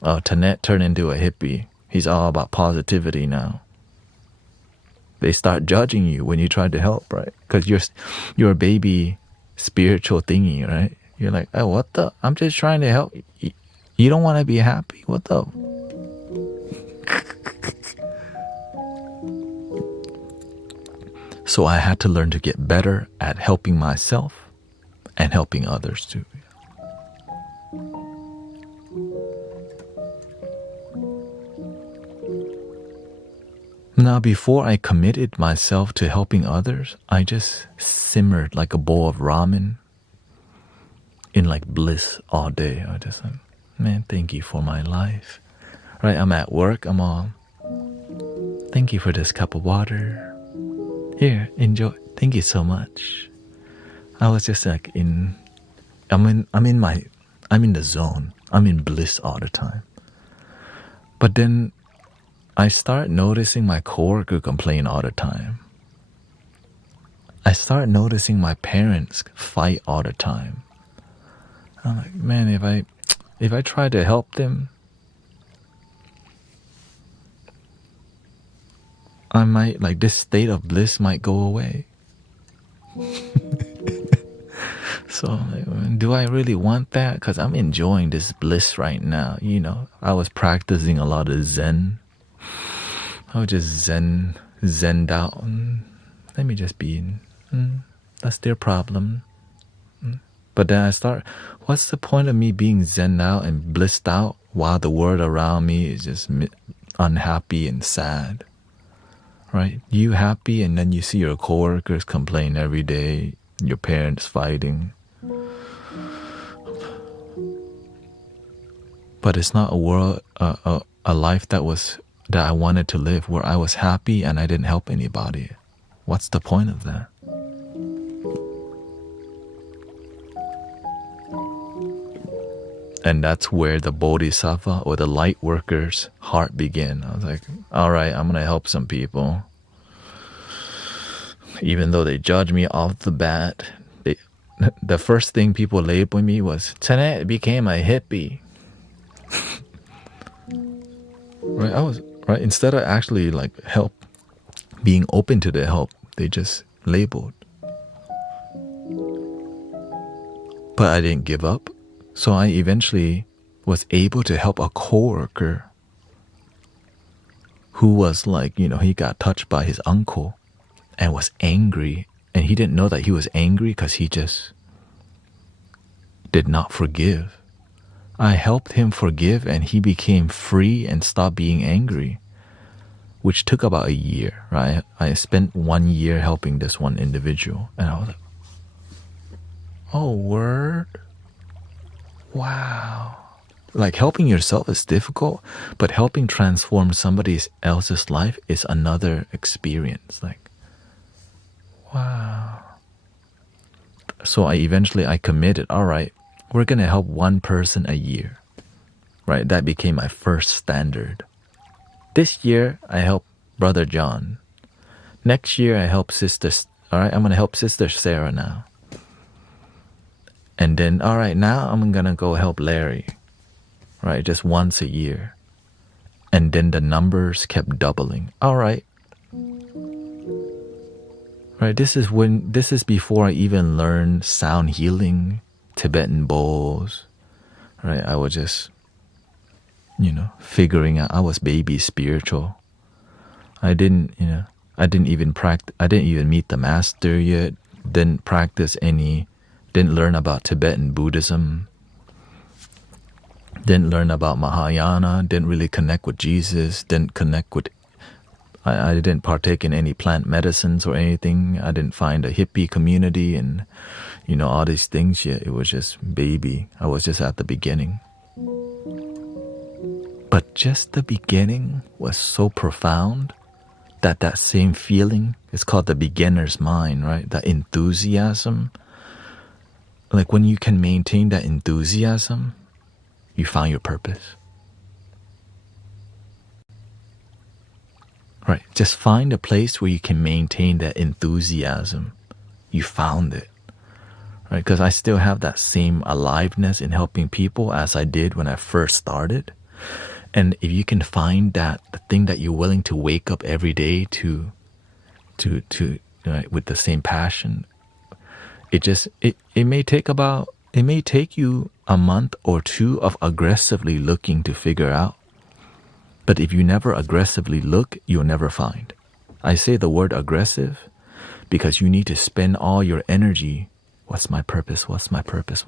Thanet turned into a hippie. He's all about positivity now. They start judging you when you try to help, right? Because you're a baby spiritual thingy, right? You're like, oh, what the? I'm just trying to help. You don't want to be happy? What the? So I had to learn to get better at helping myself and helping others too. Now, before I committed myself to helping others, I just simmered like a bowl of ramen in like bliss all day. I just like, man, thank you for my life. Right? I'm at work. I'm all, thank you for this cup of water. Here, enjoy. Thank you so much. I was just like I'm in the zone. I'm in bliss all the time. But then I start noticing my coworker complain all the time. I start noticing my parents fight all the time. I'm like, man, if I try to help them, I might, like, this state of bliss might go away. So, like, do I really want that? Because I'm enjoying this bliss right now. You know, I was practicing a lot of Zen. I was just zened out. Let me just be in. That's their problem. But then I start, what's the point of me being zen out and blissed out while the world around me is just unhappy and sad? Right? You happy and then you see your coworkers complain every day, your parents fighting. But it's not a world, a life that I wanted to live, where I was happy and I didn't help anybody. What's the point of that? And that's where the bodhisattva or the light worker's heart began. I was like, all right, I'm going to help some people. Even though they judge me off the bat, the first thing people labeled me was, Thanet became a hippie. Right. Instead of actually like help, being open to the help, they just labeled. But I didn't give up. So I eventually was able to help a coworker who was like, you know, he got touched by his uncle and was angry. And he didn't know that he was angry because he just did not forgive. I helped him forgive and he became free and stopped being angry, which took about a year, right? I spent 1 year helping this one individual and I was like, oh, word? Wow. Like, helping yourself is difficult, but helping transform somebody else's life is another experience. Like, wow. So I committed, all right, we're going to help one person a year, right? That became my first standard. This year, I help Brother John. Next year, I help sisters. All right, I'm going to help Sister Sarah now. And then, all right, now I'm going to go help Larry, right? Just once a year. And then the numbers kept doubling. All right. Right. This is before I even learned sound healing, Tibetan bowls. Right. I was just, figuring out. I was baby spiritual. I didn't even meet the master yet. Didn't practice any, didn't learn about Tibetan Buddhism. Didn't learn about Mahayana, didn't really connect with Jesus, I didn't partake in any plant medicines or anything. I didn't find a hippie community and, all these things yet. It was just baby. I was just at the beginning. But just the beginning was so profound that same feeling is called the beginner's mind, right? That enthusiasm. Like when you can maintain that enthusiasm, you found your purpose. Right. Just find a place where you can maintain that enthusiasm. You found it. Right. Because I still have that same aliveness in helping people as I did when I first started. And if you can find the thing that you're willing to wake up every day to with the same passion, it may take you a month or two of aggressively looking to figure out. But if you never aggressively look, you'll never find. I say the word aggressive because you need to spend all your energy. What's my purpose? What's my purpose?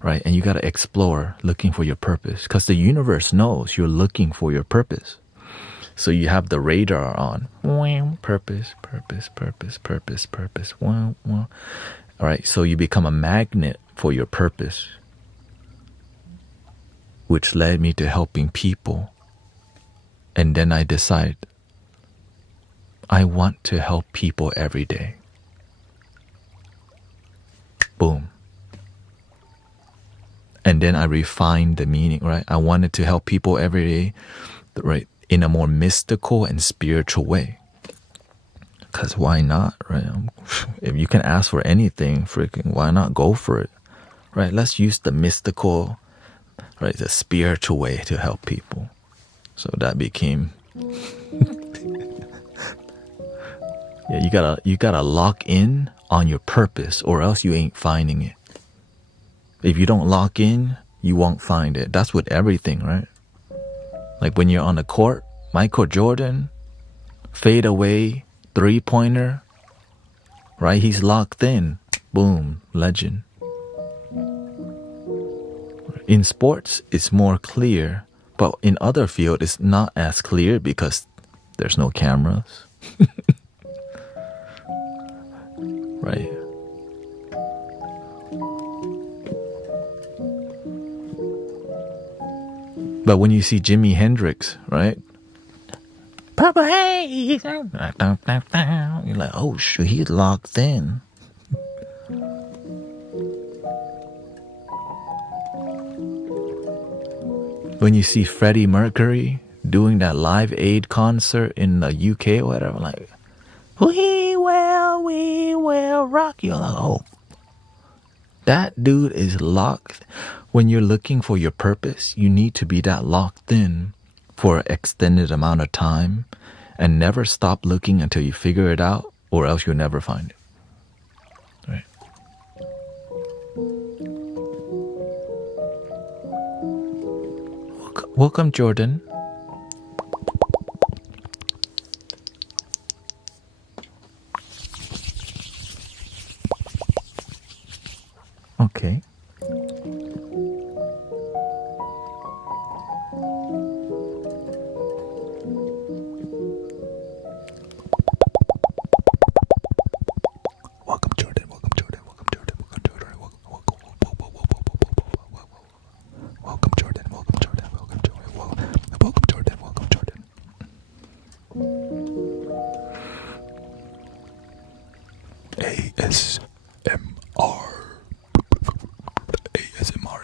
Right? And you got to explore looking for your purpose because the universe knows you're looking for your purpose. So you have the radar on. Purpose, purpose, purpose, purpose, purpose. All right. So you become a magnet for your purpose, which led me to helping people. And then I decide, I want to help people every day. Boom. And then I refined the meaning, right? I wanted to help people every day, right? In a more mystical and spiritual way. Because why not, right? If you can ask for anything, freaking, why not go for it? Right? Let's use the mystical, right? The spiritual way to help people. So that became yeah, you gotta lock in on your purpose or else you ain't finding it. If you don't lock in, you won't find it. That's with everything, right? Like when you're on the court, Michael Jordan, fade away, 3-pointer, right? He's locked in. Boom, legend. In sports, it's more clear. But in other fields, it's not as clear because there's no cameras. Right. But when you see Jimi Hendrix, right? Purple Haze. You're like, oh, shoot, he's locked in. When you see Freddie Mercury doing that Live Aid concert in the UK or whatever, like, we will rock you. Like, oh, that dude is locked. When you're looking for your purpose, you need to be that locked in for an extended amount of time and never stop looking until you figure it out, or else you'll never find it. Right? Welcome, Jordan. Okay. Welcome, Jordan. Welcome, Jordan. Welcome, Jordan. Welcome, Jordan. Welcome, Jordan. Welcome, Jordan. Welcome, Jordan. Welcome, Jordan. Welcome, Jordan. ASMR. ASMR.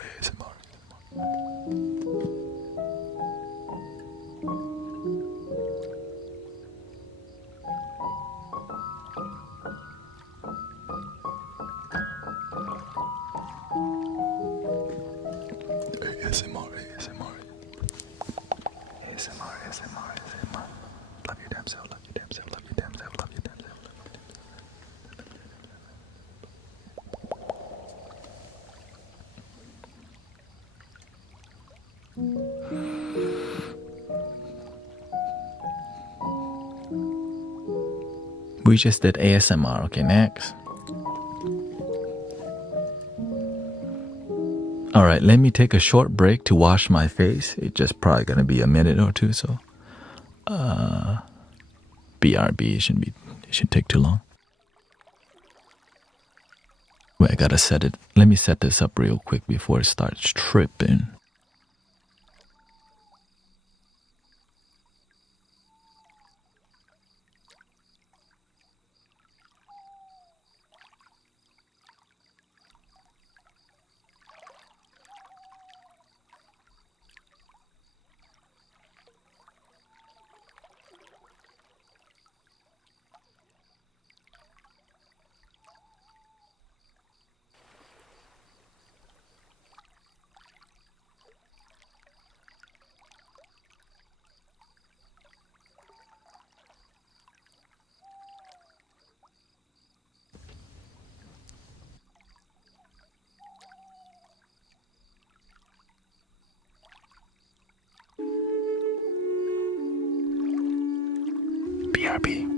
We just did ASMR. Okay, next. All right, let me take a short break to wash my face. It's just probably gonna be a minute or two, so BRB it shouldn't take too long. Wait, I gotta set it. Let me set this up real quick before it starts tripping. BRB.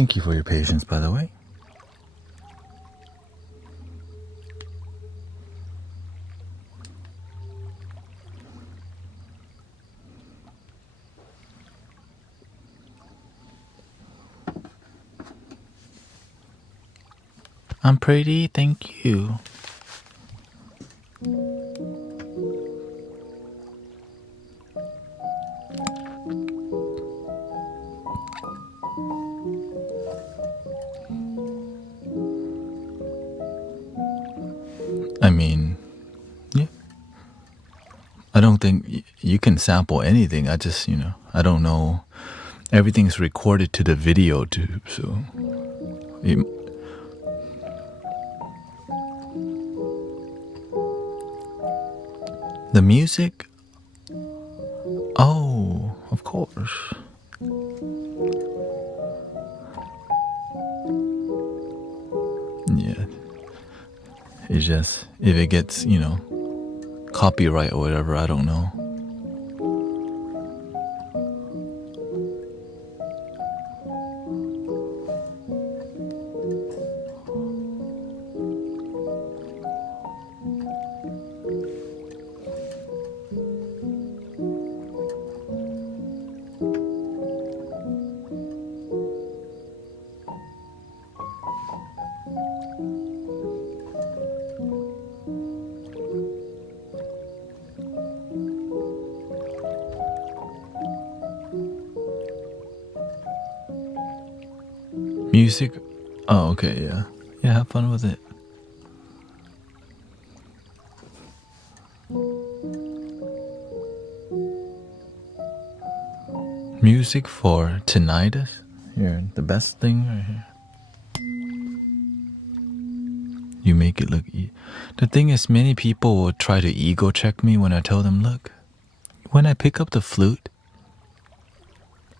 Thank you for your patience, by the way. I'm pretty, thank you. I mean, yeah. I don't think you can sample anything. I just, I don't know. Everything's recorded to the video tube, so. The music? Oh, of course. Yeah. It's just, if it gets, copyright or whatever, I don't know. Music? Oh, okay, yeah. Yeah, have fun with it. Music for tinnitus? Here, the best thing right here. You make it look the thing is, many people will try to ego check me when I tell them, look, when I pick up the flute,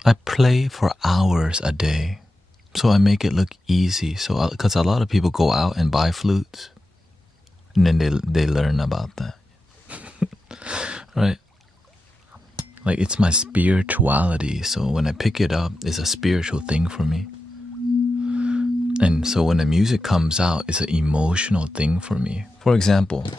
I play for hours a day. So I make it look easy. So, because a lot of people go out and buy flutes, and then they learn about that. Right? Like, it's my spirituality. So when I pick it up, it's a spiritual thing for me. And so when the music comes out, it's an emotional thing for me. For example,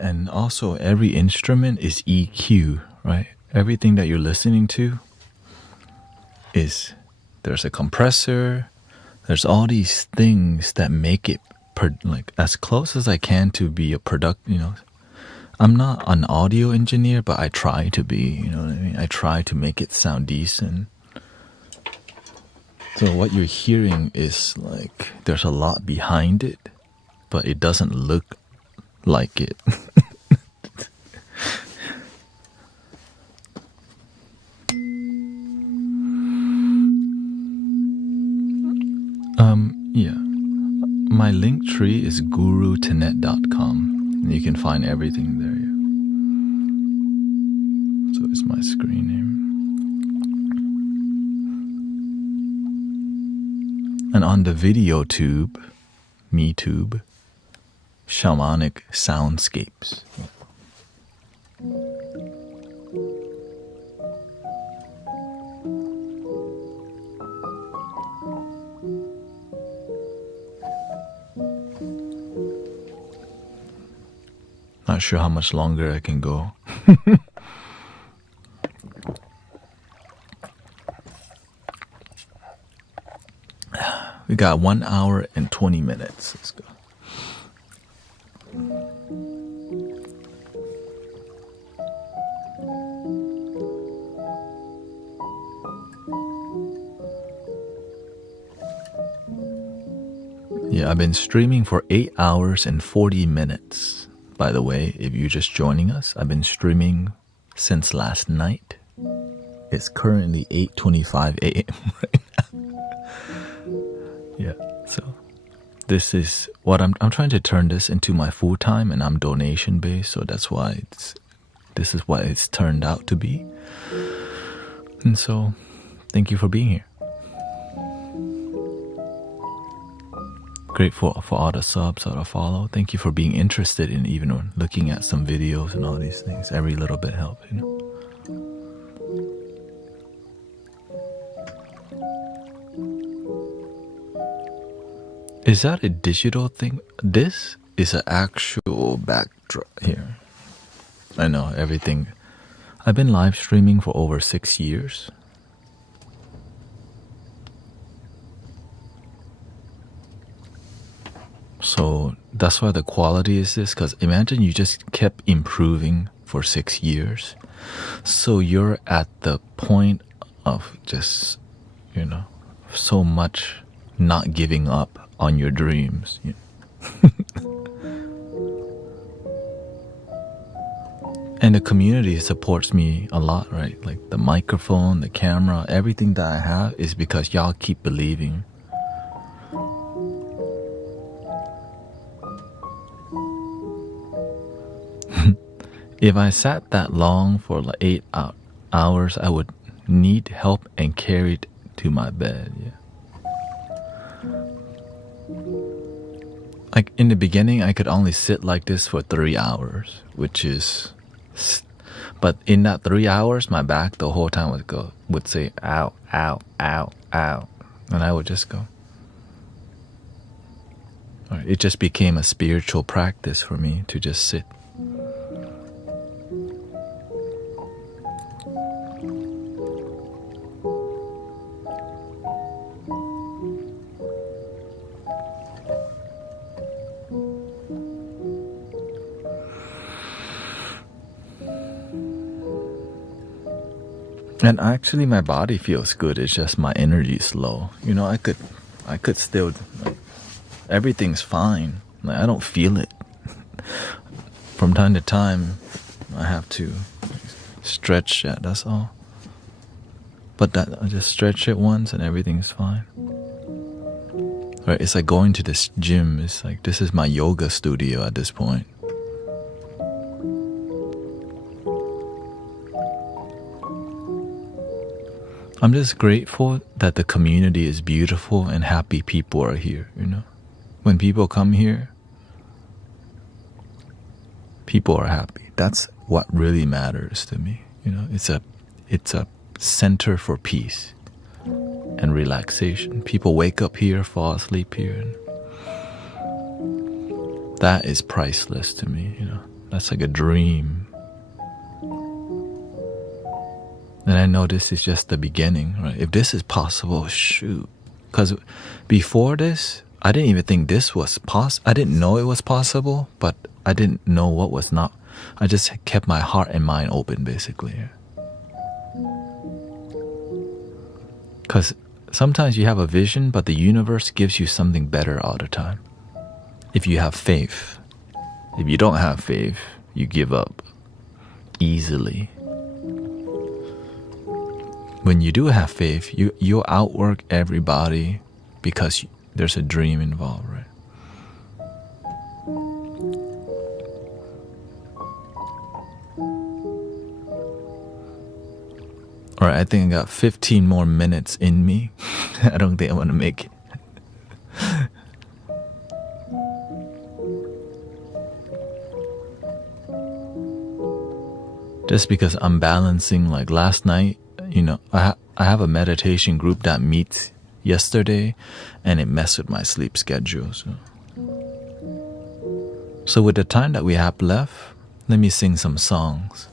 and also every instrument is EQ, right? Everything that you're listening to is, there's a compressor, there's all these things that make it like as close as I can to be a product, I'm not an audio engineer, but I try to be, you know what I mean? I try to make it sound decent. So what you're hearing is like, there's a lot behind it, but it doesn't look like it. Yeah. My link tree is gurutanet.com. And you can find everything there. Yeah. So it's my screen name. And on the video tube, MeTube, Shamanic Soundscapes. Not sure how much longer I can go. We got 1 hour and 20 minutes. Let's go. Yeah, I've been streaming for 8 hours and 40 minutes. By the way, if you're just joining us, I've been streaming since last night. It's currently 8:25 a.m. right now. Yeah, so this is what I'm trying to turn this into my full time, and I'm donation based, so that's why this is what it's turned out to be. And so, thank you for being here. Grateful for all the subs, all the follow. Thank you for being interested in even looking at some videos and all these things. Every little bit helps, you know. Is that a digital thing? This is an actual backdrop here. I know everything. I've been live streaming for over 6 years. So that's why the quality is this, because imagine you just kept improving for 6 years. So you're at the point of just, you know, so much not giving up on your dreams. You know? And the community supports me a lot, right? Like the microphone, the camera, everything that I have is because y'all keep believing. If I sat that long for like 8 hours, I would need help and carried to my bed. Yeah. Like in the beginning, I could only sit like this for 3 hours, which is, but in that 3 hours, my back the whole time would say, ow, ow, ow, ow. And I would just go. It just became a spiritual practice for me to just sit. And actually my body feels good, it's just my energy is low. You know, I could still, like, everything's fine. Like, I don't feel it. From time to time, I have to stretch that, that's all. But I just stretch it once and everything's fine. Right, it's like going to this gym. It's like, this is my yoga studio at this point. I'm just grateful that the community is beautiful and happy people are here, you know. When people come here, people are happy. That's what really matters to me, you know. It's a center for peace and relaxation. People wake up here, fall asleep here, and that is priceless to me, you know. That's like a dream. And I know this is just the beginning, right? If this is possible, shoot. Because before this, I didn't even think this was possible. I didn't know it was possible, but I didn't know what was not. I just kept my heart and mind open, basically. Because sometimes you have a vision, but the universe gives you something better all the time. If you have faith. If you don't have faith, you give up easily. When you do have faith, you'll outwork everybody because there's a dream involved, right? All right, I think I got 15 more minutes in me. I don't think I want to make it. Just because I'm balancing, like last night, you know, I have a meditation group that meets yesterday, and it messed with my sleep schedule. So with the time that we have left, let me sing some songs,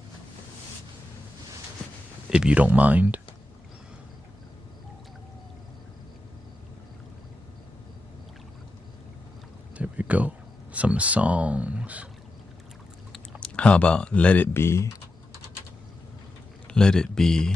if you don't mind. There we go. Some songs. How about Let It Be? Let it be.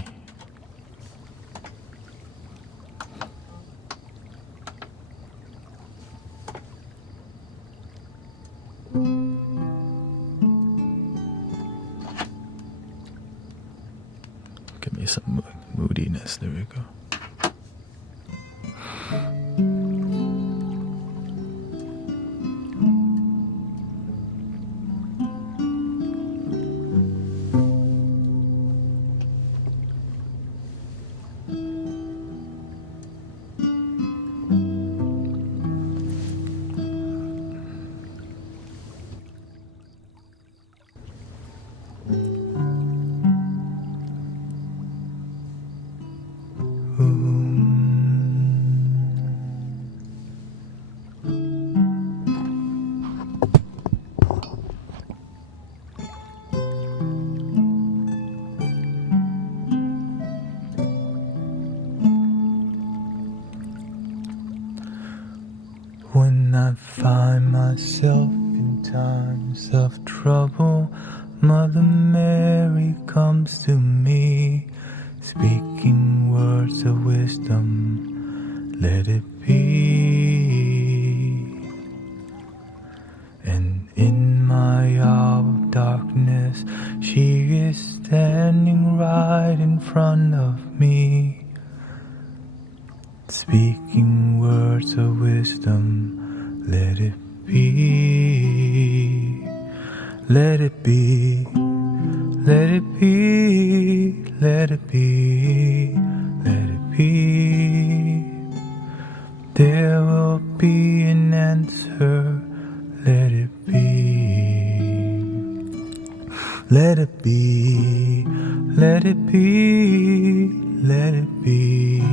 me some moodiness. There we go. When I find myself in times of trouble, Mother Mary comes to me, speaking words of wisdom, let it be. And in my hour of darkness, she is standing right in front of me, speaking words of wisdom, let it be. Let it be, let it be, let it be, let it be. There will be an answer, let it be. Let it be, let it be, let it be,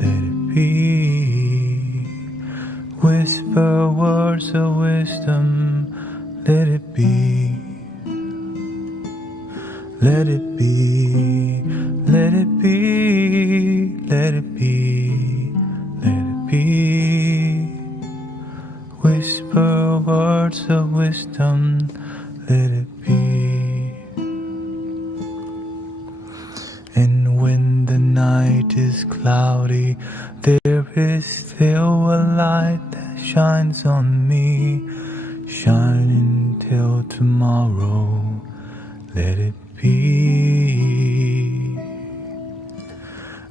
let it be. Whisper words of wisdom, let it be. Let it be, let it be, let it be, let it be. Whisper words of wisdom, let it be. And when the night is cloudy, there is still a light that shines on me, shining till tomorrow, let it be.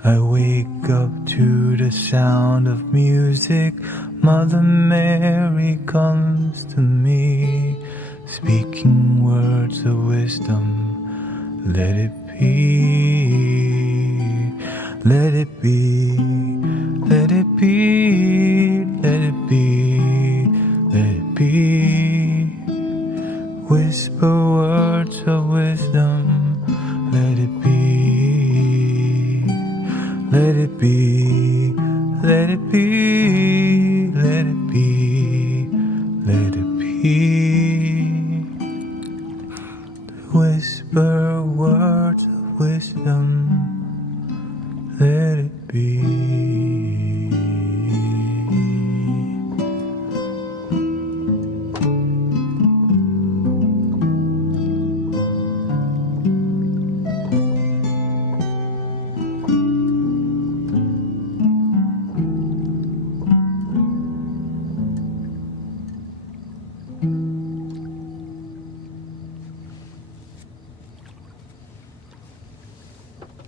I wake up to the sound of music, Mother Mary comes to me, speaking words of wisdom, let it be. Let it be, let it be, let it be, let it be. Whisper words of wisdom, let it be. Let it be, let it be, let it be, let it be. Whisper words of wisdom, let it be.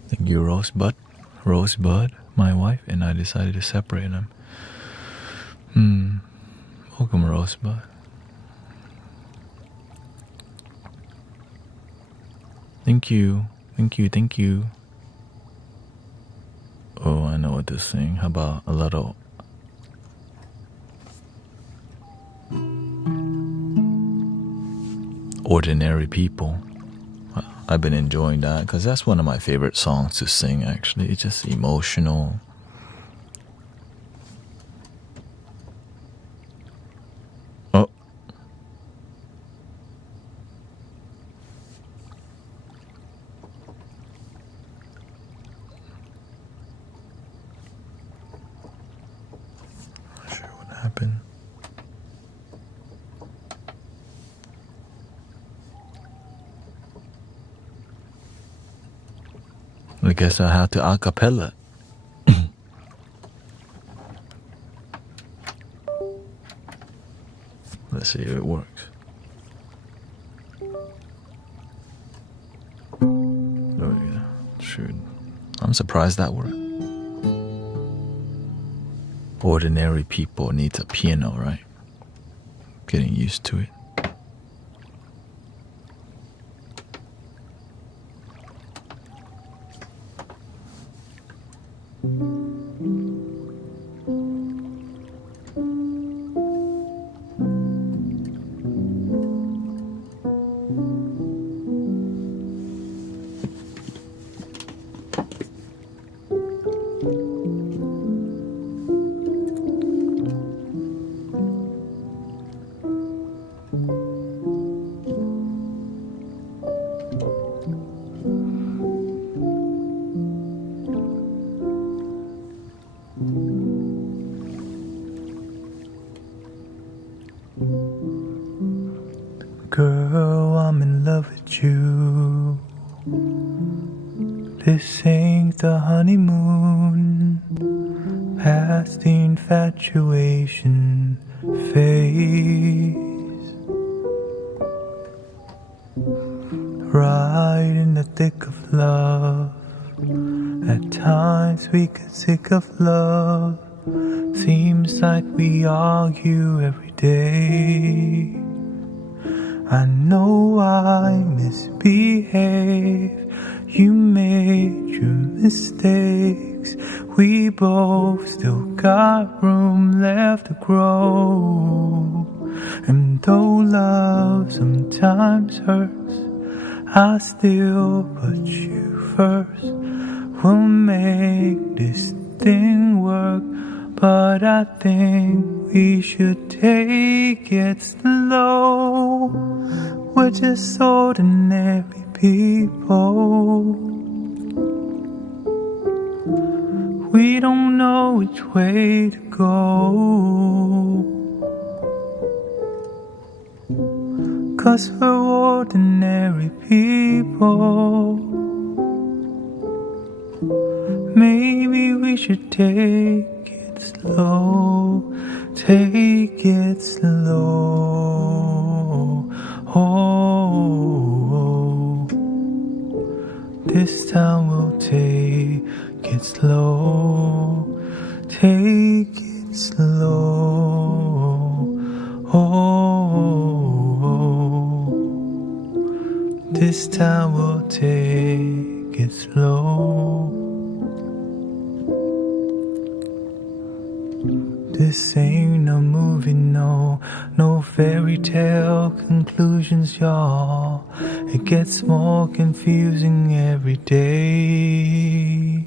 Thank you, Rosebud. Rosebud, my wife, and I decided to separate them. Welcome, Rosebud. Thank you, thank you, thank you. Oh, I know what to sing. How about a little Ordinary People? I've been enjoying that because that's one of my favorite songs to sing, actually. It's just emotional. Oh. Not sure what happened. I guess I have to a cappella. Let's see if it works. There we go. Shoot, I'm surprised that worked. Ordinary people need a piano, right? Getting used to it. Girl, I'm in love with you. This ain't the honeymoon, past the infatuation phase. Right in the thick of love. At times we get sick of love. Seems like we argue every day. I know I misbehave. You made your mistakes. We both still got room left to grow. And though love sometimes hurts, I still put you first. We'll make this thing work, but I think we should take it slow. We're just ordinary people. We don't know which way to go, 'cause we're ordinary people. Maybe we should take it slow. Take it slow. Oh, this time we'll take it slow. Take it slow. Oh, this time we'll take it slow. This ain't no movie, no fairy tale conclusions, y'all. It gets more confusing every day.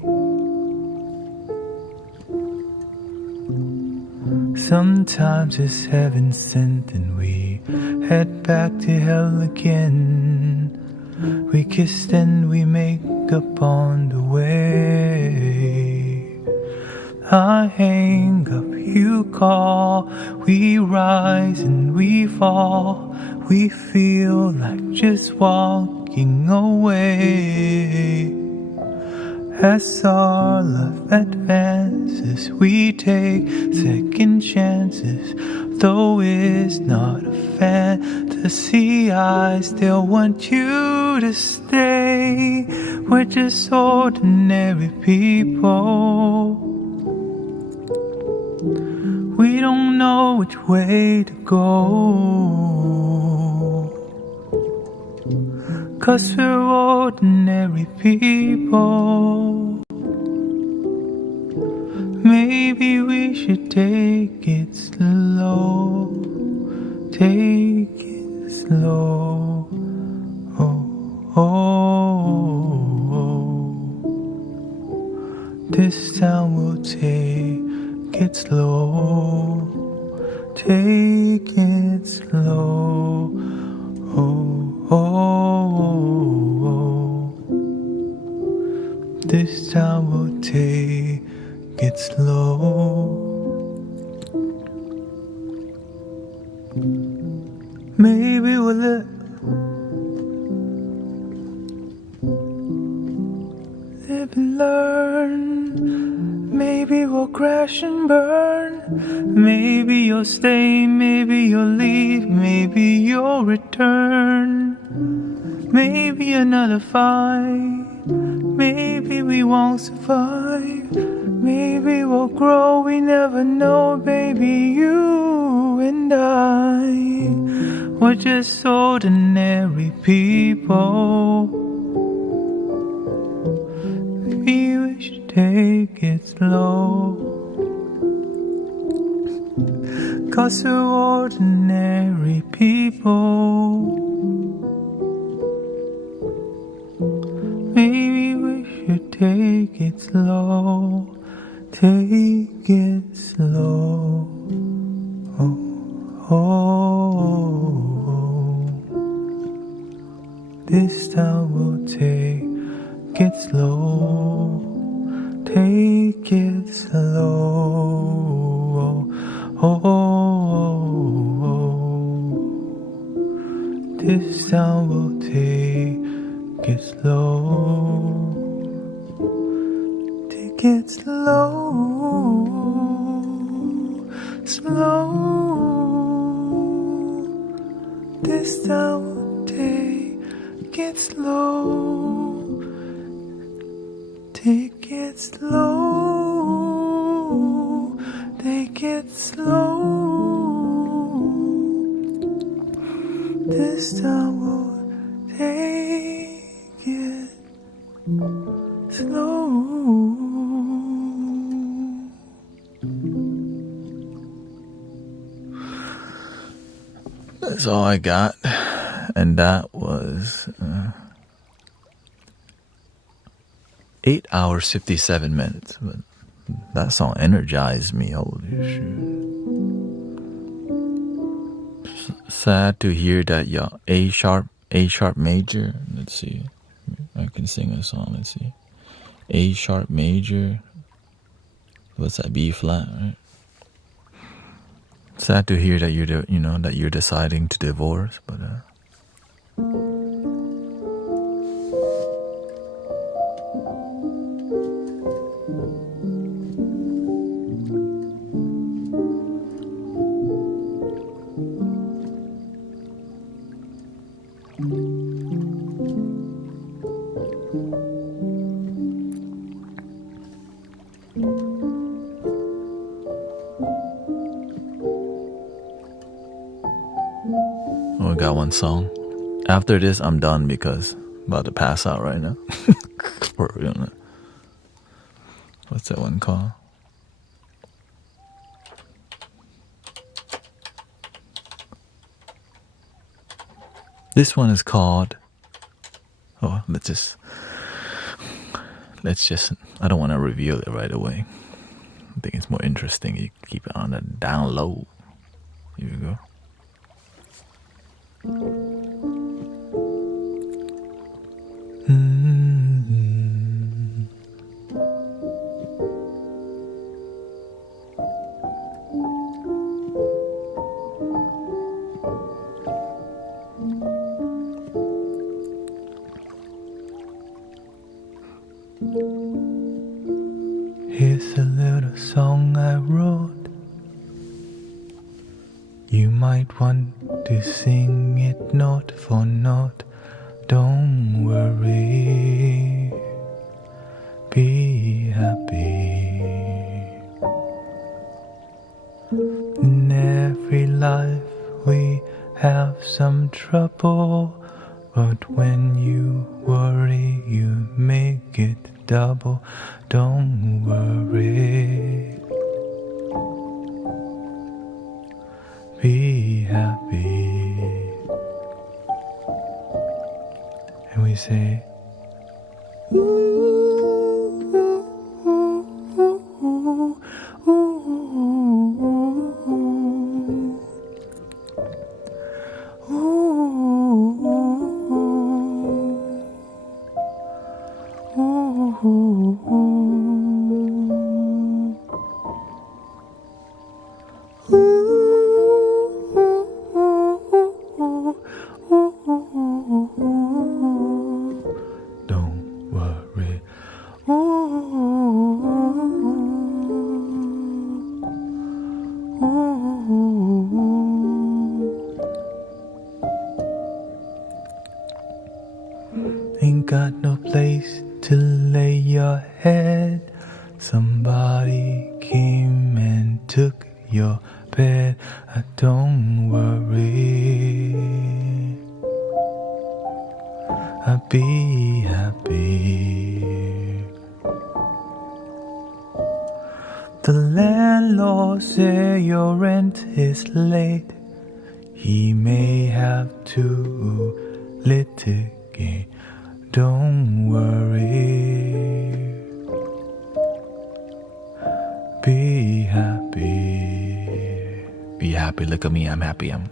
Sometimes it's heaven sent and we head back to hell again. We kissed and we make up on the way. I hang up, you call. We rise and we fall. We feel like just walking away. As our love advances, we take second chances. Though it's not a fantasy, I still want you to stay. We're just ordinary people. We don't know which way to go, 'cause we're ordinary people. Maybe we should take it slow. Take it slow. Oh, oh, oh. This time we'll take it slow. Take it slow. Oh, oh, oh. This time we'll take it slow. Maybe we'll live and learn. Maybe we'll crash and burn. Maybe you'll stay, maybe you'll leave, maybe you'll return. Maybe another fight. Maybe we won't survive. Maybe we'll grow, we never know, baby. You and I, we're just ordinary people. Maybe we should take it slow, 'cause we're ordinary people. Maybe we should take it slow. Take it slow. Oh, oh, oh. This time we'll take it slow. Take it slow. Oh, oh, oh. This time we'll take it slow. Take it slow, slow. This time we'll take it slow. Take it slow. Take it slow. This time we'll take it slow. That's all I got, and that was 8 hours 57 minutes. But that song energized me. Holy shit! Sad to hear that y'all A sharp major. Let's see, I can sing a song. Let's see, A sharp major. What's that? B flat, right? Sad to hear that you're deciding to divorce, but we got one song. After this, I'm done because I'm about to pass out right now. For real. What's that one called? This one is called. Oh, let's just. I don't want to reveal it right away. I think it's more interesting. You keep it on the down low. Here we go. Here's a little song I wrote. You might want to sing it note for note. Don't worry, be happy. In every life we have some trouble, but when you worry you make it double. Don't worry, be happy. And we say, head. Somebody came and took your bed. Don't worry, be happy. The landlord said your rent is late. He may have to litigate. Don't worry, be happy. Be happy. Look at me. I'm happy. I'm.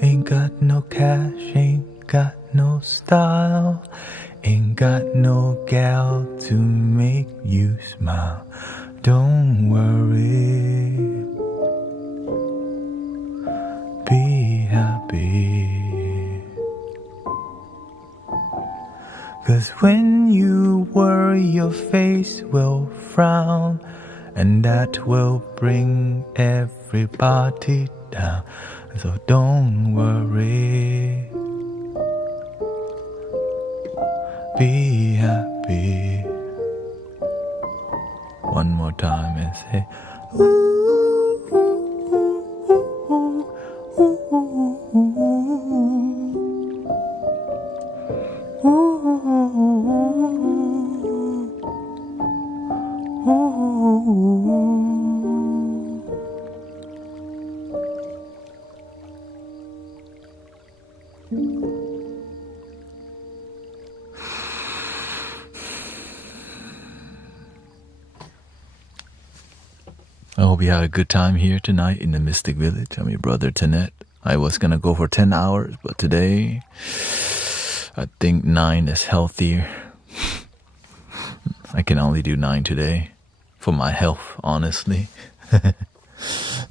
Ain't got no cash, ain't got no style, ain't got no gal to make you smile. Don't worry, be happy. 'Cause when you worry, your face will frown, and that will bring everybody down. So don't worry, be happy. One more time and say, ooh, ooh, ooh, ooh, ooh, ooh, ooh. I hope you had a good time here tonight in the Mystic Village. I'm your brother Thanet. I was gonna go for 10 hours, but today I think 9 is healthier. I can only do 9 today for my health, honestly.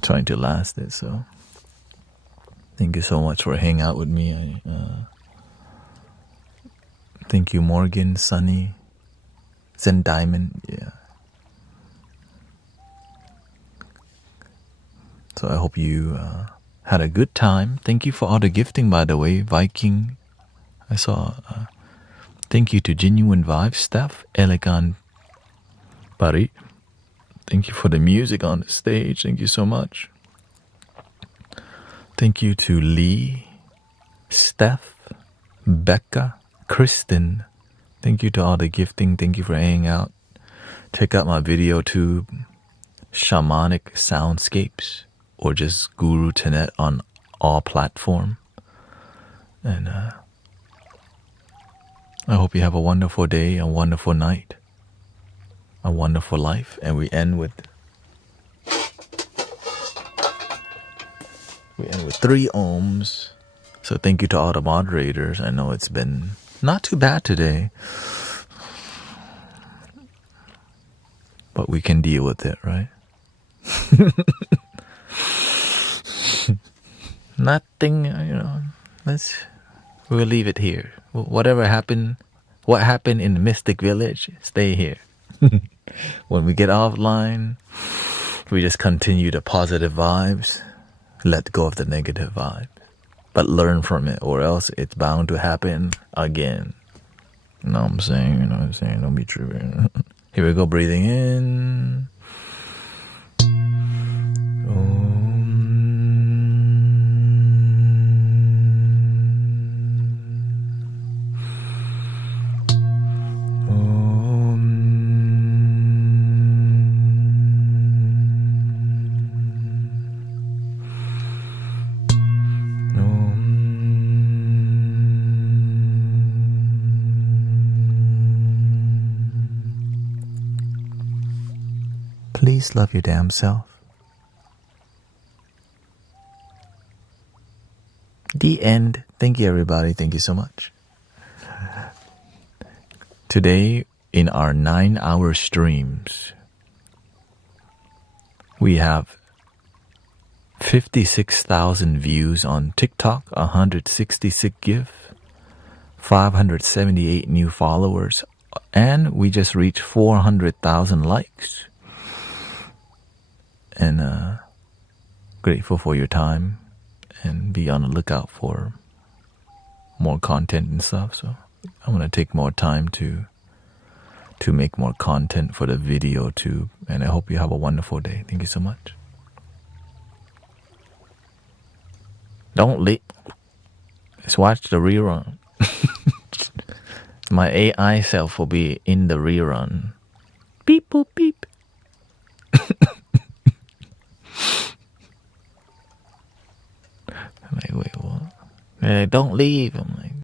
Trying to last it, so thank you so much for hanging out with me. Thank you, Morgan, Sunny, Zen Diamond. Yeah. So I hope you had a good time. Thank you for all the gifting, by the way. Viking, I saw. Thank you to Genuine Vibes, Steph, Elegant, Pari. Thank you for the music on the stage. Thank you so much. Thank you to Lee, Steph, Becca, Kristen. Thank you to all the gifting. Thank you for hanging out. Check out my video too, Shamanic Soundscapes, or just Guru Thanet on all platforms. And I hope you have a wonderful day, a wonderful night, a wonderful life. And we end with 3 ohms. So thank you to all the moderators. I know it's been not too bad today, but we can deal with it, right? Nothing, we'll leave it here. Whatever happened, what happened in the Mystic Village, stay here. When we get offline, we just continue the positive vibes, let go of the negative vibes, but learn from it, or else it's bound to happen again. You know what I'm saying? Don't be tripping. Here we go, breathing in. Please love your damn self. The end. Thank you, everybody. Thank you so much. Today, in our 9-hour streams, we have 56,000 views on TikTok, 166 GIF, 578 new followers, and we just reached 400,000 likes. And grateful for your time, and be on the lookout for more content and stuff. So I'm gonna take more time to make more content for the video too. And I hope you have a wonderful day. Thank you so much. Don't leave. Just watch the rerun. My AI self will be in the rerun. Beep boop beep. Like, wait, what? Like, don't leave. I'm